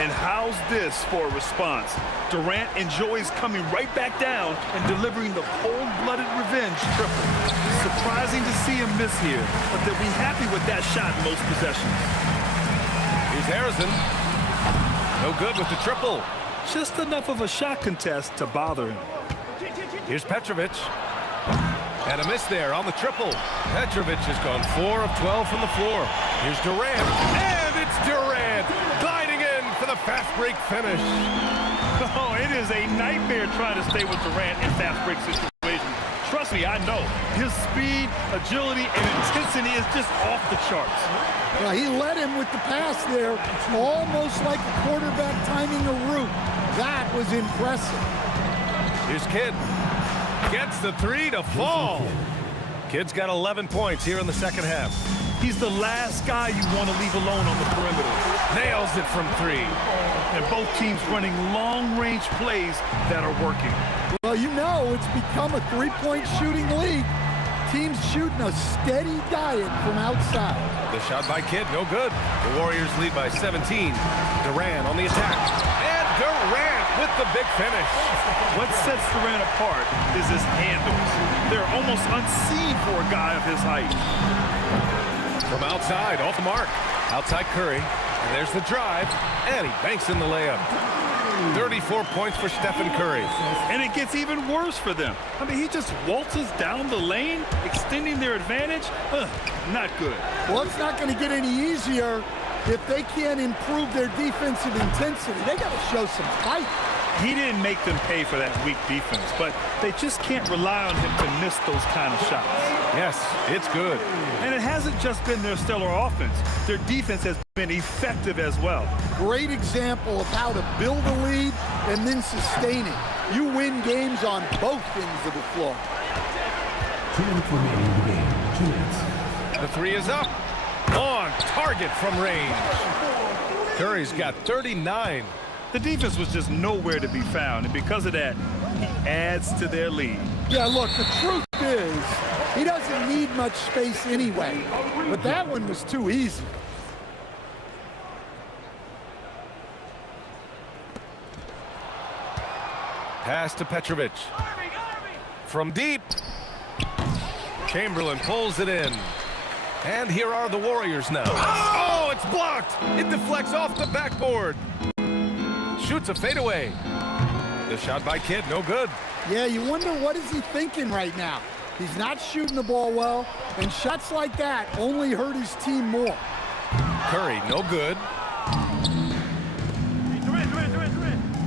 And how's this for a response? Durant enjoys coming right back down and delivering the cold-blooded revenge triple. Surprising to see him miss here, but they'll be happy with that shot in most possessions. Here's Harrison. No good with the triple. Just enough of a shot contest to bother him. Here's Petrovic. And a miss there on the triple. Petrovic has gone 4 of 12 from the floor. Here's Durant. And it's Durant gliding in for the fast break finish. Oh, it is a nightmare trying to stay with Durant in fast break situations. Trust me, I know. His speed, agility, and intensity is just off the charts. Well, he led him with the pass there, almost like a quarterback timing a route. That was impressive. Here's Kidd. Gets the 3 to fall. Kidd's got 11 points here in the second half. He's the last guy you want to leave alone on the perimeter. Nails it from 3. And both teams running long-range plays that are working. Well, you know it's become a 3-point shooting league. Teams shooting a steady diet from outside. The shot by Kidd, no good. The Warriors lead by 17. Durant on the attack. And Durant with the big finish. What sets Durant apart is his handles. They're almost unseen for a guy of his height. From outside, off the mark. Outside Curry. And there's the drive. And he banks in the layup. 34 points for Stephen Curry. And it gets even worse for them. I mean, he just waltzes down the lane, extending their advantage. Not good. Well, it's not going to get any easier if they can't improve their defensive intensity. They got to show some fight. He didn't make them pay for that weak defense, but they just can't rely on him to miss those kind of shots. Yes, it's good. And it hasn't just been their stellar offense. Their defense has been effective as well. Great example of how to build a lead and then sustain it. You win games on both ends of the floor. 2 minutes remaining in the game. 2 minutes. The three is up. On target from range. Curry's got 39. The defense was just nowhere to be found, and because of that, he adds to their lead. Yeah, look, the truth is, he doesn't need much space anyway, but that one was too easy. Pass to Petrovic. From deep. Chamberlain pulls it in. And here are the Warriors now. Oh, it's blocked. It deflects off the backboard. Shoots a fadeaway. The shot by Kidd, no good. Yeah, you wonder what is he thinking right now. He's not shooting the ball well, and shots like that only hurt his team more. Curry, no good.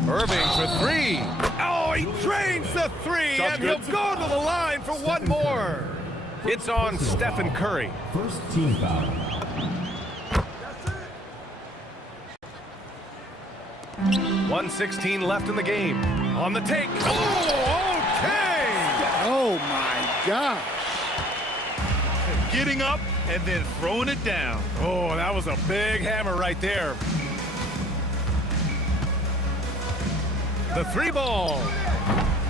Irving for three. Oh, he drains the three, and he'll go to the line for one more. It's on Stephen Curry. First team foul. .116 left in the game. On the take. Oh, okay. Oh, my gosh. Getting up and then throwing it down. Oh, that was a big hammer right there. The three ball.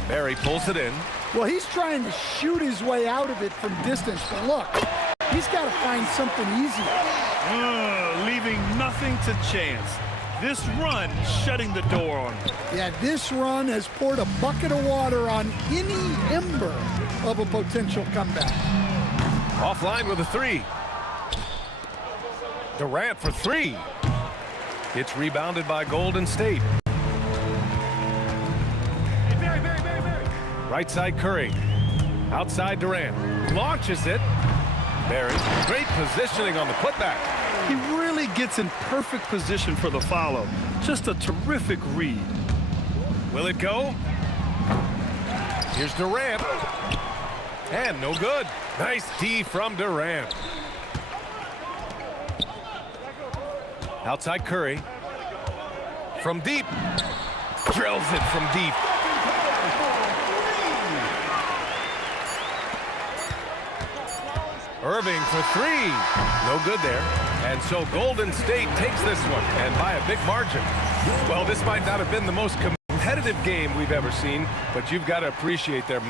Barry pulls it in. Well, he's trying to shoot his way out of it from distance, but look, he's got to find something easier. Leaving nothing to chance. This run shutting the door on him. Yeah, this run has poured a bucket of water on any ember of a potential comeback. Offline with a three. Durant for three. It's rebounded by Golden State. Right side Curry. Outside Durant. Launches it. Barry. Great positioning on the putback. He really gets in perfect position for the follow. Just a terrific read. Will it go? Here's Durant. And no good. Nice D from Durant. Outside Curry. From deep. Drills it from deep. Irving for three. No good there. And so Golden State takes this one, and by a big margin. Well, this might not have been the most competitive game we've ever seen, but you've got to appreciate their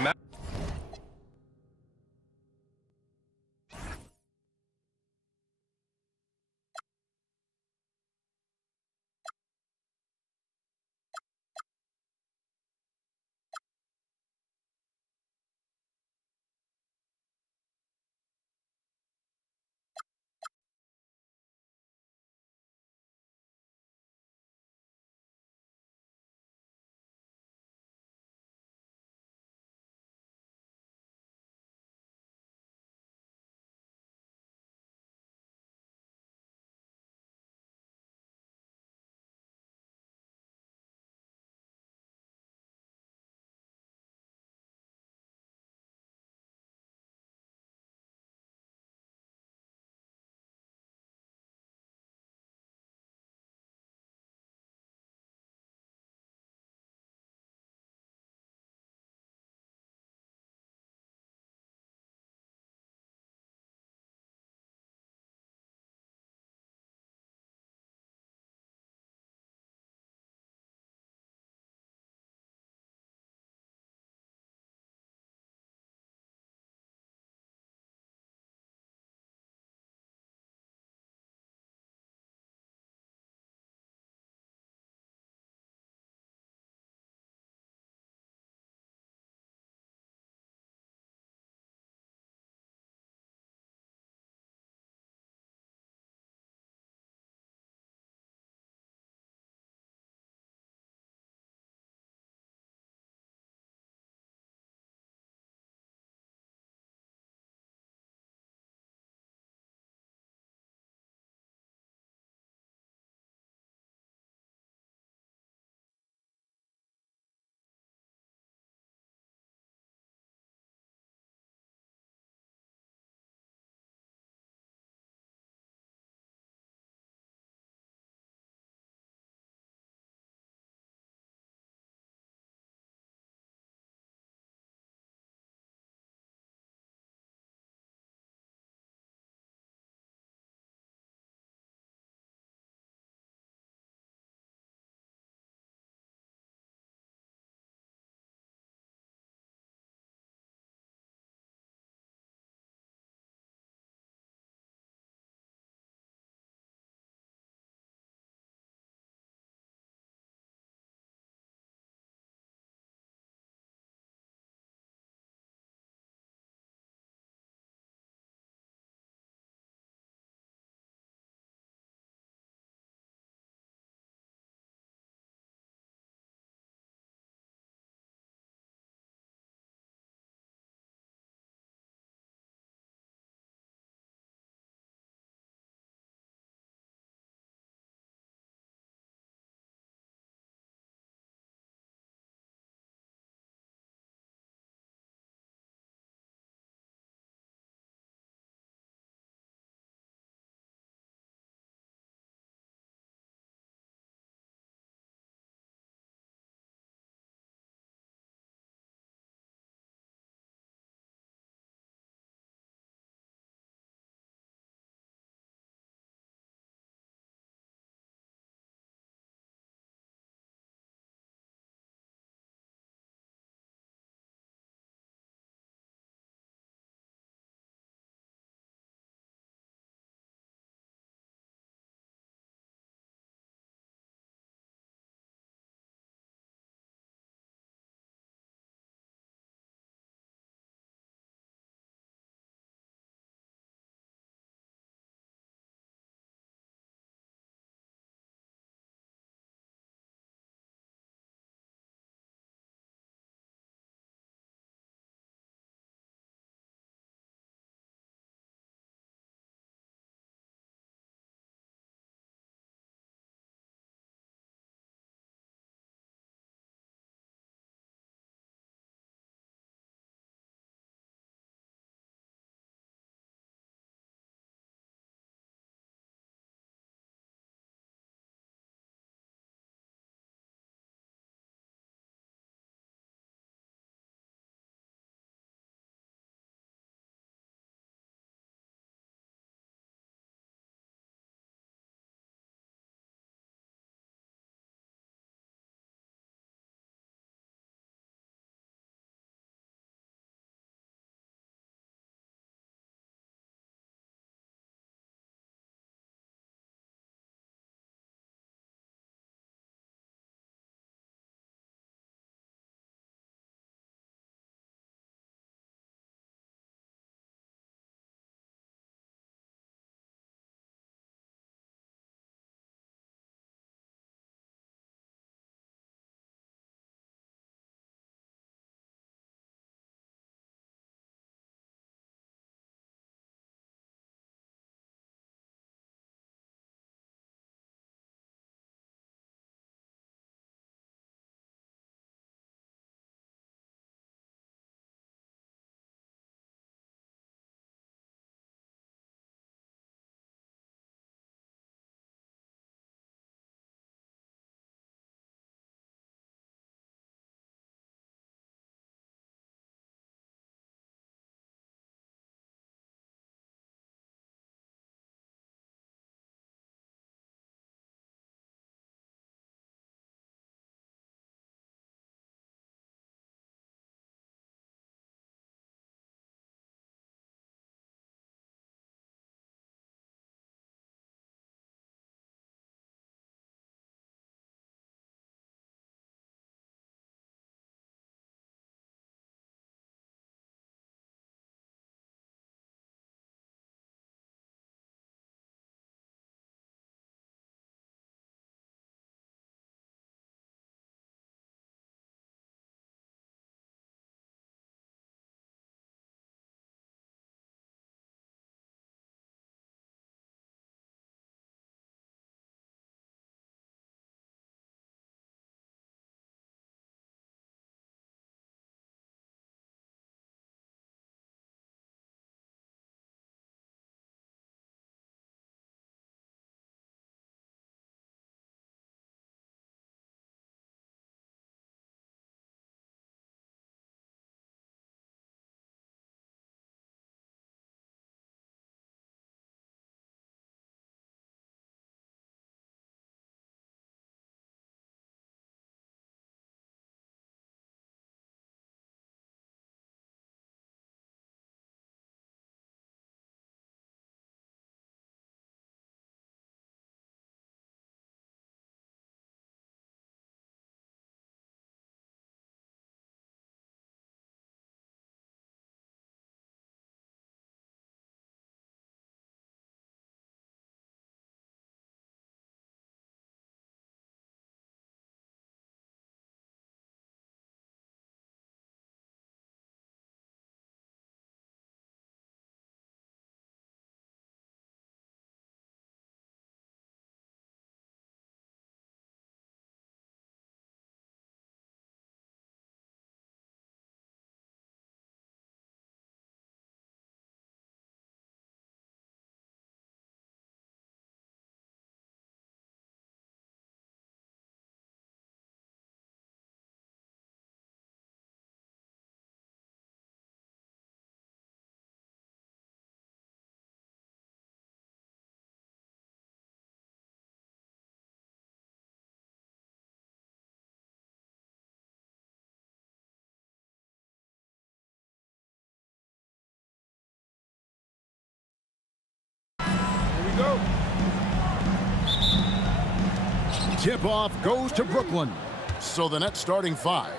Tip-off goes to Brooklyn. So the net starting 5.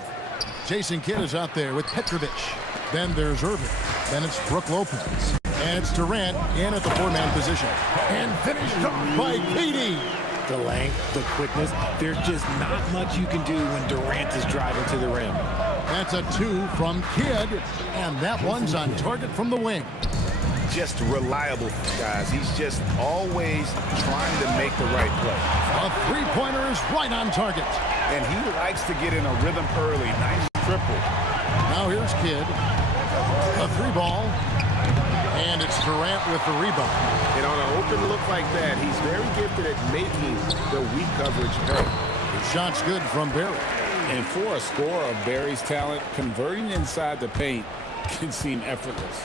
Jason Kidd is out there with Petrovic. Then there's Irving. Then it's Brook Lopez. And it's Durant in at the 4-man position. And finished off by KD. The length, the quickness, there's just not much you can do when Durant is driving to the rim. That's a 2 from Kidd. And that one's on target from the wing. Just reliable, guys. He's just always trying to make the right play. A 3-pointer is right on target. And he likes to get in a rhythm early. Nice triple. Now here's Kidd. A 3-ball. And it's Durant with the rebound. And on an open look like that, he's very gifted at making the weak coverage pay. The shot's good from Barry. And for a scorer of Barry's talent, converting inside the paint can seem effortless.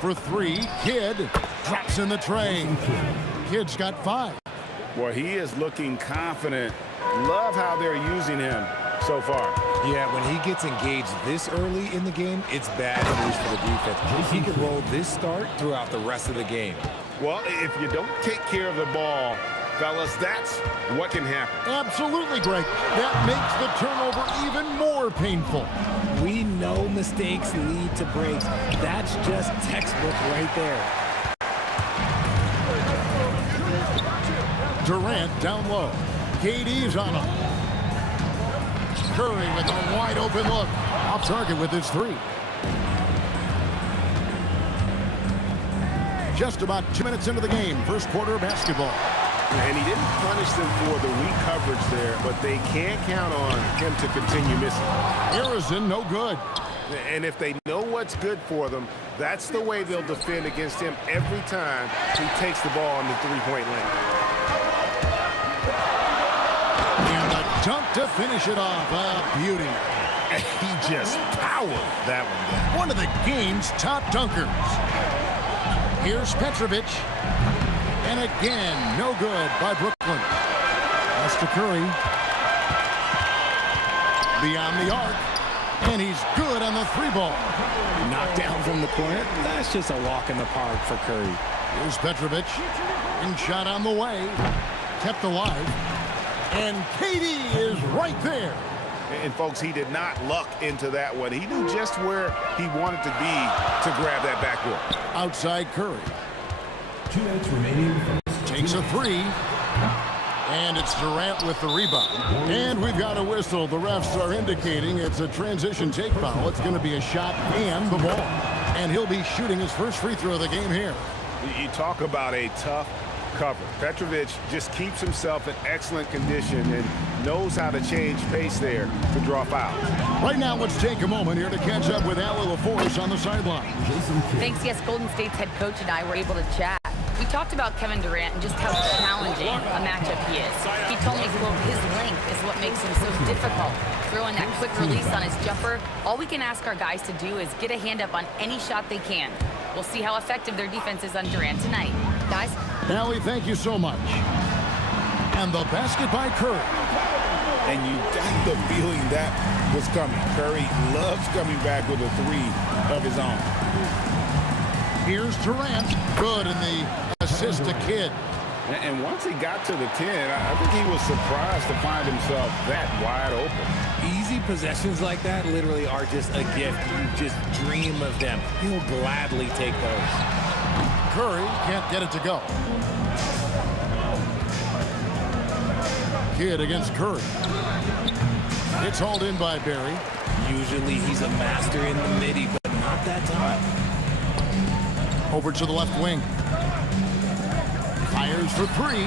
For 3, Kidd drops in the tray. Kidd's got 5. Boy, he is looking confident. Love how they're using him so far. Yeah, when he gets engaged this early in the game, it's bad news for the defense. He can roll this start throughout the rest of the game. Well, if you don't take care of the ball, fellas, that's what can happen. Absolutely, Greg. That makes the turnover even more painful. We know mistakes lead to breaks. That's just textbook right there. Durant down low. KD's on him. Curry with a wide open look. Off target with his 3. Just about 2 minutes into the game. First quarter of basketball. And he didn't punish them for the weak coverage there, but they can't count on him to continue missing. Harrison, no good. And if they know what's good for them, that's the way they'll defend against him every time he takes the ball in the 3-point lane. And the dunk to finish it off. A beauty. And he just powered that one down. One of the game's top dunkers. Here's Petrovic. And again, no good by Brooklyn. Pass to Curry. Beyond the arc. And he's good on the 3-ball. Knocked down from the corner. That's just a walk in the park for Curry. Here's Petrovic. And shot on the way. Kept alive. And KD is right there. And folks, he did not luck into that one. He knew just where he wanted to be to grab that backboard. Outside Curry. 2 minutes remaining. Takes a 3. And it's Durant with the rebound. And we've got a whistle. The refs are indicating it's a transition take foul. It's going to be a shot and the ball. And he'll be shooting his first free throw of the game here. You talk about a tough cover. Petrovic just keeps himself in excellent condition and knows how to change pace there to draw fouls. Right now, let's take a moment here to catch up with Allie LaForce on the sideline. Thanks. Yes, Golden State's head coach and I were able to chat. We talked about Kevin Durant and just how challenging a matchup he is. He told me, quote, his length is what makes him so difficult. Throwing that quick release on his jumper, all we can ask our guys to do is get a hand up on any shot they can. We'll see how effective their defense is on Durant tonight. Guys? Allie, thank you so much. And the basket by Curry. And you got the feeling that was coming. Curry loves coming back with a 3 of his own. Here's Durant. Good in the assist to Kidd. And once he got to the 10, I think he was surprised to find himself that wide open. Easy possessions like that literally are just a gift. You just dream of them. He'll gladly take those. Curry can't get it to go. Kidd against Curry. It's hauled in by Barry. Usually he's a master in the midi, but not that time. Over to the left wing. Fires for 3.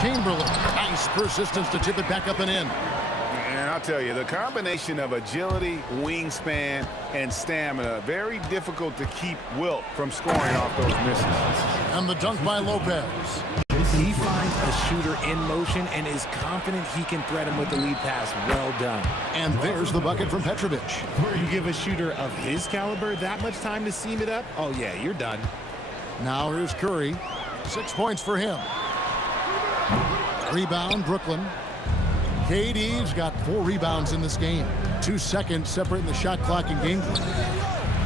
Chamberlain. Nice persistence to tip it back up and in. And I'll tell you, the combination of agility, wingspan, and stamina, very difficult to keep Wilt from scoring off those misses. And the dunk by Lopez. He finds a shooter in motion and is confident he can thread him with the lead pass. Well done. And there's the bucket from Petrovic. You give a shooter of his caliber that much time to seam it up? Oh, yeah, you're done. Now here's Curry. 6 points for him. Rebound, Brooklyn. KD's got 4 rebounds in this game. 2 seconds separating the shot clock and game clock.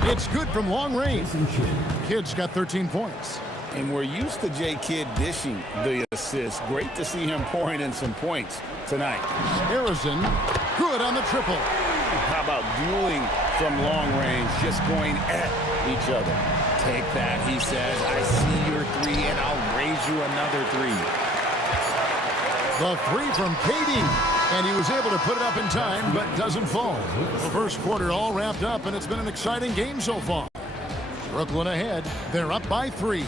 It's good from long range. Kidd's got 13 points. And we're used to J. Kidd dishing the assist. Great to see him pouring in some points tonight. Harrison, good on the triple. How about dueling from long range, just going at each other? Take that, he says. I see your three, and I'll raise you another three. The three from KD. And he was able to put it up in time, but doesn't fall. The first quarter all wrapped up, and it's been an exciting game so far. Brooklyn ahead. They're up by 3.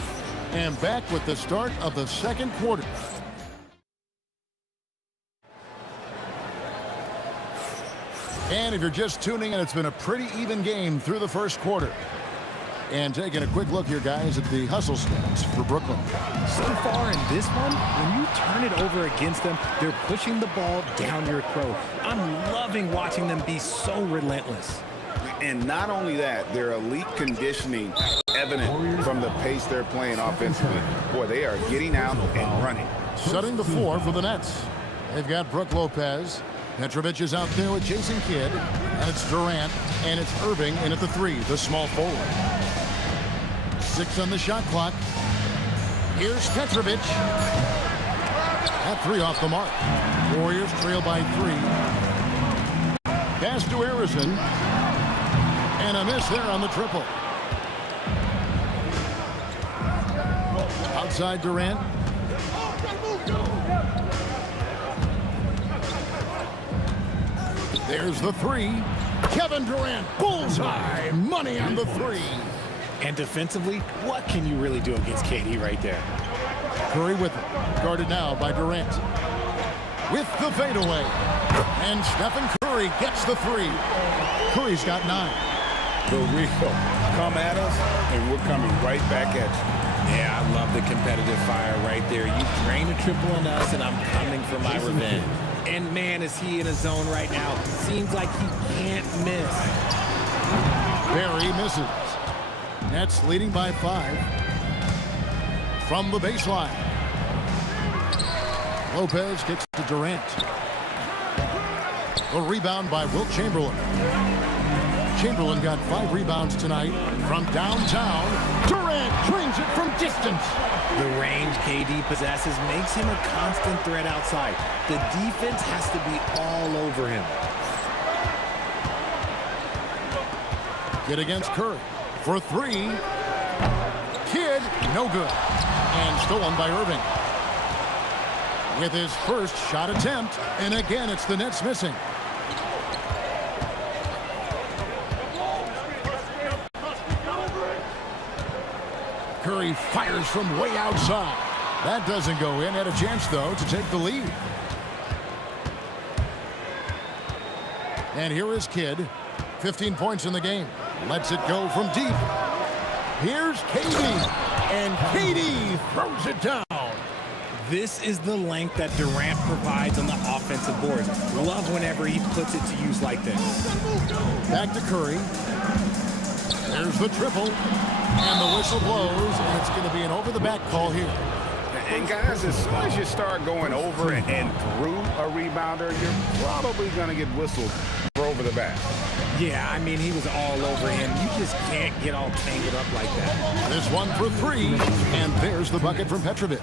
And back with the start of the second quarter. And if you're just tuning in, it's been a pretty even game through the first quarter. And taking a quick look here, guys, at the hustle stats for Brooklyn. So far in this one, when you turn it over against them, they're pushing the ball down your throat. I'm loving watching them be so relentless. And not only that, their elite conditioning evident from the pace they're playing offensively. Boy, they are getting out and running. Setting the floor for the Nets. They've got Brook Lopez. Petrovic is out there with Jason Kidd. And it's Durant. And it's Irving in at the 3, the small forward. 6 on the shot clock. Here's Petrovic. That 3 off the mark. Warriors trail by 3. Pass to Harrison. And a miss there on the triple. Outside Durant. There's the 3. Kevin Durant, bullseye, money on the 3. And defensively, what can you really do against KD right there? Curry with it. Guarded now by Durant. With the fadeaway. And Stephen Curry gets the 3. Curry's got 9. The real come at us, and we're coming right back at you. Yeah, I love the competitive fire right there. You drain a triple on us, and I'm coming for my revenge. And man, is he in a zone right now. Seems like he can't miss. Barry misses. Nets leading by 5. From the baseline. Lopez kicks to Durant. A rebound by Wilt Chamberlain. Chamberlain got 5 rebounds tonight from downtown. Durant drains it from distance. The range KD possesses makes him a constant threat outside. The defense has to be all over him. Kidd against Curry for 3. Kidd, no good. And stolen by Irving. With his first shot attempt, and again it's the Nets missing. Curry fires from way outside. That doesn't go in. Had a chance, though, to take the lead. And here is Kidd. 15 points in the game. Lets it go from deep. Here's KD. And KD throws it down. This is the length that Durant provides on the offensive boards. Love whenever he puts it to use like this. Back to Curry. There's the triple. And the whistle blows, and it's going to be an over-the-back call here. And guys, as soon as you start going over and through a rebounder, you're probably going to get whistled for over the back. Yeah, I mean, he was all over him. You just can't get all tangled up like that. This one for 3, and there's the bucket from Petrovic.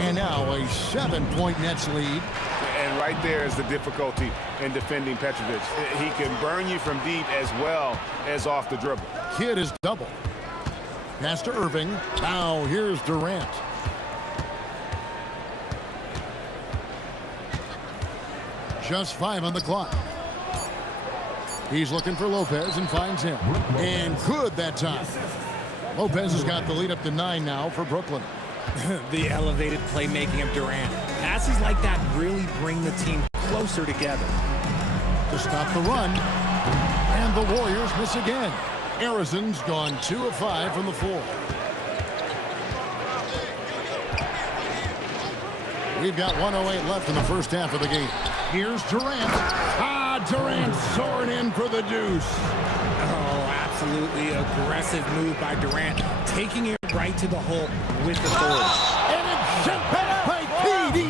And now a 7-point Nets lead. And right there is the difficulty in defending Petrovic. He can burn you from deep as well as off the dribble. Kidd is double. Pass to Irving. Now here's Durant. Just 5 on the clock. He's looking for Lopez and finds him. And good that time. Lopez has got the lead up to 9 now for Brooklyn. The elevated playmaking of Durant. Passes like that really bring the team closer together. To stop the run. And the Warriors miss again. Harrison's gone 2 of 5 from the floor. We've got 1:08 left in the first half of the game. Here's Durant. Durant soaring in for the deuce. Oh, absolutely aggressive move by Durant, taking it right to the hole with authority. And it's sent back by KD.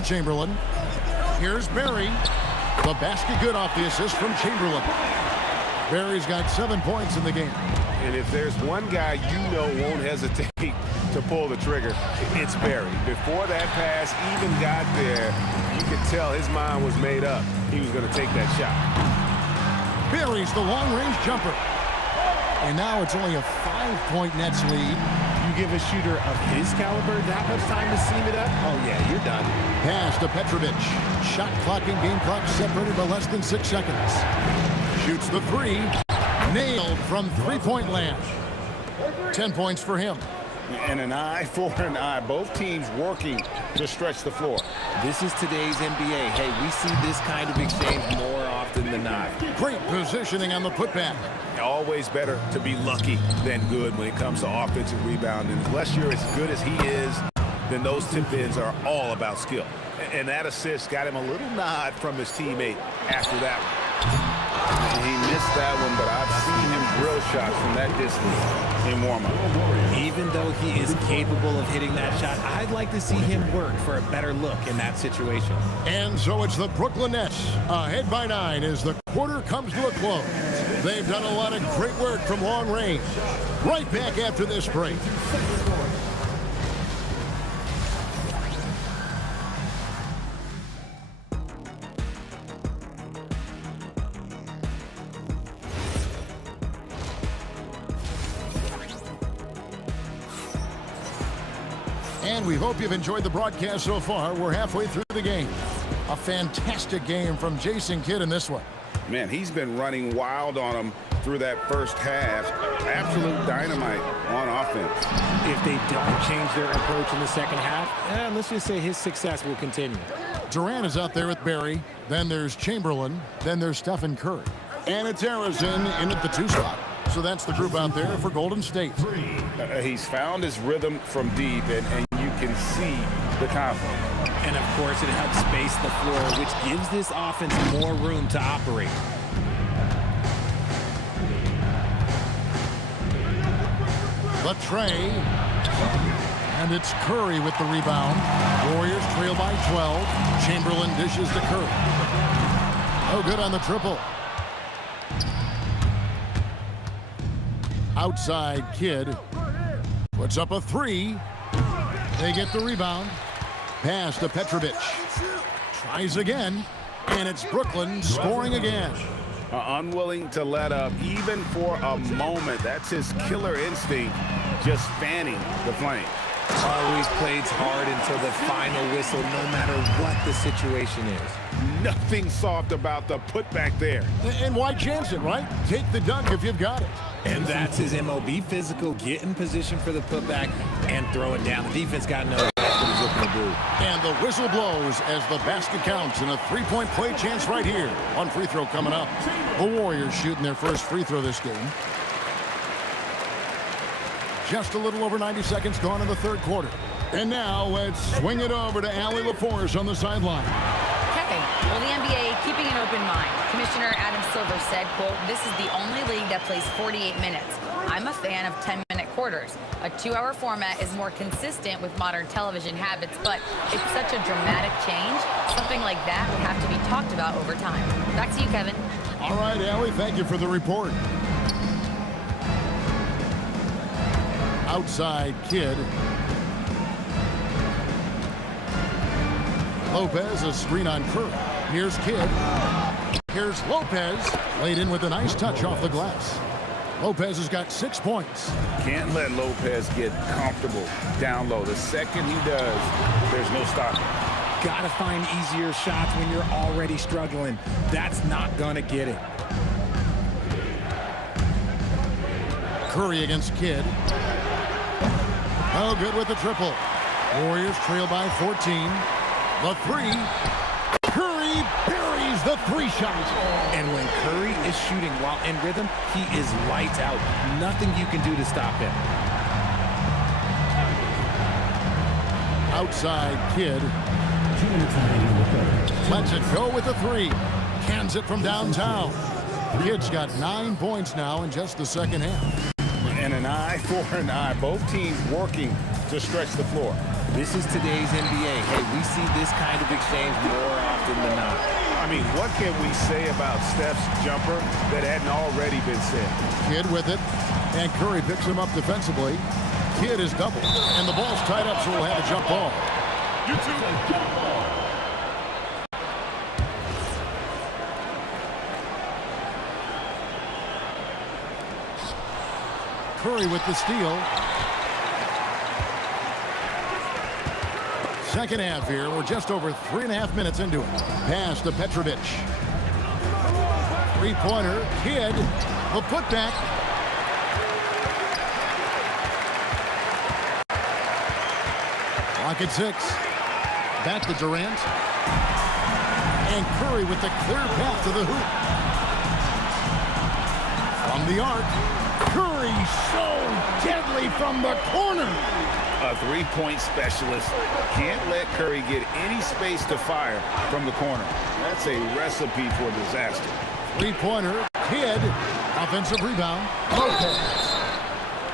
to Chamberlain. Here's Barry. The basket good off the assist from Chamberlain. Barry's got 7 points in the game. And if there's one guy you know won't hesitate to pull the trigger, it's Barry. Before that pass even got there, you could tell his mind was made up. He was going to take that shot. Barry's the long-range jumper. And now it's only a 5-point Nets lead. You give a shooter of his caliber that much time to seam it up? Oh, yeah, you're done. Pass to Petrovic. Shot clock and game clock separated by less than 6 seconds. Shoots the three. Nailed from three-point land. 10 points for him. And an eye for an eye. Both teams working to stretch the floor. This is today's NBA. Hey, we see this kind of exchange more often than not. Great positioning on the putback. Always better to be lucky than good when it comes to offensive rebounding. Unless you're as good as he is, then those tip-ins are all about skill. And that assist got him a little nod from his teammate after that one. He missed that one, but I've seen him drill shots from that distance in warm-up. Even though he is capable of hitting that shot, I'd like to see him work for a better look in that situation. And so it's the Brooklyn Nets ahead by 9 as the quarter comes to a close. They've done a lot of great work from long range. Right back after this break. And we hope you've enjoyed the broadcast so far. We're halfway through the game. A fantastic game from Jason Kidd in this one. Man, he's been running wild on him through that first half. Absolute dynamite on offense. If they don't change their approach in the second half, let's just say his success will continue. Durant is out there with Barry. Then there's Chamberlain. Then there's Stephen Curry. And it's Harrison in at the 2 spot. So that's the group out there for Golden State. He's found his rhythm from deep, and you can see the confidence. And, of course, it helps space the floor, which gives this offense more room to operate. The tray. And it's Curry with the rebound. Warriors trail by 12. Chamberlain dishes to Curry. Oh, good on the triple. Outside Kidd. Puts up a 3. They get the rebound. Pass to Petrovic. Tries again. And it's Brooklyn scoring again. Unwilling to let up even for a moment. That's his killer instinct, just fanning the flame. Always plays hard until the final whistle, no matter what the situation is. Nothing soft about the putback there. And why chance it, right? Take the dunk if you've got it. And that's his MO. Be physical, get in position for the putback, and throw it down. The defense got to know that's what he's looking to do. And the whistle blows as the basket counts, and a 3-point play chance right here. One free throw coming up. The Warriors shooting their first free throw this game. Just a little over 90 seconds gone in the third quarter. And now let's swing it over to Allie LaForce on the sideline. Okay, well, the NBA keeping an open mind. Commissioner Adam Silver said, quote, "This is the only league that plays 48 minutes. I'm a fan of 10-minute quarters. A 2-hour format is more consistent with modern television habits, but it's such a dramatic change. Something like that would have to be talked about over time." Back to you, Kevin. All right, Allie, thank you for the report. Outside Kidd. Lopez, a screen on Curry. Here's Kidd. Here's Lopez. Laid in with a nice touch off the glass. Lopez has got 6 points. Can't let Lopez get comfortable down low. The second he does, there's no stopping. Gotta find easier shots when you're already struggling. That's not gonna get it. Curry against Kidd. Oh, good with the triple. Warriors trail by 14. The 3. Curry buries the 3 shot. And when Curry is shooting while in rhythm, he is lights out. Nothing you can do to stop him. Outside Kidd. Lets it go with the 3. Cans it from downtown. Kidd's got 9 points now in just the second half. And an eye for an eye. Both teams working to stretch the floor. This is today's NBA. Hey, we see this kind of exchange more often than not. I mean, what can we say about Steph's jumper that hadn't already been said? Kidd with it, and Curry picks him up defensively. Kidd is doubled, and the ball's tied up, so we'll have a jump ball. Curry with the steal. Second half here. We're just over 3.5 minutes into it. Pass to Petrovic. Three-pointer. Kidd. The putback. Clock at 6. Back to Durant. And Curry with the clear path to the hoop. From the arc. Curry so deadly from the corner. A three-point specialist can't let Curry get any space to fire from the corner. That's a recipe for disaster. Three-pointer. Kidd. Offensive rebound. Lopez.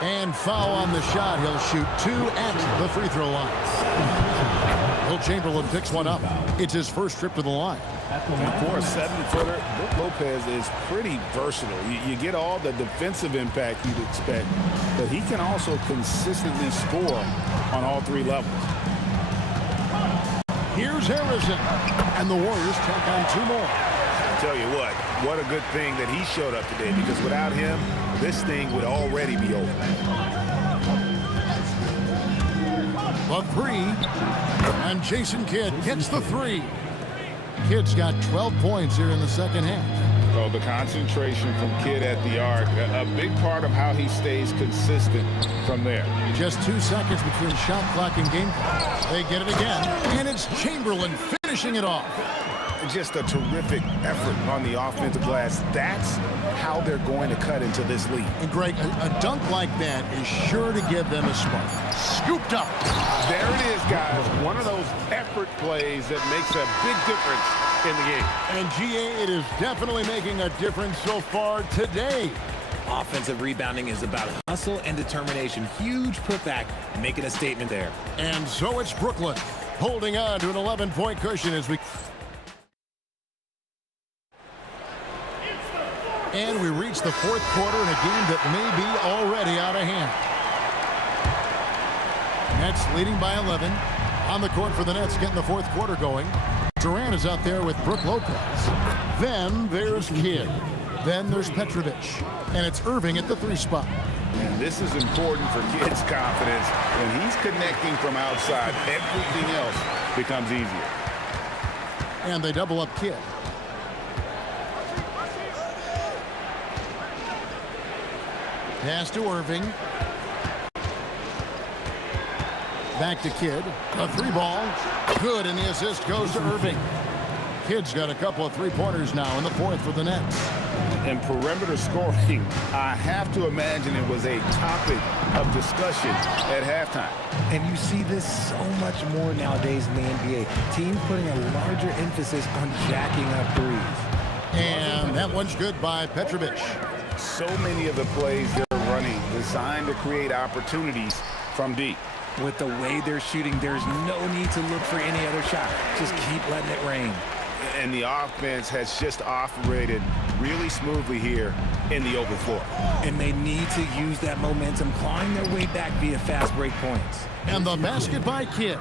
And foul on the shot. He'll shoot 2 at the free throw line. Will Chamberlain picks one up. It's his first trip to the line. And for a 7-footer, Brook Lopez is pretty versatile. You get all the defensive impact you'd expect, but he can also consistently score on all 3 levels. Here's Harrison. And the Warriors tack on 2 more. I tell you what a good thing that he showed up today, because without him, this thing would already be over. The 3. And Jason Kidd gets the 3. Kidd's got 12 points here in the second half. Well, the concentration from Kidd at the arc, a big part of how he stays consistent from there. Just 2 seconds between shot clock and game clock. They get it again, and it's Chamberlain finishing it off. Just a terrific effort on the offensive glass. That's how they're going to cut into this lead. And Greg, a dunk like that is sure to give them a spark. Scooped up. There it is, guys. One of those effort plays that makes a big difference in the game. And GA, it is definitely making a difference so far today. Offensive rebounding is about hustle and determination. Huge putback, making a statement there. And so it's Brooklyn holding on to an 11-point cushion as we... And we reach the 4th quarter in a game that may be already out of hand. Nets leading by 11. On the court for the Nets, getting the 4th quarter going. Durant is out there with Brook Lopez. Then there's Kidd. Then there's Petrovic. And it's Irving at the 3 spot. And this is important for Kidd's confidence. When he's connecting from outside, everything else becomes easier. And they double up Kidd. Pass to Irving. Back to Kidd. A 3-ball. Good, and the assist goes to Irving. Kidd's got a couple of 3-pointers now in the 4th for the Nets. And perimeter scoring, I have to imagine it was a topic of discussion at halftime. And you see this so much more nowadays in the NBA. Teams putting a larger emphasis on jacking up threes. And that one's good by Petrovic. So many of the plays they're running designed to create opportunities from deep. With the way they're shooting, there's no need to look for any other shot. Just keep letting it rain. And the offense has just operated really smoothly here in the open floor. And they need to use that momentum, clawing their way back via fast break points. And the basket by Kidd.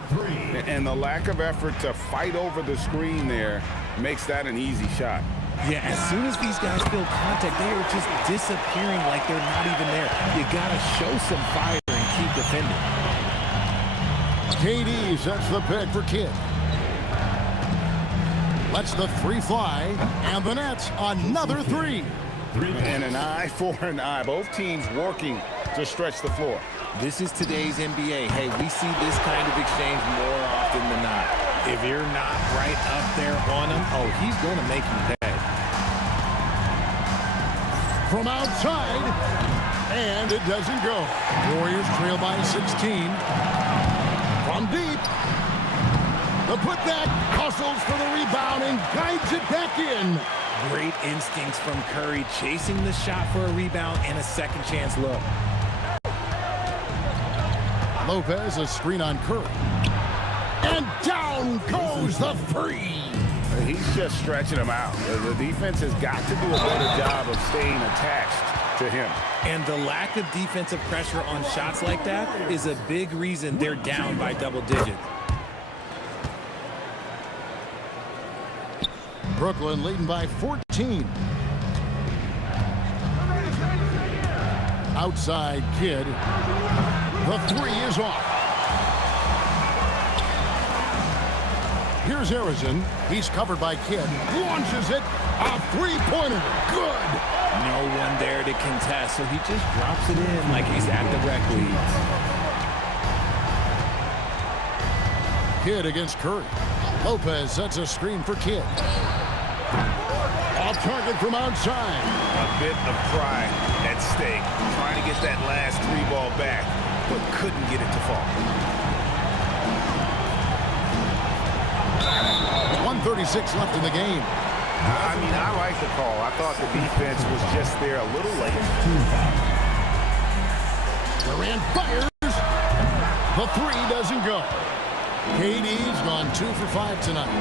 And the lack of effort to fight over the screen there makes that an easy shot. Yeah, as soon as these guys feel contact, they are just disappearing like they're not even there. You got to show some fire and keep defending. KD sets the pick for Kidd. Lets the 3 fly, and the Nets another 3. And an eye for an eye. Both teams working to stretch the floor. This is today's NBA. Hey, we see this kind of exchange more often than not. If you're not right up there on him, oh, he's going to make you pay. From outside, and it doesn't go. Warriors trail by 16. From deep. The putback hustles for the rebound and guides it back in. Great instincts from Curry, chasing the shot for a rebound and a second chance look. Lopez, a screen on Curry. And down goes the three. He's just stretching him out. The defense has got to do a better job of staying attached to him. And the lack of defensive pressure on shots like that is a big reason they're down by double digits. Brooklyn leading by 14. Outside Kidd. The three is off. Here's Harrison. He's covered by Kidd. Launches it. A three-pointer. Good. No one there to contest, so he just drops it in like he's at the rec league. Kidd against Curry. Lopez sets a screen for Kidd. Off target from outside. A bit of pride at stake. Trying to get that last three ball back, but couldn't get it to fall. 1:36 left in the game. I mean, I like the call. I thought the defense was just there a little late. Durant fires. The three doesn't go. KD's gone 2 for 5 tonight.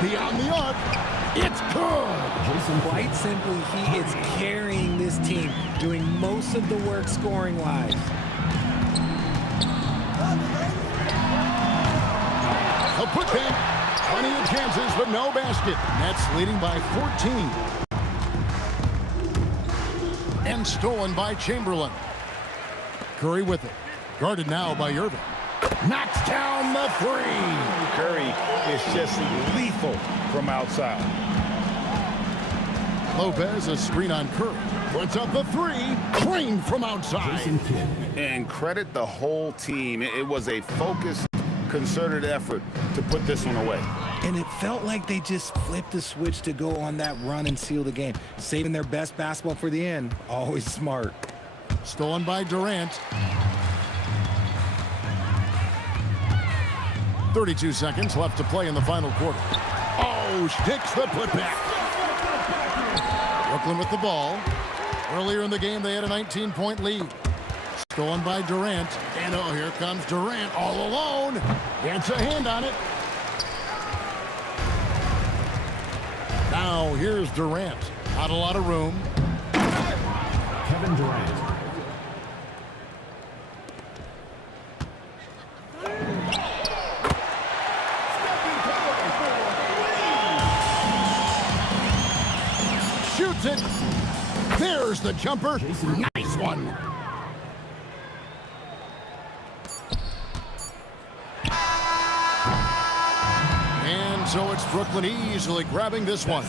Beyond the arc. It's good. Quite simply, he is carrying this team, doing most of the work scoring-wise. A putback. Plenty of chances, but no basket. Nets leading by 14. And stolen by Chamberlain. Curry with it. Guarded now by Irving. Knocks down the three. Curry is just lethal from outside. Lopez, a screen on Curry. Puts up the three. Clean from outside. And credit the whole team. It was a focused, concerted effort to put this one away. And it felt like they just flipped the switch to go on that run and seal the game. Saving their best basketball for the end. Always smart. Stolen by Durant. 32 seconds left to play in the final quarter. Oh, sticks the putback. Brooklyn with the ball. Earlier in the game, they had a 19-point lead. Stolen by Durant. And oh, here comes Durant all alone. Gets a hand on it. Now, here's Durant. Not a lot of room. Kevin Durant. Shoots it. There's the jumper. Nice one. And so it's Brooklyn easily grabbing this one.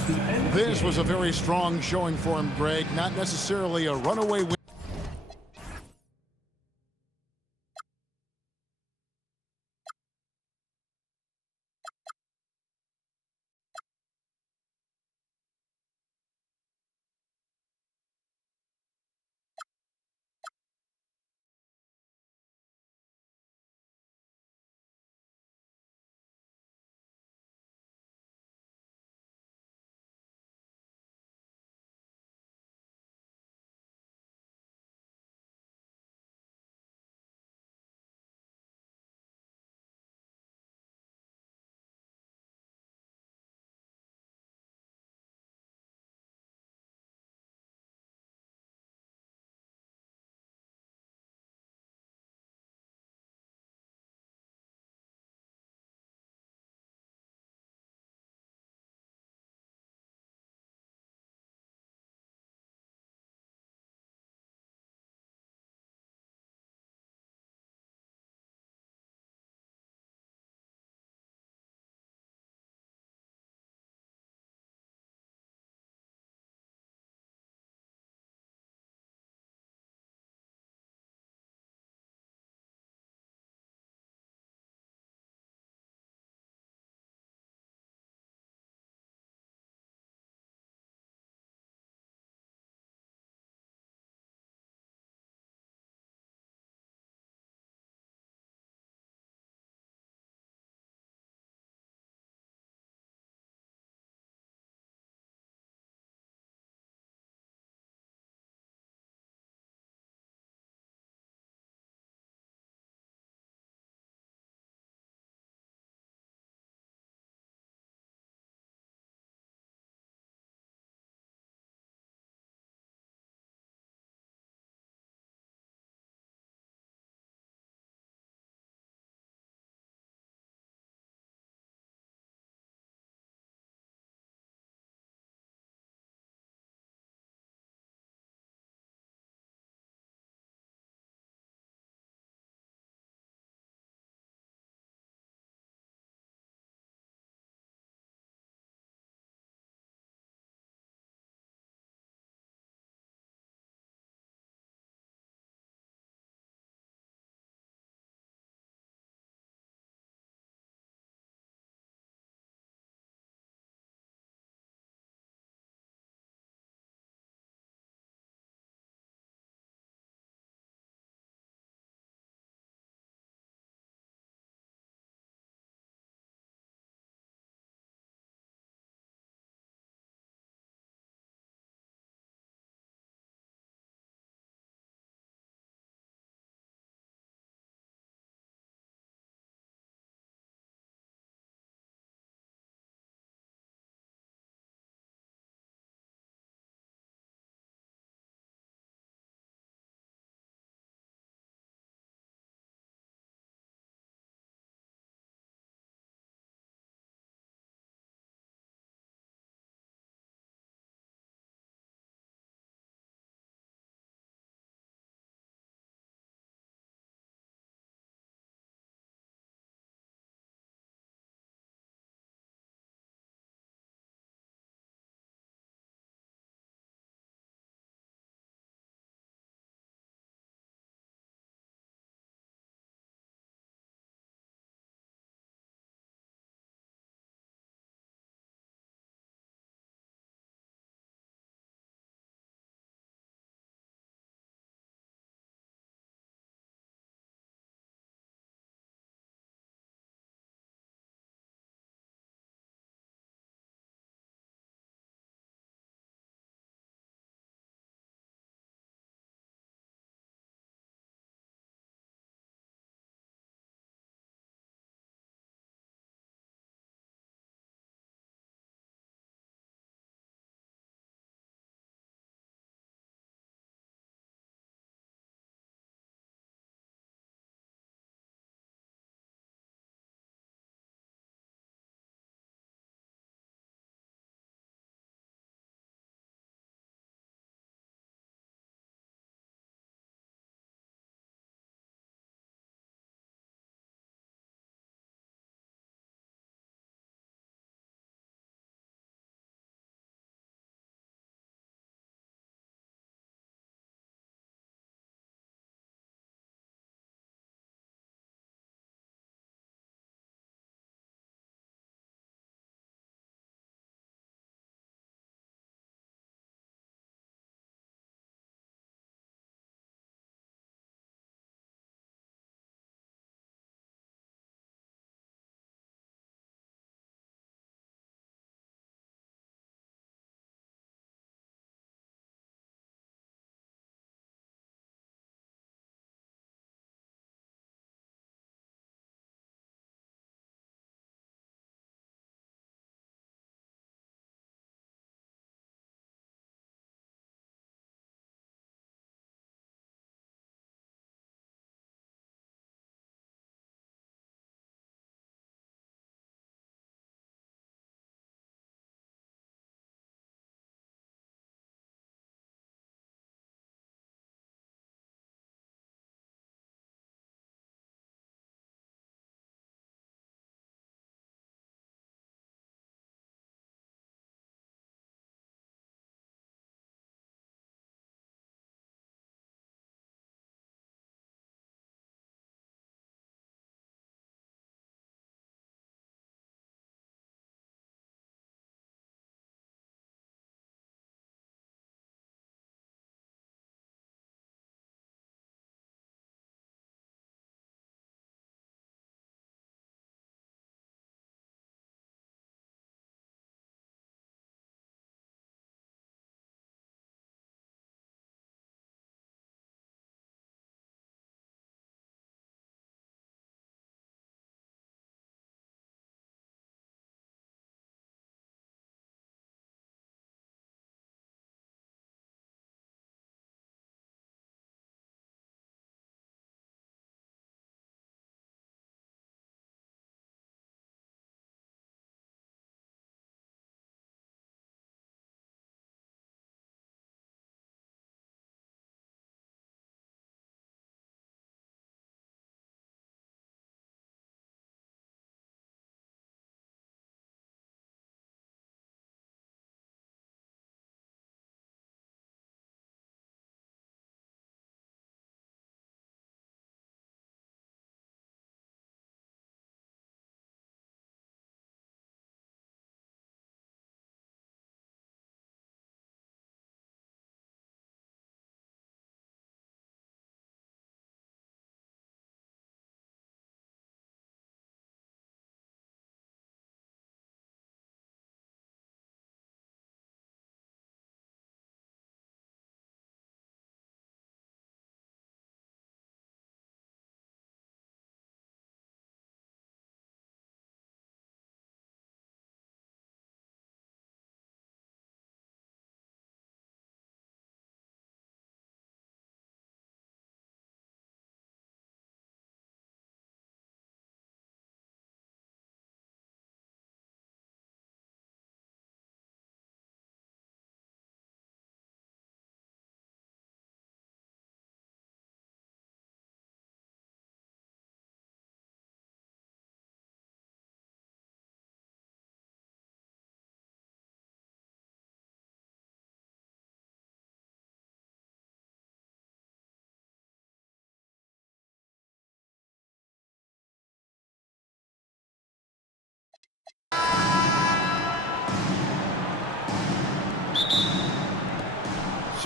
This was a very strong showing for him, Greg. Not necessarily a runaway win.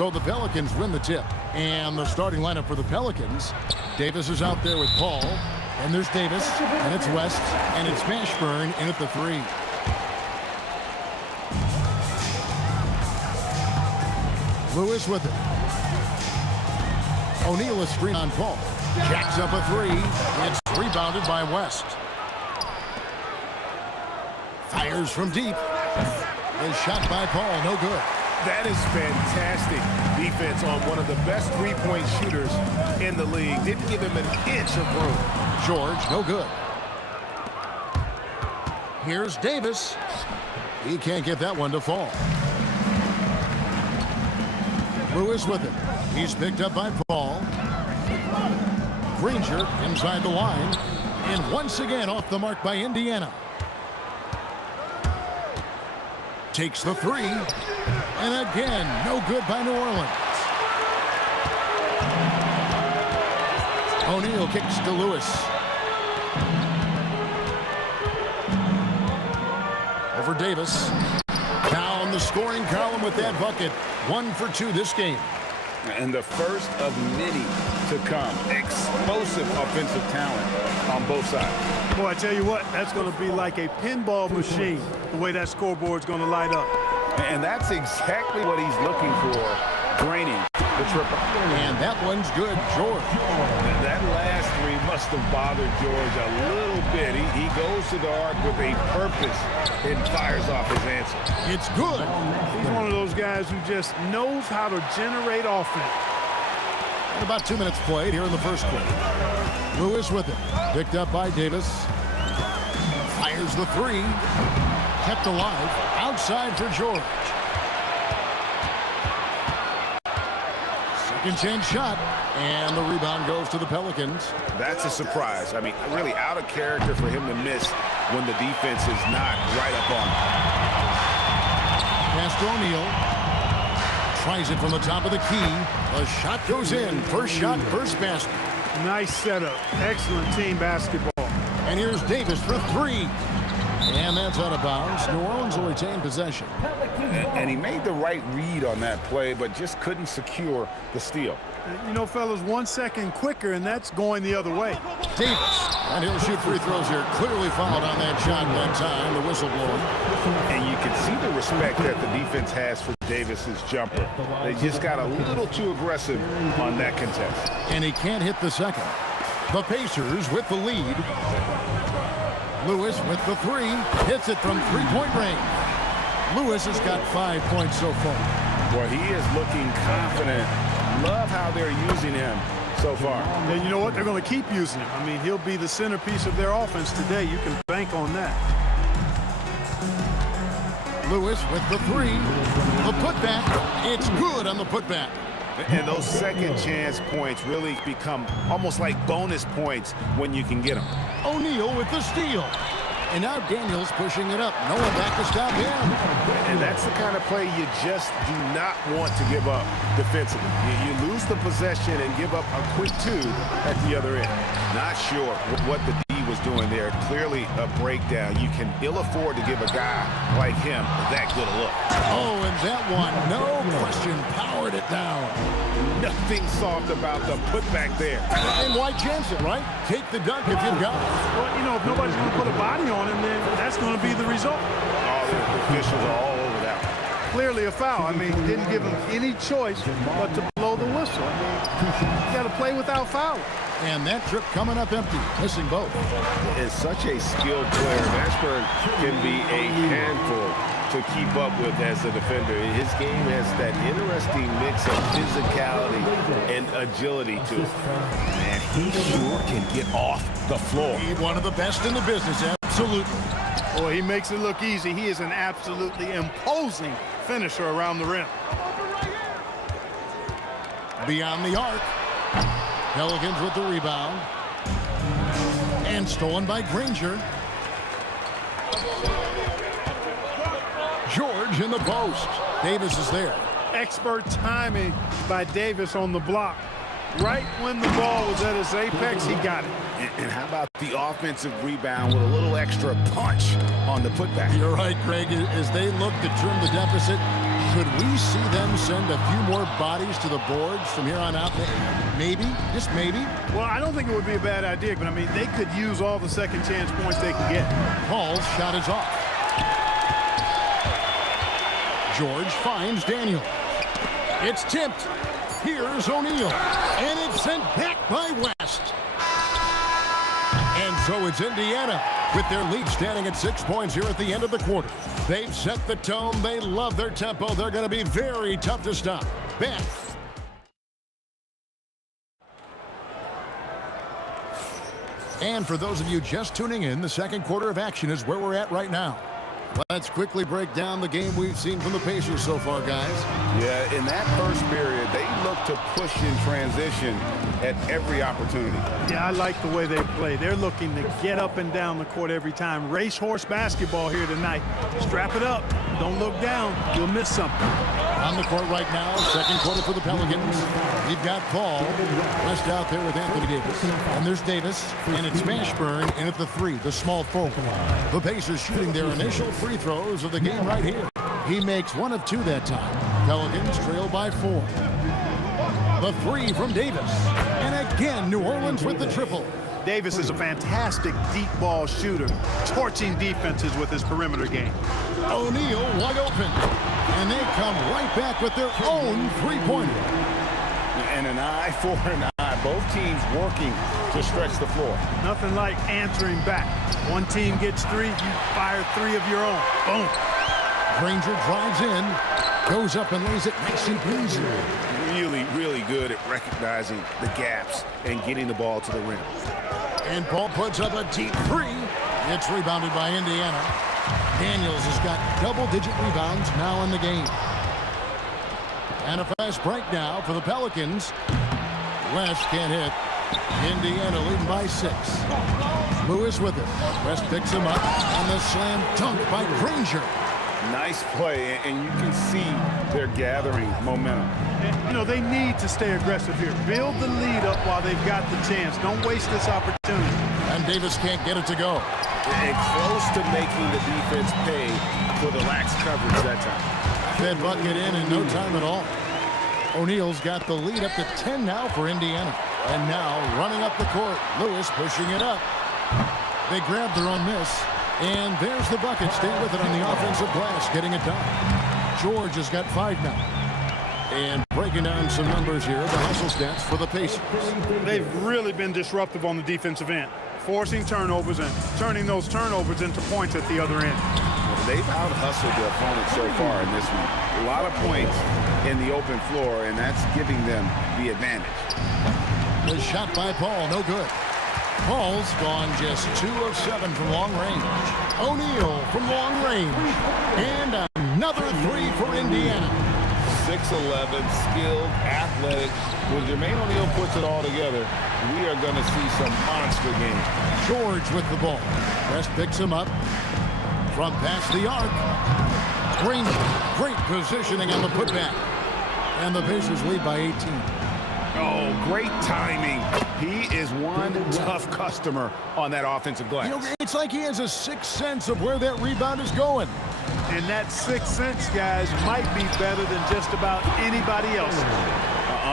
So the Pelicans win the tip. And the starting lineup for the Pelicans, Davis is out there with Paul. And there's Davis, and it's West, and it's Mashburn in at the 3. Lewis with it. O'Neal is screen on Paul. Jacks up a 3. It's rebounded by West. Fires from deep. A shot by Paul, no good. That is fantastic defense on one of the best three-point shooters in the league. Didn't give him an inch of room. George, no good. Here's Davis. He can't get that one to fall. Lewis with it. He's picked up by Paul. Granger inside the line. And once again off the mark by Indiana. Takes the 3. And again, no good by New Orleans. O'Neal kicks to Lewis. Over Davis. Down the scoring column with that bucket. 1 for 2 this game. And the first of many to come. Explosive offensive talent on both sides. Boy, I tell you what, that's going to be like a pinball machine, the way that scoreboard's going to light up. And that's exactly what he's looking for, draining the triple. And that one's good, George. And that last 3 must have bothered George a little bit. He goes to the arc with a purpose and fires off his answer. It's good. He's one of those guys who just knows how to generate offense. And about 2 minutes played here in the first quarter. Lewis with it. Picked up by Davis. Fires the 3. Kept alive. Outside for George. Second chance shot. And the rebound goes to the Pelicans. That's a surprise. I mean, really out of character for him to miss when the defense is not right up on him. Pass to O'Neal. Tries it from the top of the key. A shot goes in. First shot, first basket. Nice setup. Excellent team basketball. And here's Davis for 3. And that's out of bounds. New Orleans will retain possession. And he made the right read on that play, but just couldn't secure the steal. You know, fellas, 1 second quicker, and that's going the other way. Davis. And he'll shoot free throws here. Clearly fouled on that shot that time. The whistle blowing. And you can see the respect that the defense has for Davis's jumper. They just got a little too aggressive on that contest. And he can't hit the second. The Pacers with the lead. Lewis with the 3. Hits it from three-point range. Lewis has got 5 points so far. Well, he is looking confident. Love how they're using him so far. And you know what? They're going to keep using him. I mean, he'll be the centerpiece of their offense today. You can bank on that. Lewis with the 3. The putback. It's good on the putback. And those second chance points really become almost like bonus points when you can get them. O'Neal with the steal. And now Daniels pushing it up. No one back to stop him. And that's the kind of play you just do not want to give up defensively. You lose the possession and give up a quick 2 at the other end. Not sure what the D was doing there. Clearly a breakdown. You can ill afford to give a guy like him that good a look. Oh, and that one, no question, powered it down. Nothing soft about the putback there. And why chance it, right? Take the dunk if you've got it. Well, you know, if nobody's going to put a body on him, then that's going to be the result. All the officials are all over that. Clearly a foul. I mean, didn't give him any choice but to blow the whistle. I mean, you got to play without fouling. And that trip coming up empty, missing both. Is such a skilled player. Mashburn can be a handful to keep up with as a defender. His game has that interesting mix of physicality and agility to it. And he sure can get off the floor. He's one of the best in the business, absolutely. Boy, he makes it look easy. He is an absolutely imposing finisher around the rim. Beyond the arc. Pelicans with the rebound. And stolen by Granger. George in the post. Davis is there. Expert timing by Davis on the block. Right when the ball was at its apex, he got it. And how about the offensive rebound with a little extra punch on the putback? You're right, Greg. As they look to trim the deficit, Could we see them send a few more bodies to the boards from here on out? Maybe, just maybe. Well, I don't think it would be a bad idea, but I mean, they could use all the second chance points they can get. Paul's shot is off. George finds Daniel. It's tipped. Here's O'Neal. And it's sent back by West. And so it's Indiana with their lead standing at 6 points here at the end of the quarter. They've set the tone. They love their tempo. They're going to be very tough to stop. Beth. And for those of you just tuning in, the second quarter of action is where we're at right now. Let's quickly break down the game we've seen from the Pacers so far, guys. Yeah, in that first period, they look to push in transition at every opportunity. Yeah, I like the way they play. They're looking to get up and down the court every time. Racehorse basketball here tonight. Strap it up. Don't look down. You'll miss something. On the court right now, second quarter for the Pelicans. We've got Paul. West out there with Anthony Davis. And there's Davis. And it's Mashburn in at the 3, the small forward. The Pacers shooting their initial free throws of the game right here. He makes 1 of 2 that time. Pelicans trail by 4. The 3 from Davis. And again, New Orleans with the triple. Davis is a fantastic deep ball shooter, torching defenses with his perimeter game. O'Neal wide open. And they come right back with their own three-pointer. And an eye for an eye. Both teams working to stretch the floor. Nothing like answering back. One team gets 3, you fire 3 of your own. Boom. Granger drives in, goes up and lays it nice and easy. Really, really good at recognizing the gaps and getting the ball to the rim. And Paul puts up a deep 3. It's rebounded by Indiana. Daniels has got double-digit rebounds now in the game. And a fast break now for the Pelicans. West can't hit. Indiana leading by 6. Lewis with it. West picks him up. And the slam dunk by Granger. Nice play, and you can see they're gathering momentum. And, you know, they need to stay aggressive here. Build the lead up while they've got the chance. Don't waste this opportunity. And Davis can't get it to go. And close to making the defense pay for the lax coverage that time. Fed bucket in no time at all. O'Neal's got the lead up to 10 now for Indiana. And now running up the court, Lewis pushing it up. They grabbed their own miss. And there's the bucket. Stay with it on the offensive glass, getting it done. George has got 5 now. And breaking down some numbers here, the hustle stats for the Pacers. They've really been disruptive on the defensive end, forcing turnovers and turning those turnovers into points at the other end. Well, they've out-hustled their opponent so far in this one. A lot of points in the open floor, and that's giving them the advantage. The shot by Paul, no good. Paul's gone just 2 of 7 from long range. O'Neal from long range. And another 3 for Indiana. 6'11", skilled, athletic. When Jermaine O'Neal puts it all together, we are going to see some monster games. George with the ball. West picks him up from past the arc. Granger, great positioning on the putback. And the Pacers lead by 18. Oh, great timing. He is one tough customer on that offensive glass. You know, it's like he has a sixth sense of where that rebound is going. And that sixth sense, guys, might be better than just about anybody else.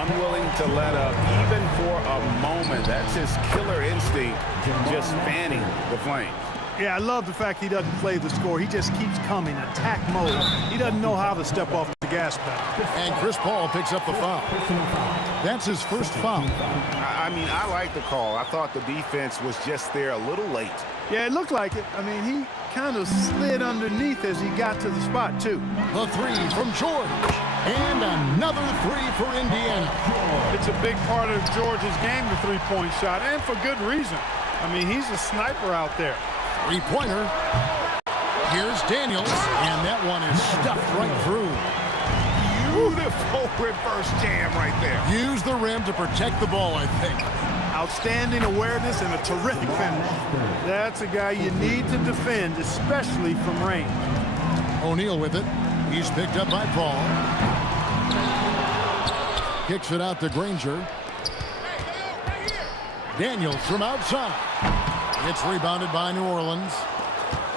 Unwilling to let up even for a moment. That's his killer instinct, just fanning the flames. Yeah, I love the fact he doesn't play the score. He just keeps coming, attack mode. He doesn't know how to step off the gas pedal. And Chris Paul picks up the foul. That's his first foul. I mean, I like the call. I thought the defense was just there a little late. Yeah, it looked like it. I mean, he kind of slid underneath as he got to the spot, too. The 3 from George. And another 3 for Indiana. It's a big part of George's game, the three-point shot, and for good reason. I mean, he's a sniper out there. Three-pointer. Here's Daniels, and that one is stuffed right through. Beautiful reverse jam right there. Use the rim to protect the ball, I think. Outstanding awareness and a terrific finish. That's a guy you need to defend, especially from range. O'Neal with it. He's picked up by Paul. Kicks it out to Granger. Daniels from outside. It's rebounded by New Orleans.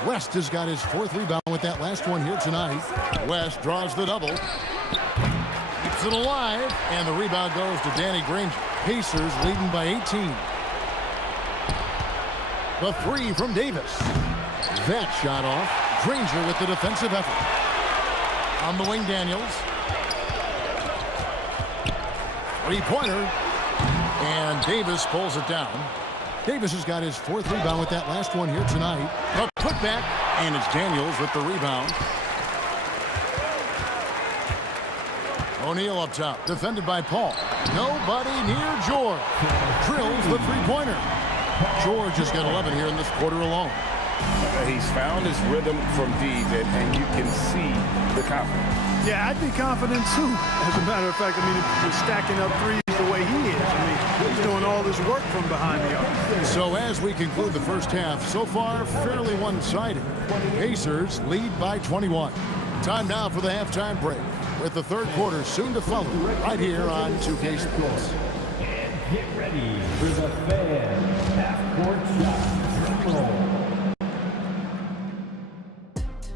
West has got his 4th rebound with that last one here tonight. West draws the double. Keeps it alive. And the rebound goes to Danny Granger. Pacers leading by 18. The 3 from Davis. That shot off. Granger with the defensive effort. On the wing, Daniels. 3-pointer. And Davis pulls it down. Davis has got his 4th rebound with that last one here tonight. A putback, and it's Daniels with the rebound. O'Neal up top, defended by Paul. Nobody near George. Drills the 3-pointer. George has got 11 here in this quarter alone. He's found his rhythm from deep, and you can see the confidence. Yeah, I'd be confident too. As a matter of fact, I mean, if he's stacking up threes the way he is, I mean, he's doing all this work from behind the arc. So as we conclude the first half, so far fairly one-sided. Pacers lead by 21. Time now for the halftime break, with the third quarter soon to follow, right here on 2K Sports. And get ready for the fan half-court shot drum roll.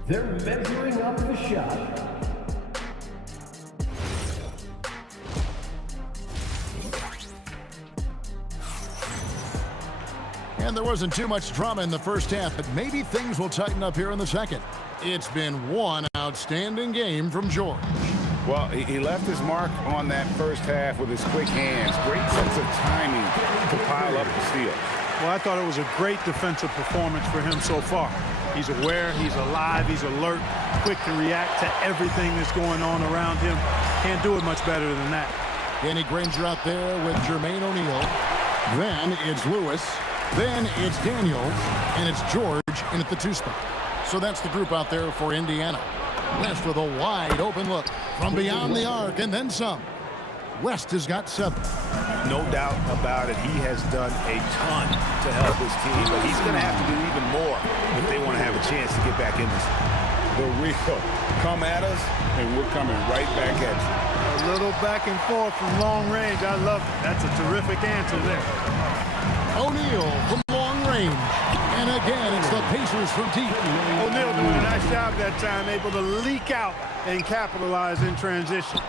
They're measuring up the shot. And there wasn't too much drama in the first half, but maybe things will tighten up here in the second. It's been one outstanding game from George. Well, he left his mark on that first half with his quick hands. Great sense of timing to pile up the steals. Well, I thought it was a great defensive performance for him so far. He's aware, he's alive, he's alert, quick to react to everything that's going on around him. Can't do it much better than that. Danny Granger out there with Jermaine O'Neal. Then it's Lewis. Then it's Daniels. And it's George in at the 2 spot. So that's the group out there for Indiana. West with a wide open look from beyond the arc and then some. West has got 7. No doubt about it. He has done a ton to help his team, but he's going to have to do even more if they want to have a chance to get back in this. The real come at us, and we're coming right back at you. A little back and forth from long range. I love it. That's a terrific answer there. O'Neal from long range. And again, it's the Pacers from deep. O'Neal doing a nice job that time, able to leak out and capitalize in transition.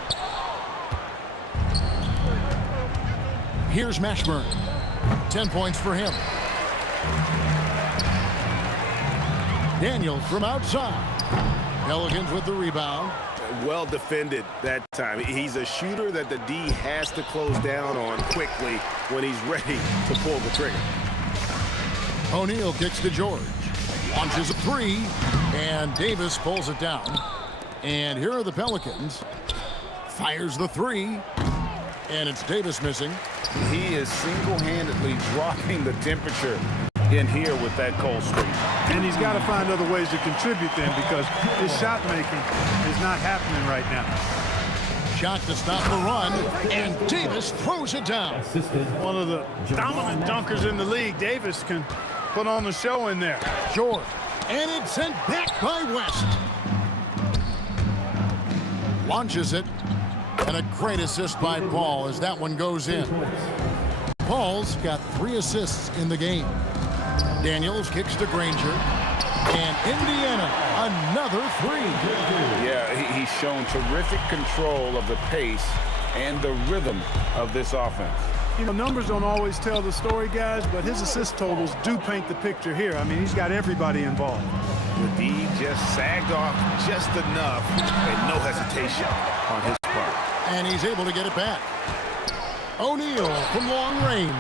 Here's Mashburn. 10 points for him. Daniels from outside. Pelicans with the rebound. Well defended that time. He's a shooter that the D has to close down on quickly when he's ready to pull the trigger. O'Neal kicks to George. Launches a 3. And Davis pulls it down. And here are the Pelicans. Fires the 3. And it's Davis missing. He is single-handedly dropping the temperature in here with that cold streak. And he's got to find other ways to contribute then, because his shot making is not happening right now. Shot to stop the run, and Davis throws it down. One of the dominant dunkers in the league. Davis can put on the show in there. George, and it's sent back by West. Launches it, and a great assist by Paul as that one goes in. Paul's got 3 assists in the game. Daniels kicks to Granger, and Indiana another 3. Yeah, he's shown terrific control of the pace and the rhythm of this offense. You know, numbers don't always tell the story, guys, but his assist totals do paint the picture here. I mean, he's got everybody involved. The D just sagged off just enough and no hesitation on his part. And he's able to get it back. O'Neal from long range.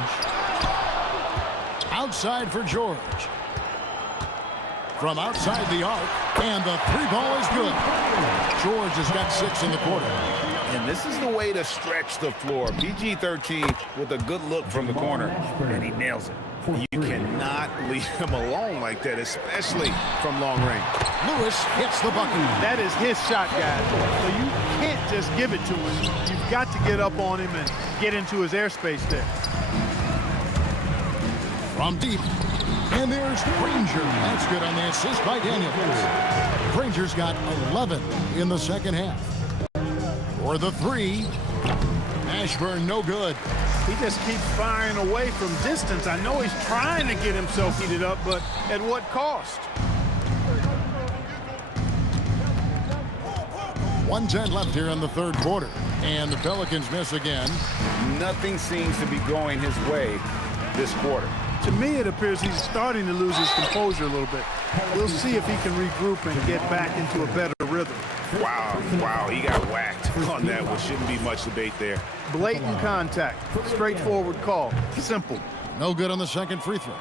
Outside for George. From outside the arc, and the 3-ball is good. George has got 6 in the quarter. And this is the way to stretch the floor. PG-13 with a good look from the corner, and he nails it. You cannot leave him alone like that, especially from long range. Lewis hits the bucket. That is his shot, guys. So you can't just give it to him. You've got to get up on him and get into his airspace there. From deep. And there's Granger. That's good on the assist by Daniels. Granger's got 11 in the second half. For the 3. Ashburn no good. He just keeps firing away from distance. I know he's trying to get himself heated up, but at what cost? 1:10 left here in the third quarter. And the Pelicans miss again. Nothing seems to be going his way this quarter. To me, it appears he's starting to lose his composure a little bit. We'll see if he can regroup and get back into a better rhythm. Wow, he got whacked on that one. Shouldn't be much debate there. Blatant contact, straightforward call, simple. No good on the second free throw.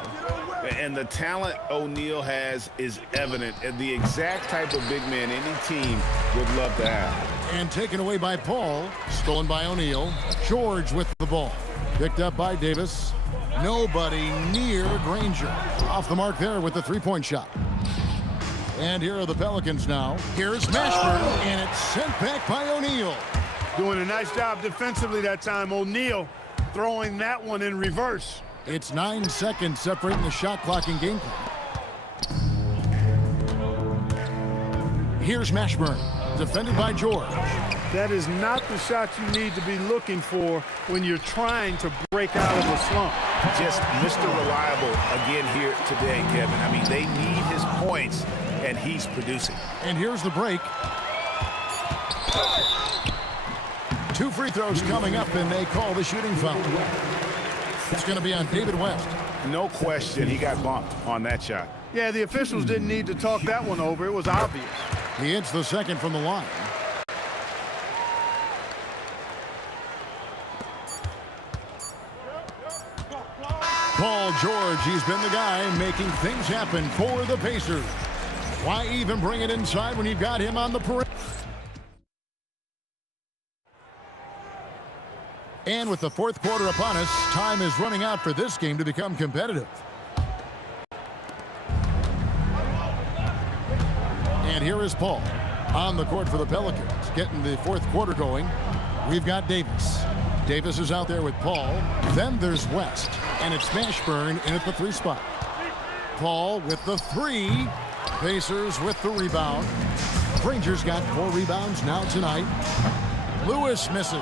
And the talent O'Neal has is evident, and the exact type of big man any team would love to have. And taken away by Paul, stolen by O'Neal. George with the ball. Picked up by Davis. Nobody near Granger. Off the mark there with the three-point shot. And here are the Pelicans now. Here's Mashburn, and it's sent back by O'Neal. Doing a nice job defensively that time. O'Neal throwing that one in reverse. It's 9 seconds separating the shot clock and game clock. Here's Mashburn, defended by George. That is not the shot you need to be looking for when you're trying to break out of a slump. Just Mr. Reliable again here today, Kevin. I mean, they need his points, and he's producing. And here's the break. 2 free throws coming up, and they call the shooting foul. It's going to be on David West. No question, he got bumped on that shot. Yeah, the officials didn't need to talk that one over. It was obvious. He hits the second from the line. Paul George, he's been the guy making things happen for the Pacers. Why even bring it inside when you've got him on the perimeter? And with the fourth quarter upon us, time is running out for this game to become competitive. And here is Paul on the court for the Pelicans, getting the fourth quarter going. We've got Davis. Davis is out there with Paul. Then there's West, and it's Mashburn in at the 3 spot. Paul with the 3. Pacers with the rebound. Granger's got 4 rebounds now tonight. Lewis misses.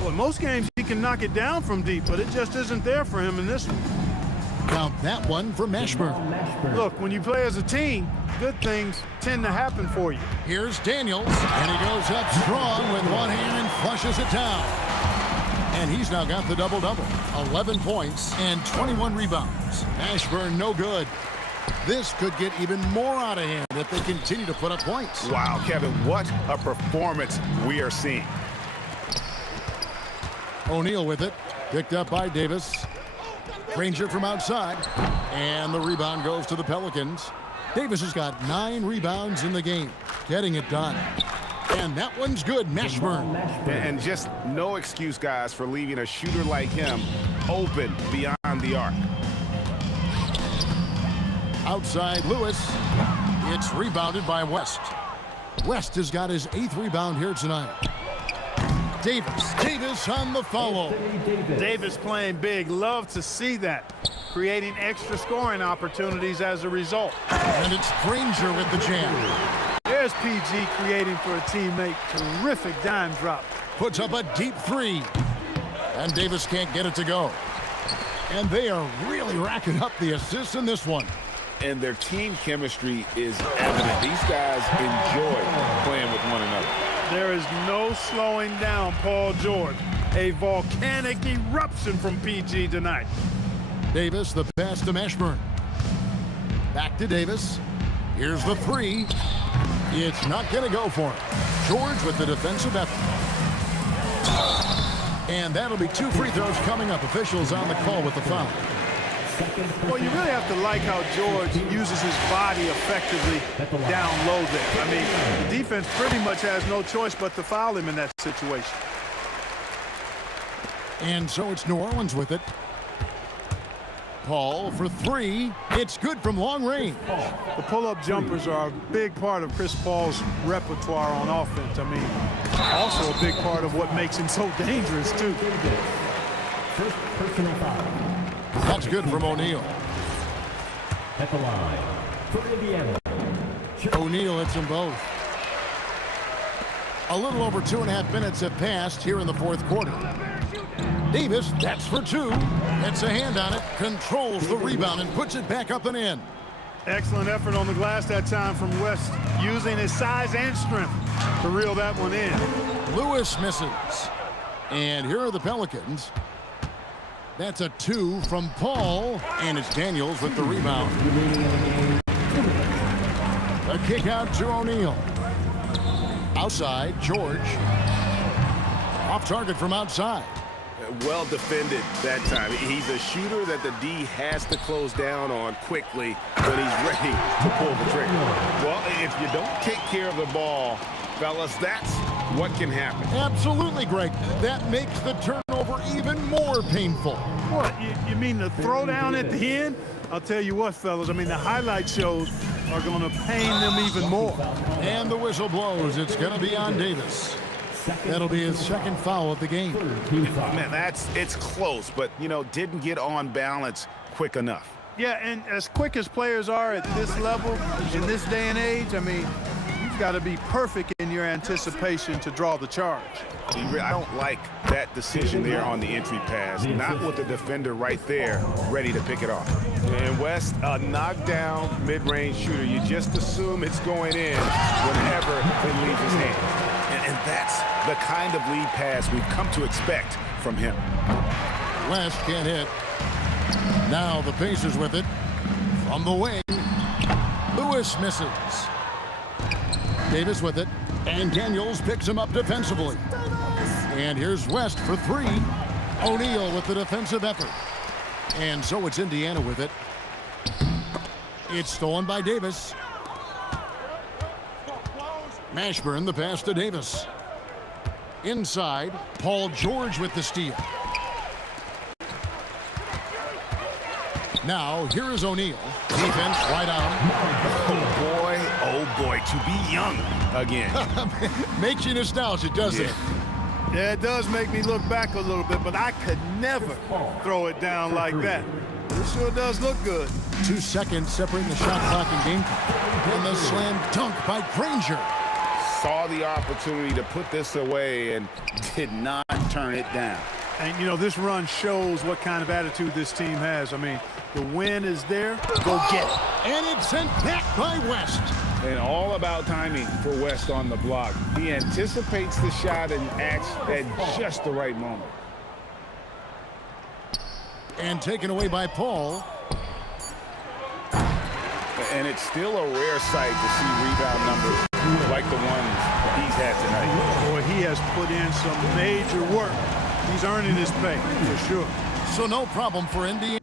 Well, in most games, he can knock it down from deep, but it just isn't there for him in this one. Count that one for Mashburn. Look, when you play as a team, good things tend to happen for you. Here's Daniels, and he goes up strong with one hand and flushes it down. And he's now got the double-double. 11 points and 21 rebounds. Mashburn no good. This could get even more out of hand if they continue to put up points. Wow, Kevin, what a performance we are seeing. O'Neal with it. Picked up by Davis. Granger from outside. And the rebound goes to the Pelicans. Davis has got 9 rebounds in the game. Getting it done. And that one's good, Mashburn. And just no excuse, guys, for leaving a shooter like him open beyond the arc. Outside Lewis. It's rebounded by West. West has got his 8th rebound here tonight. Davis on the follow. Davis playing big. Love to see that. Creating extra scoring opportunities as a result. And it's Granger with the jam. There's PG creating for a teammate. Terrific dime drop. Puts up a deep 3. And Davis can't get it to go. And they are really racking up the assists in this one. And their team chemistry is evident. These guys enjoy playing with one another. There is no slowing down Paul George. A volcanic eruption from PG tonight. Davis, the pass to Mashburn. Back to Davis. Here's the 3. It's not going to go for him. George with the defensive effort. And that'll be 2 free throws coming up. Officials on the call with the foul. Well, you really have to like how George uses his body effectively down low there. I mean, the defense pretty much has no choice but to foul him in that situation. And so it's New Orleans with it. Paul for 3. It's good from long range. The pull-up jumpers are a big part of Chris Paul's repertoire on offense. I mean, also a big part of what makes him so dangerous, too. First personal foul. That's good from O'Neal. At the line for Indiana. O'Neal hits them both. A little over 2.5 minutes have passed here in the fourth quarter. Davis, that's for 2. Gets a hand on it, controls the rebound, and puts it back up and in. Excellent effort on the glass that time from West, using his size and strength to reel that one in. Lewis misses. And here are the Pelicans. That's a 2 from Paul, and it's Daniels with the rebound. A kick out to O'Neal. Outside, George. Off target from outside. Well defended that time. He's a shooter that the D has to close down on quickly when he's ready to pull the trigger. Well, if you don't take care of the ball, fellas, that's what can happen. Absolutely, Greg. That makes the turnover even more painful. What, you mean the throwdown at the end? I'll tell you what, fellas, I mean, the highlight shows are going to pain them even more. And the whistle blows. It's going to be on Davis. That'll be his second foul of the game. Man, it's close, but, you know, didn't get on balance quick enough. Yeah, and as quick as players are at this level, in this day and age, I mean, you've got to be perfect in your anticipation to draw the charge. I don't like that decision there on the entry pass. Not with the defender right there, ready to pick it off. And West, a knockdown mid-range shooter. You just assume it's going in whenever it leaves his hands. And that's the kind of lead pass we've come to expect from him. West can't hit. Now the Pacers with it. From the wing. Lewis misses. Davis with it. And Daniels picks him up defensively. And here's West for 3. O'Neal with the defensive effort. And so it's Indiana with it. It's stolen by Davis. Mashburn, the pass to Davis. Inside, Paul George with the steal. Now, here is O'Neal. Defense right on. Oh boy, to be young again. Makes you nostalgic, doesn't it? Yeah, it does make me look back a little bit, but I could never throw it down like that. It sure does look good. 2 seconds separating the shot clock and game clock. And the slam dunk by Granger. Saw the opportunity to put this away and did not turn it down. And, you know, this run shows what kind of attitude this team has. I mean, the win is there. Go get it. And it's sent back by West. And all about timing for West on the block. He anticipates the shot and acts at just the right moment. And taken away by Paul. And it's still a rare sight to see rebound numbers like the ones he's had tonight. Boy, he has put in some major work. He's earning his pay, for sure. So no problem for Indiana.